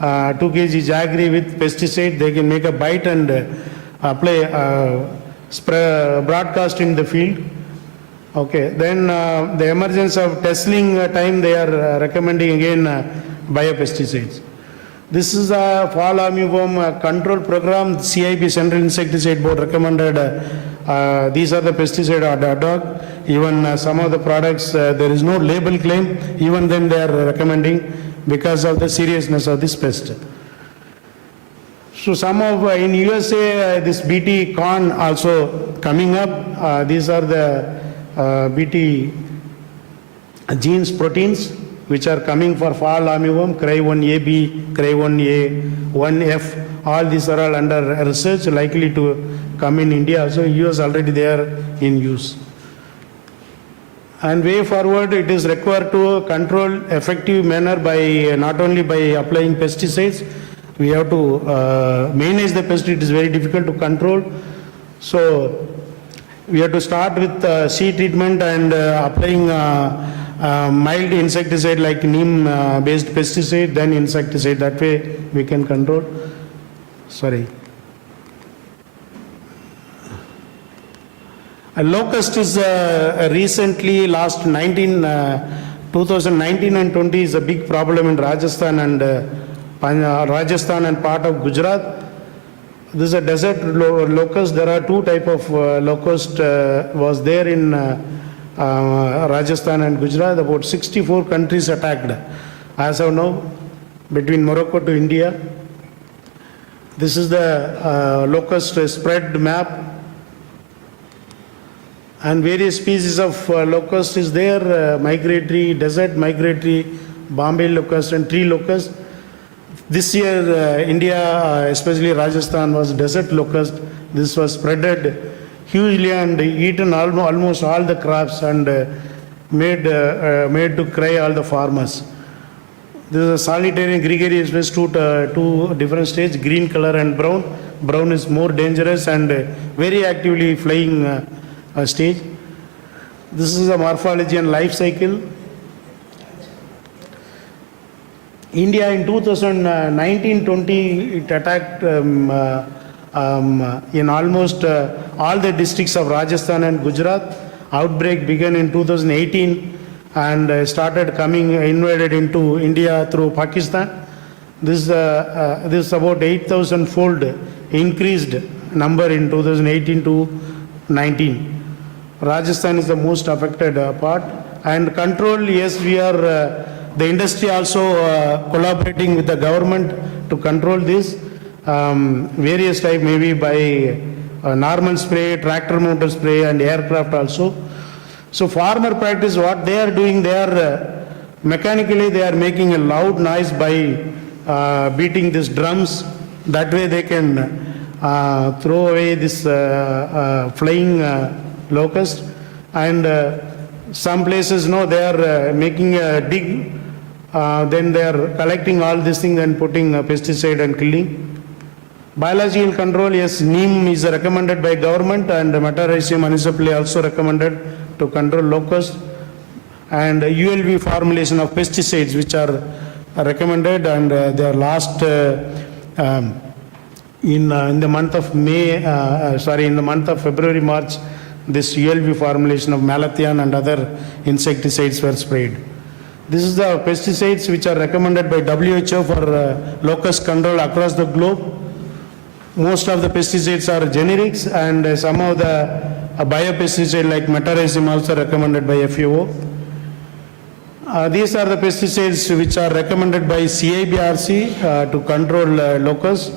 2 kg jaggery with pesticide, they can make a bite and apply, broadcast in the field. Okay, then the emergence of Tesling time, they are recommending again biopesticides. This is a fall armyworm control program. CIB, Central Insecticide Board, recommended these are the pesticide ad hoc. Even some of the products, there is no label claim. Even then they are recommending because of the seriousness of this pest. So some of, in USA, this BT corn also coming up. These are the BT genes, proteins, which are coming for fall armyworm, Cry1AB, Cry1A, 1F, all these are all under research, likely to come in India. So US already they are in use. And way forward, it is required to control effective manner by not only by applying pesticides, we have to manage the pest. It is very difficult to control. So we have to start with seed treatment and applying mild insecticide like neem based pesticide, then insecticide. That way we can control. Sorry. A locust is recently last 2019 and 20 is a big problem in Rajasthan and part of Gujarat. This is a desert locust. There are two type of locust was there in Rajasthan and Gujarat. About 64 countries attacked as of now, between Morocco to India. This is the locust spread map. And various species of locust is there, migratory, desert migratory, Bombay locust and tree locust. This year, India, especially Rajasthan, was desert locust. This was spreaded hugely and eaten almost all the crops and made to cry all the farmers. This is a solitary and gregarious pest, two different stages, green color and brown. Brown is more dangerous and very actively flying stage. This is a morphology and life cycle. India in 2019-20, it attacked in almost all the districts of Rajasthan and Gujarat. Outbreak began in 2018 and started coming invaded into India through Pakistan. This is about 8,000-fold increased number in 2018 to 19. Rajasthan is the most affected part. And control, yes, we are, the industry also collaborating with the government to control this. Various type, maybe by normal spray, tractor motor spray and aircraft also. So farmer practice, what they are doing, they are mechanically they are making a loud noise by beating these drums. That way they can throw away this flying locust. And some places, no, they are making a dig, then they are collecting all these things and putting pesticide and killing. Biological control, yes, neem is recommended by government and Matarasi municipally also recommended to control locust. And ULV formulation of pesticides which are recommended, and they are last in the month of in the month of February, March, this ULV formulation of malathion and other insecticides were sprayed. This is the pesticides which are recommended by WHO for locust control across the globe. Most of the pesticides are generics, and some of the biopesticide like metarhizium also recommended by FAO. These are the pesticides which are recommended by CIBRC to control locusts.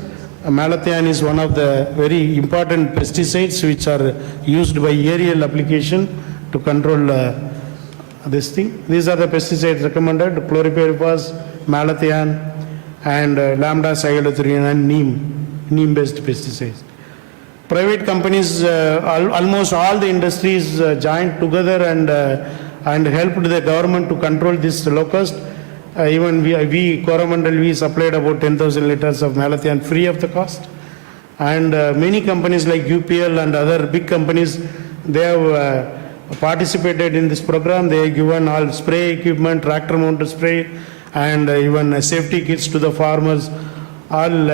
Malathion is one of the very important pesticides which are used by aerial application to control this thing. These are the pesticides recommended: chlorpyrifos, malathion, and lambda cyhalothrin and neem-based pesticides. Private companies, almost all the industries joined together and helped the government to control this locust. Even we Coromandel, we supplied about 10,000 liters of malathion free of the cost. And many companies like UPL and other big companies, they have participated in this program. They have given all spray equipment, tractor mounted spray, and even safety kits to the farmers, all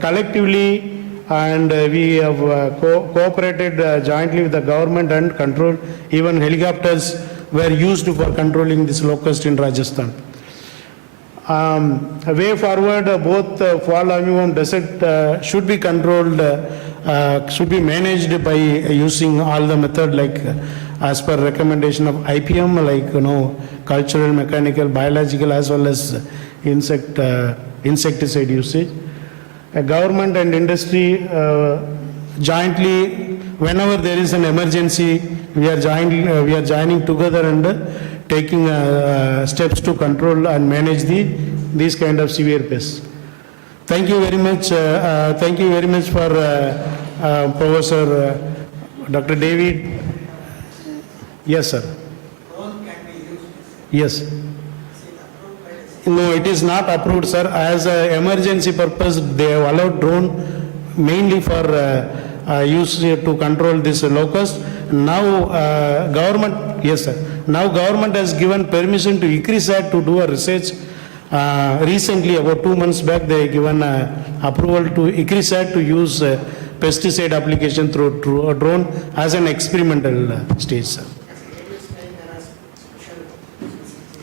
collectively, and we have cooperated jointly with the government and control. Even helicopters were used for controlling this locust in Rajasthan. Way forward, both fall armyworm desert should be controlled, should be managed by using all the method like as per recommendation of IPM, like cultural, mechanical, biological, as well as insecticide usage. Government and industry jointly, whenever there is an emergency, we are joining together and taking steps to control and manage these kind of severe pests. Thank you very much. Thank you very much for Professor Dr. David. Yes, sir. Yes. No, it is not approved, sir. As an emergency purpose, they have allowed drone mainly for use to control this locust. Now, government, yes, sir. Now, government has given permission to ICRISAT to do a research. Recently, about 2 months back, they have given approval to ICRISAT to use pesticide application through a drone as an experimental stage, sir.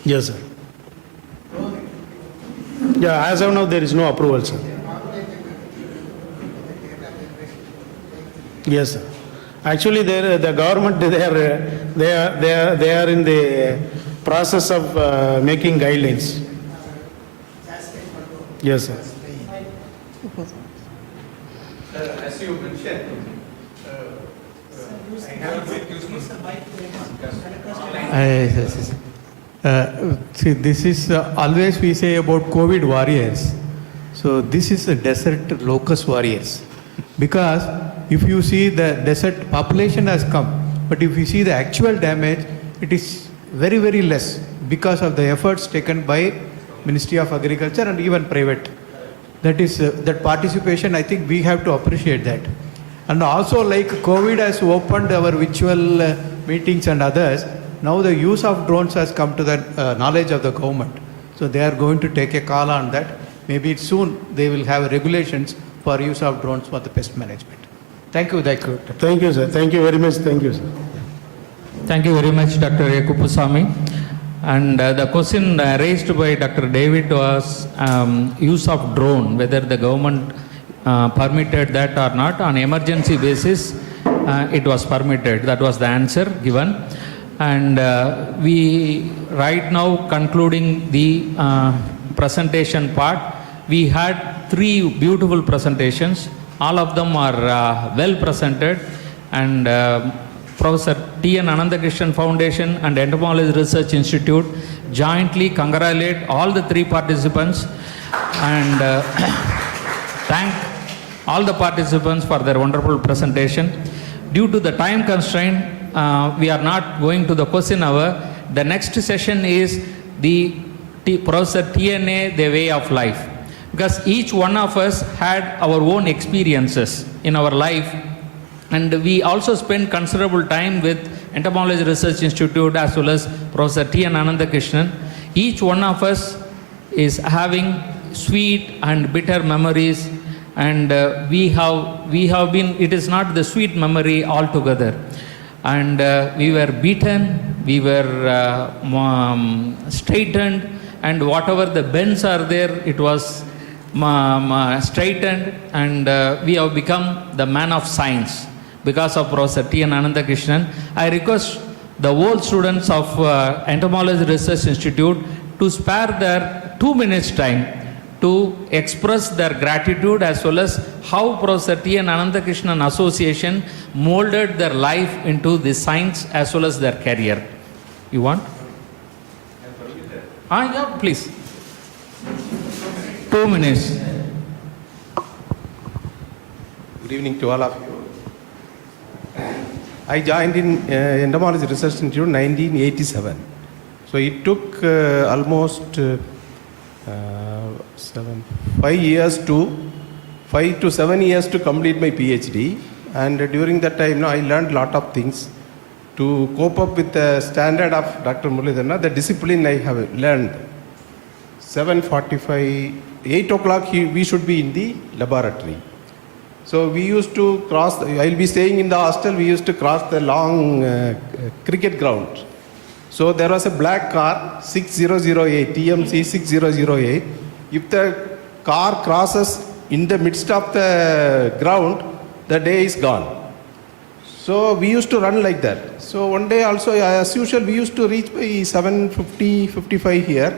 Yes, sir. Yeah, as of now, there is no approval, sir. Yes, sir. Actually, the government they are in the process of making guidelines. Yes, sir. As you mentioned, see, this is always we say about COVID warriors. So this is the desert locust warriors. Because if you see the desert population has come, but if you see the actual damage, it is very, very less because of the efforts taken by Ministry of Agriculture and even private. That is, that participation, I think we have to appreciate that. And also like COVID has opened our virtual meetings and others, now the use of drones has come to the knowledge of the government. So they are going to take a call on that. Maybe soon they will have regulations for use of drones for the pest management. Thank you. Thank you, sir. Thank you very much. Thank you, sir. Thank you very much, Dr. Ekupusamy. And the question raised by Dr. David was use of drone, whether the government permitted that or not. On emergency basis, it was permitted. That was the answer given. And we right now concluding the presentation part. We had 3 beautiful presentations. All of them are well presented, and Professor T.N. Anandakrishnan Foundation and Entomology Research Institute jointly congratulate all the 3 participants and thank all the participants for their wonderful presentation. Due to the time constraint, we are not going to the question hour. The next session is the Professor TNA, the way of life. Because each one of us had our own experiences in our life, and we also spent considerable time with Entomology Research Institute as well as Professor T.N. Anandakrishnan. Each one of us is having sweet and bitter memories, and we have been, it is not the sweet memory altogether. And we were beaten, we were straightened, and whatever the bends are there, it was straightened, and we have become the man of science because of Professor T.N. Anandakrishnan. I request the old students of Entomology Research Institute to spare their 2 minutes time to express their gratitude as well as how Professor T.N. Anandakrishnan Association molded their life into the science as well as their career. You want? Yeah, please. 2 minutes. Good evening to all of you. I joined in Entomology Research Institute in 1987. So it took almost 5 to 7 years to complete my PhD. And during that time, I learned a lot of things. To cope up with the standard of Dr. Muralidharana, the discipline I have learned. 7:45, 8 o'clock we should be in the laboratory. So we used to cross, I'll be staying in the hostel, we used to cross the long cricket ground. So there was a black car, 6008, TMC 6008. If the car crosses in the midst of the ground, the day is gone. So we used to run like that. So one day also, as usual, we used to reach by 7:50, 55 here.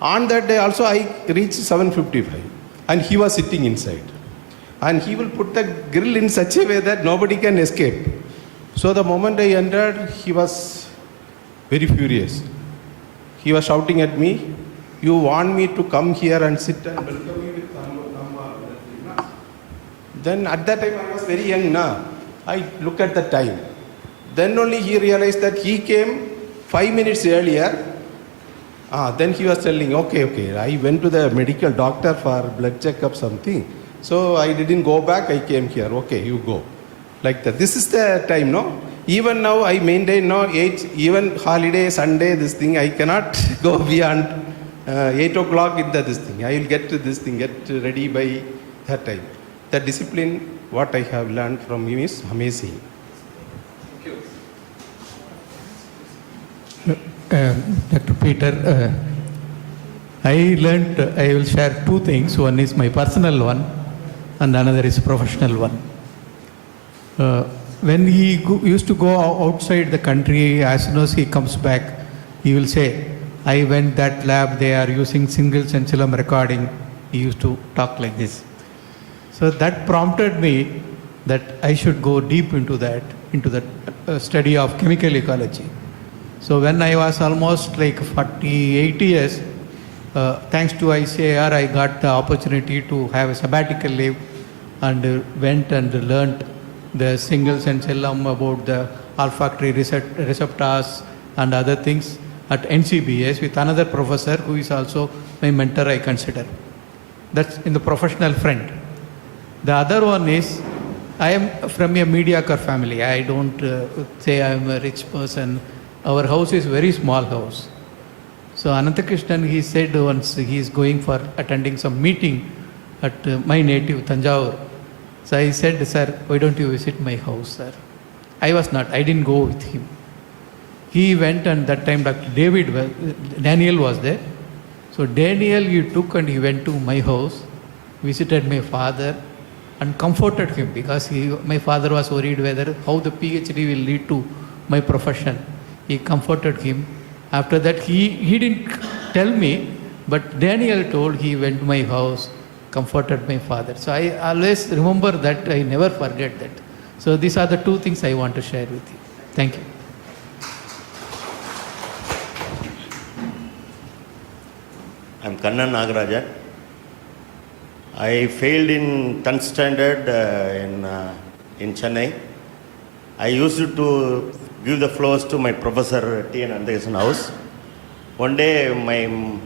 On that day also, I reached 7:55, and he was sitting inside. And he will put the grill in such a way that nobody can escape. So the moment I entered, he was very furious. He was shouting at me, "You want me to come here and sit and welcome me with some." Then at that time I was very young now. I look at the time. Then only he realized that he came 5 minutes earlier. Then he was telling, okay, I went to the medical doctor for blood checkup something. So I didn't go back, I came here. Okay, you go. Like that. This is the time, no? Even now I maintain, no, 8, even holiday, Sunday, this thing, I cannot go beyond 8 o'clock in this thing. I will get to this thing, get ready by that time. The discipline, what I have learned from him is amazing. Dr. Peter, I learned, I will share two things. One is my personal one and another is professional one. When he used to go outside the country, as soon as he comes back, he will say, I went that lab, they are using single sensillum recording. He used to talk like this. So that prompted me that I should go deep into that study of chemical ecology. So when I was almost like 48 years, thanks to ICAR, I got the opportunity to have a sabbatical leave and went and learned the single sensillum about the olfactory receptors and other things at NCBS with another professor who is also my mentor, I consider. That's in the professional front. The other one is, I am from a mediocre family. I don't say I am a rich person. Our house is very small house. So Ananthakrishnan, he said once he is going for attending some meeting at my native Tanjavur. So I said, sir, why don't you visit my house, sir? I didn't go with him. He went, and that time Daniel was there. So Daniel he took and he went to my house, visited my father and comforted him because my father was worried how the PhD will lead to my profession. He comforted him. After that, he didn't tell me, but Daniel told he went to my house, comforted my father. So I always remember that, I never forget that. So these are the two things I want to share with you. Thank you. I'm Kannan Nagarajan. I failed in 10th standard in Chennai. I used to give the flowers to my professor T. N. Ananthakrishnan house. One day, my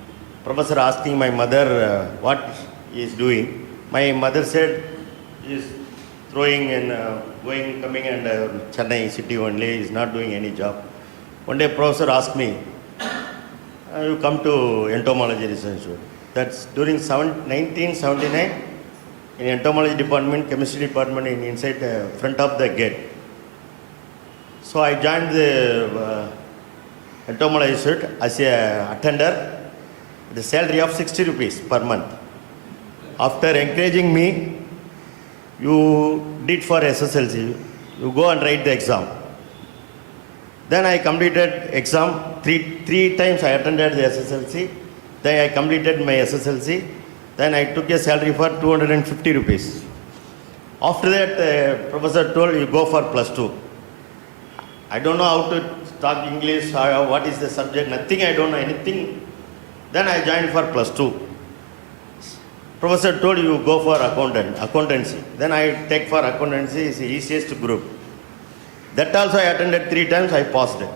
professor asking my mother what he is doing. My mother said he is throwing and going, coming, and Chennai city only. He is not doing any job. One day, professor asked me, "You come to Entomology Research Institute." That's during 1979 in Entomology department, chemistry department, inside the front of the gate. So I joined the Entomology Institute as an attender, the salary of 60 rupees per month. After encouraging me, you did for SSLC, you go and write the exam. Then I completed exam, three times I attended the SSLC. Then I completed my SSLC. Then I took a salary for 250 rupees. After that, professor told you go for +2. I don't know how to talk English, what is the subject, nothing, I don't know anything. Then I joined for +2. Professor told you go for accountancy. Then I take for accountancy, is the easiest group. That also I attended 3 times, I passed it.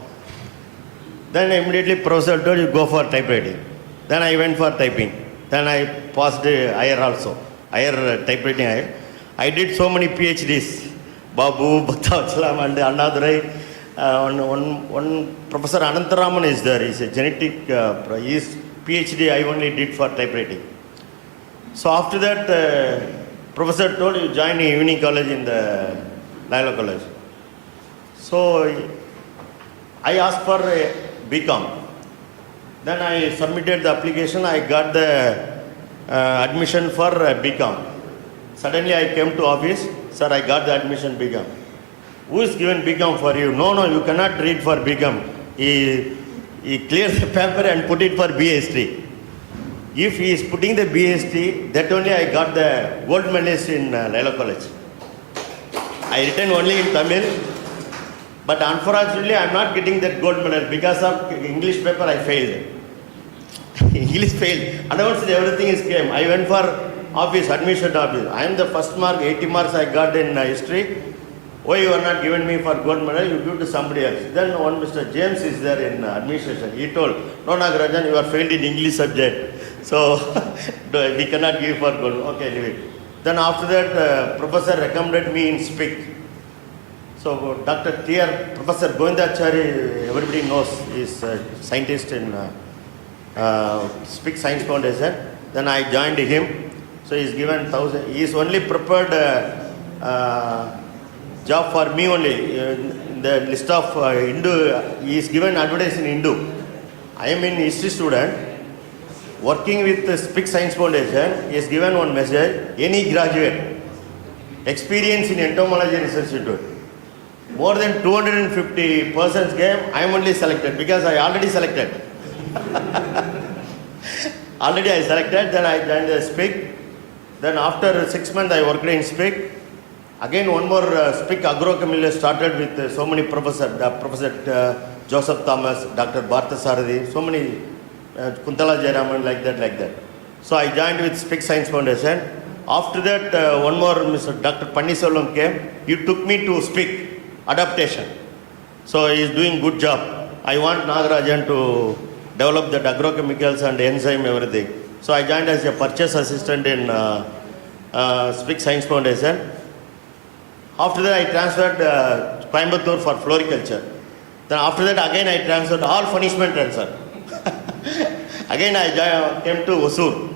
Then immediately professor told you go for typewriting. Then I went for typing. Then I passed higher also, higher typewriting higher. I did so many PhDs, Babu, Bhattavachalam and Annadurai. One Professor Anantaraman is there. He's a genetic, he is PhD I only did for typewriting. So after that, professor told you join a evening college in the Loyola College. So I asked for a BCom. Then I submitted the application. I got the admission for BCom. Suddenly I came to office. Sir, I got the admission BCom. Who is given BCom for you? No, you cannot read for BCom. He cleared the paper and put it for BST. If he is putting the BST, that only I got the gold medalist in Loyola College. I written only in Tamil, but unfortunately I am not getting that gold medal because of English paper I failed. English failed. Announced everything is came. I went for office, admission office. I am the first mark, 80 marks I got in history. Why you are not giving me for gold medal? You give to somebody else. Then one Mr. James is there in administration. He told, no Nagarajan, you are failed in English subject. So we cannot give for gold. Okay, leave it. Then after that, professor recommended me in SPIC. So Dr. T.R. Professor Govindachari, everybody knows, is a scientist in SPIC Science Foundation. Then I joined him. So he's given 1,000. He's only prepared job for me only. In the list of Hindu, he is given advertise in Hindu. I am in history student. Working with the SPIC Science Foundation, he has given one message. Any graduate, experience in Entomology Research Institute. More than 250 persons came. I am only selected because I already selected. Already I selected. Then I joined the SPIC. Then after 6 months I worked in SPIC. Again one more SPIC agrochemical started with so many professors. Professor Joseph Thomas, Dr. Bharta Sarathi, so many Kuntala Jayaraman, like that. So I joined with SPIC Science Foundation. After that, one more Mr. Dr. Pannisalam came. He took me to SPIC adaptation. So he is doing good job. I want Nagarajan to develop that agrochemicals and enzyme everything. So I joined as a purchase assistant in SPIC Science Foundation. After that, I transferred Coimbatore for floriculture. Then after that, again I transferred all punishment transfer. Again I came to Hosur.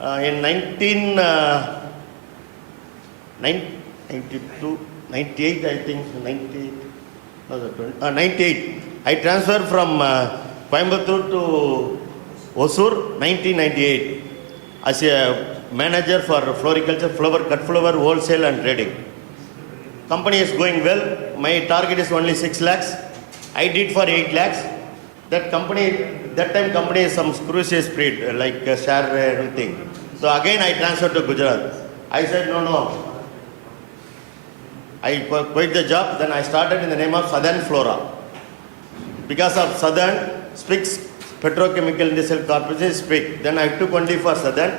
In 1992, 98 I think, 98. I transferred from Coimbatore to Hosur, 1998 as a manager for floriculture, cut flower, wholesale and trading. Company is going well. My target is only 6 lakhs. I did for 8 lakhs. That time company is some crucial spread, like share everything. So again I transferred to Gujarat. I said, no. I quit the job. Then I started in the name of Southern Flora. Because of Southern, SPIC Petrochemical Industrial Corporation, SPIC. Then I took only for Southern.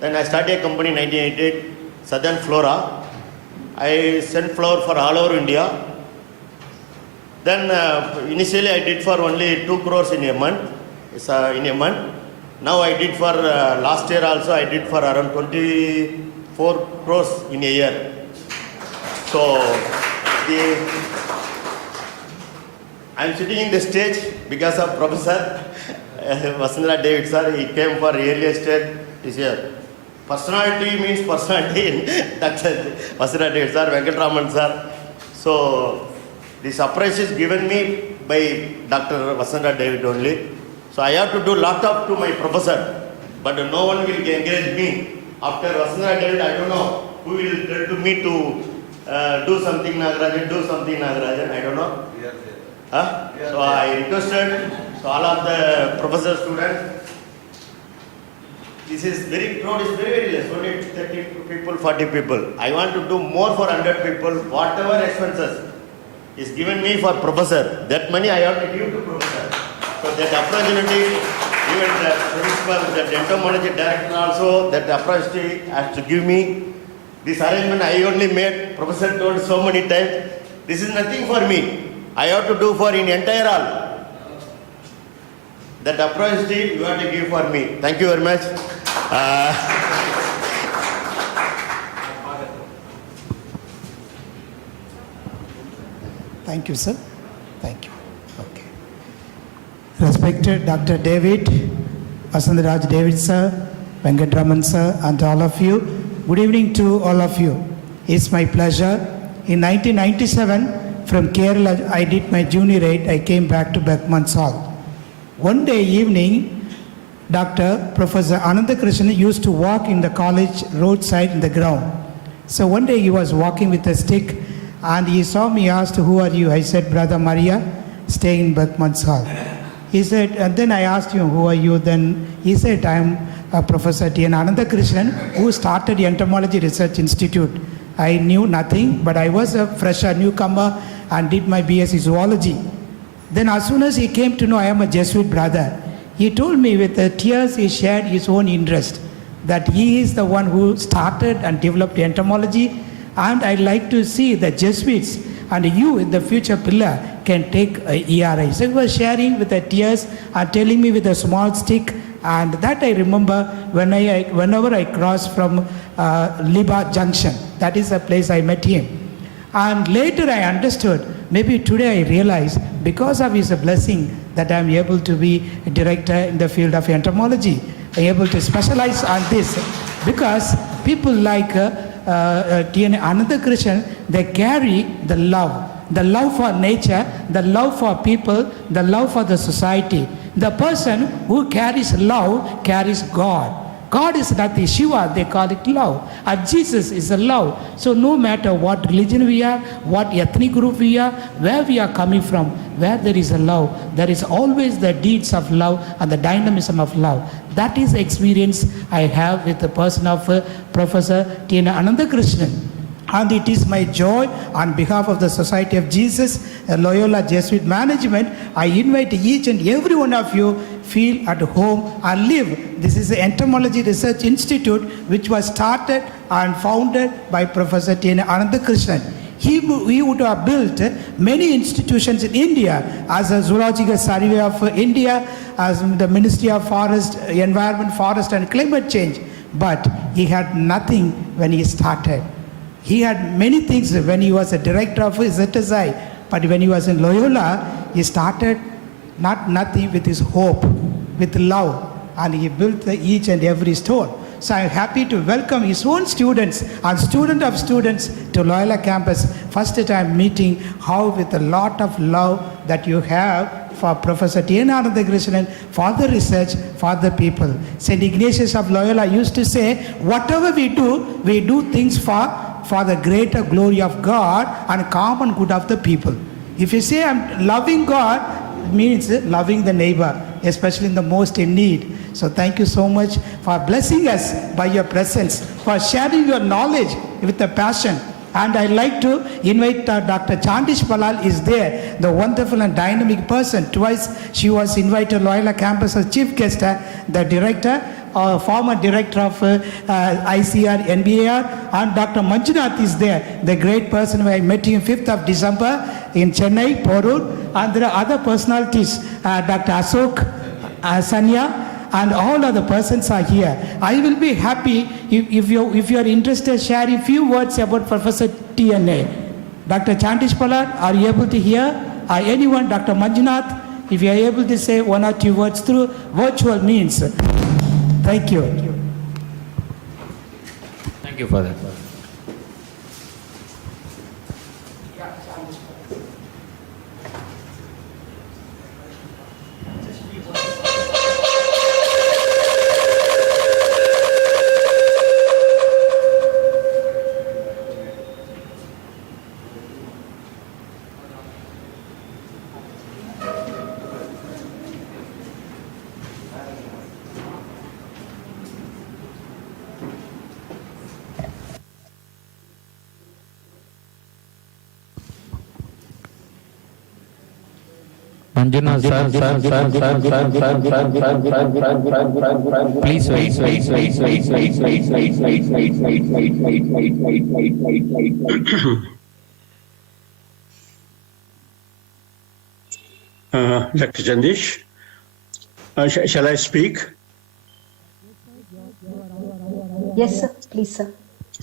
Then I started a company in 1988, Southern Flora. I sent flower for all over India. Then initially I did for only 2 crores in a month. Now I did for last year also I did for around 24 crores in a year. So I am sitting in the stage because of Professor Vasundhara David sir. He came for earlier stage this year. Personality means personality in Dr. Vasundhara David sir, Venkatraman sir. So this surprise is given me by Dr. Vasundhara David only. So I have to do lot of to my professor, but no one will encourage me. After Vasundhara David, I don't know who will tell to me to do something Nagarajan, I don't know. So I requested, so all of the professor students, this is very crowd is very less, only 30 people, 40 people. I want to do more for 100 people, whatever expenses is given me for professor, that money I have to give to professor. So that opportunity, even the principal, the entomology director also, that opportunity has to give me. This arrangement I only made, professor told so many times, this is nothing for me. I have to do for in entire all. That opportunity you have to give for me. Thank you very much. Thank you, sir. Thank you. Okay. Respected Dr. David Vasandaraj David sir, Venkatraman sir, and all of you. Good evening to all of you. It's my pleasure. In 1997, from Kerala, I did my junior 8. I came back to Beckman's Hall. One day evening, Professor Anandakrishnan used to walk in the college roadside in the ground. So one day he was walking with a stick and he saw me, asked, "Who are you?" I said, "Brother Maria, stay in Beckman's Hall." He said, and then I asked him, "Who are you?" Then he said, "I am Professor T.N. Anandakrishnan, who started the Entomology Research Institute." I knew nothing, but I was a fresher, newcomer, and did my BSc Zoology. Then as soon as he came to know I am a Jesuit brother, he told me with tears, he shared his own interest, that he is the one who started and developed entomology, and I'd like to see the Jesuits and you in the future pillar can take a ERI. So he was sharing with the tears and telling me with a small stick, and that I remember whenever I cross from Liba Junction. That is the place I met him. And later I understood, maybe today I realize, because of his blessing, that I am able to be a director in the field of entomology. I am able to specialize on this because people like T.N. Anandakrishnan, they carry the love for nature, the love for people, the love for the society. The person who carries love carries God. God is not the Shiva, they call it love. And Jesus is a love. So no matter what religion we are, what ethnic group we are, where we are coming from, where there is a love, there is always the deeds of love and the dynamism of love. That is the experience I have with the person of Professor T.N. Anandakrishnan. And it is my joy on behalf of the Society of Jesus, Loyola Jesuit Management, I invite each and every one of you feel at home and live. This is the Entomology Research Institute, which was started and founded by Professor T.N. Anandakrishnan. He would have built many institutions in India, as a Zoological Survey of India, as the Ministry of Forest, Environment, Forest and Climate Change. But he had nothing when he started. He had many things when he was a director of ZSI, but when he was in Loyola, he started nothing with his hope, with love, and he built each and every stone. So I'm happy to welcome his own students and student of students to Loyola campus. First time meeting how with a lot of love that you have for Professor T.N. Anandakrishnan, for the research, for the people. St. Ignatius of Loyola used to say, whatever we do things for the greater glory of God and common good of the people. If you say I'm loving God, it means loving the neighbor, especially in the most in need. So thank you so much for blessing us by your presence, for sharing your knowledge with a passion. And I'd like to invite Dr. Chandish Palal is there, the wonderful and dynamic person. Twice she was invited to Loyola campus as chief guest, the director, former director of ICR, NBAR, and Dr. Manjunath is there, the great person who I met him 5th of December in Chennai, Porur, and there are other personalities, Dr. Ashok, Sanya, and all other persons are here. I will be happy if you are interested sharing a few words about Professor T.N.A. Dr. Chandish Palal, are you able to hear? Anyone, Dr. Manjunath, if you are able to say one or two words through virtual means. Thank you. Thank you for that. Manjuna, please wait. Dr. Chandish, shall I speak? Yes, sir. Please, sir.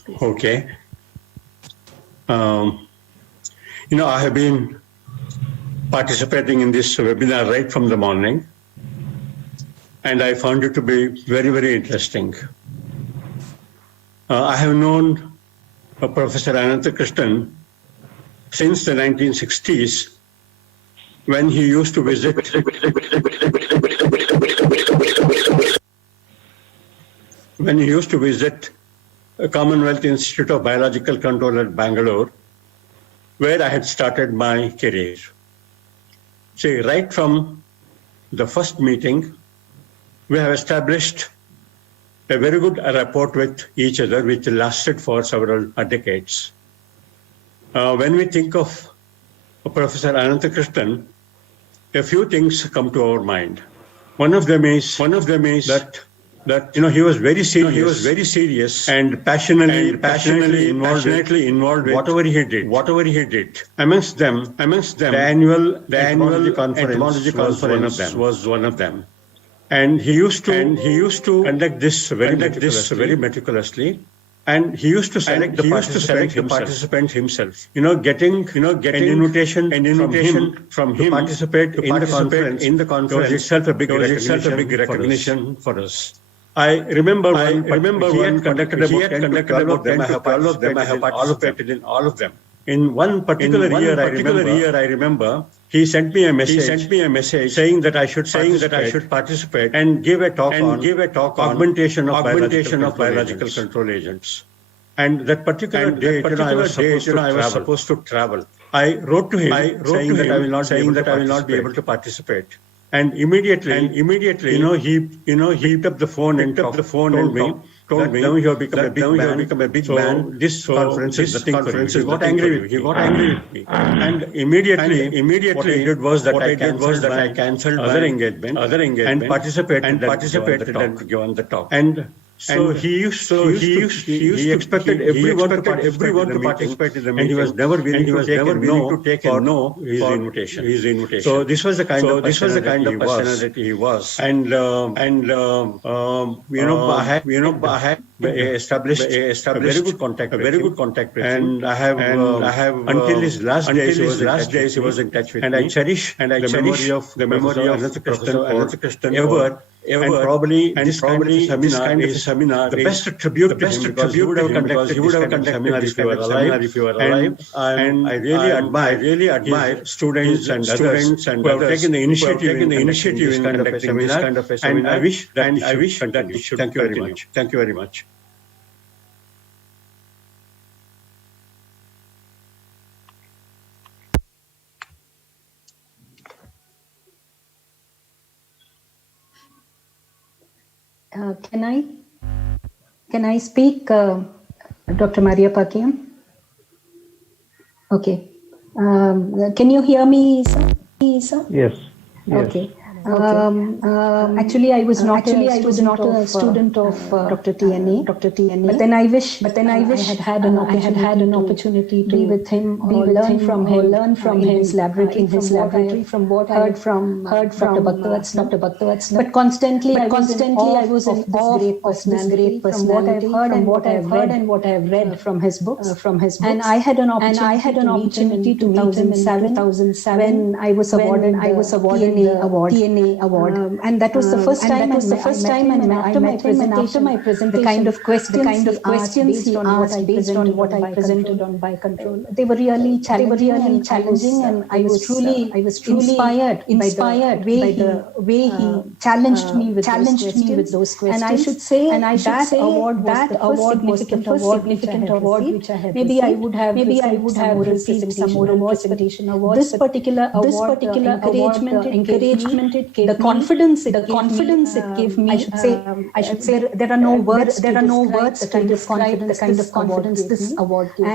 Please. Okay. I have been participating in this webinar right from the morning. and I found it to be very, very interesting. I have known Professor Ananthakrishnan since the 1960s, when he used to visit Commonwealth Institute of Biological Control at Bangalore, where I had started my career. See, right from the first meeting, we have established a very good rapport with each other, which lasted for several decades. When we think of Professor Ananthakrishnan, a few things come to our mind. One of them is that he was very serious, and passionately involved with whatever he did. Amongst them, the annual Entomology conference was one of them. And he used to conduct this very meticulously. And he used to select the participant himself. Getting an invitation from him to participate in the conference was itself a big recognition for us. I remember he had conducted about 10 of them. I have participated in all of them. In one particular year, I remember he sent me a message saying that I should participate and give a talk on augmentation of biological control agents. And that particular day, I was supposed to travel. I wrote to him saying that I will not be able to participate. And immediately, he picked up the phone and told me now you have become a big man. This conference is nothing for you. He got angry with me. And immediately, what I did was that I cancelled other engagement and participated and given the talk. And so he expected everyone to participate in the meeting, and he was never willing to take a no his invitation. So this was the kind of personality he was. And I had established a very good contact with him. And I have until his last days he was in touch with me. And I cherish the memory of Ananthakrishnan ever. And probably this kind of seminar, the best tribute to him, because he would have conducted this seminar if he were alive. And I really admire students and others who have taken the initiative in conducting this kind of a seminar. And I wish that it should continue. Thank you very much. Can I speak, Dr. Maria Pakiam? Okay. Can you hear me, sir? Yes. Okay. Actually, I was not a student of Dr. TNA. But then I wish I had had an opportunity to be with him or learn from him in his laboratory. From what I heard from Dr. Bhaktavat's. But constantly I was in awe of this great personality. From what I've heard and what I've read from his books. And I had an opportunity to meet him in 2007 when I was awarded TNA award. And that was the first time. And after my presentation, the kind of questions he asked based on what I presented on biocontrol, they were really challenging, and I was truly inspired by the way he challenged me with those questions. And I should say that award was the first significant award which I have received. Maybe I would have received some more presentation awards. This particular encouragement it gave me, the confidence it gave me. I should say there are no words to describe the kind of confidence this award gave me.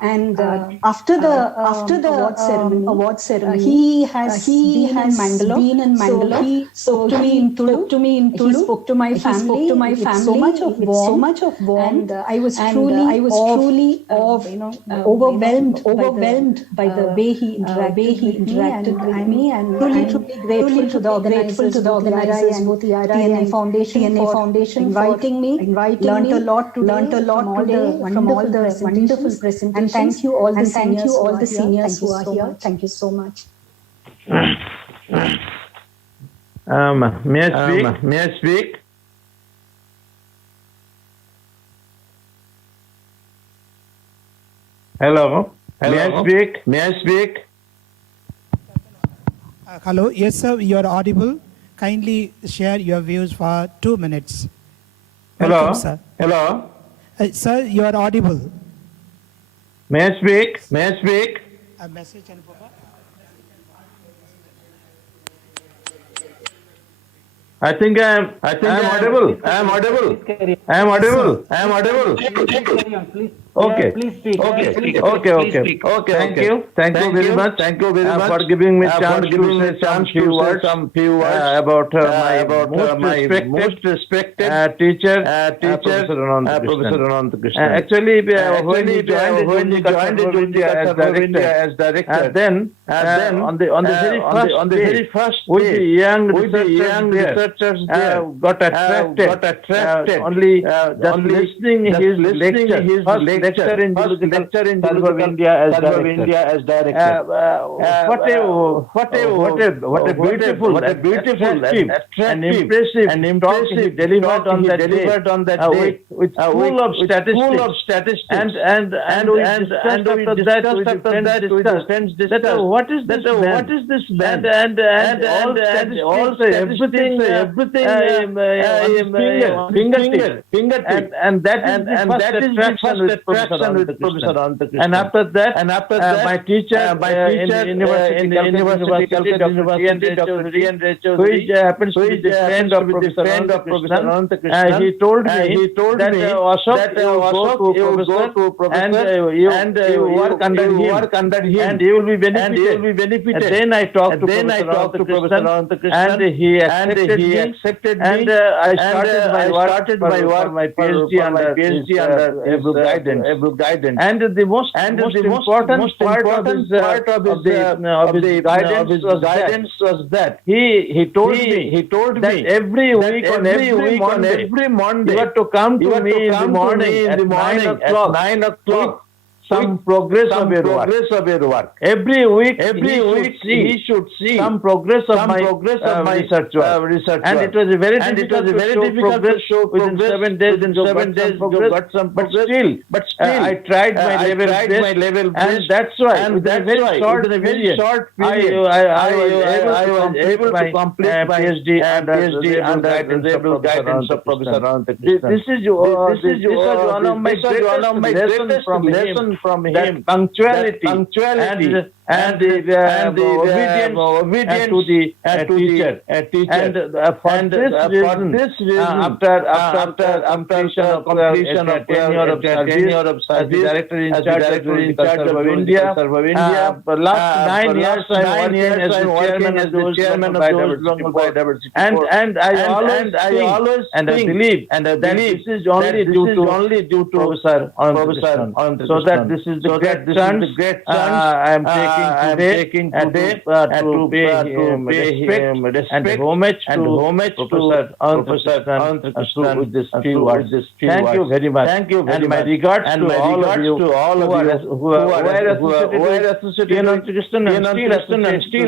And after the award ceremony, he has been in Mangalore. So he spoke to me in Tulu. He spoke to my family with so much of warmth. And I was truly overwhelmed by the way he interacted with me, and truly grateful to the organizers, both the TNA Foundation, inviting me. Learned a lot today from all the wonderful presentations. And thank you all the seniors who are here. Thank you so much. May I speak? May I speak? Hello. May I speak? May I speak? Hello, yes sir, you are audible. Kindly share your views for 2 minutes. Welcome, Hello. sir. Hello. Sir, you are audible. May I speak? May I speak? A message and I think I am audible. I am audible. I am audible. I am audible. Okay. Okay. Thank you. Thank you very much. Thank you very much for giving me chance to say some few words about my most respected teacher, Professor Ananta Krishnan. Actually, when he joined the as director, then on the very first with the young researchers there got attracted only just listening his lecture in Sarva India as director. What a beautiful, attractive, and impressive talk he delivered on that day with full of statistics. And we discussed after that that what is this man? And all everything fingertip. And that is the first attraction with Professor Ananta Krishnan. And after that, my teacher in the University, Calcutta University, Dr. T. which happens to be the friend of Professor Ananta Krishnan, he told me that Ashok, you go to Professor and you work under him and you will be benefited. And then I talked to Professor Ananta Krishnan and he accepted me and I started my work for my PhD under his guidance. And the most important part of his guidance was that he told me that every week on every Monday you have to come to me in the morning at 9 o'clock. Some progress of your work. Every week he should see some progress of my research work. And it was very difficult to show within 7 days. You got some progress. But still, I tried my level best, and that's why within a very short period, I was able to complete my PhD under the guidance of Professor Ananta Krishnan. This was one of my greatest lessons from him, that punctuality and obedience to the teacher. And for this reason, after completion of tenure of service as the director in charge of India, for last 9 years I am working as the chairman of the biodiversity. And I always think I believe that this is only due to Professor Ananta Krishnan. So that this is the great chance I am taking today to pay him respect and homage to Professor Ananta Krishnan with this few words. Thank you very much. And my regards to all of you who are associated with Ananta Krishnan and still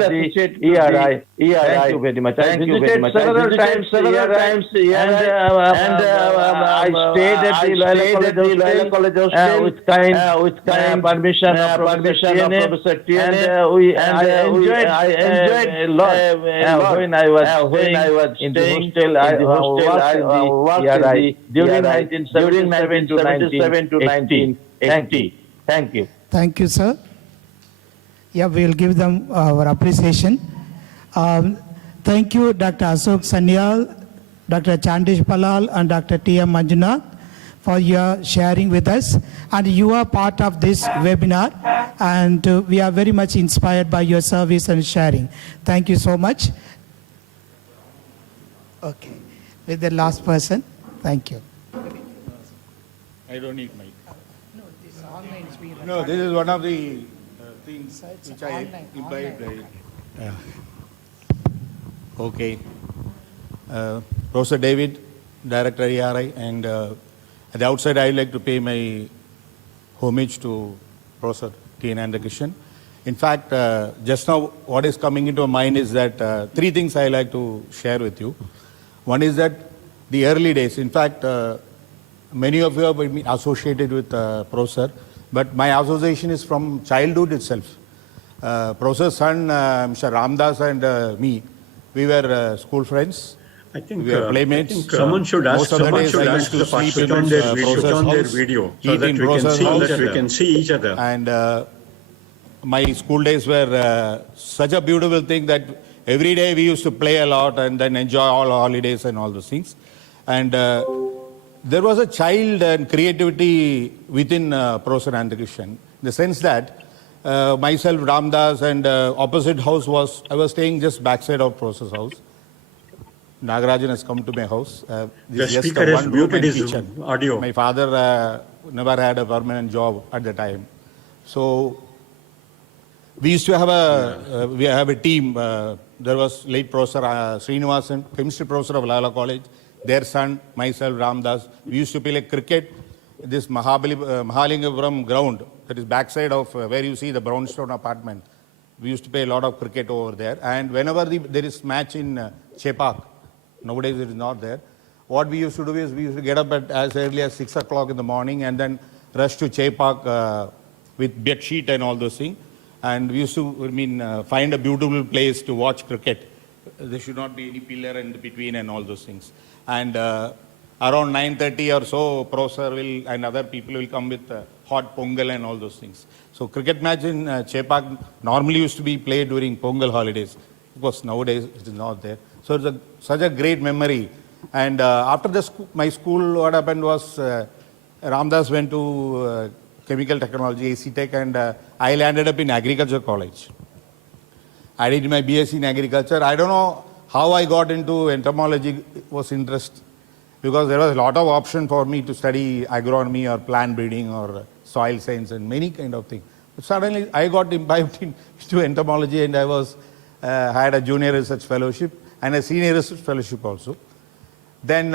associated to the ERI. Thank you very much. I visited several times and I stayed at the Loyola College Hostel with kind permission of Professor T. I enjoyed a lot when I was staying in the hostel. I worked in the ERI during 1977 to 1980. Thank you. Thank you, sir. Yeah, we'll give them our appreciation. Thank you, Dr. Ashok Sanyal, Dr. Chandish Palal, and Dr. T.M. Manjunath for your sharing with us. And you are part of this webinar, and we are very much inspired by your service and sharing. Thank you so much. Okay, with the last person, thank you. I don't need mic. No, this online is being No, this is one of the things which I implied. Okay. Professor David, Director ERI, and at the outside, I would like to pay my homage to Professor T. Ananta Krishnan. In fact, just now what is coming into my mind is that three things I like to share with you. One is that the early days, in fact, many of you have been associated with Professor, but my association is from childhood itself. Professor's son, Mr. Ramdas and me, we were school friends. I think, we were playmates. someone should ask, Most of the days I used to sleep in Professor's house, so eat that in we can Professor's see, house, that we can see each other. And my school days were such a beautiful thing that every day we used to play a lot and then enjoy all holidays and all those things. And there was a child and creativity within Professor Anandakrishan, in the sense that myself, Ramdas, and opposite house was, I was staying just backside of Professor's house. Nagarajan has come to my house. The speaker has muted his audio. My father never had a permanent job at the time. So we used to have a team. There was late Professor Srinivasan, chemistry professor of Loyola College, their son, myself, Ramdas. We used to play cricket. This Mahalingapuram ground, that is backside of where you see the brownstone apartment. We used to play a lot of cricket over there. And whenever there is match in Chepak, nowadays it is not there. What we used to do is we used to get up at as early as 6 o'clock in the morning and then rush to Chepak with bed sheet and all those things. And we used to, find a beautiful place to watch cricket. There should not be any pillar in between and all those things. And around 9:30 or so, Professor will and other people will come with hot pongal and all those things. So cricket match in Chepak normally used to be played during Pongal holidays. Of course, nowadays it is not there. So it's such a great memory. And after my school, what happened was Ramdas went to chemical technology, AC Tech, and I landed up in agriculture college. I did my BSc in agriculture. I don't know how I got into entomology, was interest, because there was a lot of option for me to study agronomy or plant breeding or soil science and many kind of things. But suddenly I got imbibed into entomology, and I had a junior research fellowship and a senior research fellowship also. Then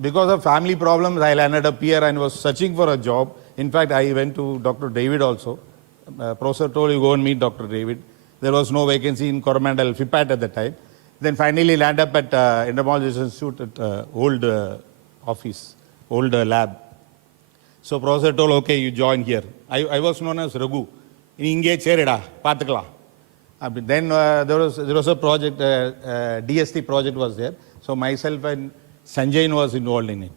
because of family problems, I landed up here and was searching for a job. In fact, I went to Dr. David also. Professor told you go and meet Dr. David. There was no vacancy in Coromandel, FIPAT at the time. Then finally land up at Entomology Institute at old office, old lab. So Professor told, okay, you join here. I was known as Raghu. Inge cherida, pathakala. Then there was a project, DST project was there. So myself and Sanjay was involved in it.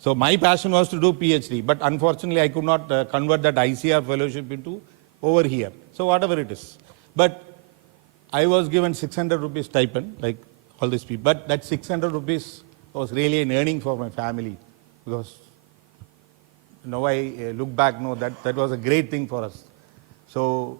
So my passion was to do PhD, but unfortunately I could not convert that ICR fellowship into over here. So whatever it is. But I was given 600 rupees stipend, like all these people. But that 600 rupees was really an earning for my family, because now I look back, that was a great thing for us. So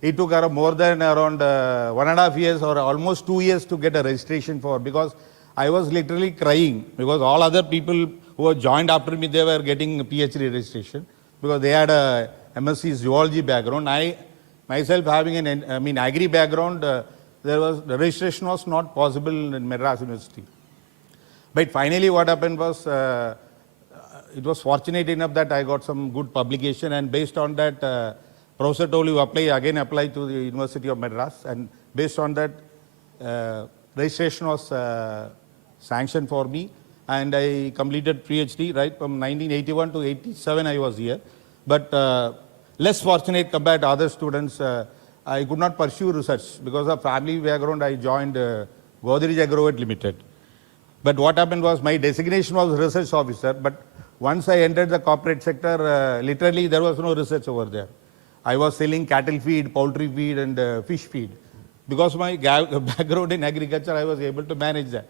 it took more than around 1.5 years or almost 2 years to get a registration for, because I was literally crying, because all other people who had joined after me, they were getting a PhD registration, because they had a MSc zoology background. I myself having an agri background, the registration was not possible in Madras University. But finally what happened was, it was fortunate enough that I got some good publication, and based on that, Professor told you apply to the University of Madras, and based on that, registration was sanctioned for me, and I completed PhD right from 1981 to 87 I was here. But less fortunate compared to other students, I could not pursue research. Because of family background, I joined Godrej Agrovet Limited. But what happened was, my designation was research officer, but once I entered the corporate sector, literally there was no research over there. I was selling cattle feed, poultry feed, and fish feed. Because of my background in agriculture, I was able to manage that.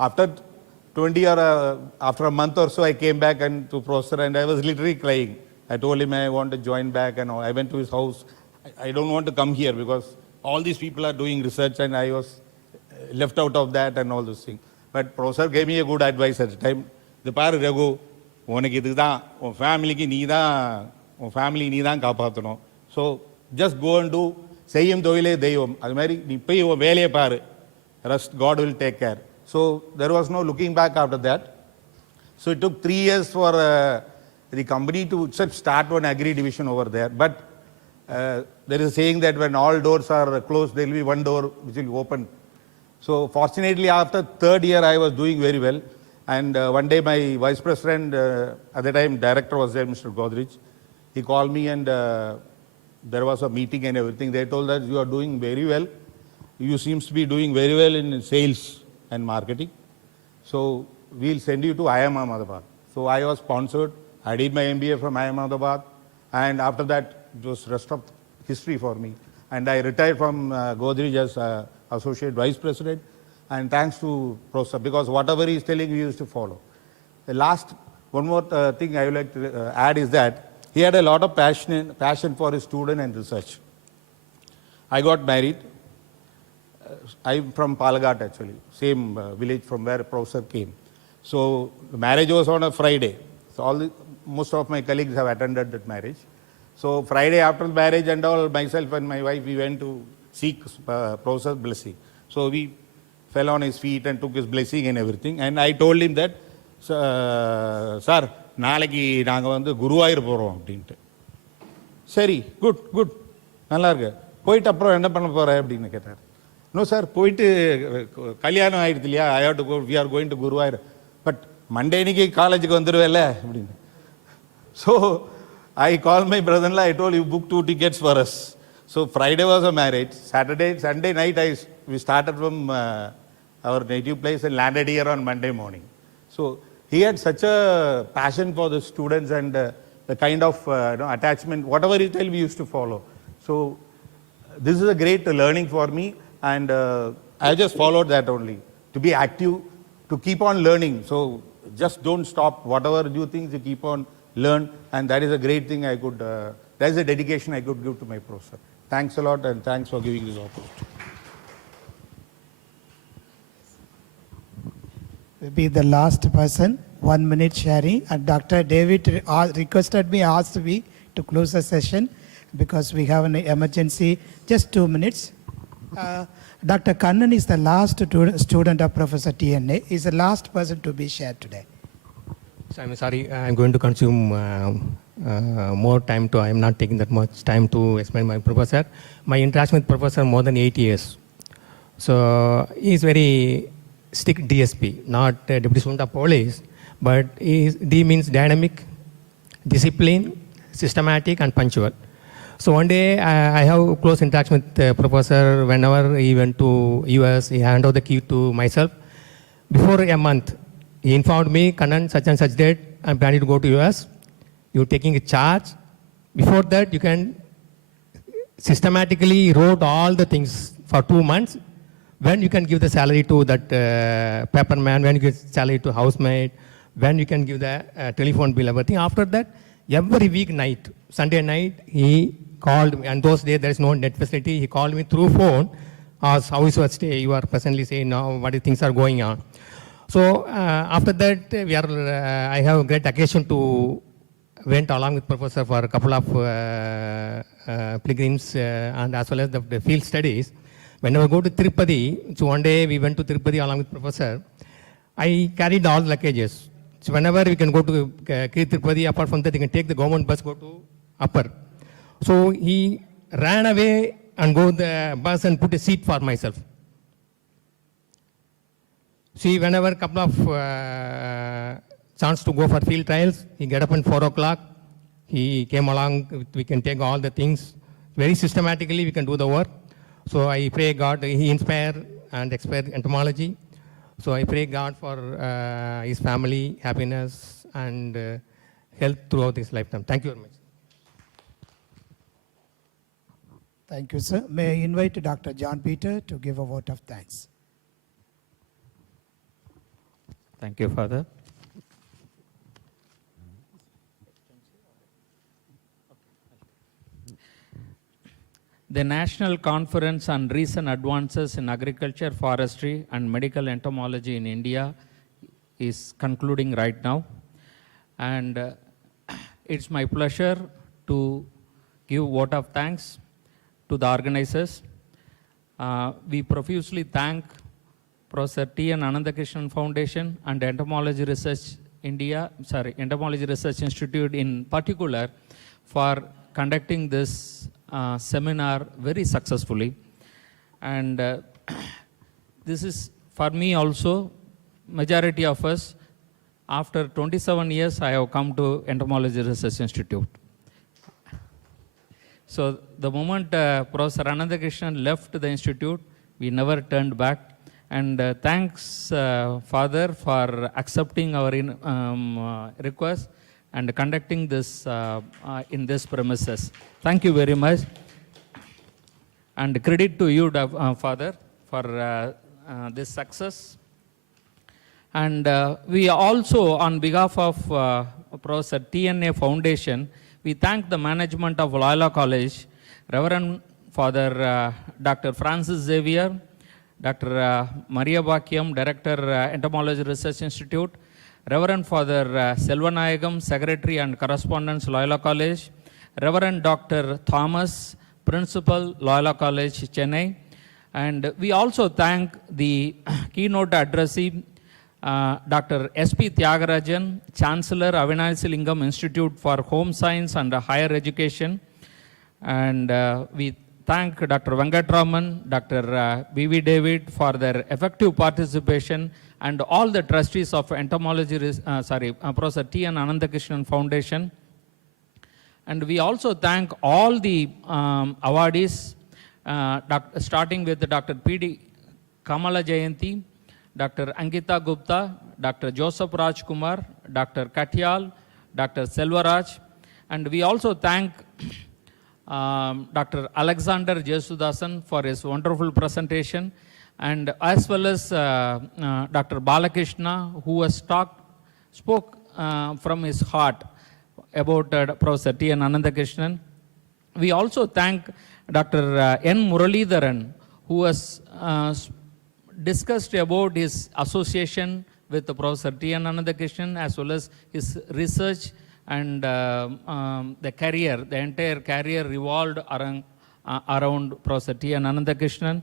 After after a month or so, I came back to Professor, and I was literally crying. I told him I want to join back, and I went to his house. I don't want to come here because all these people are doing research, and I was left out of that and all those things. But Professor gave me a good advice at the time. The par Raghu, family nee dhaan kaapathano. So just go and do seyyum thoile devam. Adu mari nee poi veliye paaru. Rest God will take care. So there was no looking back after that. So it took 3 years for the company to start one agri division over there. But there is a saying that when all doors are closed, there will be one door which will be open. So fortunately, after third year, I was doing very well. And one day, my vice president, at the time, director was there, Mr. Godrej. He called me and there was a meeting and everything. They told that you are doing very well. You seems to be doing very well in sales and marketing. So we'll send you to IIM Ahmedabad. So I was sponsored. I did my MBA from IIM Ahmedabad. And after that, it was rest of history for me. And I retired from Godrej as associate vice president. And thanks to Professor, because whatever he is telling, we used to follow. The last, one more thing I would like to add is that he had a lot of passion for his student and research. I got married. I'm from Palagat actually, same village from where Professor came. So the marriage was on a Friday. So most of my colleagues have attended that marriage. So Friday after the marriage and all, myself and my wife, we went to seek Professor's blessing. So we fell on his feet and took his blessing and everything. And I told him that, sir, நாளைக்கு நாங்கள் வந்து குருவாயூர் போகிறோம் அப்படின்ட்டு. சரி, good நல்லா இருக்கு. போயிட்டு அப்புறம் என்ன பண்ண போகிற அப்படின்னு கேட்டார். நோ சார், போயிட்டு கல்யாணம் ஆகிடுது இல்லையா, I have to go, we are going to Guruvayur. But Monday இன்னைக்கு காலேஜுக்கு வந்துடுவேல்ல அப்படின்னு. So I called my brother-in-law, I told you, book 2 tickets for us. So Friday was a marriage. Sunday night, we started from our native place and landed here on Monday morning. So he had such a passion for the students and the kind of attachment, whatever he tell, we used to follow. So this is a great learning for me, and I just followed that only. To be active, to keep on learning. So just don't stop. Whatever new things you keep on learn, and that is a great thing I could, that is a dedication I could give to my professor. Thanks a lot, and thanks for giving this opportunity. Will be the last person, 1 minute sharing, and Dr. David asked me to close the session because we have an emergency. Just 2 minutes. Dr. Kannan is the last student of Professor TNA. He is the last person to be shared today. So I'm sorry, I'm going to consume more time. I'm not taking that much time to explain my professor. My interaction with professor more than 8 years. So he's very strict DSP, not Deputy Student of Police, but D means dynamic, discipline, systematic, and punctual. So one day I have close interaction with the professor. Whenever he went to US, he handed over the key to myself. Before a month, he informed me, Kannan, such and such date, I'm planning to go to US. You're taking a charge. Before that, you can systematically wrote all the things for 2 months. When you can give the salary to that paperman, when you give salary to housemaid, when you can give the telephone bill, everything. After that, every week night, Sunday night, he called me. And those days, there is no net facility. He called me through phone, asked how is your stay, you are presently saying now, what things are going on. So after that, I have a great occasion to went along with professor for a couple of pilgrims and as well as the field studies. Whenever I go to Tirupati, so one day we went to Tirupati along with professor, I carried all the luggages. So whenever we can go to Tirupati, apart from that, you can take the government bus, go to Upper. So he ran away and go the bus and put a seat for myself. See, whenever a couple of chance to go for field trials, he get up at 4 o'clock. He came along, we can take all the things. Very systematically, we can do the work. So I pray God, he inspire and expert entomology. So I pray God for his family, happiness, and health throughout his lifetime. Thank you very much. Thank you, sir. May I invite Dr. John Peter to give a vote of thanks. Thank you, Father. The National Conference on Recent Advances in Agriculture, Forestry, and Medical Entomology in India is concluding right now. And it's my pleasure to give vote of thanks to the organizers. We profusely thank Professor T.N. Anandakrishnan Foundation and Entomology Research Entomology Research Institute in particular for conducting this seminar very successfully. And this is for me also, majority of us, after 27 years, I have come to Entomology Research Institute. So the moment Professor Anandakrishnan left the institute, we never turned back. And thanks, Father, for accepting our request and conducting this in this premises. Thank you very much. And credit to you, Father, for this success. And we also, on behalf of Professor TNA Foundation, we thank the management of Loyola College, Reverend Father Dr. Francis Xavier, Dr. Maria Bhakyam, Director, Entomology Research Institute, Reverend Father Selvanayagam, Secretary and Correspondent, Loyola College, Reverend Dr. Thomas, Principal, Loyola College, Chennai. And we also thank the keynote addressee, Dr. S.P. Tyagarajan, Chancellor, Avinashi Lingam Institute for Home Science and Higher Education. And we thank Dr. Venkatraman, Dr. B.V. David for their effective participation, and all the trustees of Entomology, Professor T.N. Anandakrishnan Foundation. And we also thank all the awardees, starting with Dr. P.D. Kamala Jayanti, Dr. Ankita Gupta, Dr. Joseph Rajkumar, Dr. Katyal, Dr. Selvaraj. And we also thank Dr. Alexander Jesudasan for his wonderful presentation, and as well as Dr. Balakrishna, who has spoke from his heart about Professor T.N. Anandakrishnan. We also thank Dr. N. Muralidharan, who has discussed about his association with Professor T.N. Anandakrishnan, as well as his research and the career, the entire career revolved around Professor T.N. Anandakrishnan.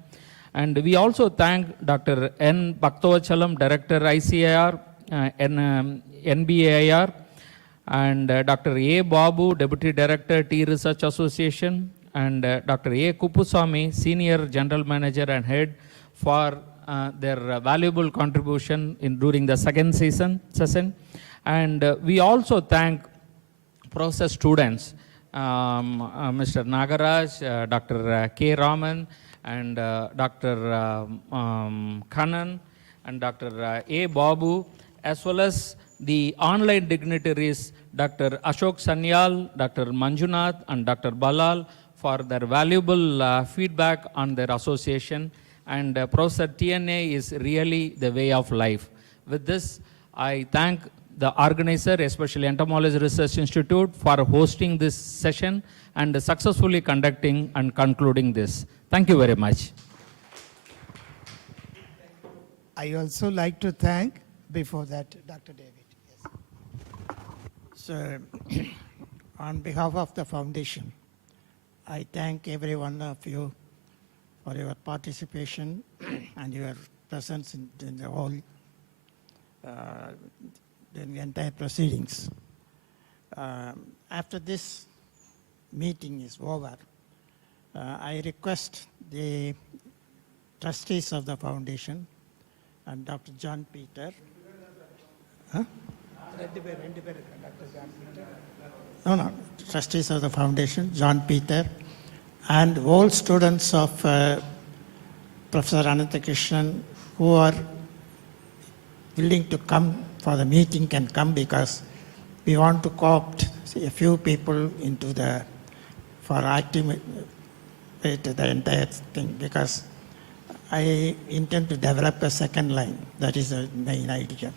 And we also thank Dr. N. Bhaktavachalam, Director, ICIR, NBAIR, and Dr. A. Babu, Deputy Director, Tea Research Association, and Dr. A. Kupusamy, Senior General Manager and Head, for their valuable contribution during the second session. And we also thank process students, Mr. Nagaraj, Dr. K. Raman, and Dr. Kannan, and Dr. A. Babu, as well as the online dignitaries, Dr. Ashok Sanyal, Dr. Manjunath, and Dr. Balal, for their valuable feedback on their association. And Professor TNA is really the way of life. With this, I thank the organizer, especially Entomology Research Institute, for hosting this session and successfully conducting and concluding this. Thank you very much. I also like to thank, before that, Dr. David. Yes. So, on behalf of the foundation, I thank every one of you for your participation and your presence in the whole, in the entire proceedings. After this meeting is over, I request the trustees of the foundation and Dr. John Peter. Huh? No, trustees of the foundation, John Peter, and all students of Professor Anandakrishnan who are willing to come for the meeting can come, because we want to co-opt a few people into for activate the entire thing, because I intend to develop a second line. That is the main idea.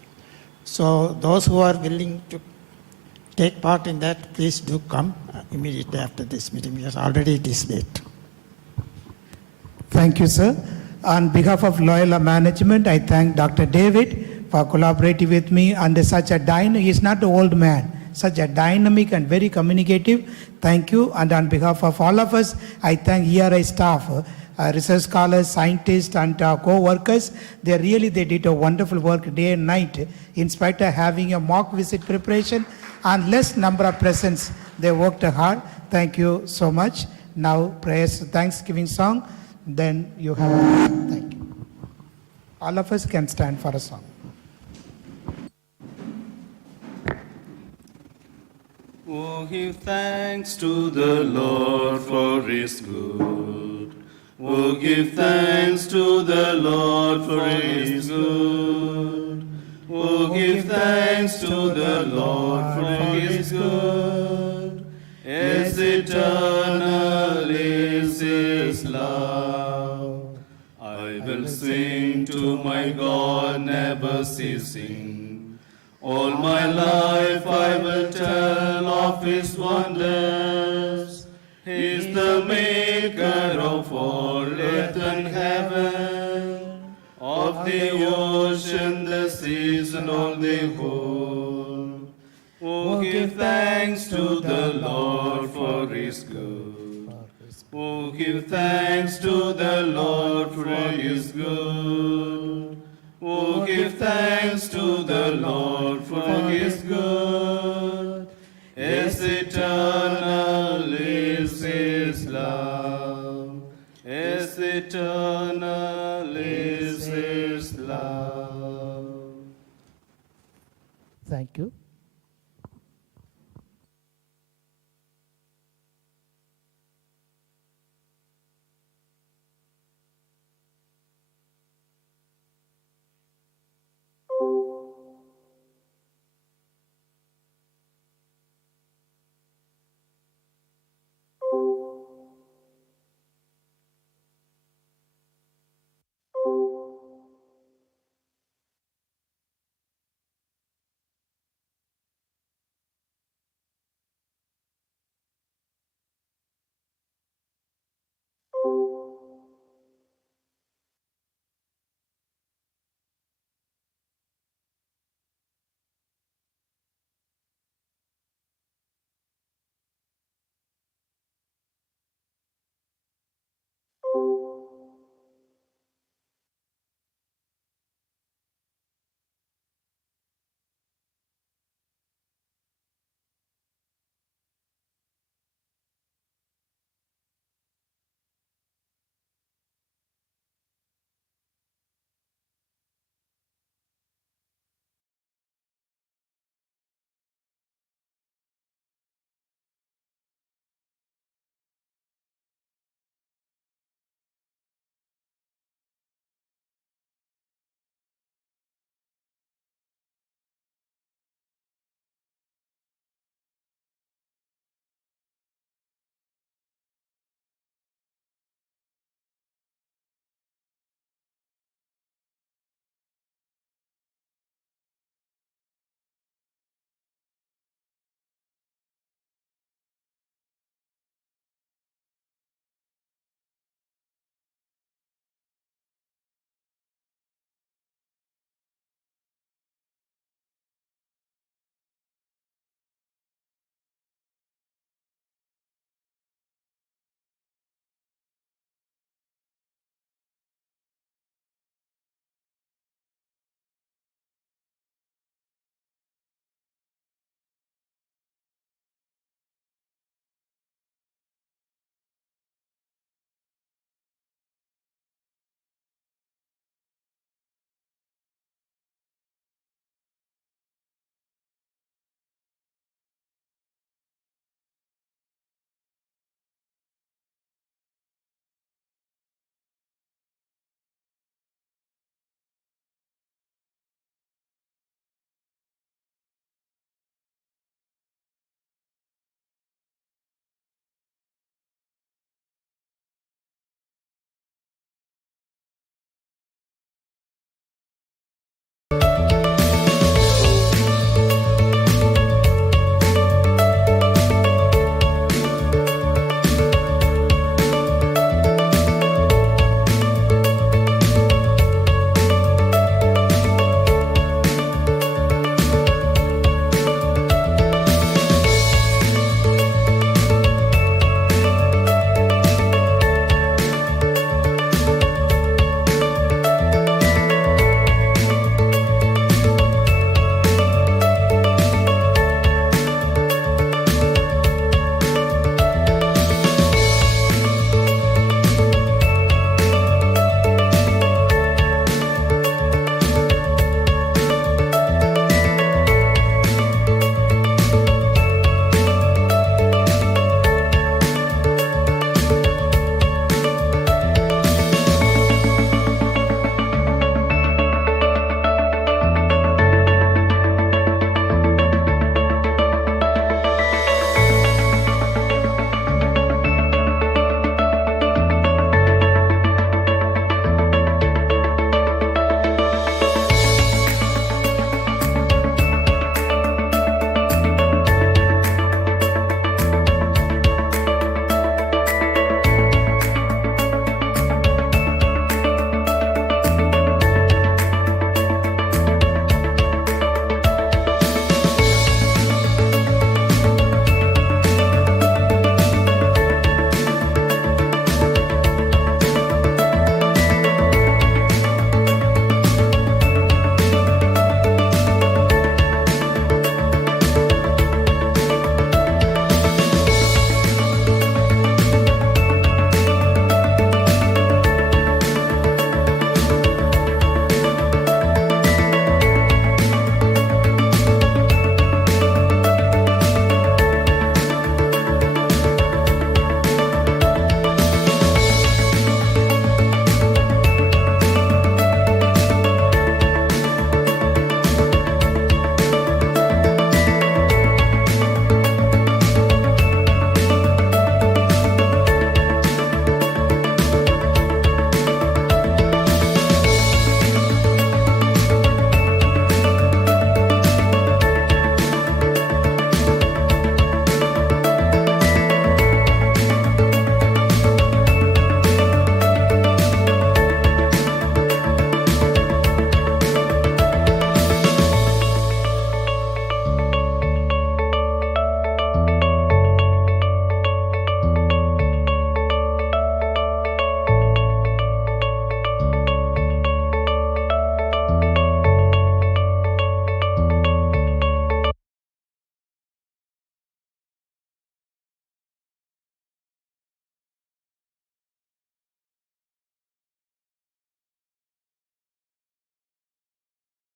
So those who are willing to take part in that, please do come immediately after this meeting, because already it is late. Thank you, sir. On behalf of Loyola management, I thank Dr. David for collaborating with me under such a he's not an old man, such a dynamic and very communicative. Thank you. And on behalf of all of us, I thank ERI staff, research scholars, scientists, and co-workers. They did a wonderful work day and night, in spite of having a mock visit preparation and less number of presents. They worked hard. Thank you so much. now praise Thanksgiving song. Then you have a thank you. All of us can stand for a song. Oh, give thanks to the Lord for his good. Oh, give thanks to the Lord for his good. Oh, give thanks to the Lord for his good. Yes, eternal is his love. I will sing to my God, never ceasing. All my life I will tell of his wonders. He is the maker of all earth and heaven, of the ocean, the seas, and all they hold. Oh, give thanks to the Lord for his good. Oh, give thanks to the Lord for his good. Oh, give thanks to the Lord for his good. Yes, eternal is his love. Yes, eternal is his love. Thank you.